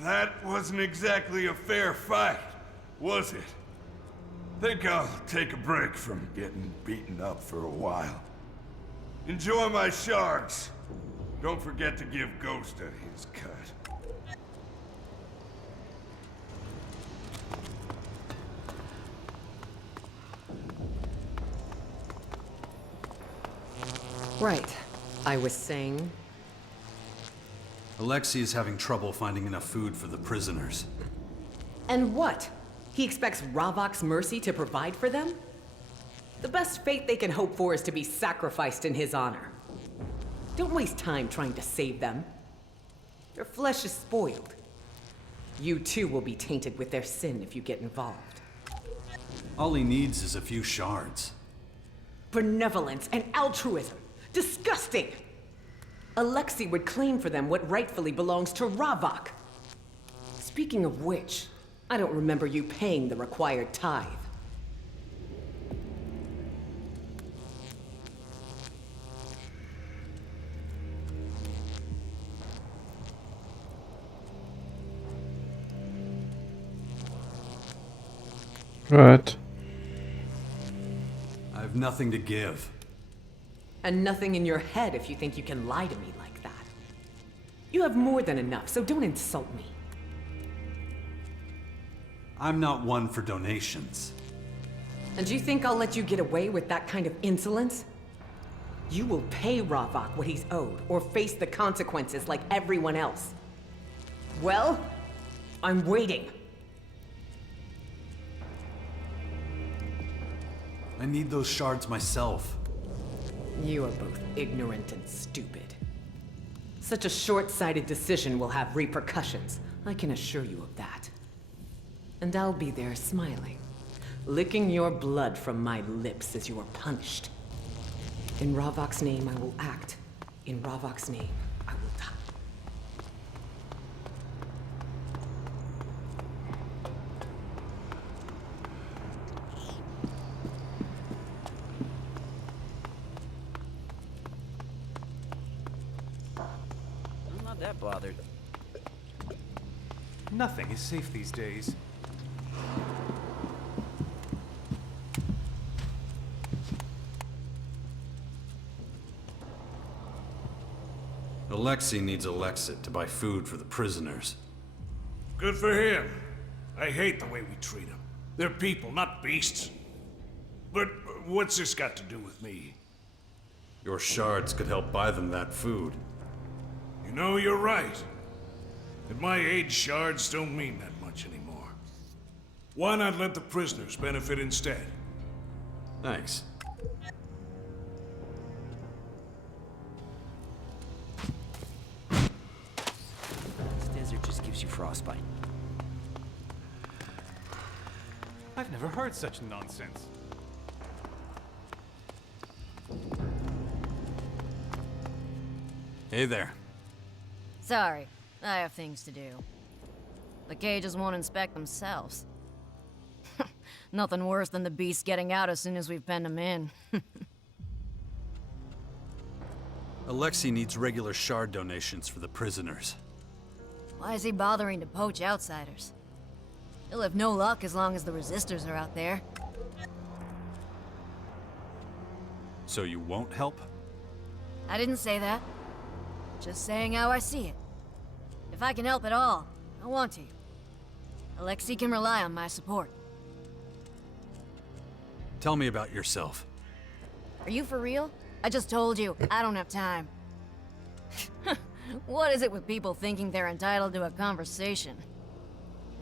That wasn't exactly a fair fight, was it? Think I'll take a break from getting beaten up for a while. Enjoy my shards. Don't forget to give Ghosta his cut. Right. I was saying... Alexei is having trouble finding enough food for the prisoners. And what? He expects Ravok's mercy to provide for them? The best fate they can hope for is to be sacrificed in his honor. Don't waste time trying to save them. Their flesh is spoiled. You too will be tainted with their sin if you get involved. All he needs is a few shards. Benevolence and altruism. Disgusting! Alexei would claim for them what rightfully belongs to Ravok. Speaking of which, I don't remember you paying the required tithe. Right. I have nothing to give. And nothing in your head if you think you can lie to me like that. You have more than enough, so don't insult me. I'm not one for donations. And you think I'll let you get away with that kind of insolence? You will pay Ravok what he's owed, or face the consequences like everyone else. Well, I'm waiting. I need those shards myself. You are both ignorant and stupid. Such a short-sighted decision will have repercussions. I can assure you of that. And I'll be there smiling, licking your blood from my lips as you are punished. In Ravok's name, I will act. In Ravok's name, I will die. I'm not that bothered. Nothing is safe these days. Alexei needs Alexit to buy food for the prisoners. Good for him. I hate the way we treat them. They're people, not beasts. But What's this got to do with me? Your shards could help buy them that food. You know, you're right. At my age, shards don't mean that much anymore. Why not let the prisoners benefit instead? Thanks. This desert just gives you frostbite. I've never heard such nonsense. Hey there. Sorry, I have things to do. The cages won't inspect themselves. Nothing worse than the beasts getting out as soon as we've penned them in. Alexei needs regular shard donations for the prisoners. Why is he bothering to poach outsiders? He'll have no luck as long as the resistors are out there. So you won't help? I didn't say that. Just saying how I see it. If I can help at all, I want to. Alexei can rely on my support. Tell me about yourself. Are you for real? I just told you, I don't have time. What is it with people thinking they're entitled to a conversation?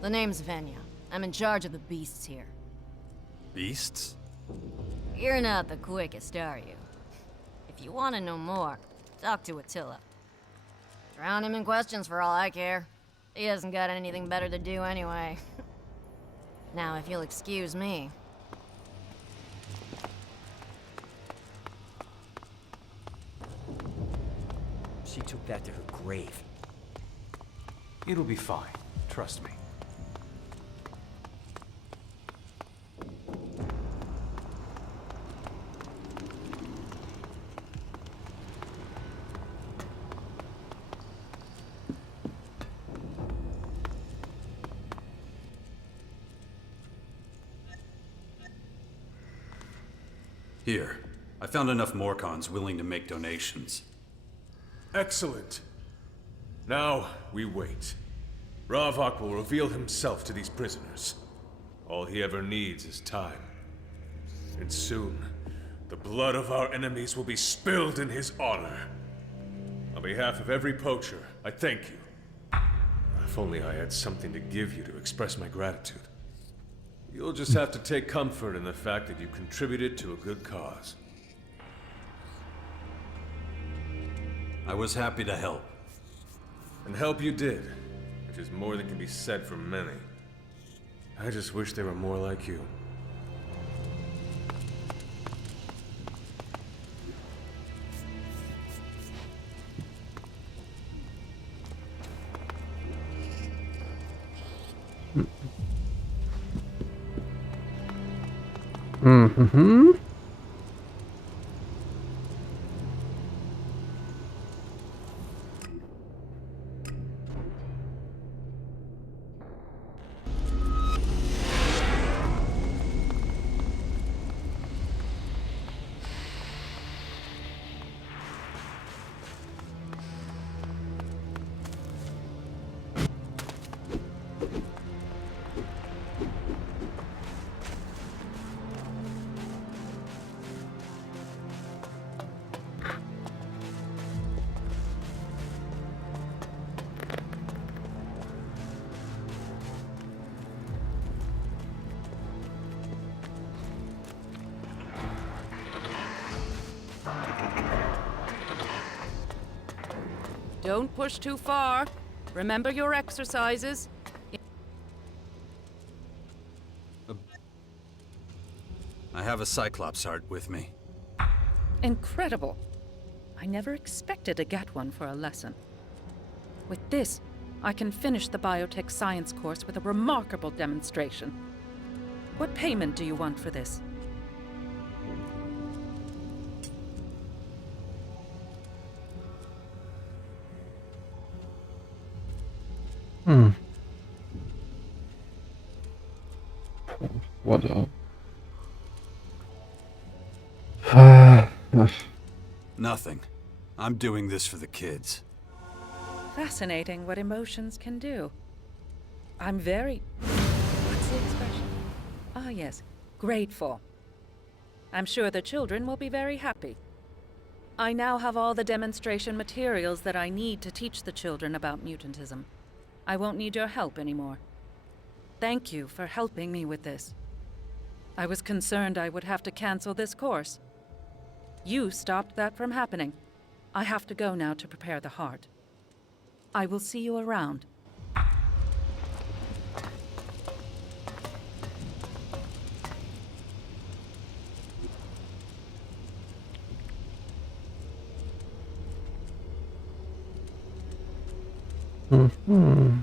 The name's Venya. I'm in charge of the beasts here. Beasts? You're not the quickest, are you? If you want to know more, talk to Attila. Drown him in questions for all I care. He hasn't got anything better to do anyway. Now, if you'll excuse me. She took that to her grave. It'll be fine. Trust me. Here. I found enough Morcons willing to make donations. Excellent. Now, we wait. Ravok will reveal himself to these prisoners. All he ever needs is time. And soon, the blood of our enemies will be spilled in his honor. On behalf of every poacher, I thank you. If only I had something to give you to express my gratitude. You'll just have to take comfort in the fact that you contributed to a good cause. I was happy to help. And help you did, which is more than can be said for many. I just wish they were more like you. Mm-hmm. Don't push too far. Remember your exercises. I have a Cyclops heart with me. Incredible. I never expected to get one for a lesson. With this, I can finish the biotech science course with a remarkable demonstration. What payment do you want for this? What Nothing. I'm doing this for the kids. Fascinating what emotions can do. I'm very... What's the expression? Ah, yes. Grateful. I'm sure the children will be very happy. I now have all the demonstration materials that I need to teach the children about mutantism. I won't need your help anymore. Thank you for helping me with this. I was concerned I would have to cancel this course. You stopped that from happening. I have to go now to prepare the heart. I will see you around. Mm-hmm.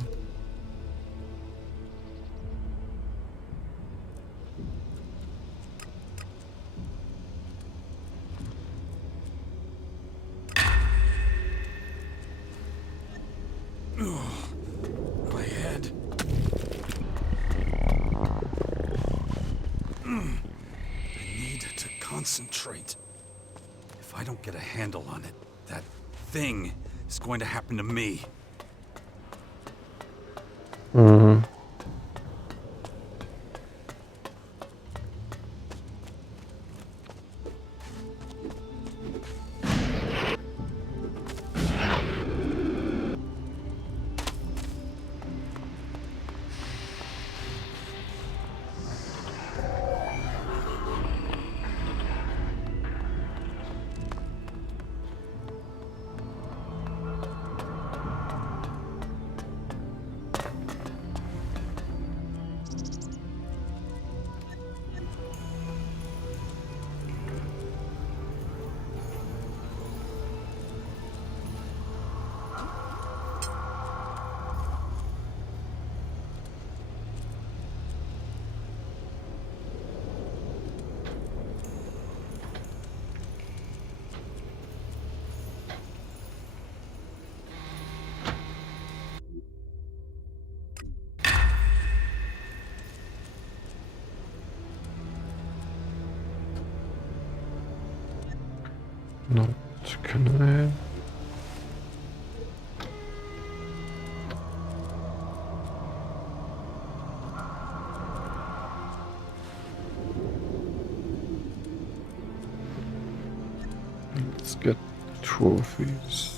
My head. I need to concentrate. If I don't get a handle on it, that thing is going to happen to me. Mm-hmm. Not can I? Let's get trophies.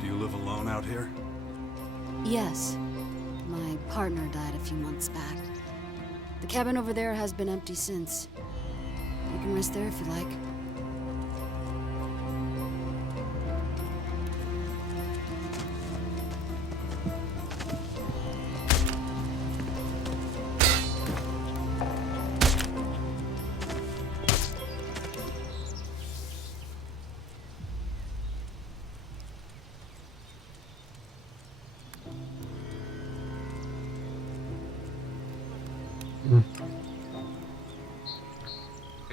Do you live alone out here? Yes. My partner died a few months back. The cabin over there has been empty since. You can rest there if you like.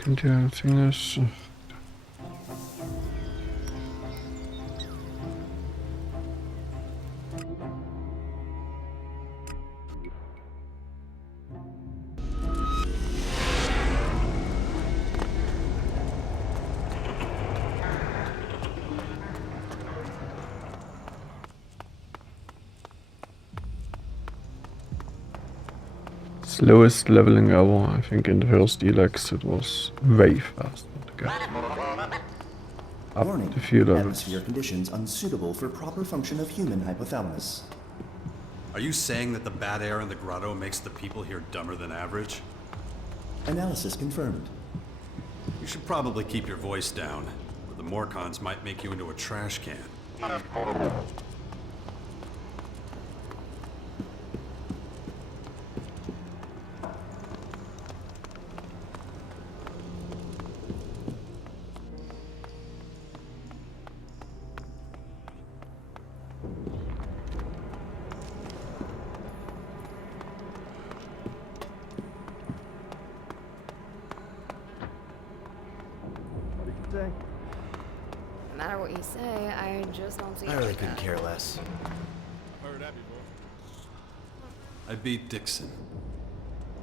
Und der Ding ist. Slowest leveling ever. I think in the first Elex it was way faster to get up Warning. to few levels. Atmosphere conditions unsuitable for proper function of human hypothalamus. Are you saying that the bad air in the grotto makes the people here dumber than average? Analysis confirmed. You should probably keep your voice down, or the Morcons might make you into a trash can. No matter what you say, I just don't see I it really like couldn't that. care less. Heard that before. I beat Dixon.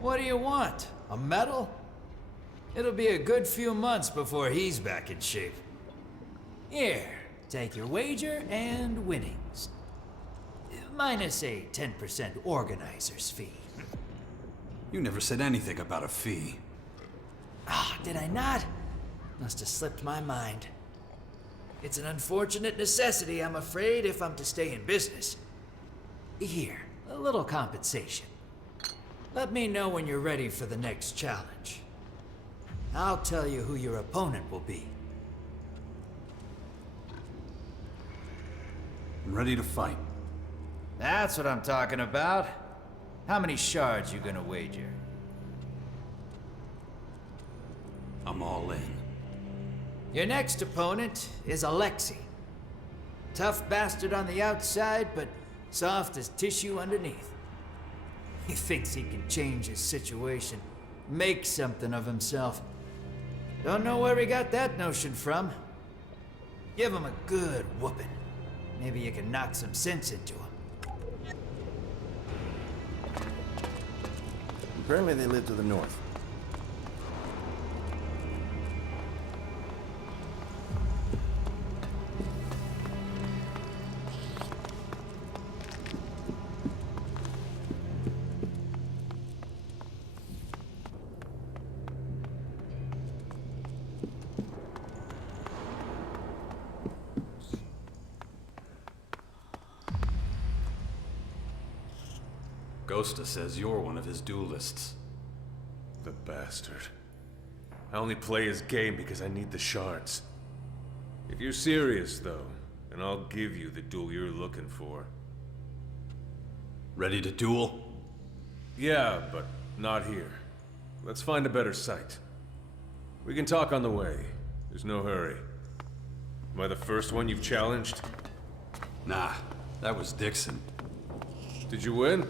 What do you want? A medal? It'll be a good few months before he's back in shape. Here, take your wager and winnings. Minus a 10% organizer's fee. You never said anything about a fee. Ah, did I not? Must have slipped my mind. It's an unfortunate necessity, I'm afraid, if I'm to stay in business. Here, a little compensation. Let me know when you're ready for the next challenge. I'll tell you who your opponent will be. I'm ready to fight. That's what I'm talking about. How many shards you gonna wager? I'm all in. Your next opponent is Alexi. Tough bastard on the outside, but soft as tissue underneath. He thinks he can change his situation, make something of himself. Don't know where he got that notion from. Give him a good whooping. Maybe you can knock some sense into him. Apparently they live to the north. Ghosta says you're one of his duelists. The bastard. I only play his game because I need the shards. If you're serious, though, then I'll give you the duel you're looking for. Ready to duel? Yeah, but not here. Let's find a better site. We can talk on the way. There's no hurry. Am I the first one you've challenged? Nah, that was Dixon. Did you win?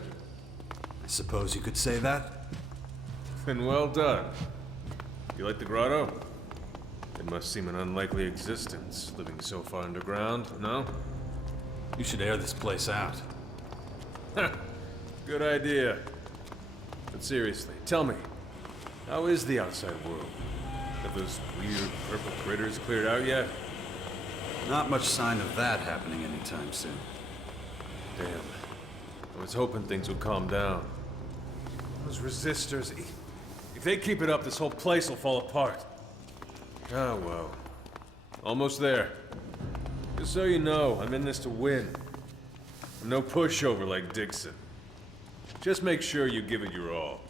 I suppose you could say that. Then well done. You like the grotto? It must seem an unlikely existence, living so far underground, no? You should air this place out. Good idea. But seriously, tell me, how is the outside world? Have those weird purple critters cleared out yet? Not much sign of that happening anytime soon. Damn. I was hoping things would calm down. Those resistors, if they keep it up, this whole place will fall apart. Oh well. Almost there. Just so you know, I'm in this to win. I'm no pushover like Dixon. Just make sure you give it your all.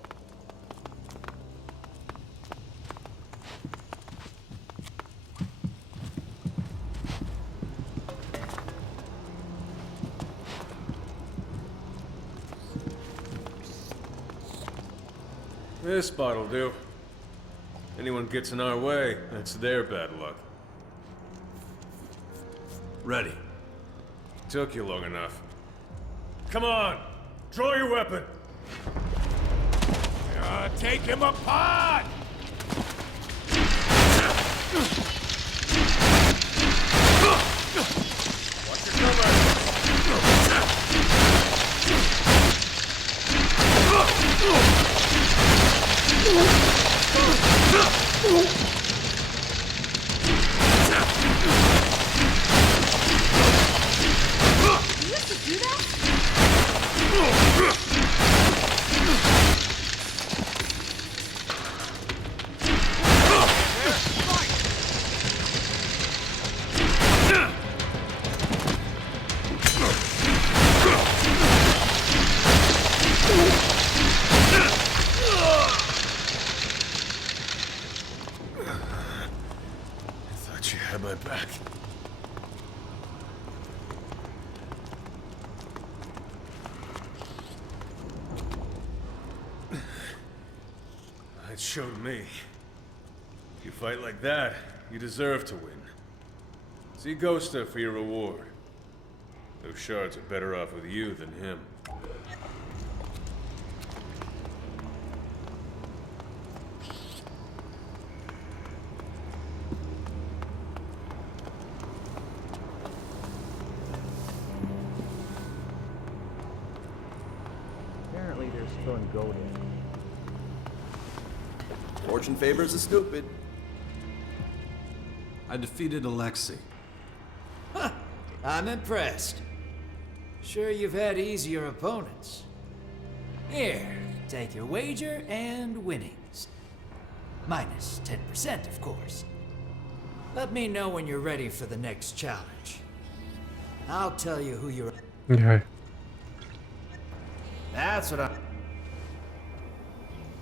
This spot'll do. Anyone gets in our way, that's their bad luck. Ready. Took you long enough. Come on! Draw your weapon! Take him apart! My back. It showed me. If you fight like that, you deserve to win. See Ghosta for your reward. Those shards are better off with you than him. Apparently they're still in Golden. Fortune favors the stupid. I defeated Alexei. Huh, I'm impressed. Sure you've had easier opponents. Here, take your wager and winnings. Minus 10%, of course. Let me know when you're ready for the next challenge. I'll tell you who you're... Okay. That's what I'm...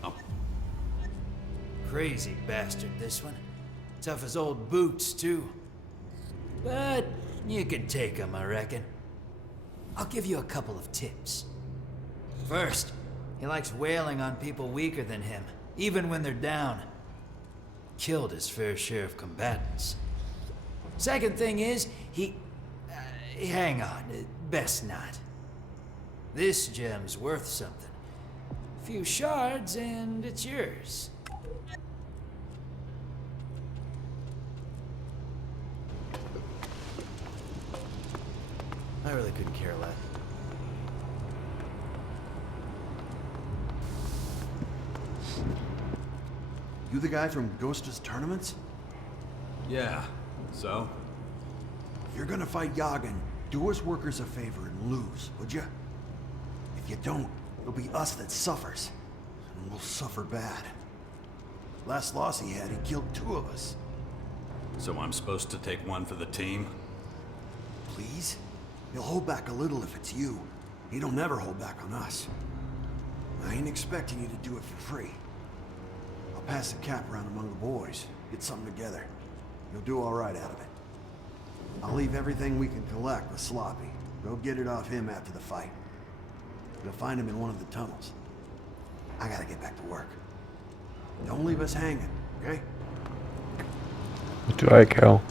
Oh. Crazy bastard, this one. Tough as old boots, too. But you can take him, I reckon. I'll give you a couple of tips. First, he likes wailing on people weaker than him, even when they're down. Killed his fair share of combatants. Second thing is, hang on, best not. This gem's worth something. A few shards and it's yours. I really couldn't care less. You the guy from Ghosta's tournaments? Yeah, so? If you're gonna fight Yagan, do us workers a favor and lose, would you? If you don't, it'll be us that suffers. And we'll suffer bad. Last loss he had, he killed 2 of us. So I'm supposed to take one for the team? Please? He'll hold back a little if it's you. He don't never hold back on us. I ain't expecting you to do it for free. I'll pass the cap around among the boys. Get something together. You'll do all right out of it. I'll leave everything we can collect with Sloppy. Go get it off him after the fight. You'll find him in one of the tunnels. I gotta get back to work. Don't leave us hanging, okay? What do I kill?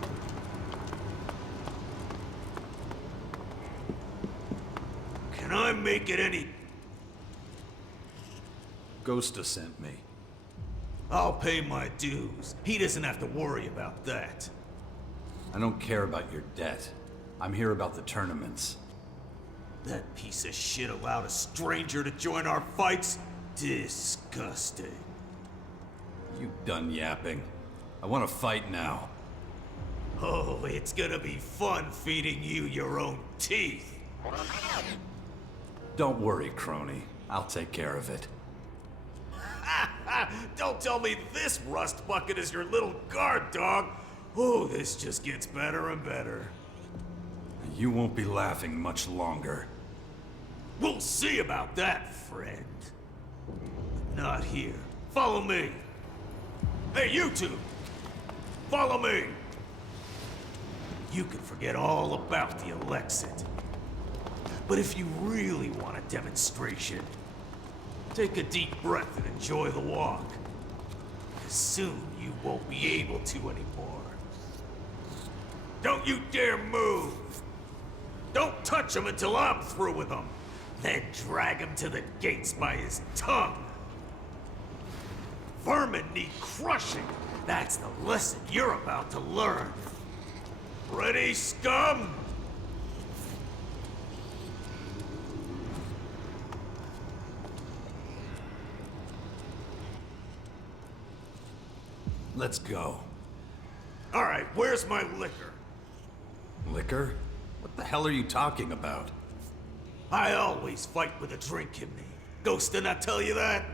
Can I make it any... Ghosta sent me. I'll pay my dues. He doesn't have to worry about that. I don't care about your debt. I'm here about the tournaments. That piece of shit allowed a stranger to join our fights? Disgusting. You done yapping? I want to fight now. Oh, it's gonna be fun feeding you your own teeth. Don't worry, crony. I'll take care of it. Don't tell me this rust bucket is your little guard dog. Oh, this just gets better and better. You won't be laughing much longer. We'll see about that, friend. Not here. Follow me. Hey, you two! Follow me! You can forget all about the Elexit. But if you really want a demonstration, take a deep breath and enjoy the walk. 'Cause soon you won't be able to anymore. Don't you dare move! Don't touch him until I'm through with him. Then drag him to the gates by his tongue. Vermin need crushing. That's the lesson you're about to learn. Ready, scum? Let's go. All right, where's my liquor? Liquor? What the hell are you talking about? I always fight with a drink in me. Ghost did not tell you that?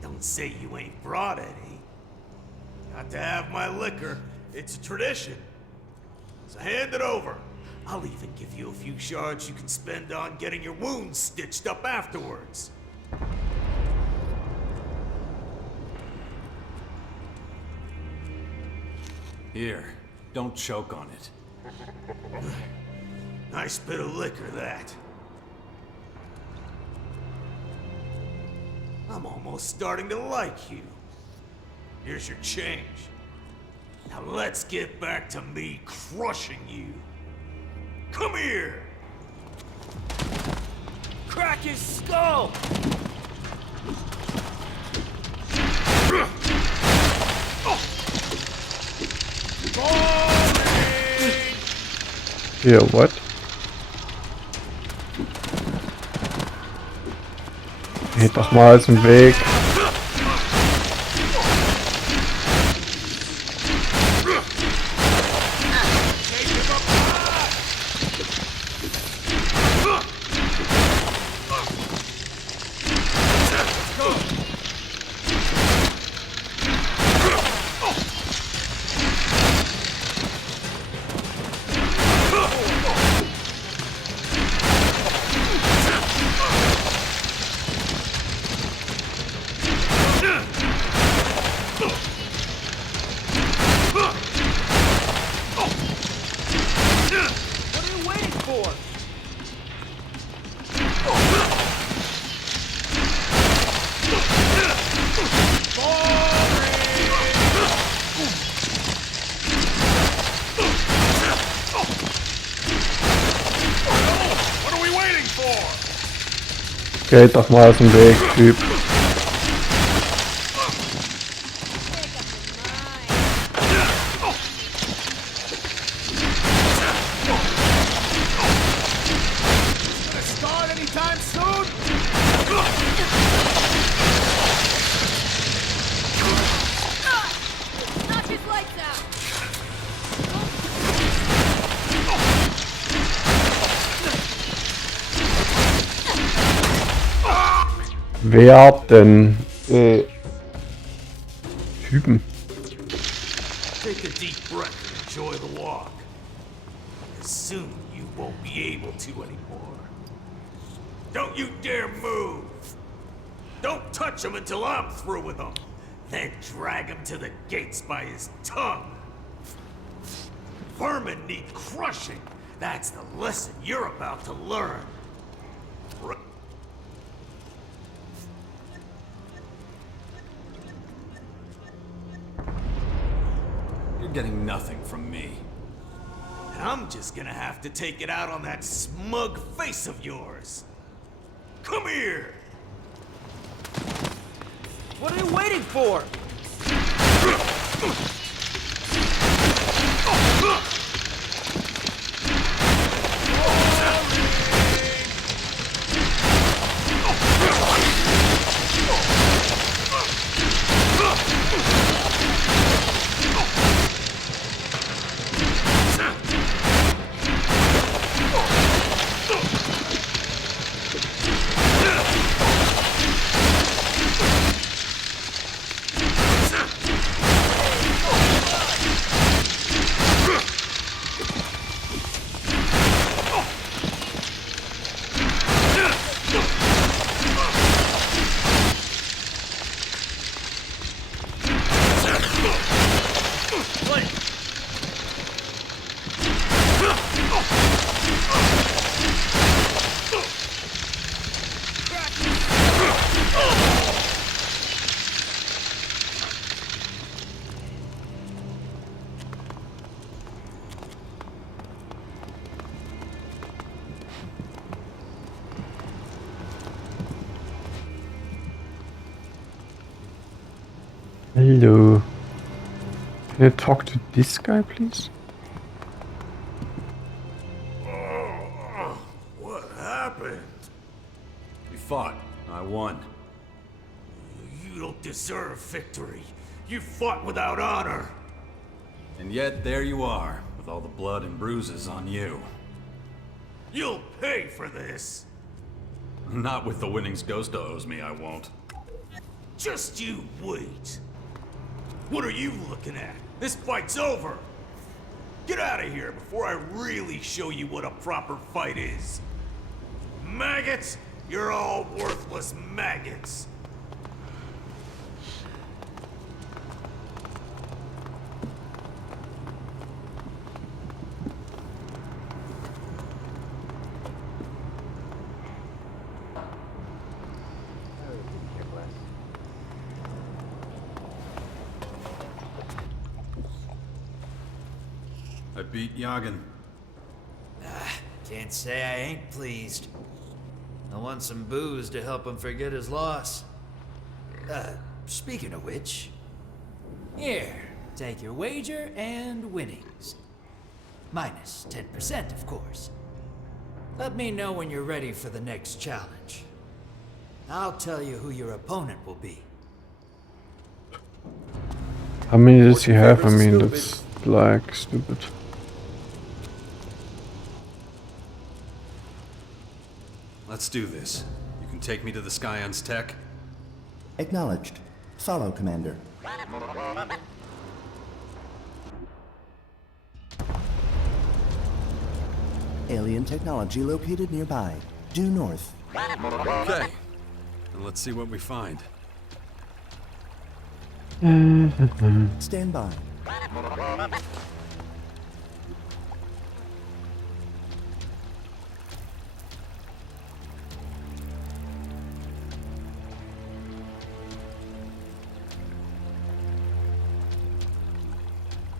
Don't say you ain't brought any. Got to have my liquor. It's a tradition. So hand it over. I'll even give you a few shards you can spend on getting your wounds stitched up afterwards. Here, don't choke on it. Nice bit of liquor, that. I'm almost starting to like you. Here's your change. Now let's get back to me crushing you. Come here! Crack his skull! Hier, what? Geht doch mal aus dem Weg. Geht doch mal aus dem Weg, Typ. Wer denn? Typen. Take a deep breath and enjoy the walk. Soon you won't be able to anymore. Don't you dare move! Don't touch him until I'm through with him. Then drag him to the gates by his tongue. Vermin need crushing. That's the lesson you're about to learn. You're getting nothing from me. I'm just gonna have to take it out on that smug face of yours. Come here! What are you waiting for? Hallo. Can I talk to this guy, please? What happened? We fought. I won. You don't deserve victory. You fought without honor. And yet, there you are, with all the blood and bruises on you. You'll pay for this. Not with the winnings Ghosta owes me, I won't. Just you wait. What are you looking at? This fight's over. Get out of here before I really show you what a proper fight is. Maggots, you're all worthless maggots. I beat Yagan. Can't say I ain't pleased. I want some booze to help him forget his loss. Speaking of which... Here, take your wager and winnings. Minus 10%, of course. Let me know when you're ready for the next challenge. I'll tell you who your opponent will be. How many does he have? I mean, that's like stupid. Let's do this. You can take me to the Scion's tech? Acknowledged. Follow, Commander. Alien technology located nearby. Due north. Okay. And let's see what we find. Stand by.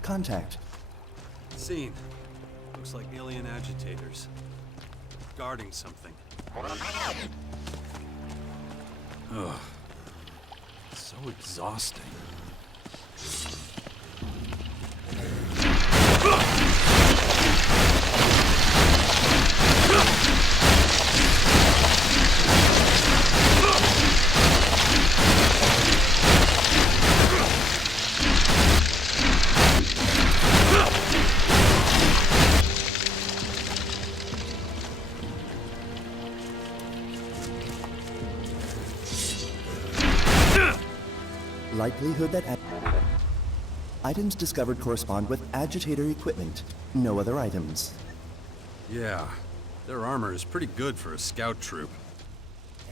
Contact. Scene. Looks like alien agitators. Guarding something. Ugh. So exhausting. Likelihood that items discovered correspond with agitator equipment. No other items. Yeah, their armor is pretty good for a scout troop.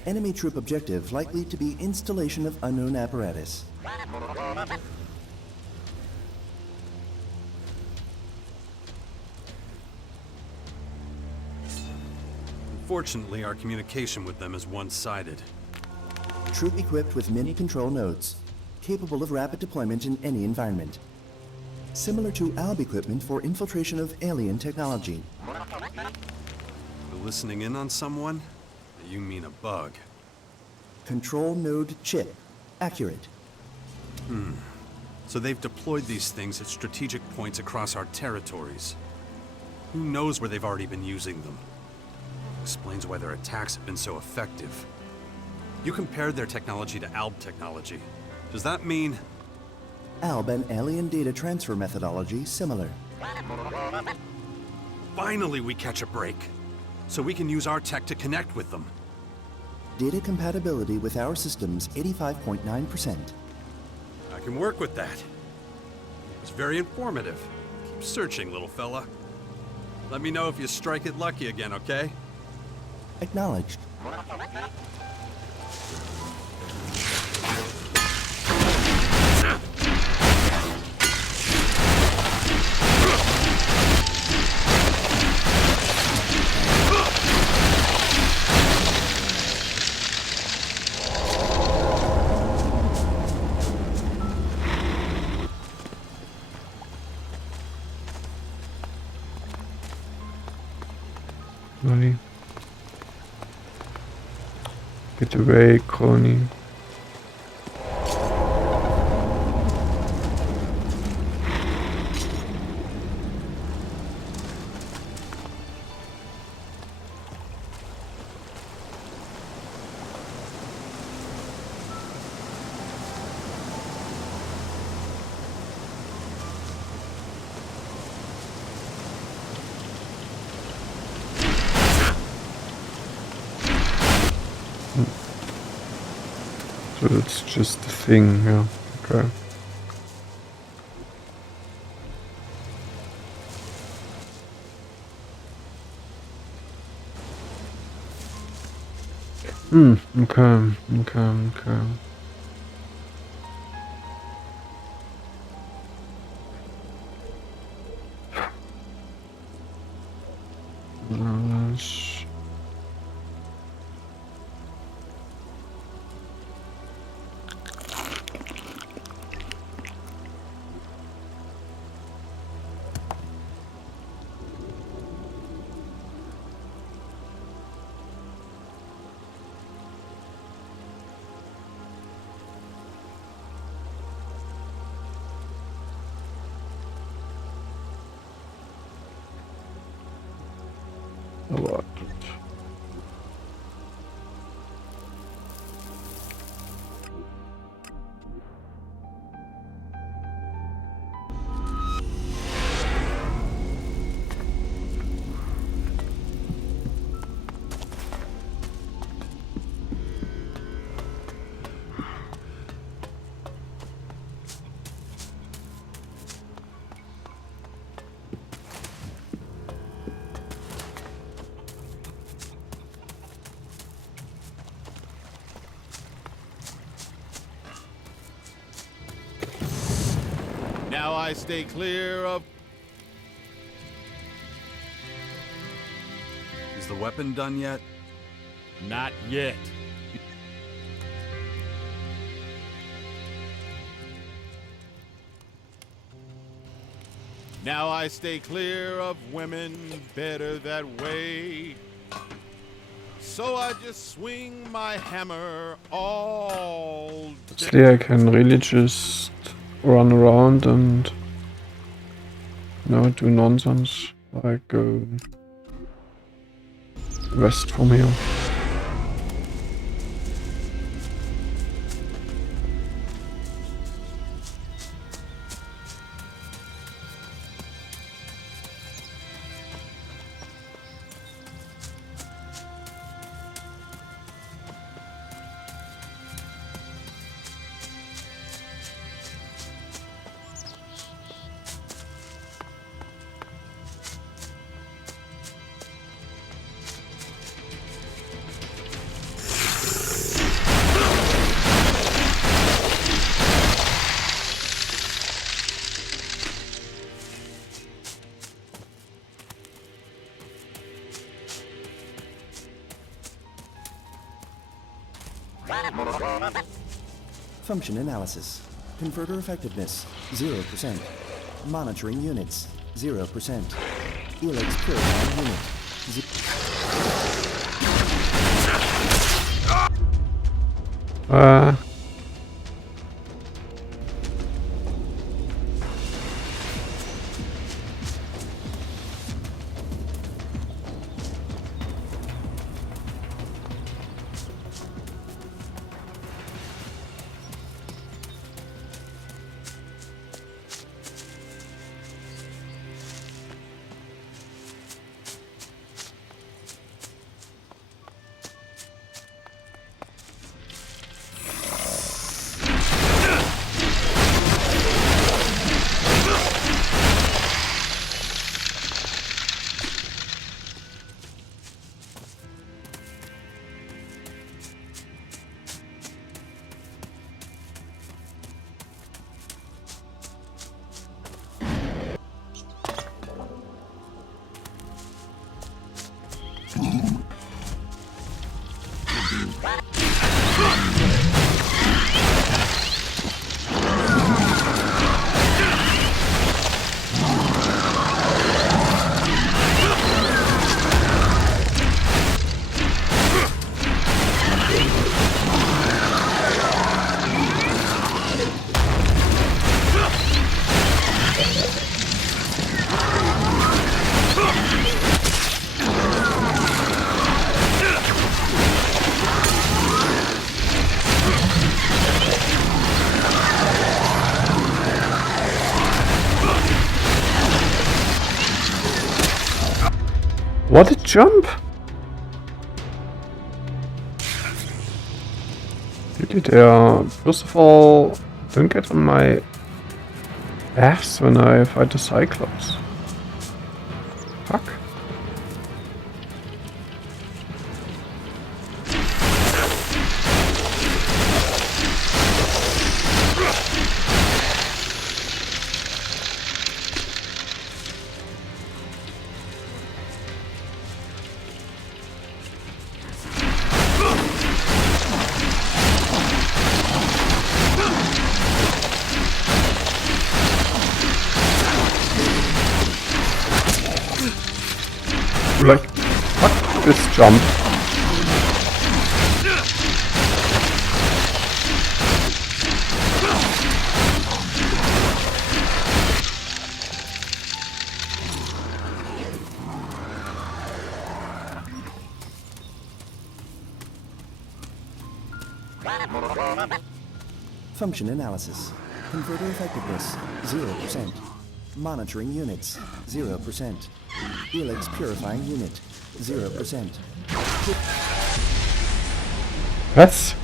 Enemy troop objective likely to be installation of unknown apparatus. Unfortunately, our communication with them is one-sided. Troop equipped with mini control nodes, capable of rapid deployment in any environment. Similar to ALB equipment for infiltration of alien technology. We're listening in on someone? You mean a bug. Control node chip. Accurate. So they've deployed these things at strategic points across our territories. Who knows where they've already been using them? Explains why their attacks have been so effective. You compared their technology to ALB technology. Does that mean... ALB and alien data transfer methodology similar. Finally we catch a break. So we can use our tech to connect with them. Data compatibility with our systems 85.9%. I can work with that. It's very informative. Keep searching, little fella. Let me know if you strike it lucky again, okay? Acknowledged. Money. Get away, Crony. So it's just a thing, yeah. Okay. Okay. Aber Now I stay clear of... Is the weapon done yet? Not yet. Now I stay clear of women better that way. So I just swing my hammer all day. actually I can really just run around and do nonsense, like go west from here. Function analysis. Converter effectiveness, 0%. Monitoring units, 0%. Elex purifier unit, What a jump! Really? Did first of all, don't get on my ass when I fight the Cyclops. Fuck. Like, fuck this jump. Function analysis. Converter effectiveness, 0%. Monitoring units, 0%. Elex purifying unit, 0%. Was?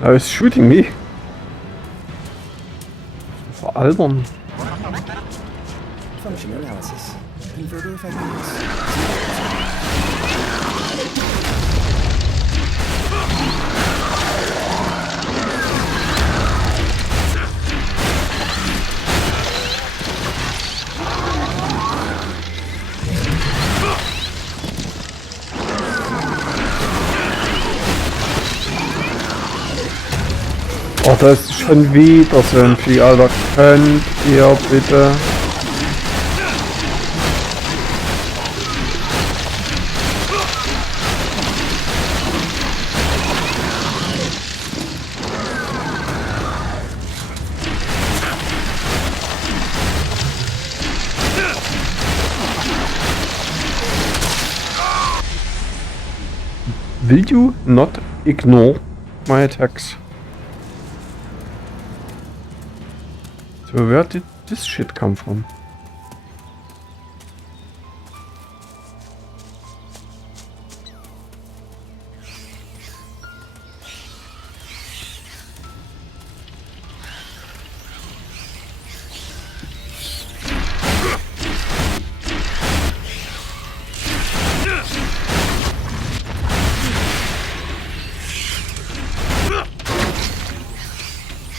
Er ist shooting me. Veralbern. Function analysis. Converter effectiveness, 0%. Oh, da ist schon wieder so ein Vieh, Alter. Könnt ihr bitte... Will you not ignore my attacks? So where did this shit come from?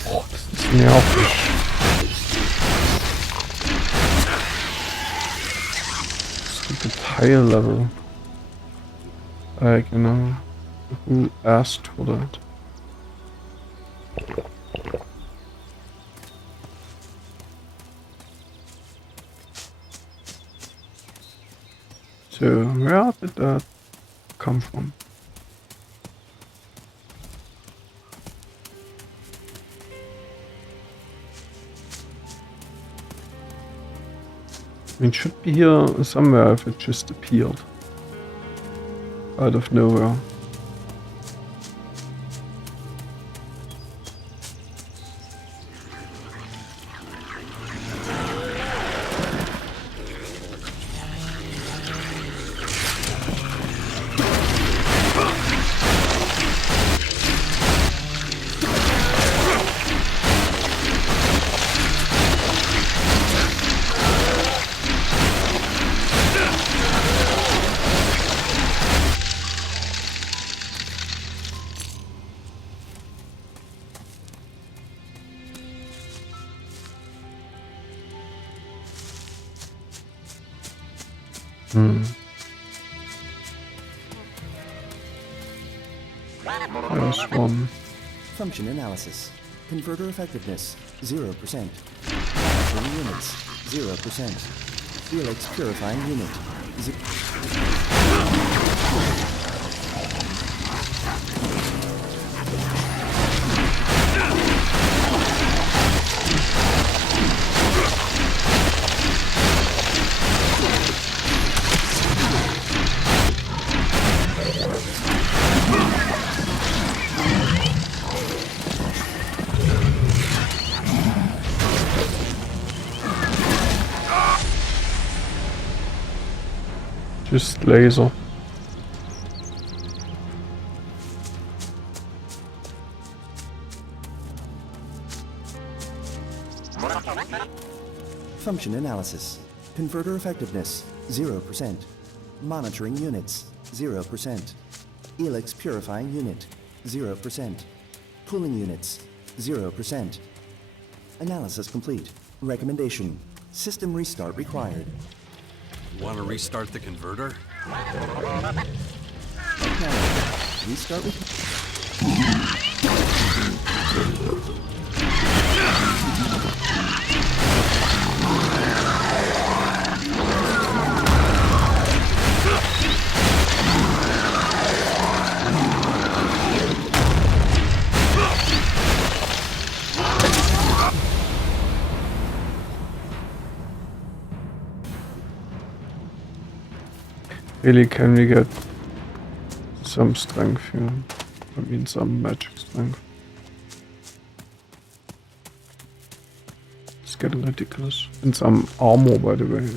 Oh, das ist nervig. Higher level. Genau. Who asked for that? So, where did that come from? I mean, it should be here somewhere if it just appeared out of nowhere. There's one. Function analysis. Converter effectiveness, 0%. Monitoring units, 0%. Elex purifying unit, Just laser. Function analysis. Converter effectiveness, 0%. Monitoring units, 0%. Elex purifying unit, 0%. Cooling units, 0%. Analysis complete. Recommendation. System restart required. Want to restart the converter? Restart Really, can we get some strength here? I mean, some magic strength. It's getting ridiculous. And some armor, by the way.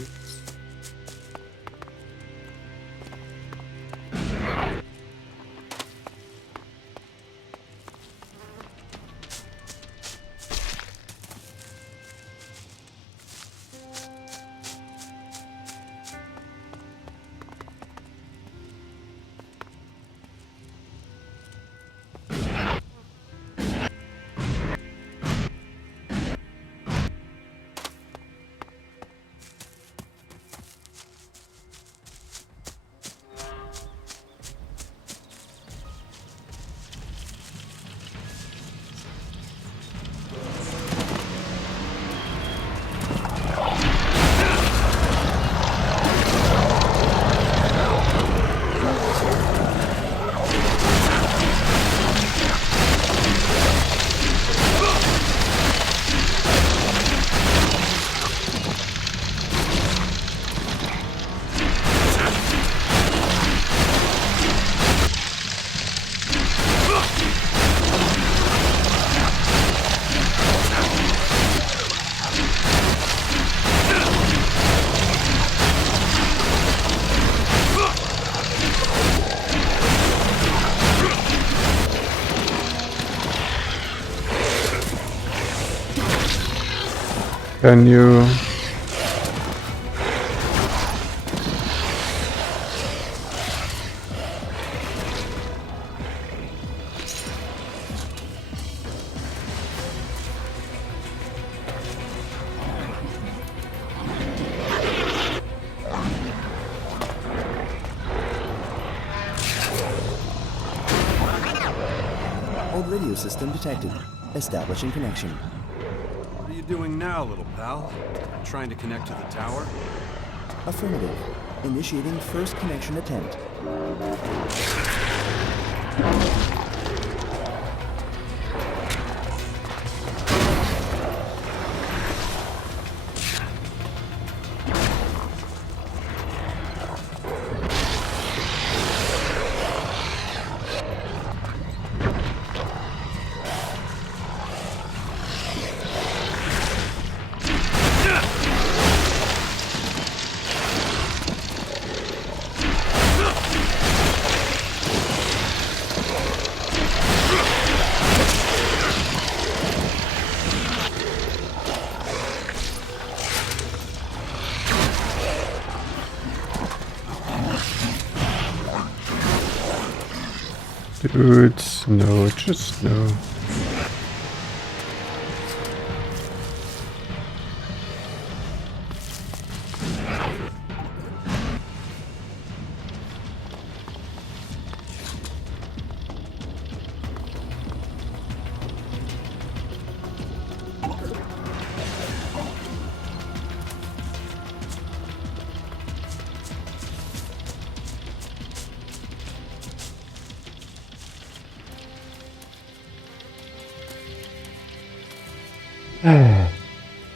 Can you... Old radio system detected. Establishing connection. What are you doing now, little pal? Trying to connect to the tower? Affirmative. Initiating first connection attempt. Dude, no, just no.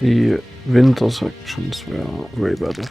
The winter sections were way better.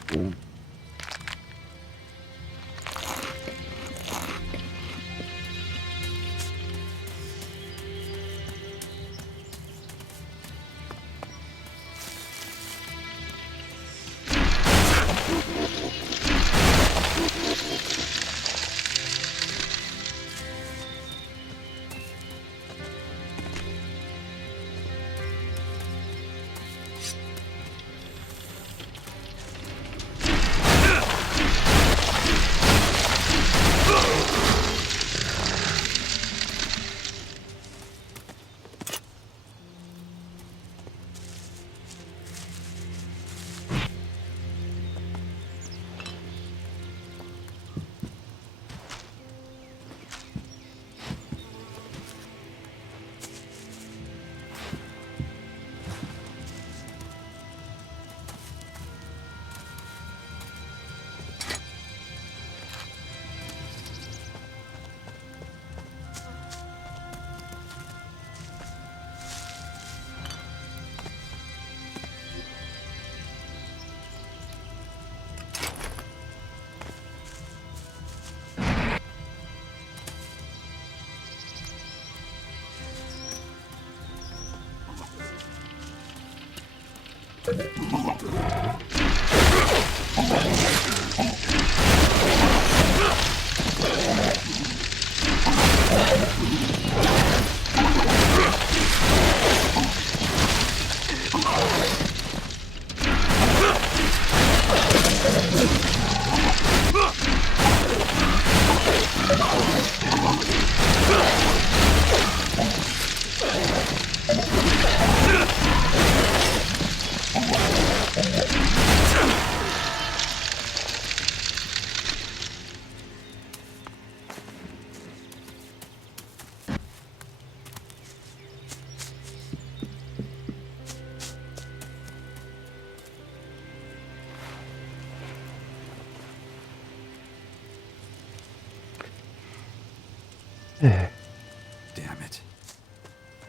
Damn it.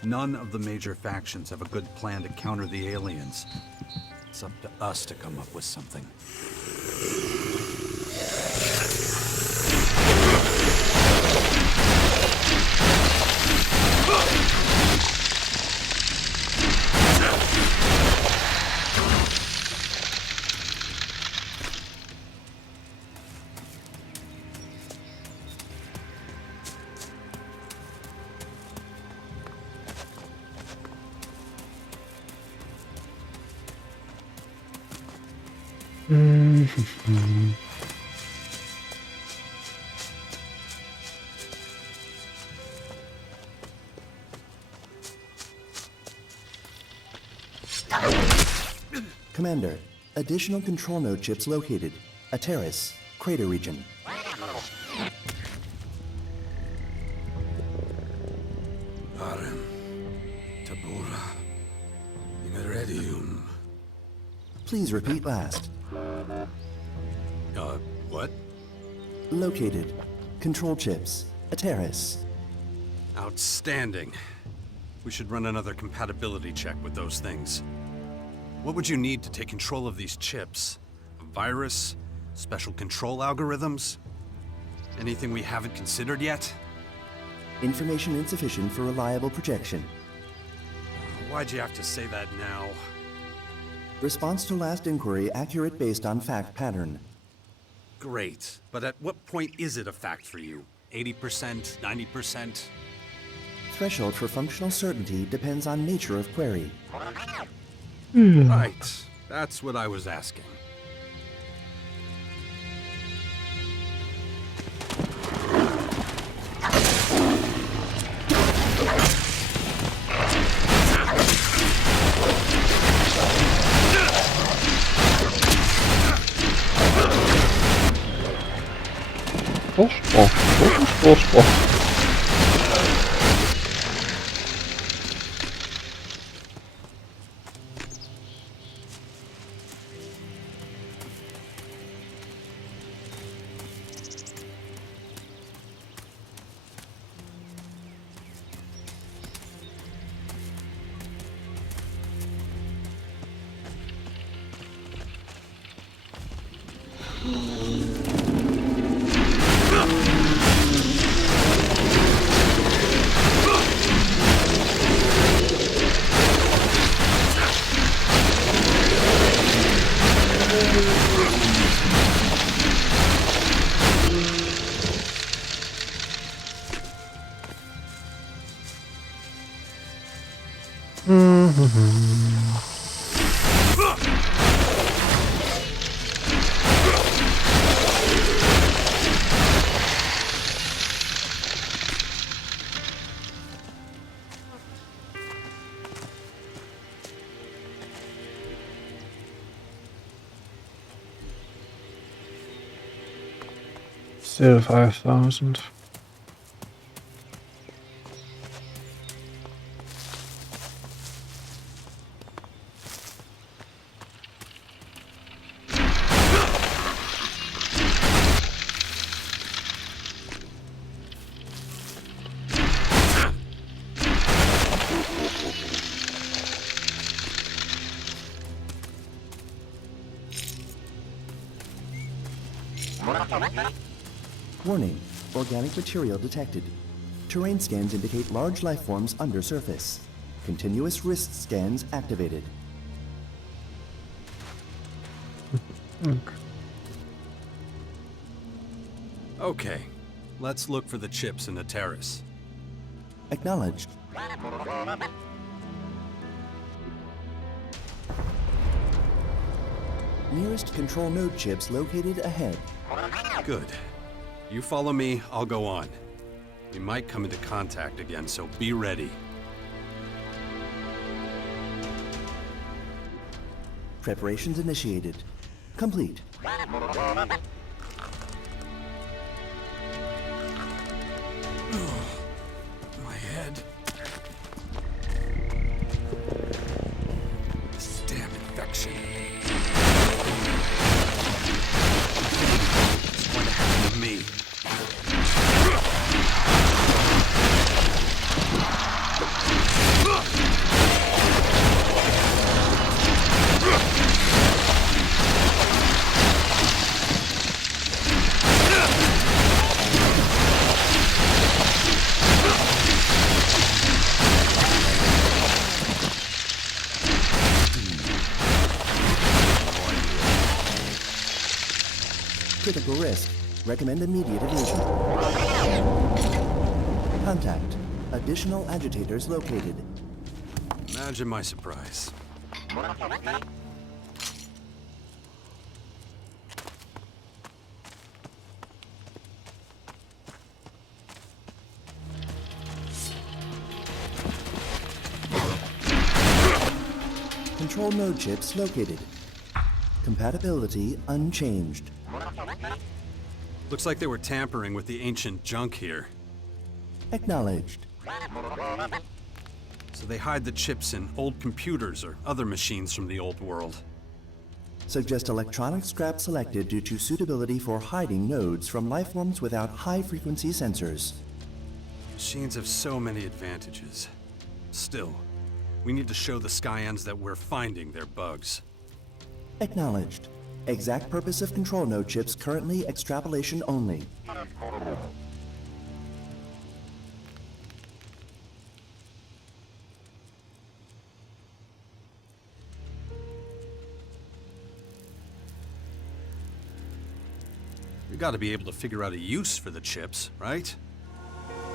None of the major factions have a good plan to counter the aliens. It's up to us to come up with something. Commander, additional control node chips located. A terrace, crater region. Arem, Tabura, Imeredium. Please repeat last. What? Located. Control chips. A terrace. Outstanding. We should run another compatibility check with those things. What would you need to take control of these chips? A virus? Special control algorithms? Anything we haven't considered yet? Information insufficient for reliable projection. Why'd you have to say that now? Response to last inquiry accurate based on fact pattern. Great, but at what point is it a fact for you? 80%? 90%? Threshold for functional certainty depends on nature of query. Right, that's what I was asking. Still 5,000. Warning, organic material detected. Terrain scans indicate large life forms under surface. Continuous wrist scans activated. Okay, let's look for the chips in the terrace. Acknowledged. Nearest control node chips located ahead. Good. You follow me, I'll go on. We might come into contact again, so be ready. Preparations initiated. Complete. My head. This damn infection. It's going to happen to me. Critical risk. Recommend immediate evasion. Contact. Additional agitators located. Imagine my surprise. Control node chips located. Compatibility unchanged. Looks like they were tampering with the ancient junk here. Acknowledged. So they hide the chips in old computers or other machines from the old world. Suggest electronic scrap selected due to suitability for hiding nodes from lifeforms without high-frequency sensors. Machines have so many advantages. Still, we need to show the Skyans that we're finding their bugs. Acknowledged. Exact purpose of control node chips currently extrapolation only. We gotta be able to figure out a use for the chips, right?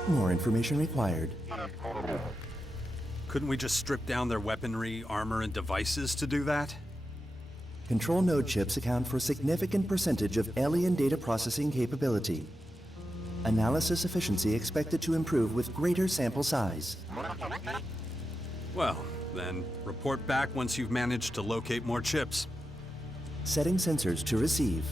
More information required. Couldn't we just strip down their weaponry, armor, and devices to do that? Control node chips account for a significant percentage of alien data processing capability. Analysis efficiency expected to improve with greater sample size. Well, then report back once you've managed to locate more chips. Setting sensors to receive.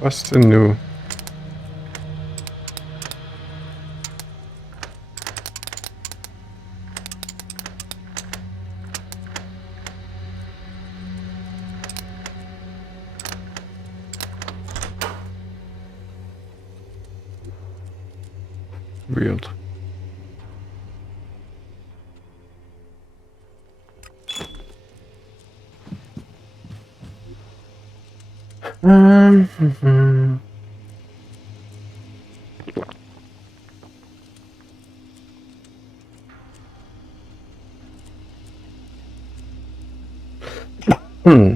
Was denn nu? Weird. Hmm.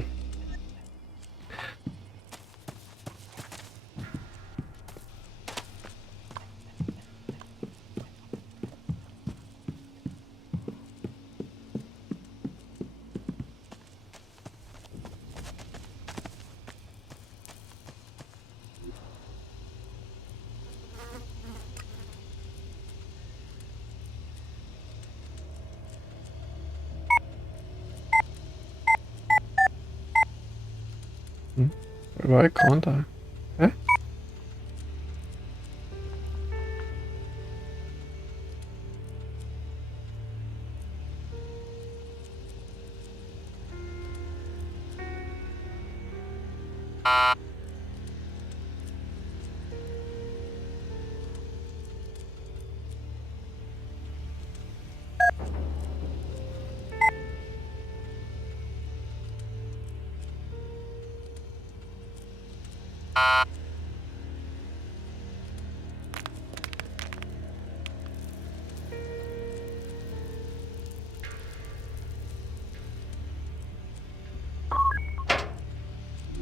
Why can't I? Eh?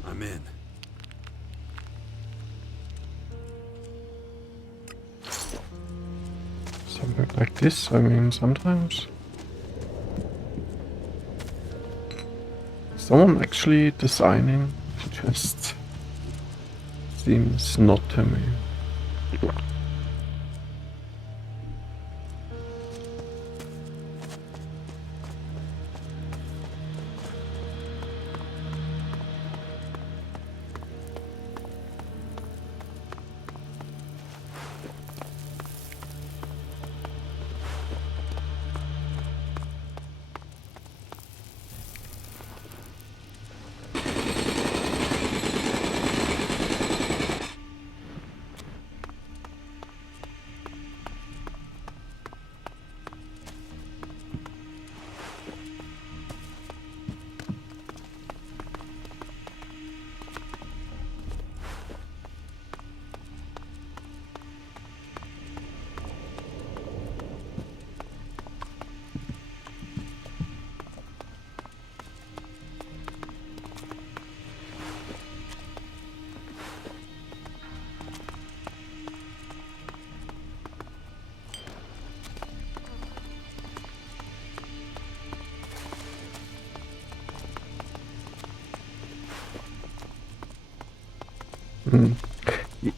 I'm in. Something like this, I mean, sometimes. Someone actually designing? Just seems not to me.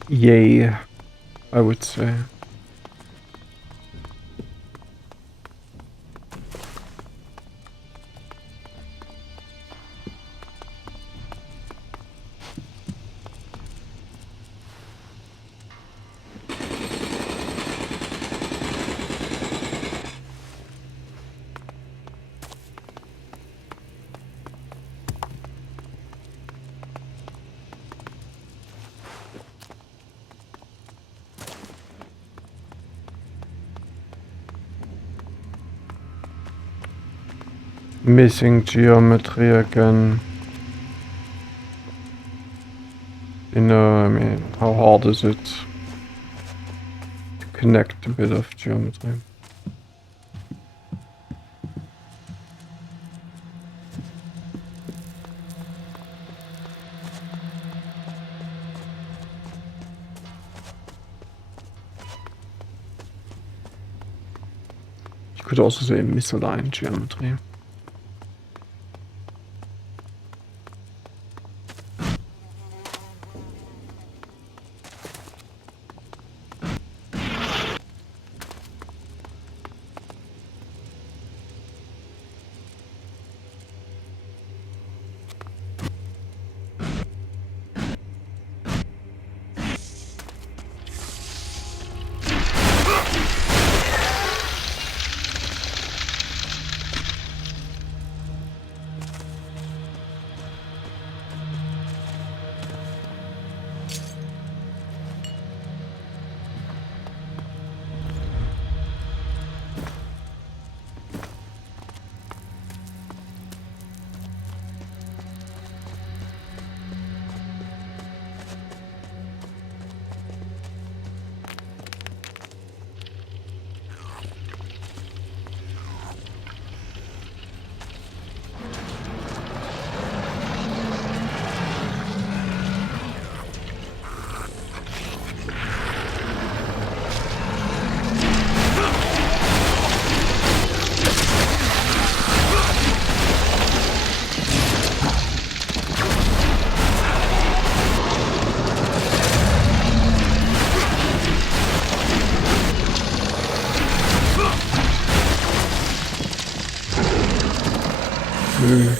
Yay, I would say. Missing geometry again. You know, I mean, how hard is it to connect a bit of geometry? You could also say misaligned geometry. Can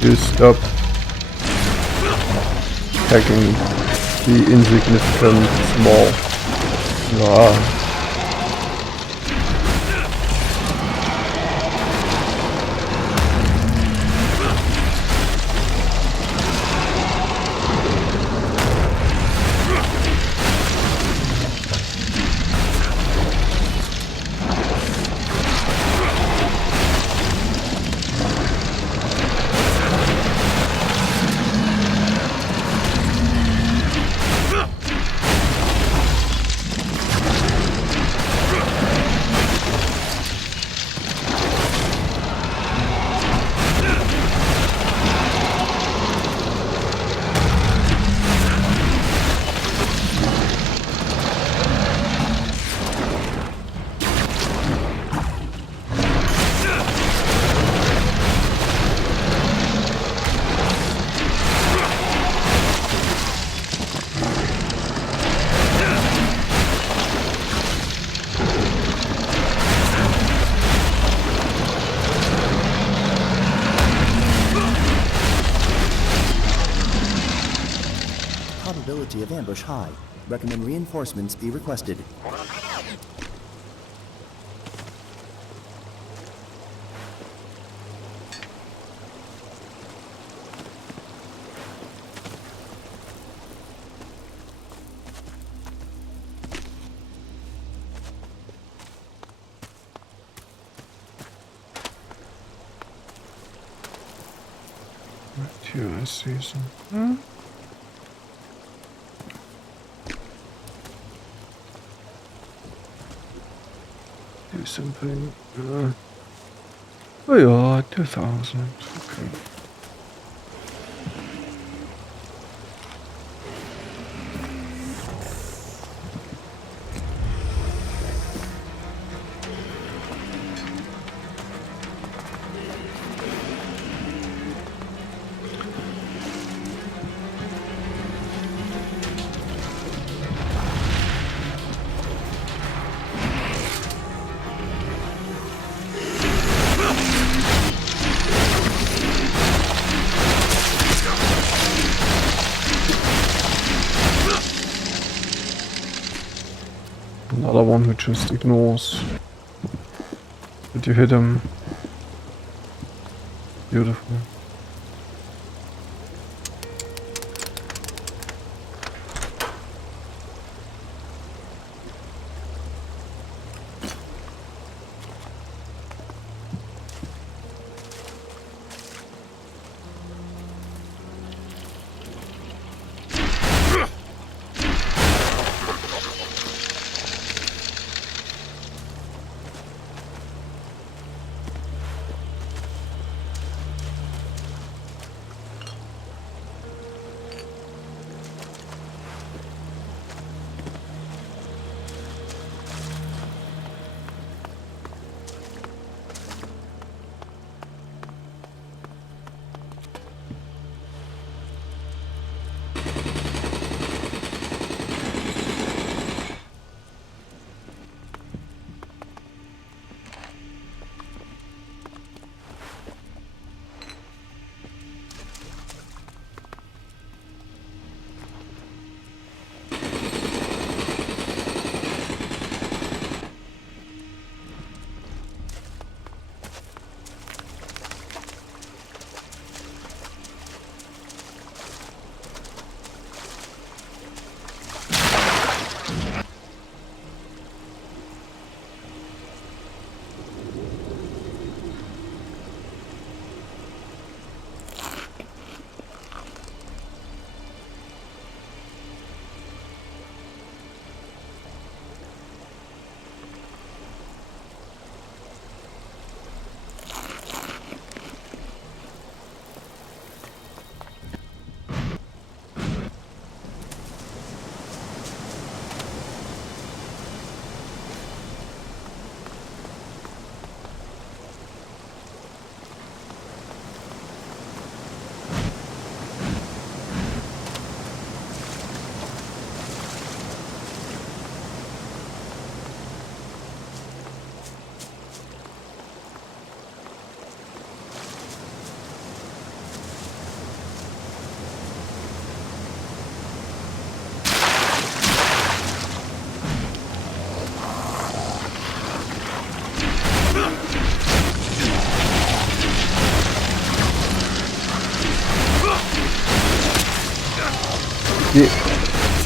you stop attacking the insignificant small? Ah. Probability of ambush high. Recommend reinforcements be requested. Here I see some. Do something. Oh yeah, 2000. Okay. Another one who just ignores. Did you hit him? Beautiful.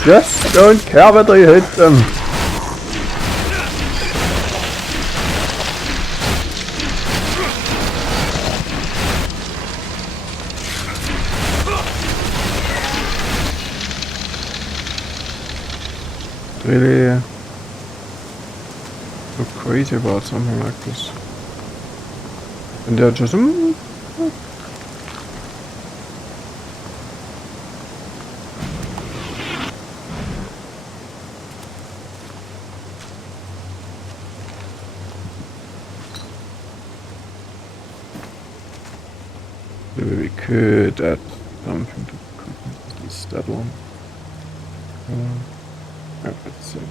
Just don't care whether you hit them. Really go crazy about something like this. And they're just maybe we could add something to complete at least that one. That's it.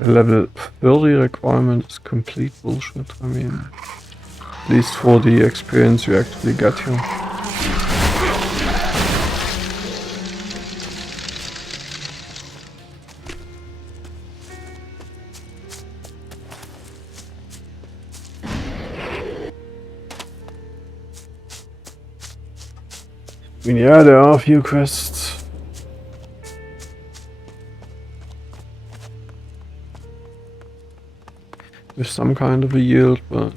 The level 30 requirement is complete bullshit. I mean, at least for the experience you actually get here. I mean, yeah, there are a few quests. With some kind of a yield, but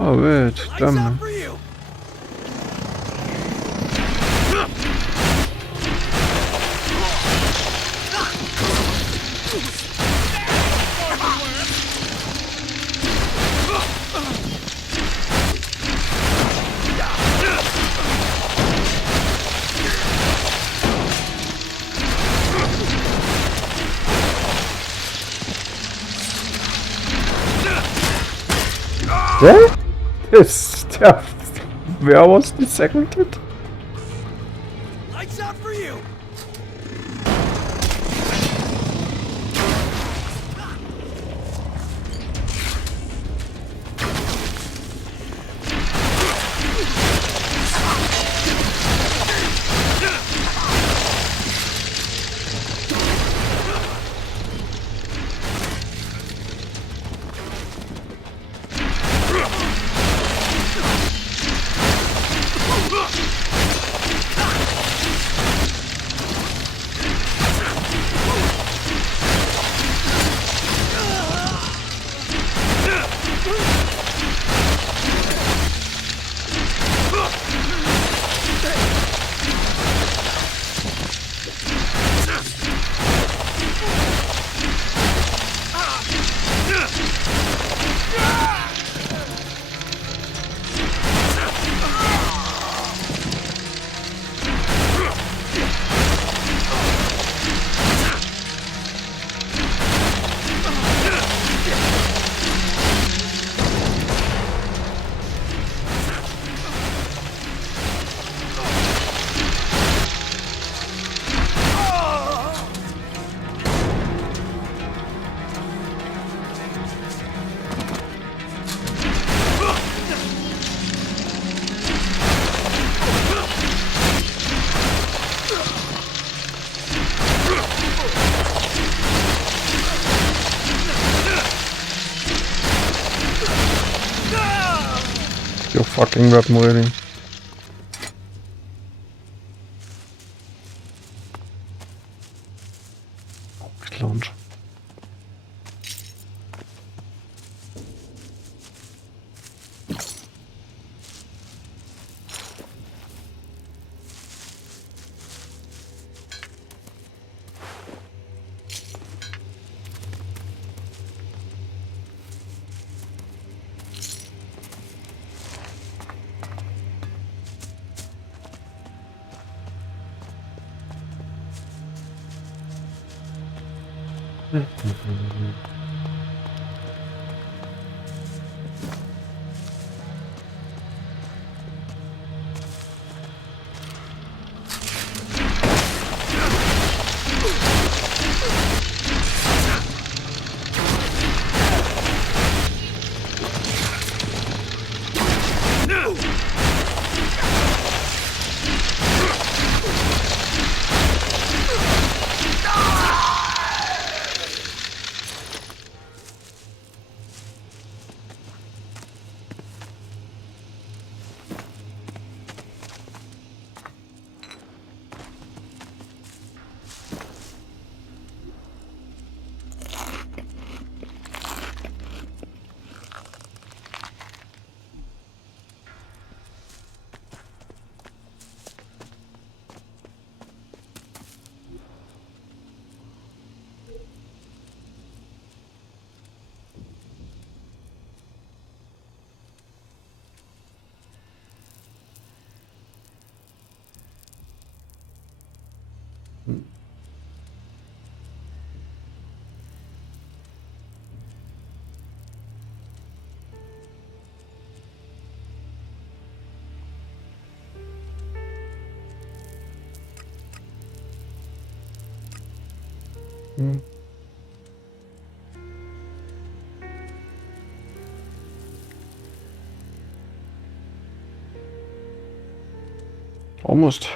oh wait, damn. What? This stuff. Where was the second hit? Lights out for you. Your fucking weapon really. Launch. Almost.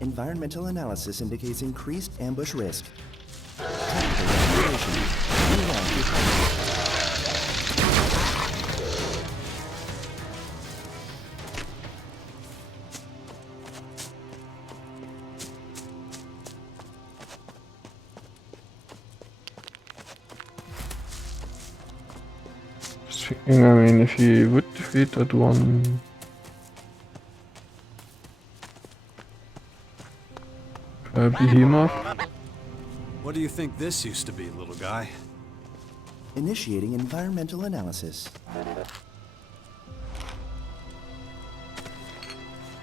Environmental analysis indicates increased ambush risk. Tactical evaluation. Move on to target. Just thinking, I mean, if you would defeat that one. Behemoth. What do you think this used to be, little guy? Initiating environmental analysis.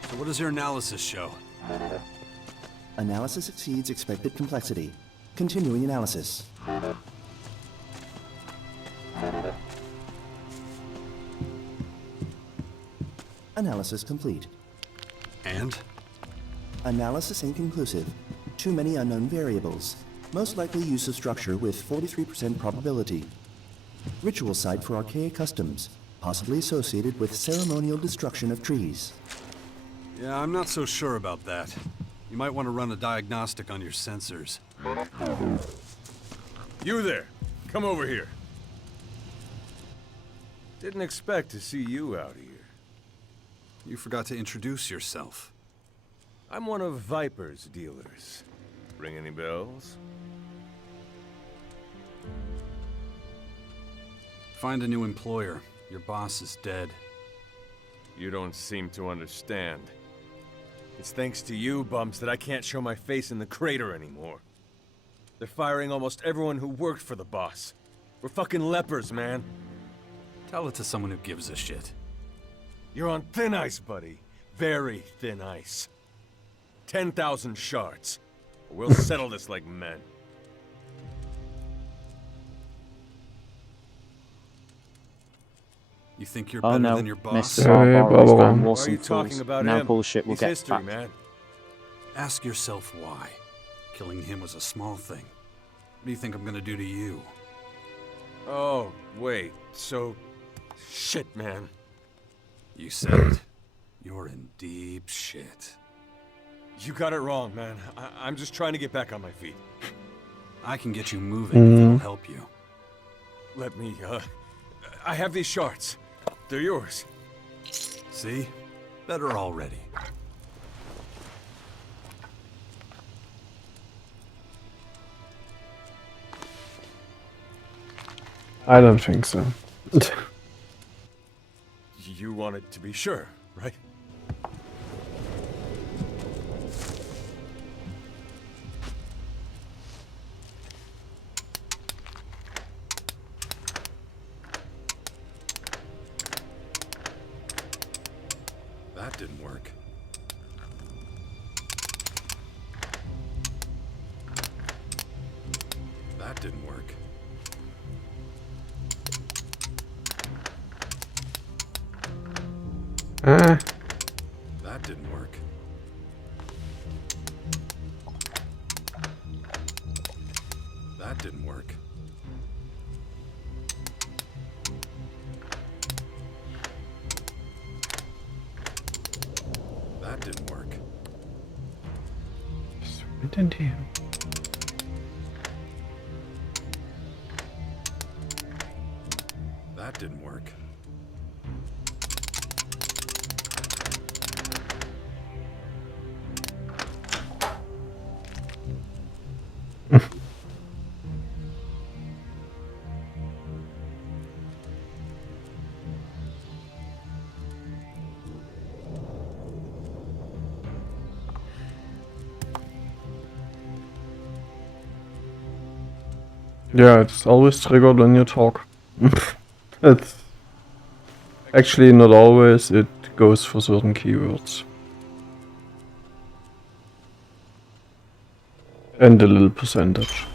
So what does your analysis show? Analysis exceeds expected complexity. Continuing analysis. Analysis complete. And? Analysis inconclusive. Too many unknown variables. Most likely use of structure with 43% probability. Ritual site for archaic customs, possibly associated with ceremonial destruction of trees. Yeah, I'm not so sure about that. You might want to run a diagnostic on your sensors. You there! Come over here. Didn't expect to see you out here. You forgot to introduce yourself. I'm one of Viper's dealers. Ring any bells? Find a new employer. Your boss is dead. You don't seem to understand. It's thanks to you, bumps, that I can't show my face in the crater anymore. They're firing almost everyone who worked for the boss. We're fucking lepers, man. Tell it to someone who gives a shit. You're on thin ice, buddy. Very thin ice. 10,000 shards. We'll settle this like men. You think you're Oh better no, than your boss? Mr. Barbaro is found Why more are you some talking fools. about Now him? bullshit will He's get history, back. man. Ask yourself why. Killing him was a small thing. What do you think I'm gonna do to you? Oh, wait, so... Shit, man. You said it. You're in deep shit. You got it wrong, man. I'm just trying to get back on my feet. I can get you moving if it'll help you. Let me, I have these shards. They're yours. See? Better already. I don't think so. You wanted to be sure, right? That didn't work. That didn't work. That didn't work. That didn't work. That didn't work. Mit in die. That didn't work. Yeah, it's always triggered when you talk. It's actually not always, it goes for certain keywords. And a little percentage.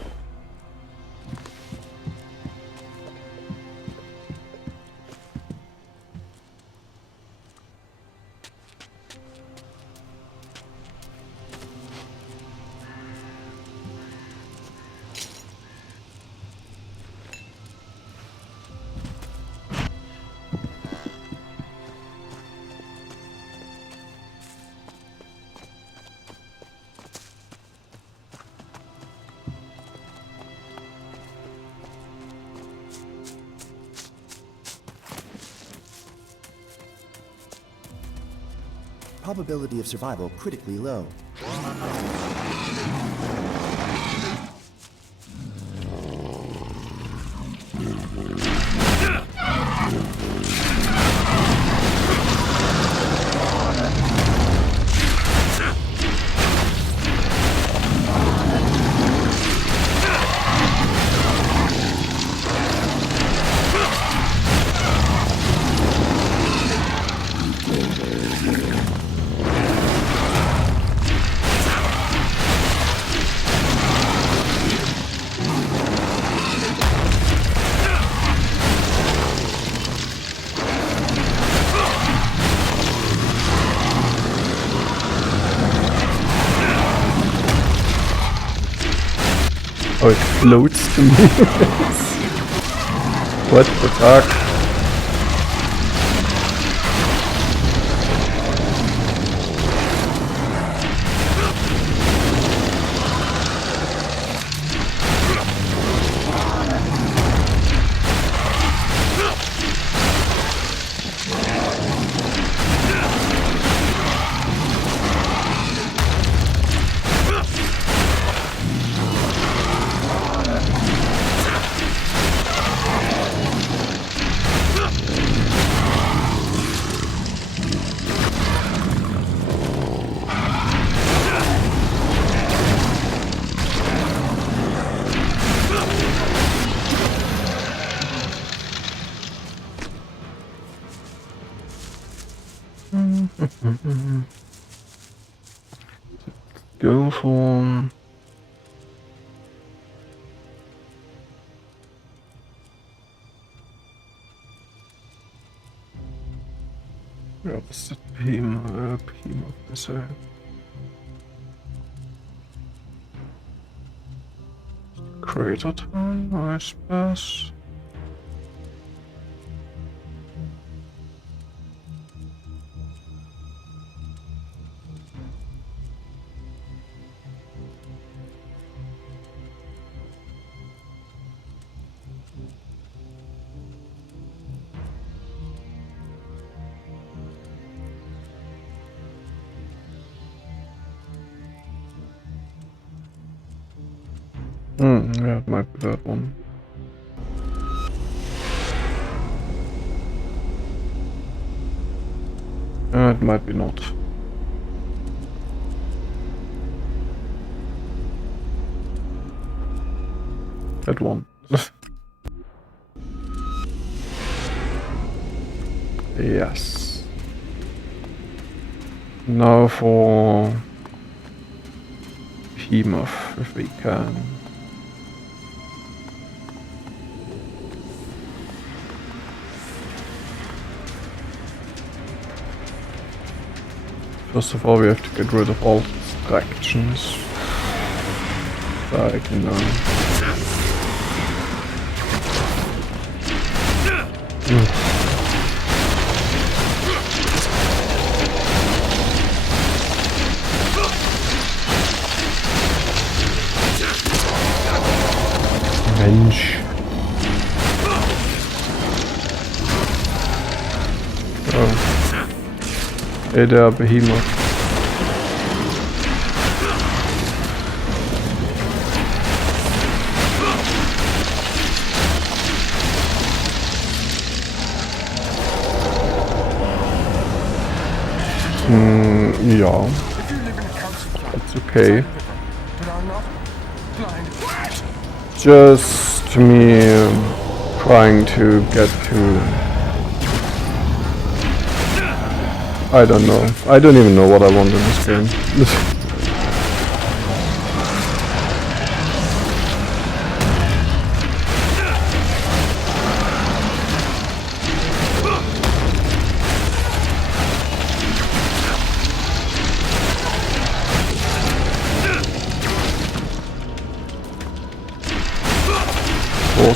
Probability of survival critically low. Oh, it floats to me. What the fuck? Go for... Is it behemoth missile? Crater town, I suppose. Yeah, it might be that one. It might be not. That one. Yes. Now for behemoth, if we can. First of all, we have to get rid of all distractions. Like, you know. Mensch. Oh. Hey, der Behemoth. Ja. It's okay. Just me trying to get to... I don't know. I don't even know what I want in this game.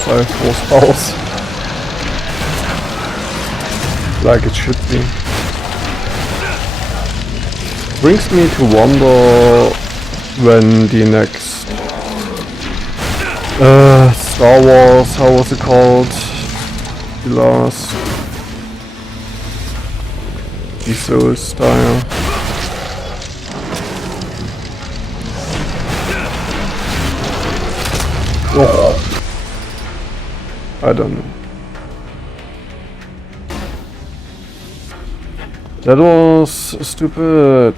Force house. Like it should be. Brings me to wonder when the next Star Wars, how was it called? The last Soul style. Oh. I don't know. That was stupid.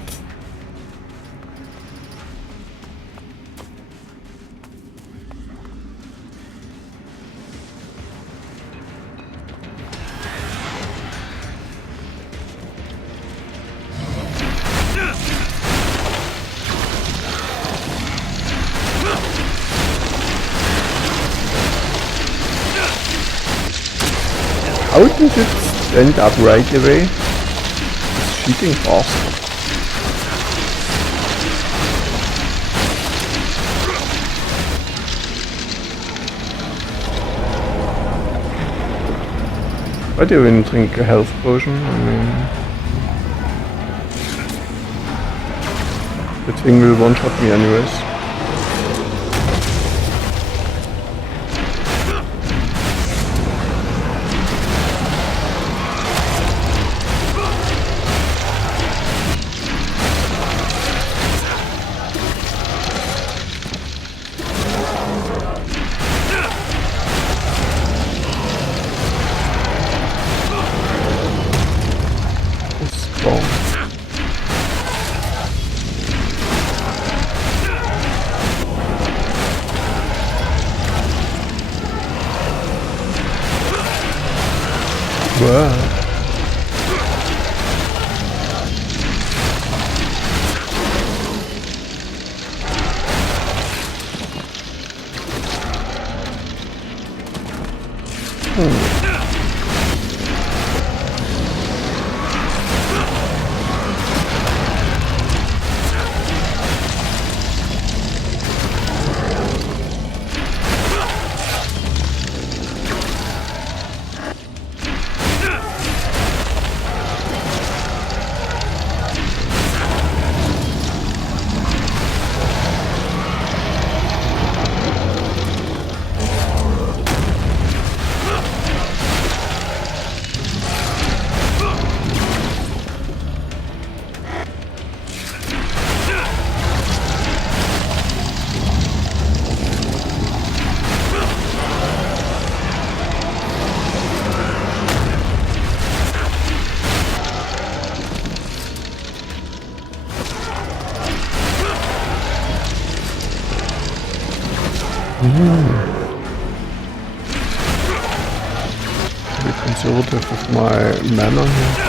How did it end up right away? It's cheating fast. Why do you even drink a health potion? I mean... the thing will one-shot me anyways. Be conservative with my mana here.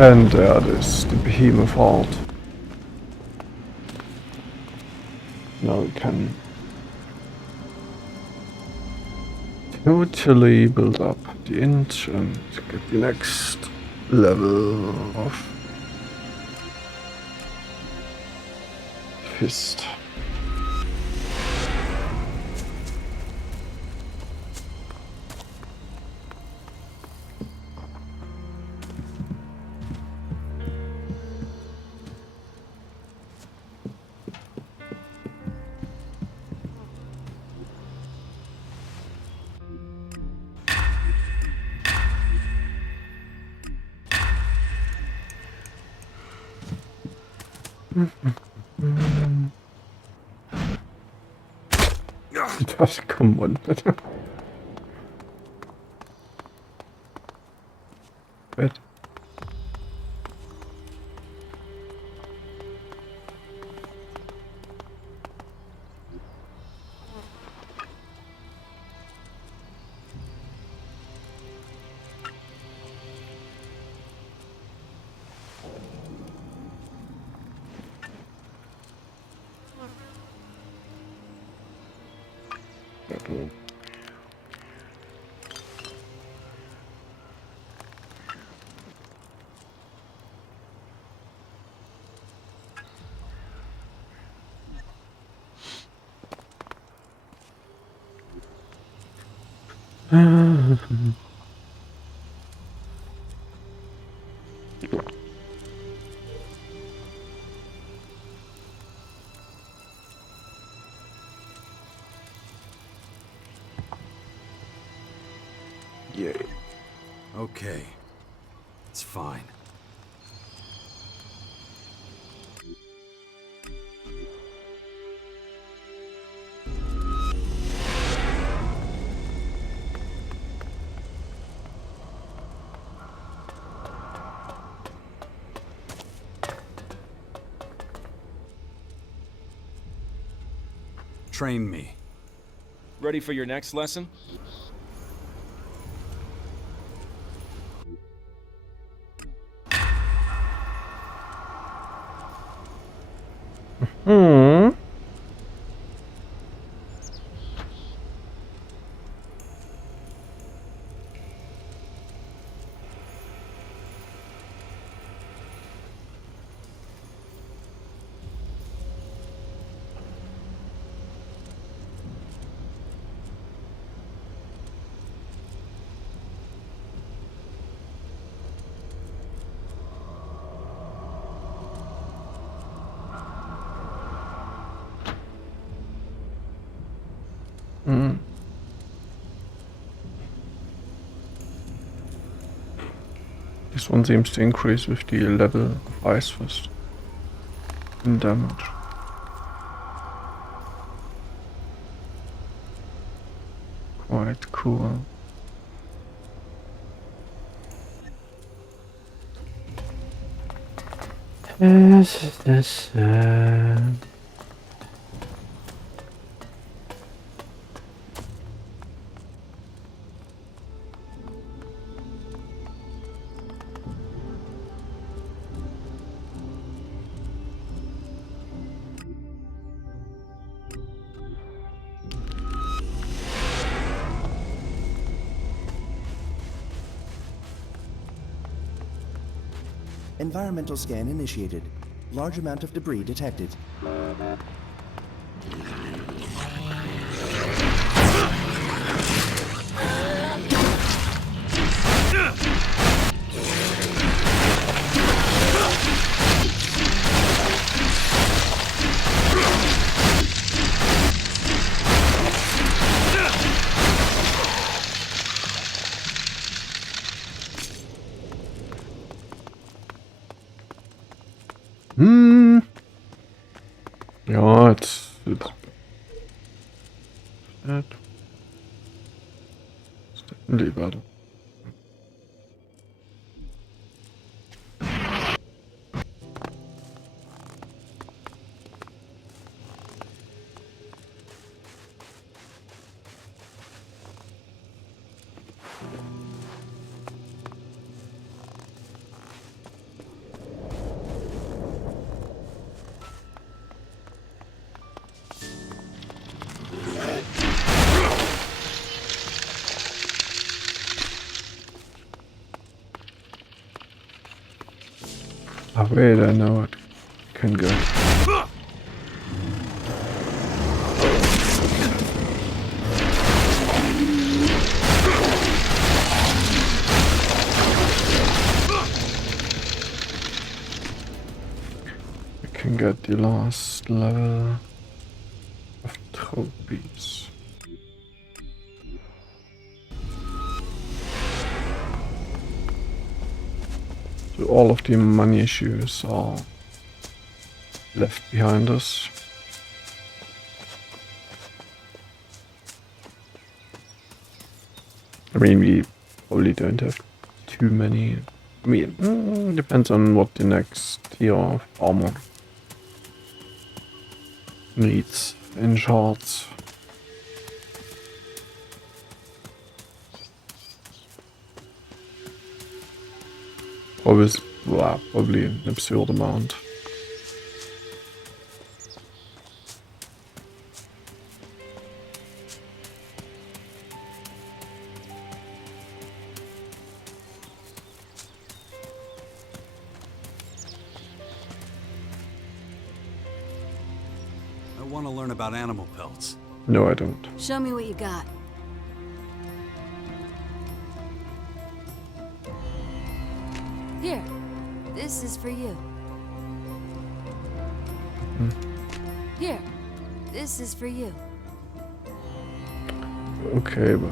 And there it is, the behemoth heart. Now we can totally build up the int and get the next level of fist. Just come on, bitte. Gut. Yay. Okay. It's fine. Train me. Ready for your next lesson? Hmm. This one seems to increase with the level of Ice Fist in damage. Quite cool. This. Environmental scan initiated. Large amount of debris detected. let's do that. Definitely better. Oh wait, I know it can go. We can get the last level of trophies. So all of the money issues are left behind us. I mean, we probably don't have too many. I mean, depends on what the next tier of armor needs in shards. Probably an absurd amount. I want to learn about animal pelts. No, I don't. Show me what you got. Here, this is for you. Here, this is for you. Okay, but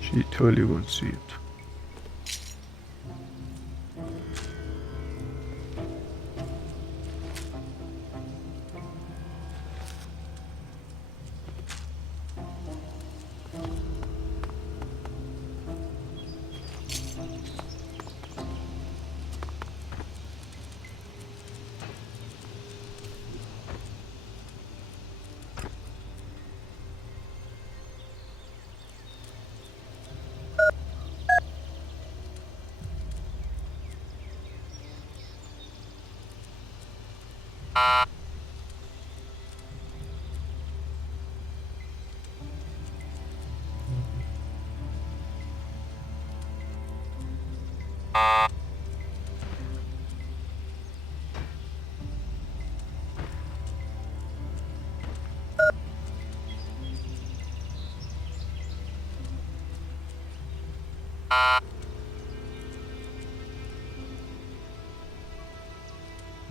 she totally won't see it.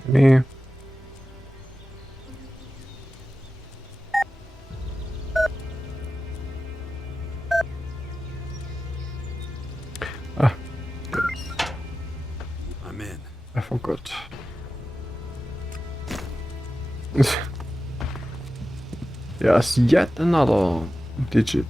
Nee. Ah. I'm in. I forgot. Yes, yet another digit.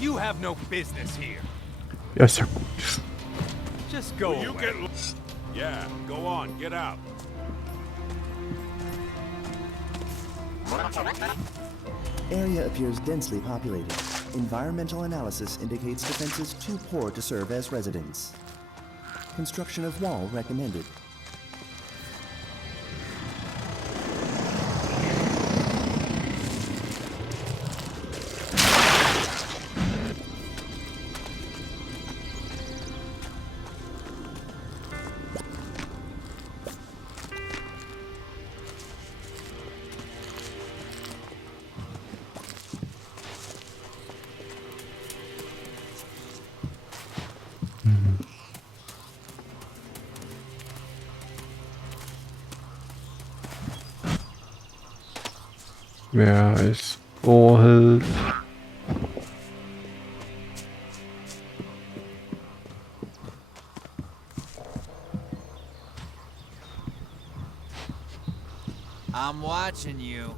You have no business here. Ja, ist ja gut. Just go You away. Yeah, go on, get out. Area appears densely populated. Environmental analysis indicates defenses too poor to serve as residence. Construction of wall recommended. Where is all help? I'm watching you.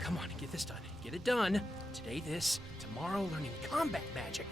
Come on, get this done. Get it done. Today this, tomorrow learning combat magic.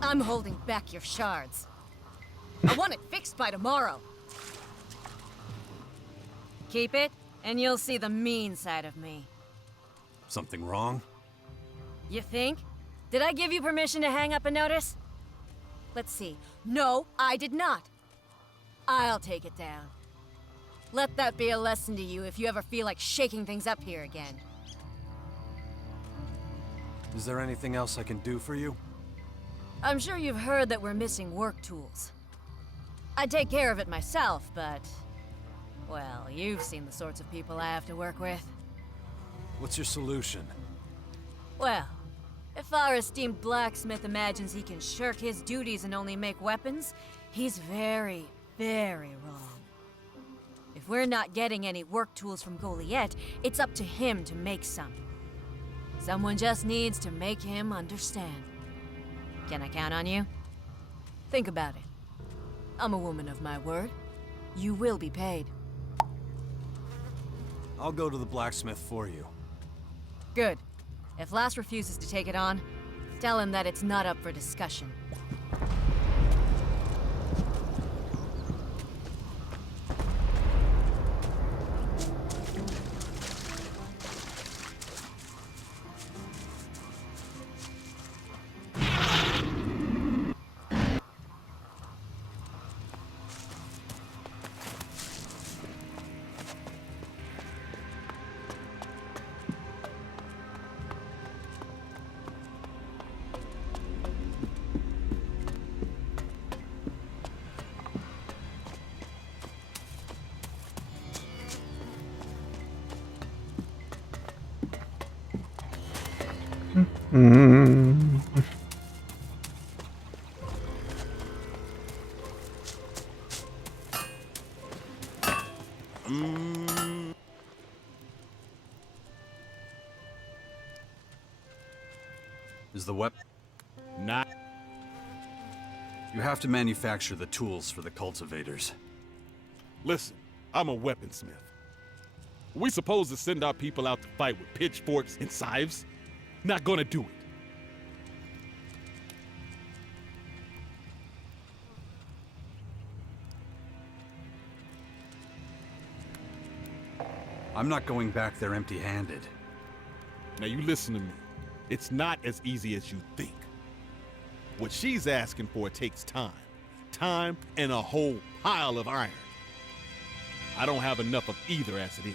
I'm holding back your shards. I want it fixed by tomorrow. Keep it, and you'll see the mean side of me. Something wrong? You think? Did I give you permission to hang up a notice? Let's see. No, I did not. I'll take it down. Let that be a lesson to you if you ever feel like shaking things up here again. Is there anything else I can do for you? I'm sure you've heard that we're missing work tools. I'd take care of it myself, but... well, you've seen the sorts of people I have to work with. What's your solution? Well, if our esteemed blacksmith imagines he can shirk his duties and only make weapons, he's very, very wrong. If we're not getting any work tools from Goliath, it's up to him to make some. Someone just needs to make him understand. Can I count on you? Think about it. I'm a woman of my word. You will be paid. I'll go to the blacksmith for you. Good. If Lass refuses to take it on, tell him that it's not up for discussion. Is the weapon? Not. You have to manufacture the tools for the cultivators. Listen, I'm a weaponsmith. We supposed to send our people out to fight with pitchforks and scythes? Not gonna do it. I'm not going back there empty-handed. Now you listen to me. It's not as easy as you think. What she's asking for takes time. Time and a whole pile of iron. I don't have enough of either as it is.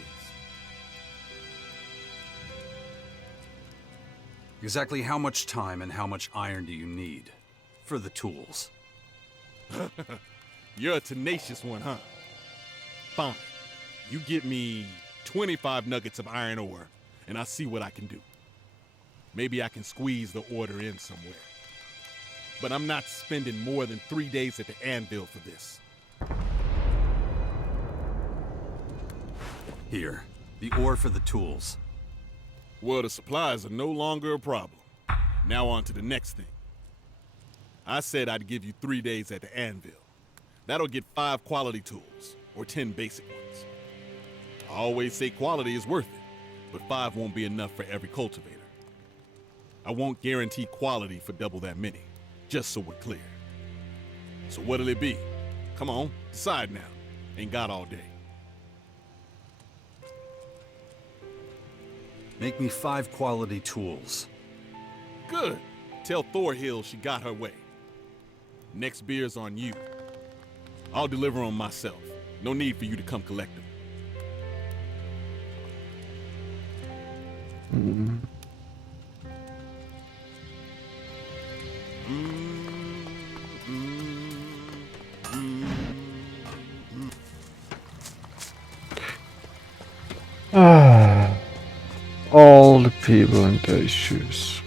Exactly how much time and how much iron do you need for the tools? You're a tenacious one, huh? Fine. You get me 25 nuggets of iron ore, and I'll see what I can do. Maybe I can squeeze the order in somewhere. But I'm not spending more than 3 days at the anvil for this. Here, the ore for the tools. Well, the supplies are no longer a problem. Now on to the next thing. I said I'd give you 3 days at the anvil. That'll get 5 quality tools, or 10 basic ones. I always say quality is worth it, but 5 won't be enough for every cultivator. I won't guarantee quality for double that many, just so we're clear. So what'll it be? Come on, decide now. Ain't got all day. Make me 5 quality tools. Good. Tell Thorhill she got her way. Next beer's on you. I'll deliver them myself. No need for you to come collect them. All the people and their issues.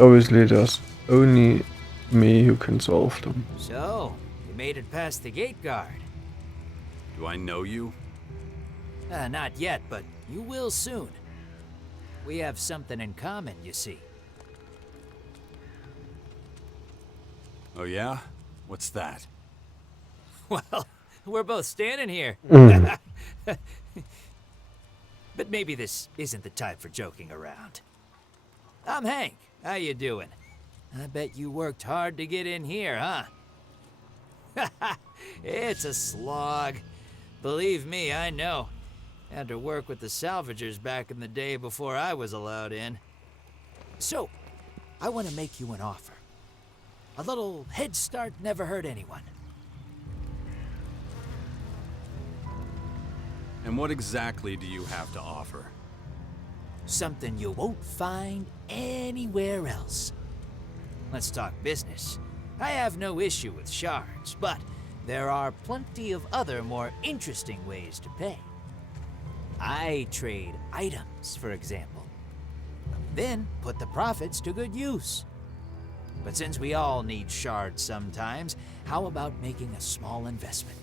Obviously, there's only me who can solve them. So, you made it past the gate guard. Do I know you? Not yet, but you will soon. We have something in common, you see. Oh yeah? What's that? Well, we're both standing here. But maybe this isn't the time for joking around. I'm Hank. How you doing? I bet you worked hard to get in here, huh? It's a slog. Believe me, I know. Had to work with the salvagers back in the day before I was allowed in. So, I want to make you an offer. A little head start never hurt anyone. And what exactly do you have to offer? Something you won't find anywhere else. Let's talk business. I have no issue with shards, but there are plenty of other more interesting ways to pay. I trade items, for example. Then put the profits to good use. But since we all need shards sometimes, how about making a small investment?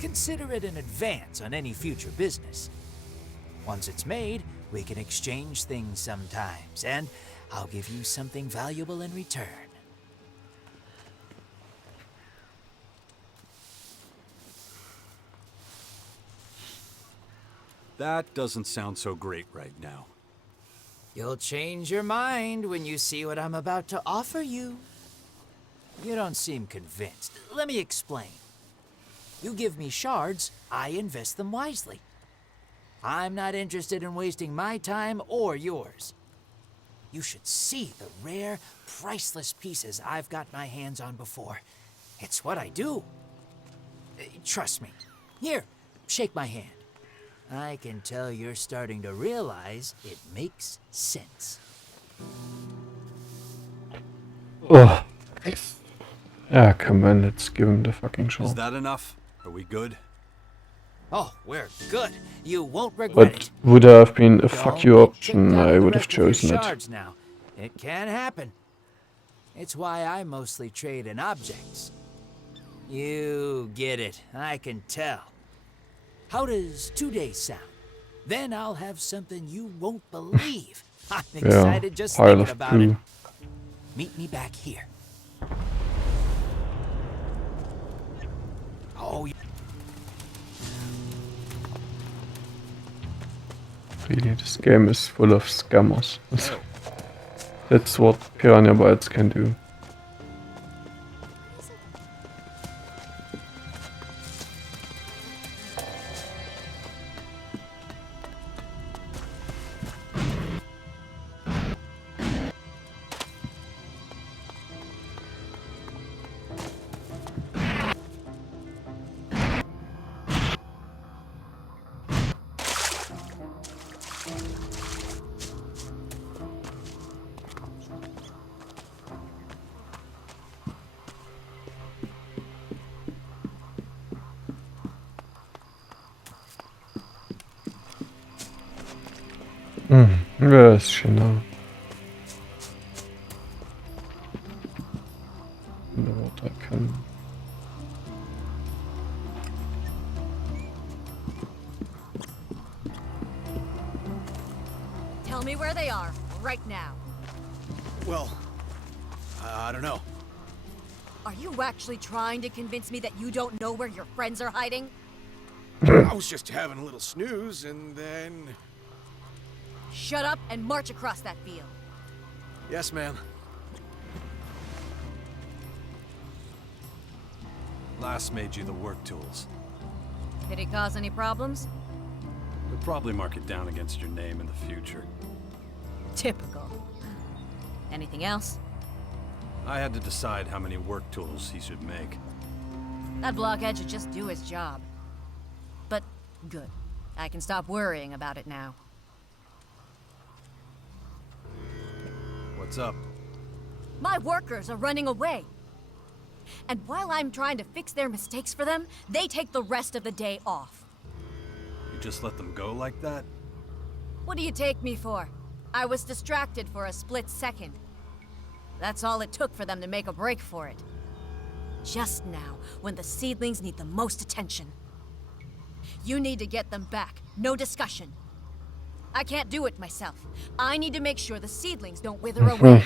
Consider it an advance on any future business. Once it's made, we can exchange things sometimes, and I'll give you something valuable in return. That doesn't sound so great right now. You'll change your mind when you see what I'm about to offer you. You don't seem convinced. Let me explain. You give me shards, I invest them wisely. I'm not interested in wasting my time or yours. You should see the rare, priceless pieces I've got my hands on before. It's what I do. Trust me. Here, shake my hand. I can tell you're starting to realize it makes sense. Ugh. Yeah, come on, let's give him the fucking shot. Is that enough? Are we good? Oh, we're good. You won't regret But it. would there have been a fuck you Don't get option, kicked out of I the would have rest of your chosen it. shards now. It can happen. It's why I mostly trade in objects. You get it. I can tell. How does 2 days sound? Then I'll have something you won't believe. I'm excited just pile thinking of about it. poo. Meet me back here. Oh, Really, this game is full of scammers. That's what Piranha Bytes can do. Ja, ist schön da. Da kann. Tell me where they are, right now. Well, I don't know. Are you actually trying to convince me that you don't know where your friends are hiding? I was just having a little snooze, and then... Shut up and march across that field. Yes, ma'am. Lass made you the work tools. Did he cause any problems? He'll probably mark it down against your name in the future. Typical. Anything else? I had to decide how many work tools he should make. That blockhead should just do his job. But good. I can stop worrying about it now. What's up? My workers are running away. And while I'm trying to fix their mistakes for them, they take the rest of the day off. You just let them go like that? What do you take me for? I was distracted for a split second. That's all it took for them to make a break for it. Just now, when the seedlings need the most attention. You need to get them back. No discussion. I can't do it myself. I need to make sure the seedlings don't wither away.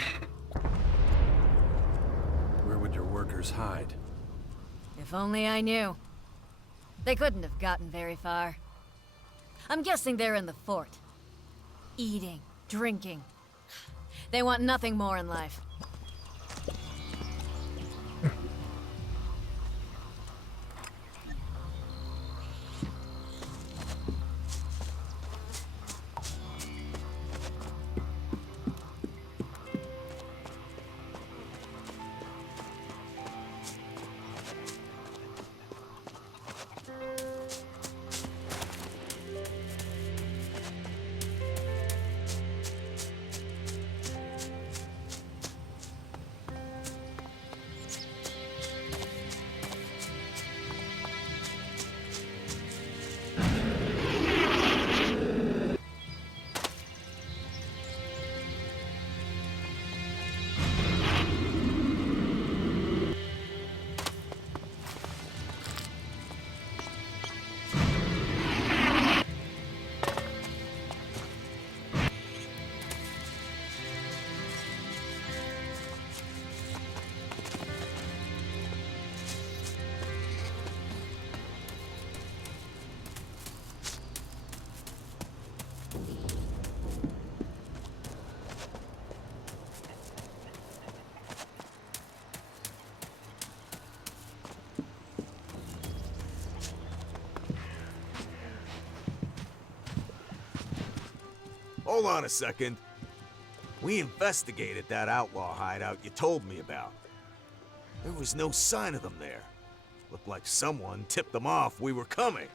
Where would your workers hide? If only I knew. They couldn't have gotten very far. I'm guessing they're in the fort. Eating, drinking. They want nothing more in life. Hold on a second. We investigated that outlaw hideout you told me about. There was no sign of them there. Looked like someone tipped them off we were coming.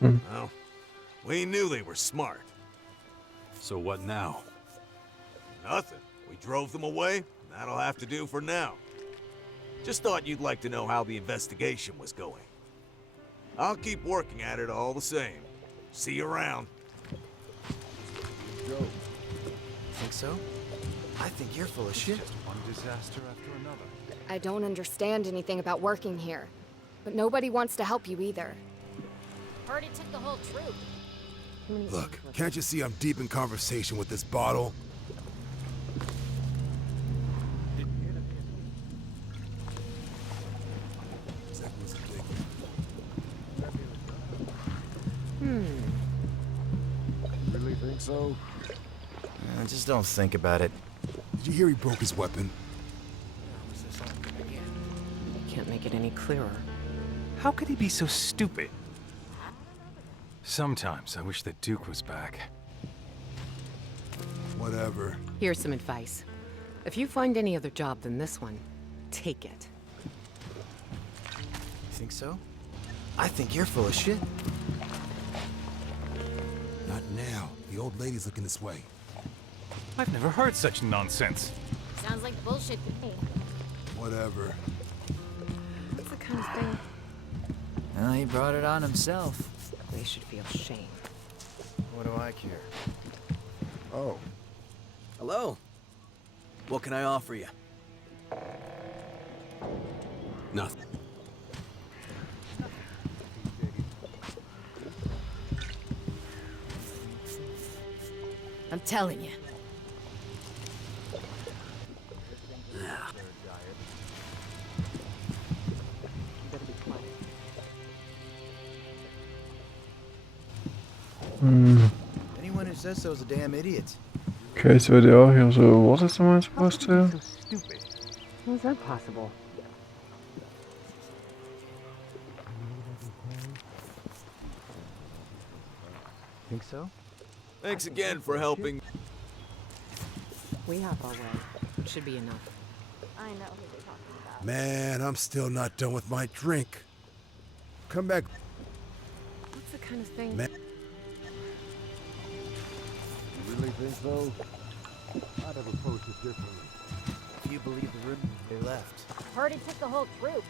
Well, we knew they were smart. So what now? Nothing. We drove them away, and that'll have to do for now. Just thought you'd like to know how the investigation was going. I'll keep working at it all the same. See you around. Joe, think so? I think you're full of shit. One disaster after another. I don't understand anything about working here, but nobody wants to help you either. Heard it took the whole troop. Look, can't you see I'm deep in conversation with this bottle? Really think so? Just don't think about it. Did you hear he broke his weapon? Can't make it any clearer. How could he be so stupid? Sometimes I wish the Duke was back. Whatever. Here's some advice. If you find any other job than this one, take it. Think so? I think you're full of shit. Not now. The old lady's looking this way. I've never heard such nonsense. Sounds like bullshit to me. Whatever. That's the kind of thing Well, he brought it on himself. They should feel shame. What do I care? Oh. Hello. What can I offer you? Nothing. I'm telling you. Anyone who says so is a damn idiot. Okay, so they are here, so what is am I supposed to? So stupid. How is that possible? Think so? Thanks again for helping. We have our way. Should be enough. I know who they're talking about. Man, I'm still not done with my drink. Come back. That's the kind of thing. Man. You really think so? I'd have approached it differently. If you believe the rumors, they left. Heard he took the whole troop.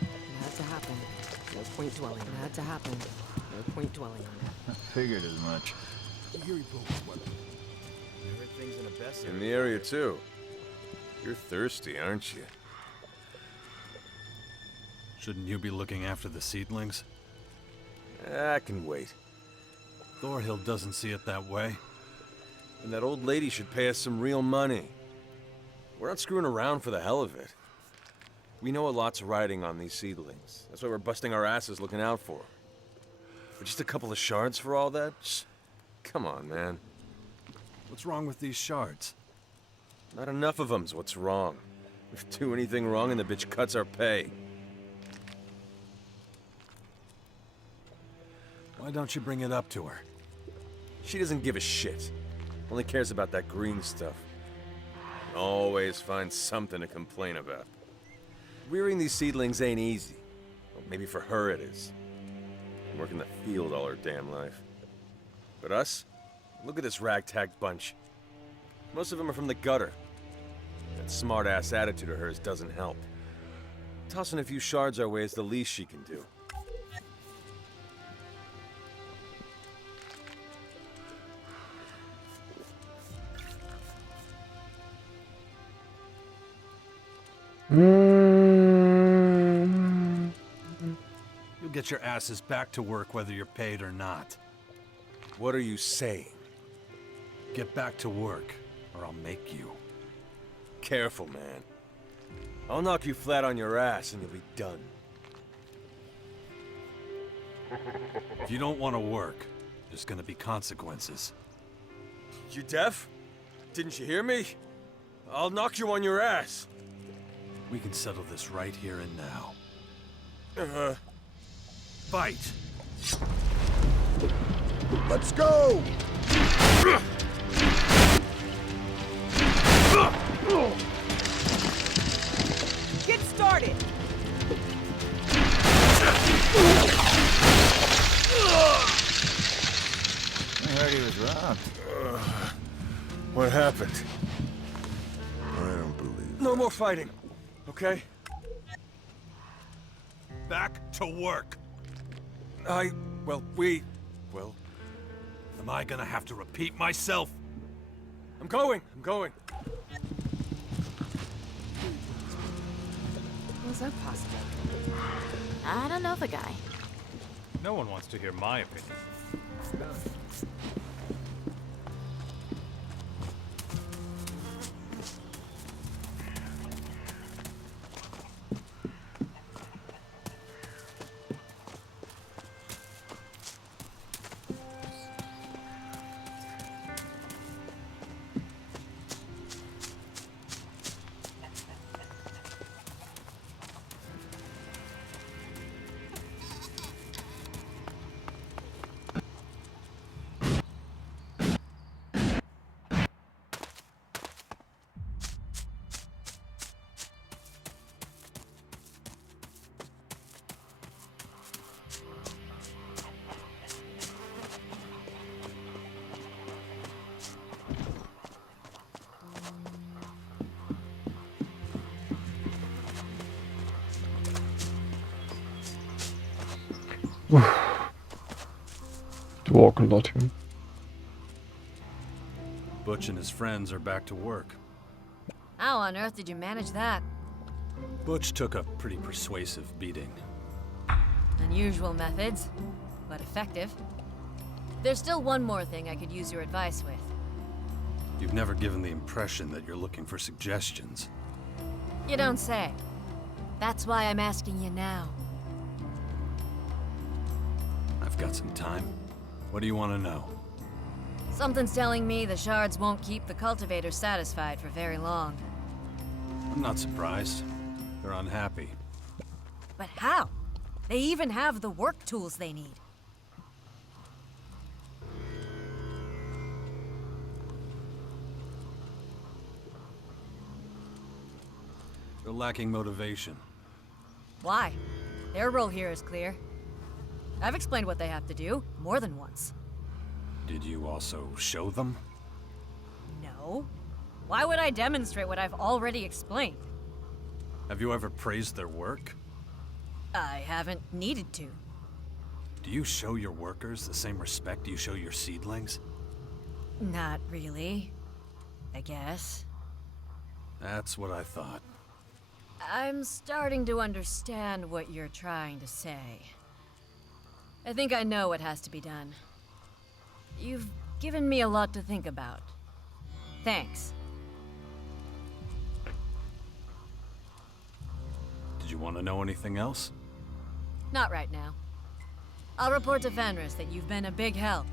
It had to happen. No point dwelling. It had to happen. No point dwelling on it. Figured as much. Here he broke his weapon. Everything's in a best. In the area, too. You're thirsty, aren't you? Shouldn't you be looking after the seedlings? I can wait. Thorhill doesn't see it that way. And that old lady should pay us some real money. We're not screwing around for the hell of it. We know a lot's riding on these seedlings. That's why we're busting our asses looking out for 'em. But just a couple of shards for all that? Come on, man. What's wrong with these shards? Not enough of them's what's wrong. If we do anything wrong and the bitch cuts our pay. Why don't you bring it up to her? She doesn't give a shit. Only cares about that green stuff. Always finds something to complain about. Rearing these seedlings ain't easy. Well, maybe for her it is. Working the field all her damn life. But us? Look at this ragtag bunch. Most of them are from the gutter. That smart-ass attitude of hers doesn't help. Tossing a few shards our way is the least she can do. You'll get your asses back to work whether you're paid or not. What are you saying? Get back to work, or I'll make you. Careful, man. I'll knock you flat on your ass and you'll be done. If you don't want to work, there's gonna be consequences. You deaf? Didn't you hear me? I'll knock you on your ass. We can settle this right here and now. Fight! Let's go! Get started! I heard he was robbed. What happened? I don't believe. No more fighting, okay? Back to work! Well, am I gonna have to repeat myself? I'm going. How's that possible? I don't know the guy. No one wants to hear my opinion. To walk a lot here. Butch and his friends are back to work. How on earth did you manage that? Butch took a pretty persuasive beating. Unusual methods, but effective. There's still one more thing I could use your advice with. You've never given the impression that you're looking for suggestions. You don't say. That's why I'm asking you now. I've got some time. What do you want to know? Something's telling me the shards won't keep the cultivators satisfied for very long. I'm not surprised. They're unhappy. But how? They even have the work tools they need. They're lacking motivation. Why? Their role here is clear. I've explained what they have to do, more than once. Did you also show them? No. Why would I demonstrate what I've already explained? Have you ever praised their work? I haven't needed to. Do you show your workers the same respect you show your seedlings? Not really. I guess. That's what I thought. I'm starting to understand what you're trying to say. I think I know what has to be done. You've given me a lot to think about. Thanks. Did you want to know anything else? Not right now. I'll report to Fenris that you've been a big help.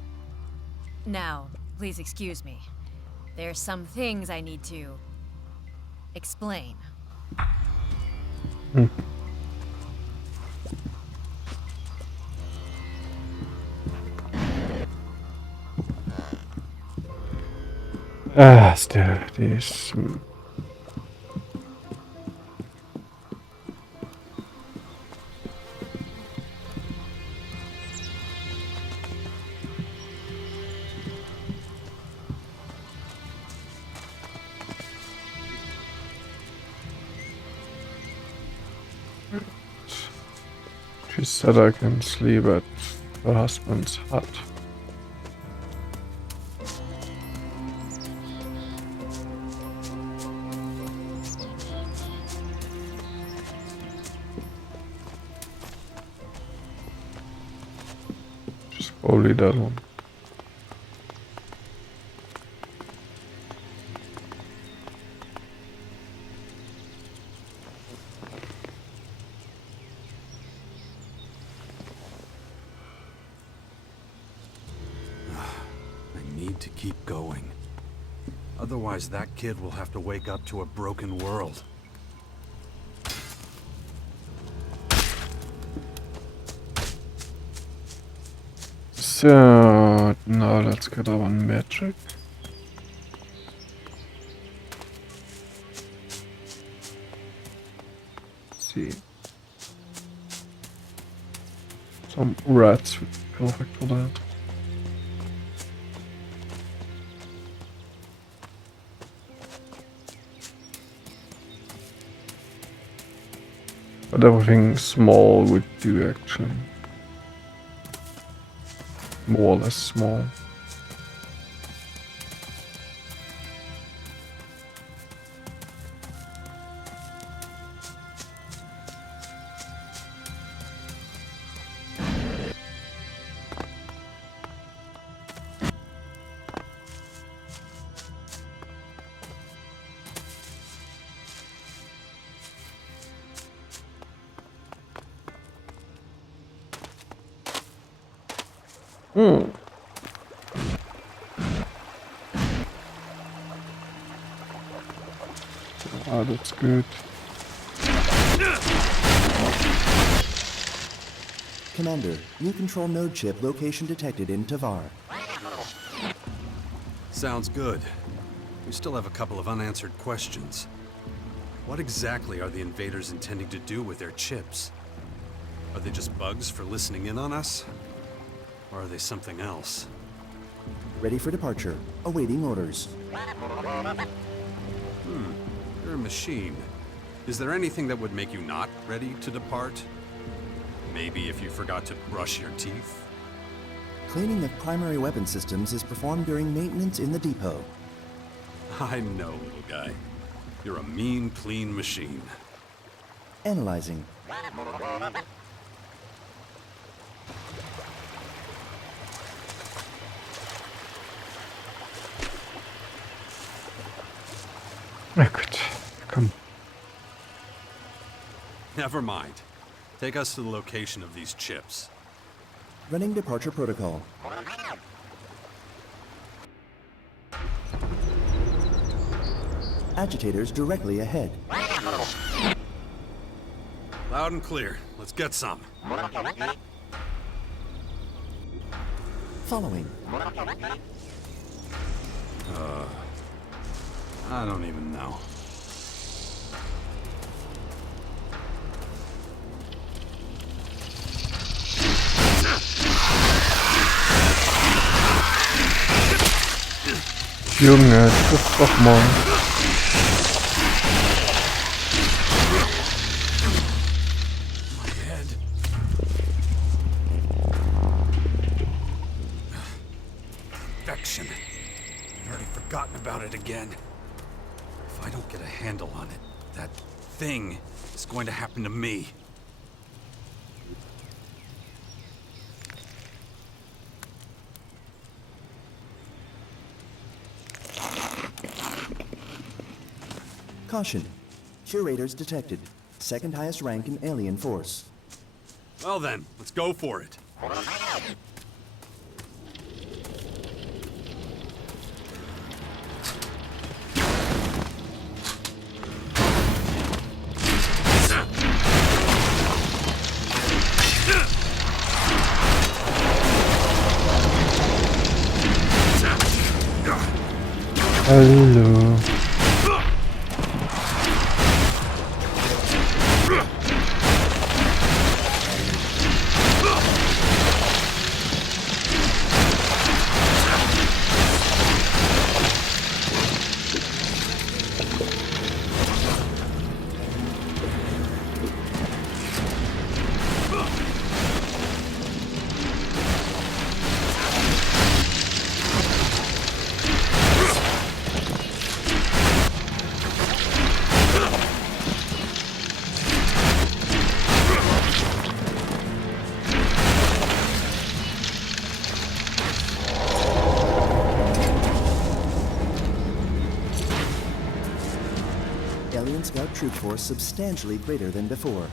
Now, please excuse me. There's some things I need to explain. Still, this. She said I can sleep at her husband's hut. Just probably that one. To keep going. Otherwise, that kid will have to wake up to a broken world. So now let's get our magic. Let's see. Some rats would be perfect for that. But everything small would do actually. More or less small. Ah, that's good. Commander, new control node chip location detected in Tavar. Sounds good. We still have a couple of unanswered questions. What exactly are the invaders intending to do with their chips? Are they just bugs for listening in on us? Or are they something else? Ready for departure. Awaiting orders. You're a machine. Is there anything that would make you not ready to depart? Maybe if you forgot to brush your teeth? Cleaning of primary weapon systems is performed during maintenance in the depot. I know, little guy. You're a mean, clean machine. Analyzing. Na gut, komm. Never mind. Take us to the location of these chips. Running departure protocol. Agitators directly ahead. Loud and clear. Let's get some. Following. I don't even know. Junge, triff doch mal. My head. Infection. I'd already forgotten about it again. If I don't get a handle on it, that thing is going to happen to me. Caution. Curators detected. Second highest rank in alien force. Well then, let's go for it. Hallo. Alien Scout troop force substantially greater than before.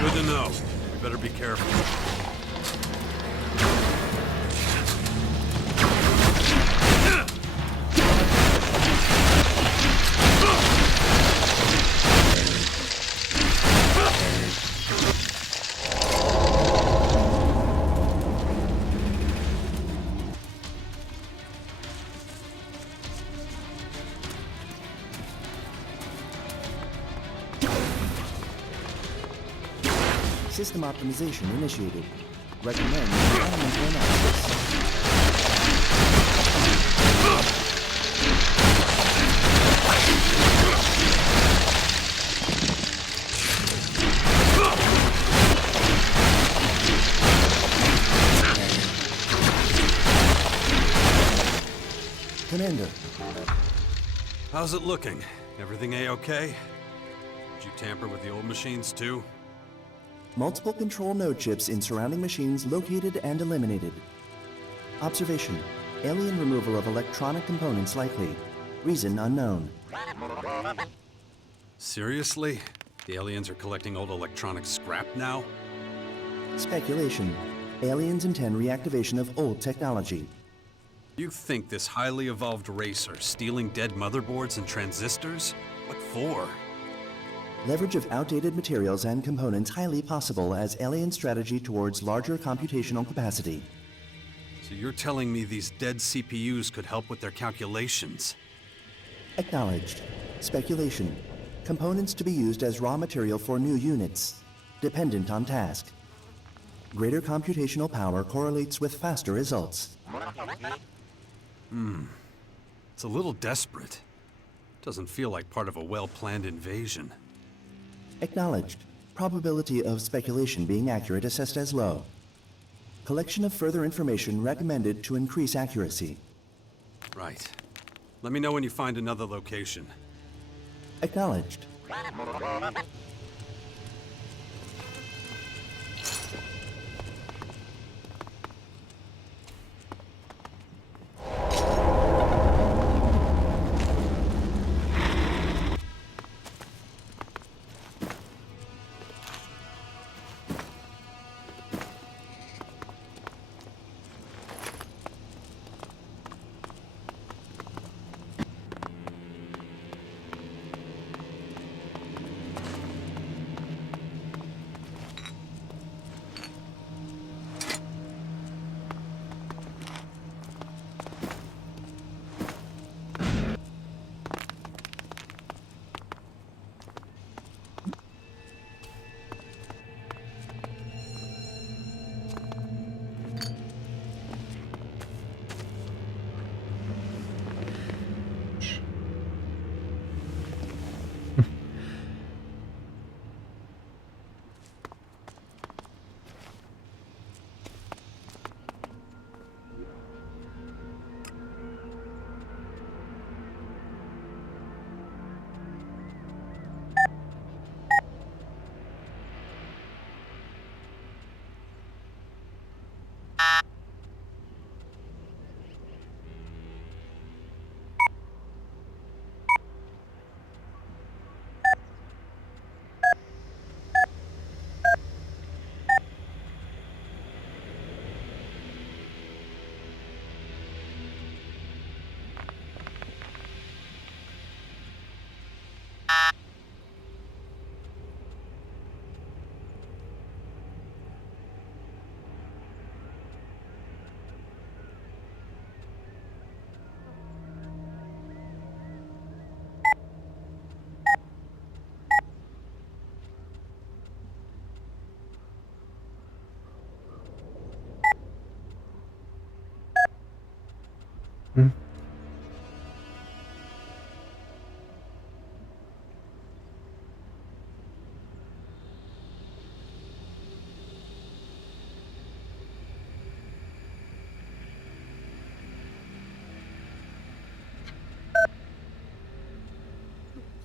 Good to know. We better be careful. System optimization initiated. Recommend environmental analysis. Commander. How's it looking? Everything A-okay? Did you tamper with the old machines too? Multiple control node chips in surrounding machines located and eliminated. Observation. Alien removal of electronic components likely. Reason unknown. Seriously? The aliens are collecting old electronic scrap now? Speculation. Aliens intend reactivation of old technology. You think this highly evolved race are stealing dead motherboards and transistors? What for? Leverage of outdated materials and components highly possible as alien strategy towards larger computational capacity. So you're telling me these dead CPUs could help with their calculations? Acknowledged. Speculation. Components to be used as raw material for new units. Dependent on task. Greater computational power correlates with faster results. It's a little desperate. Doesn't feel like part of a well-planned invasion. Acknowledged. Probability of speculation being accurate assessed as low. Collection of further information recommended to increase accuracy. Right. Let me know when you find another location. Acknowledged.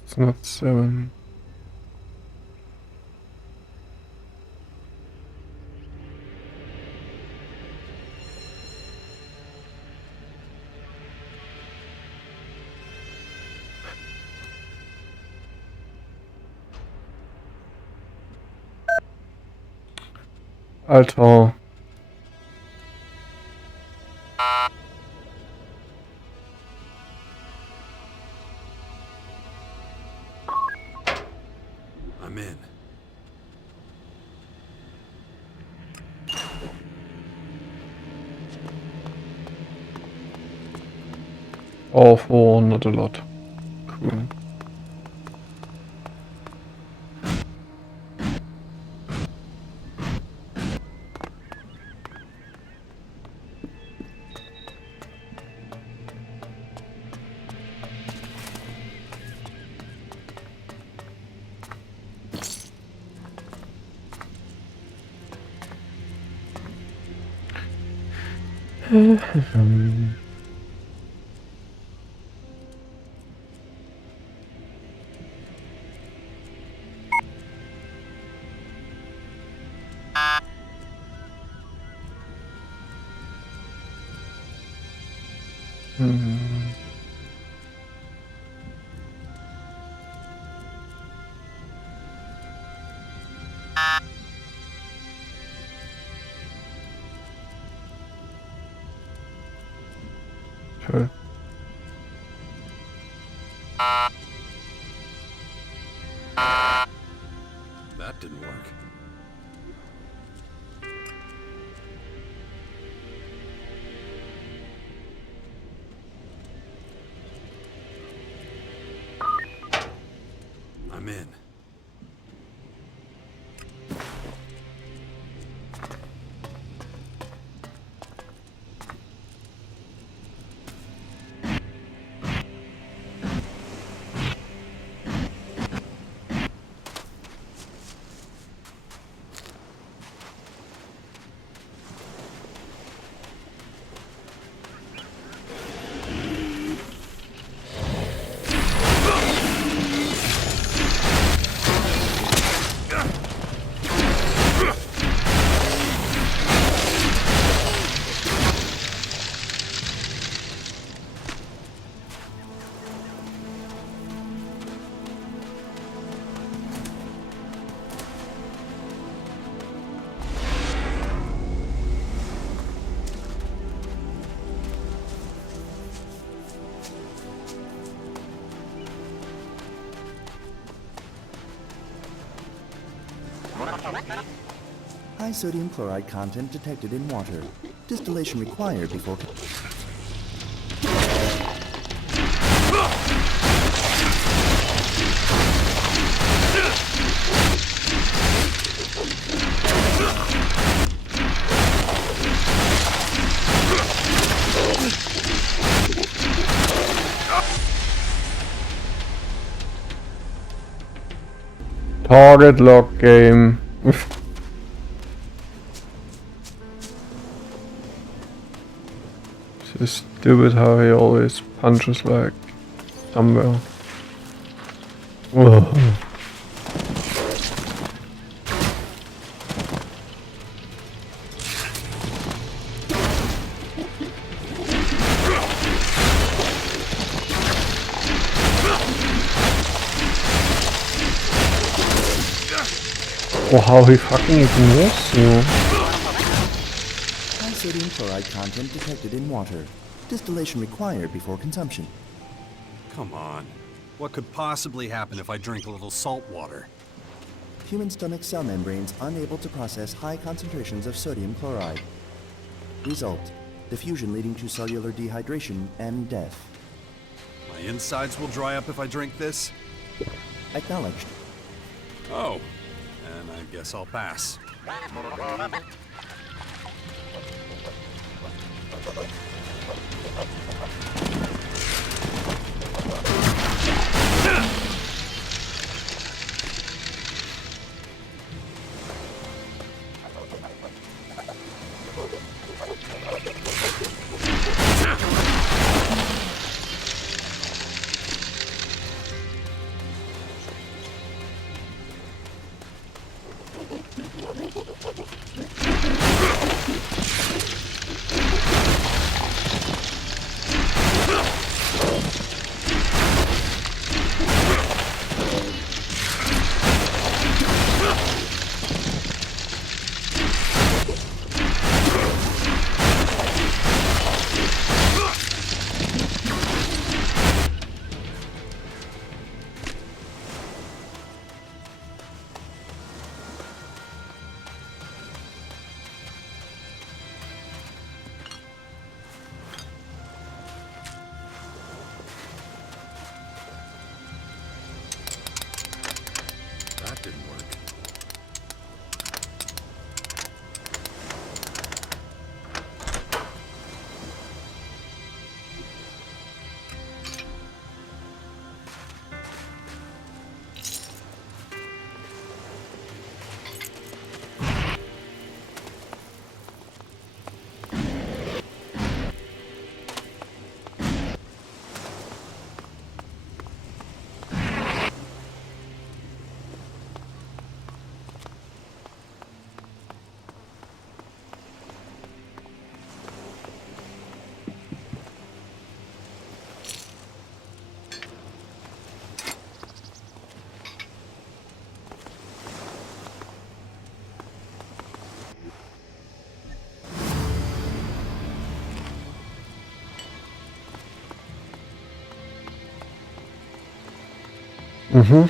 It's not 7. Alter. I'm in. All 4, not a lot. Cool. Toll. That didn't work. I'm in. High sodium chloride content detected in water. Distillation required before... Target lock game. It's stupid how he always punches like somewhere. Ugh. Oh, how he fucking ignores you. High sodium chloride content detected in water. Distillation required before consumption. Come on. What could possibly happen if I drink a little salt water? Human stomach cell membranes unable to process high concentrations of sodium chloride. Result: diffusion leading to cellular dehydration and death. My insides will dry up if I drink this? Acknowledged. Oh. And I guess I'll pass. That didn't work. Mhm.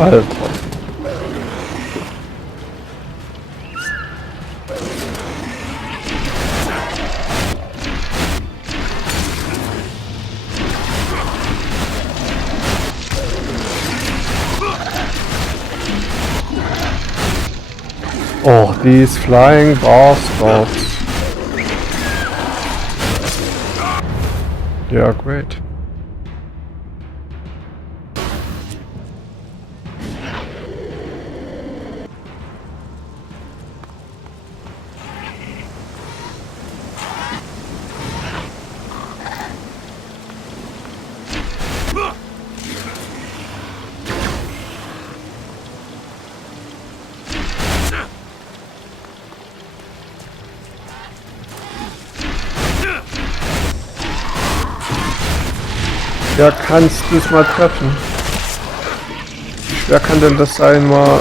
Alter. Oh, these flying bastards. Yeah, great. Ja, kannst du es mal treffen? Wie schwer kann denn das sein, mal...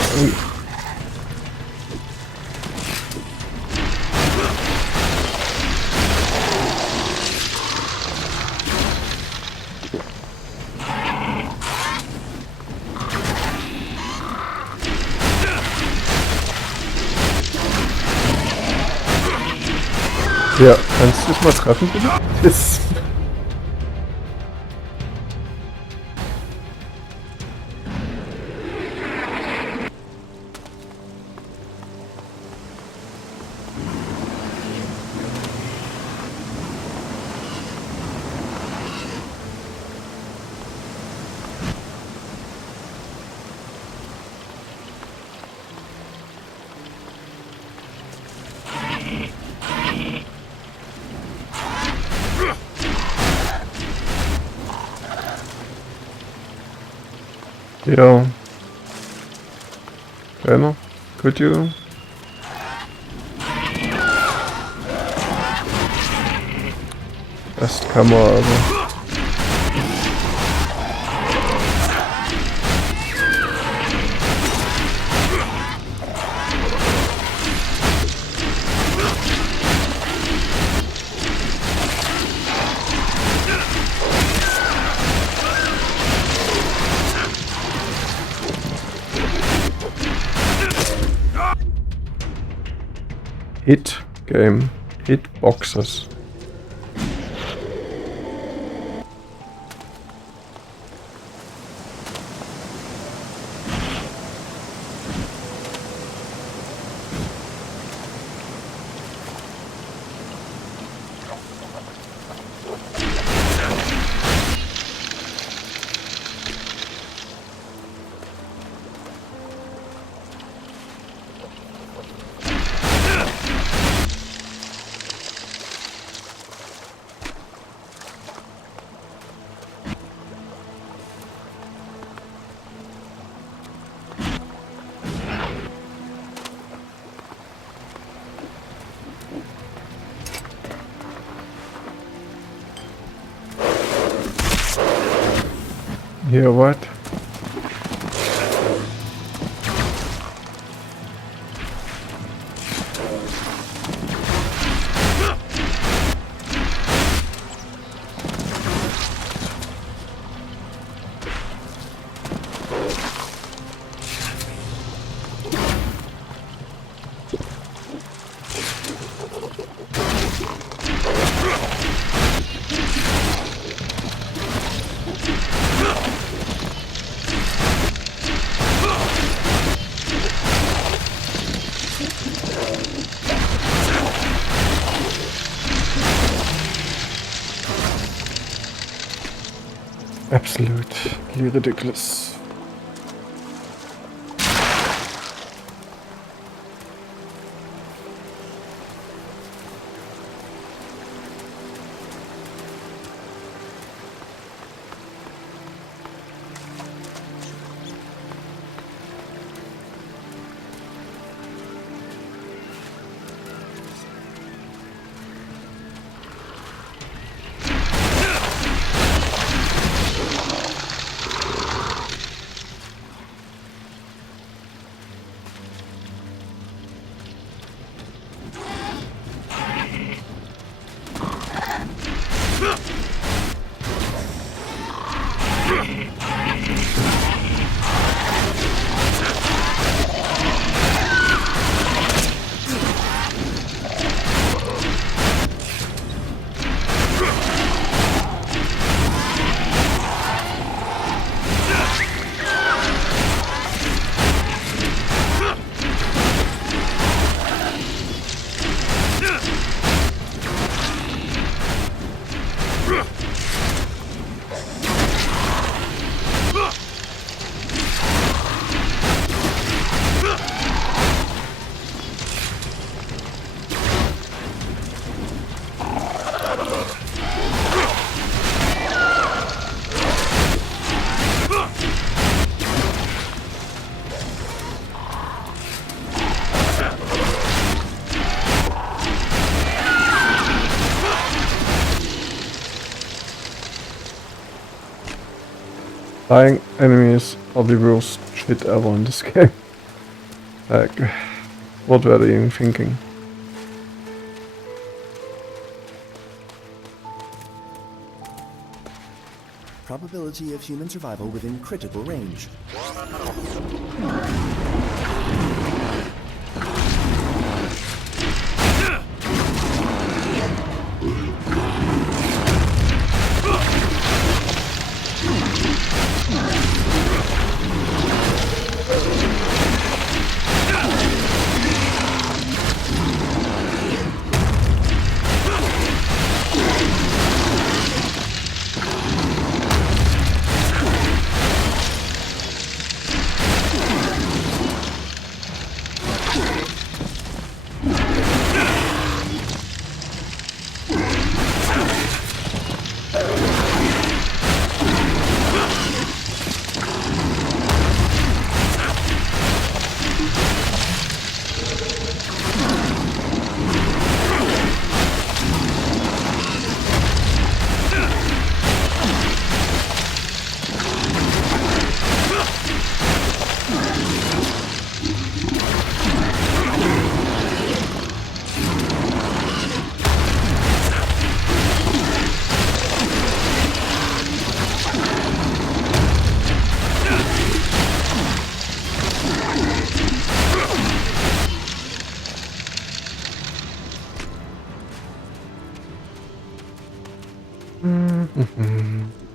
Ja, kannst du es mal treffen, bitte? Das Yeah. Emma, could you? Best Kamera ever. Hit game, hit boxes. Here, what? Absolutely ridiculous. Dying enemies are the worst shit ever in this game. Like, what were they even thinking? Probability of human survival within critical range.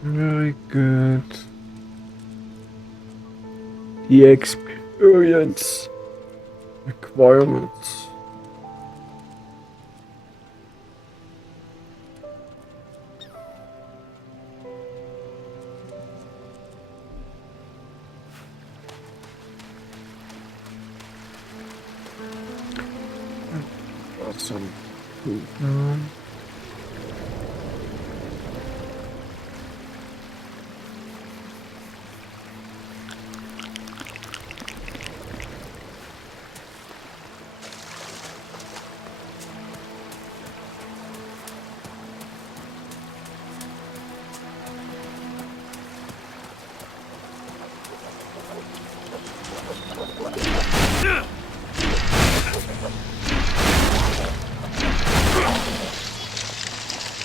Very good. The experience requirements. Got some food now.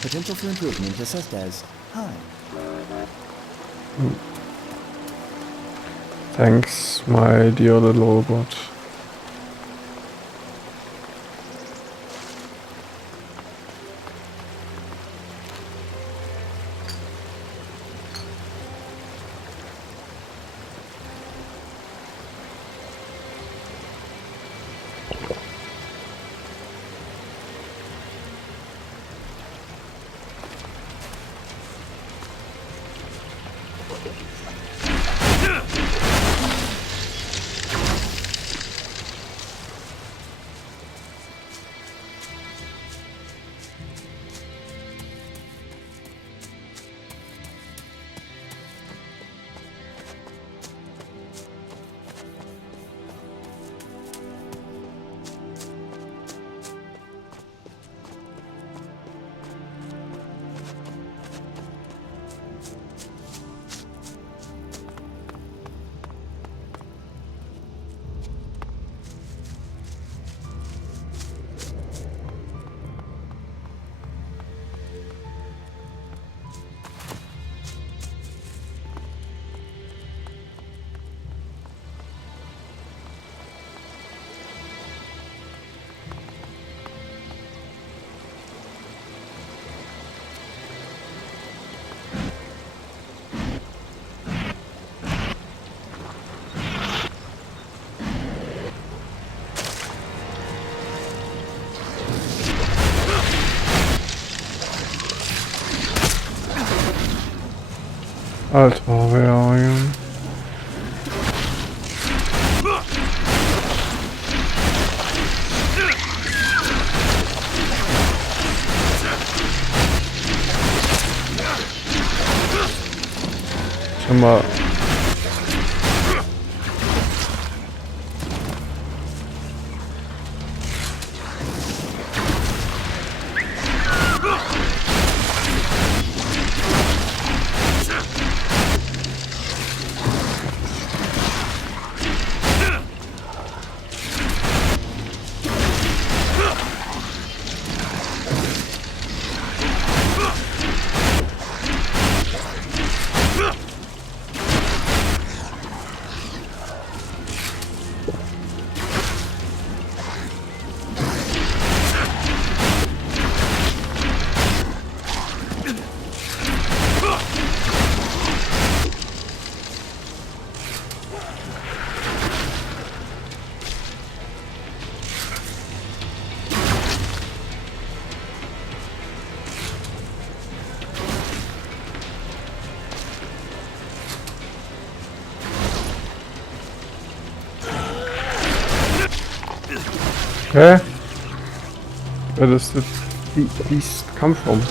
Potential for improvement assessed as high. Thanks, my dear little robot. Alter, wer schon mal. Okay. Ja, das ist die Kampfraum.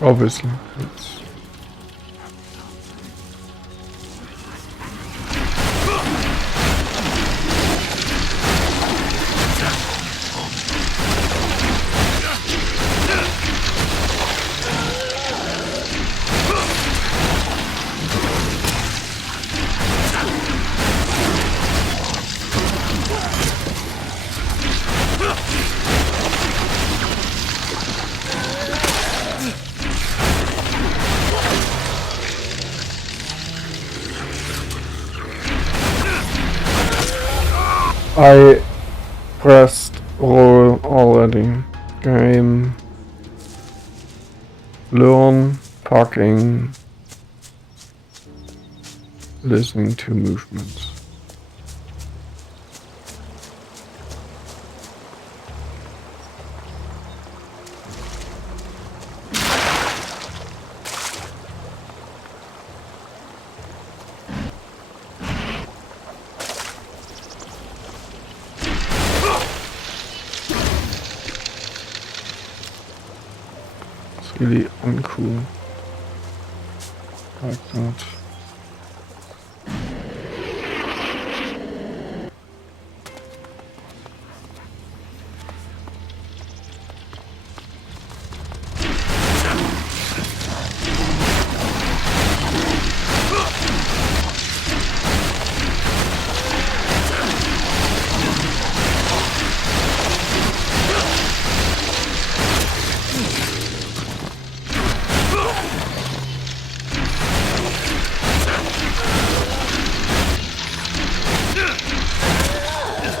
Obviously. I pressed roll already. Game. Learn. Parking. Listening to movements. Really uncool like that.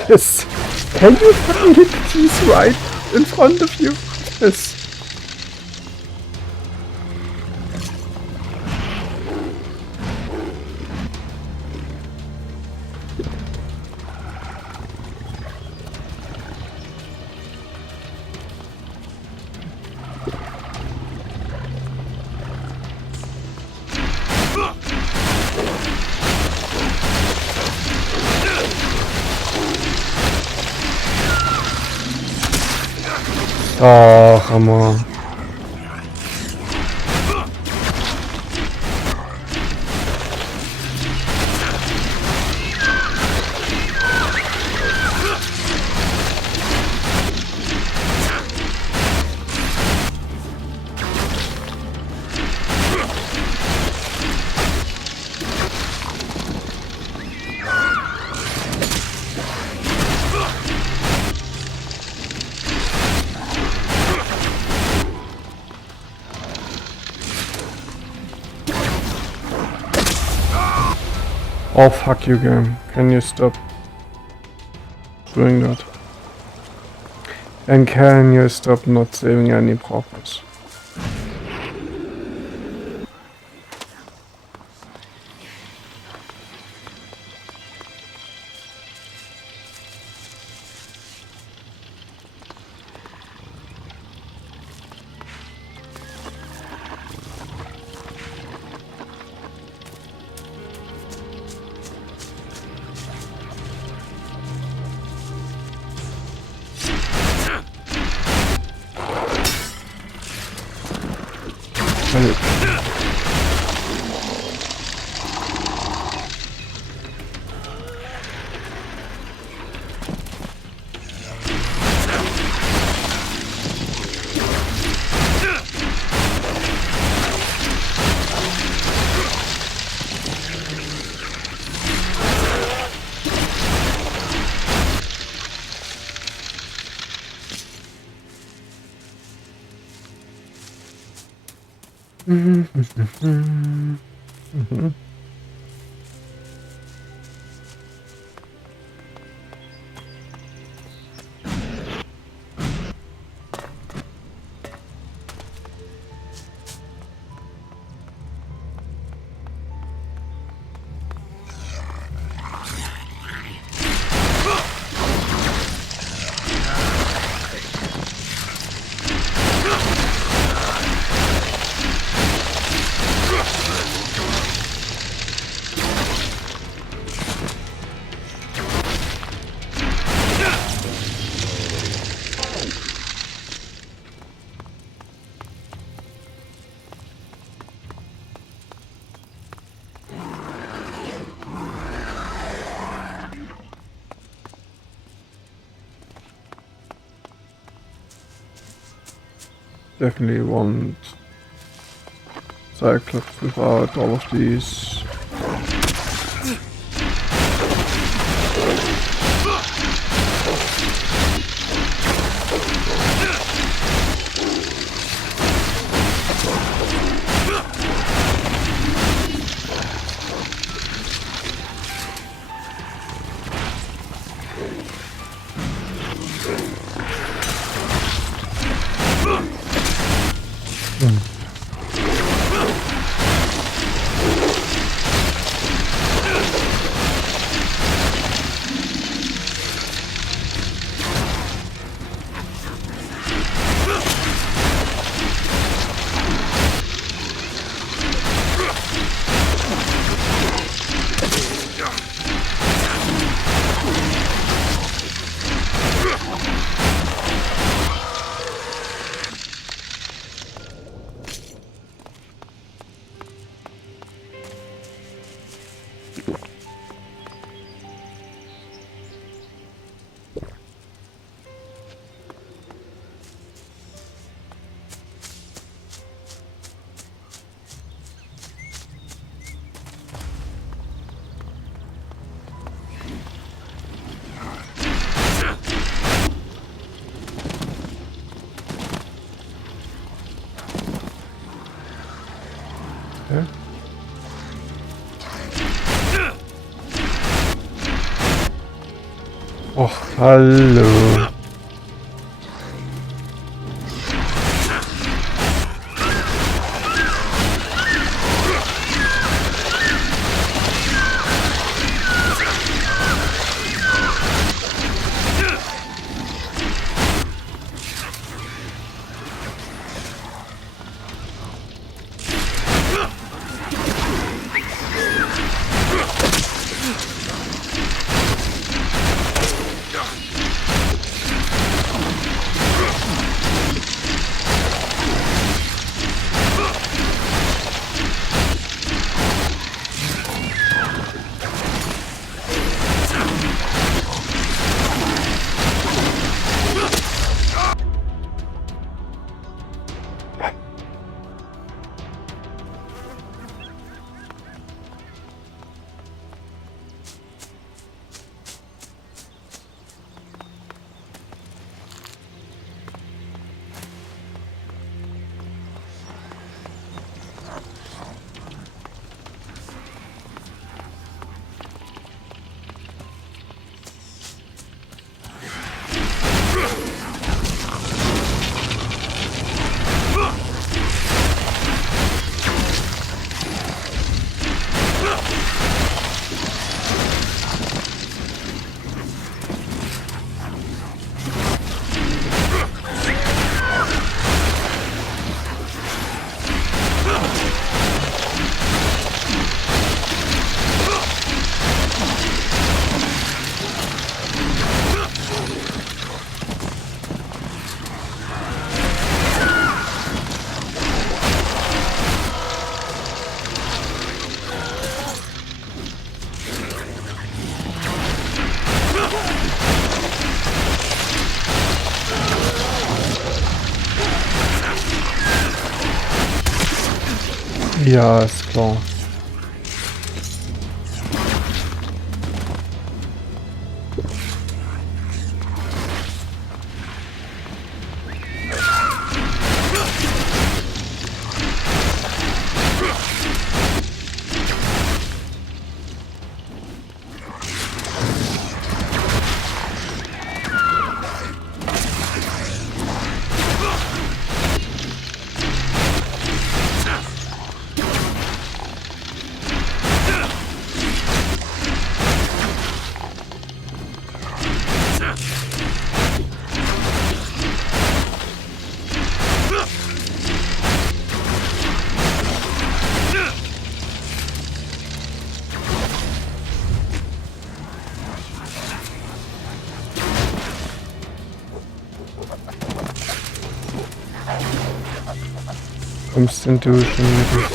Yes. Can you fucking hit the keys right in front of you? Yes. Oh, come on. Oh, fuck you, game. Can you stop doing that? And can you stop not saving any progress? Definitely want Cyclops without all of these. Oh, hallo. Ja, ist klar. Kommst denn du schon wieder?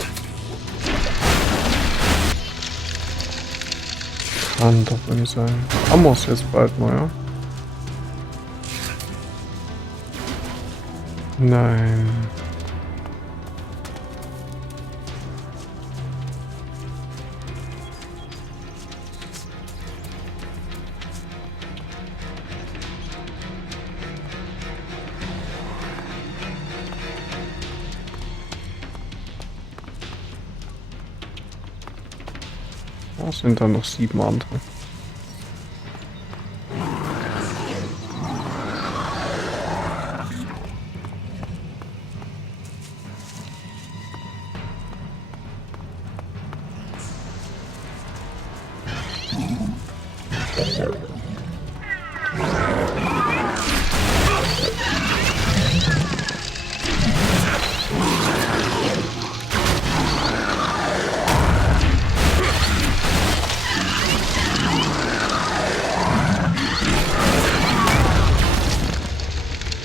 Kann doch wohl nicht sein. Haben wir es jetzt bald mal, ja? Nein. Es sind dann noch 7 andere.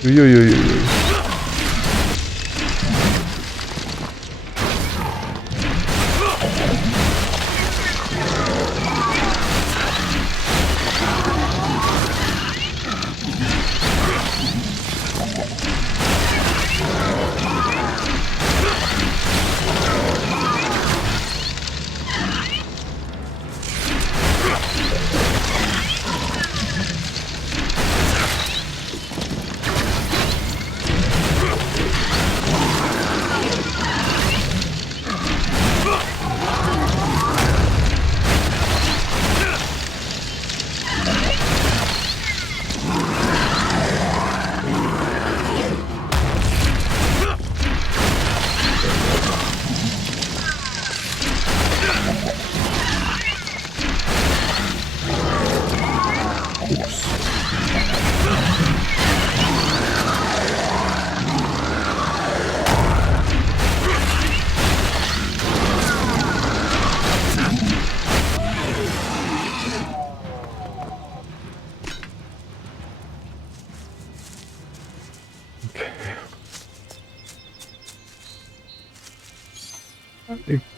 Uiuiui.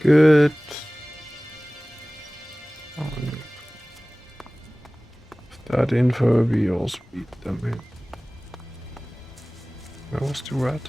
Good. That info be your speed domain. Where was the rat?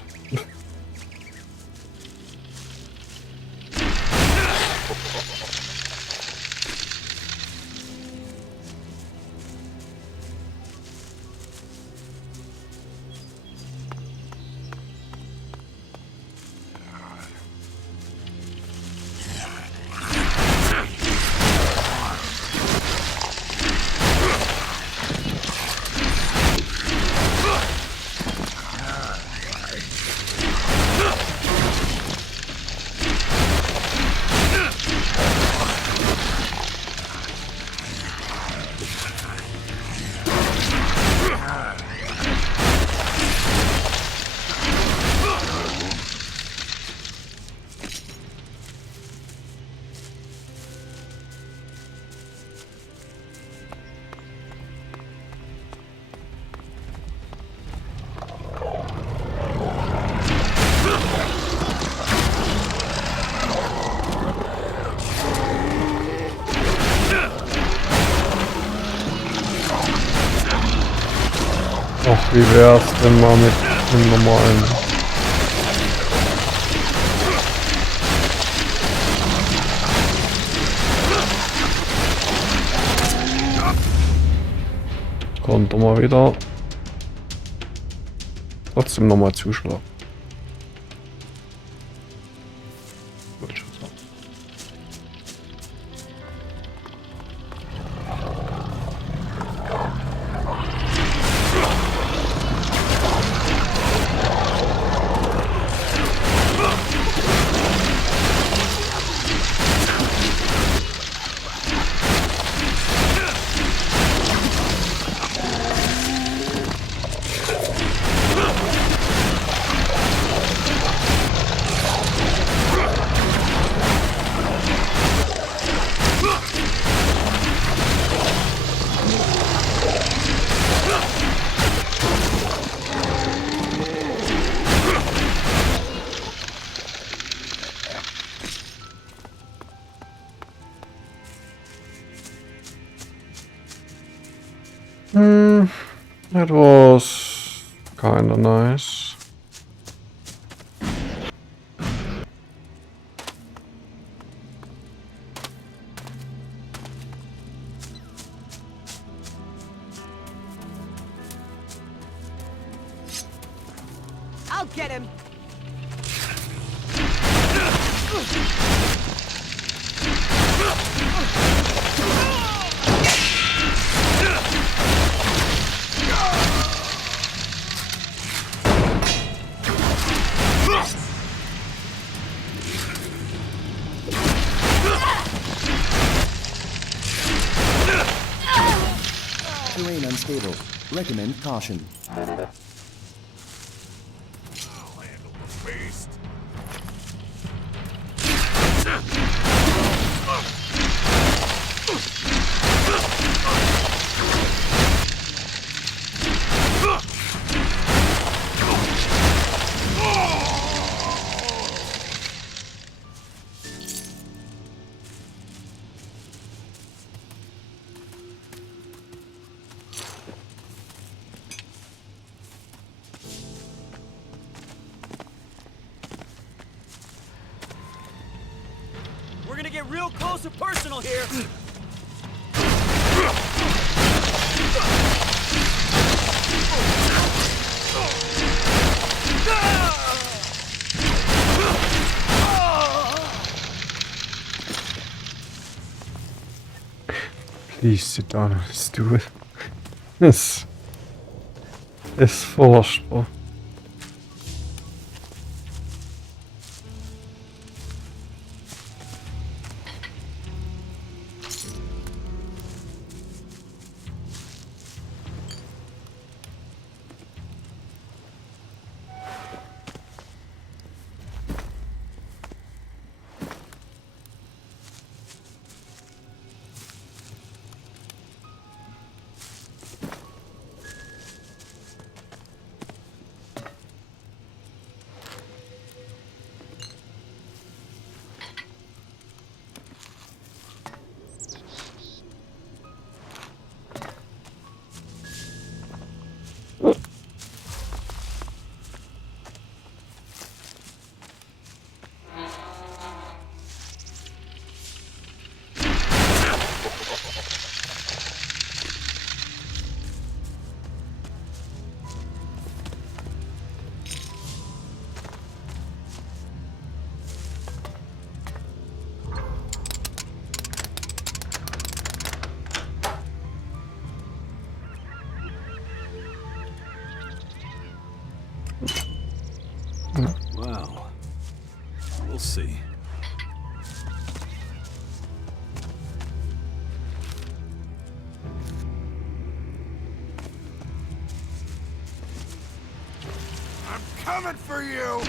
Ach, wie wär's denn mal mit dem normalen? konnte mal wieder trotzdem nochmal zuschlagen. Wollte schon sagen. That was kinda nice. I'll get him. Terrain unstable. Recommend caution. Beast. We're gonna get real close and personal here. Please sit down and let's do it. This is furchtbar. Well, we'll see. I'm coming for you!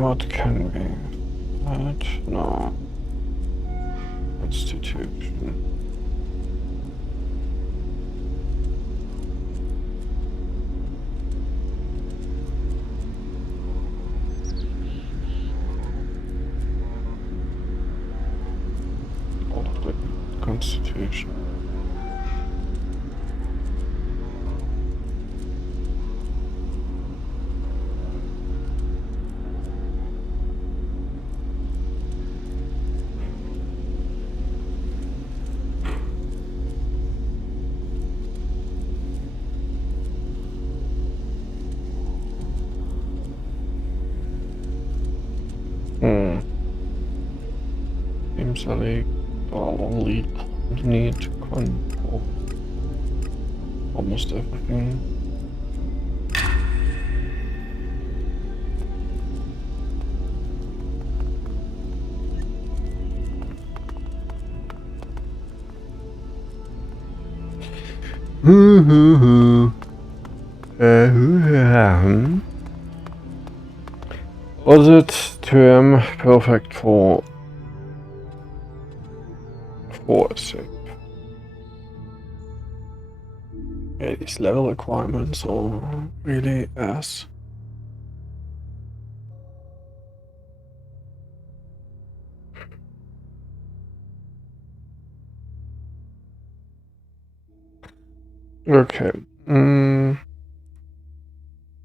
What can be that? No. Institution. Constitution. Seems like all lead need to control almost everything. Was it term perfect for a sec? Yeah, these level requirements are really ass. Okay.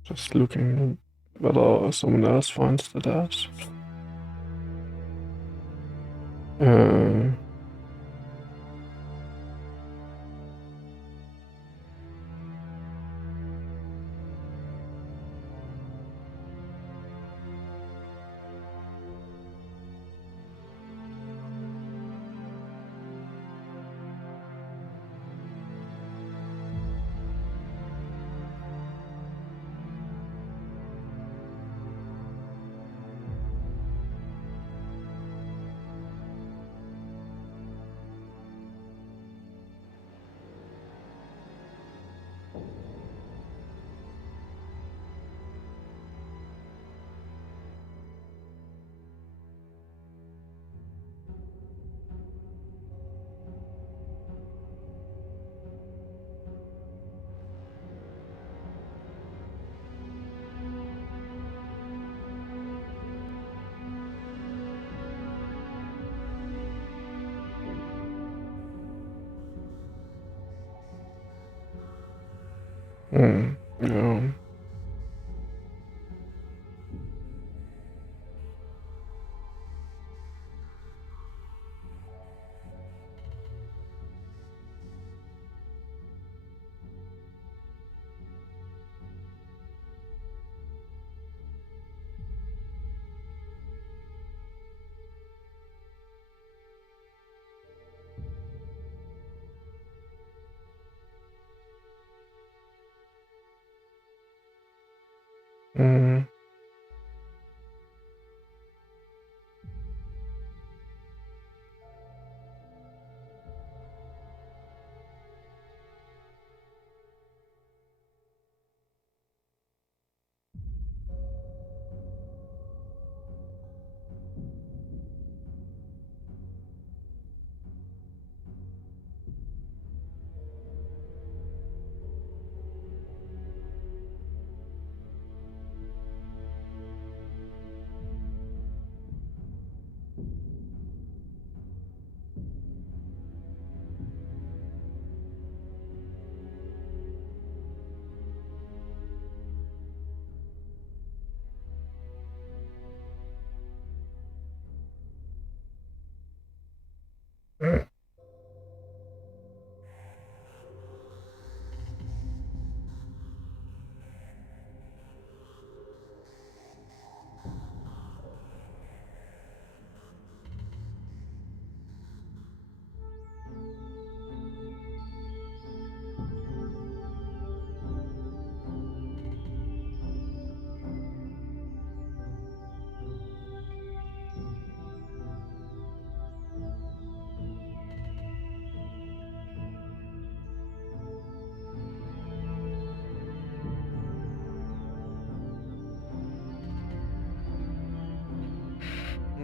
Just looking whether someone else finds the devs. Yeah.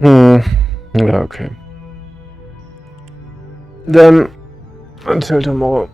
Yeah, okay. Then, until tomorrow.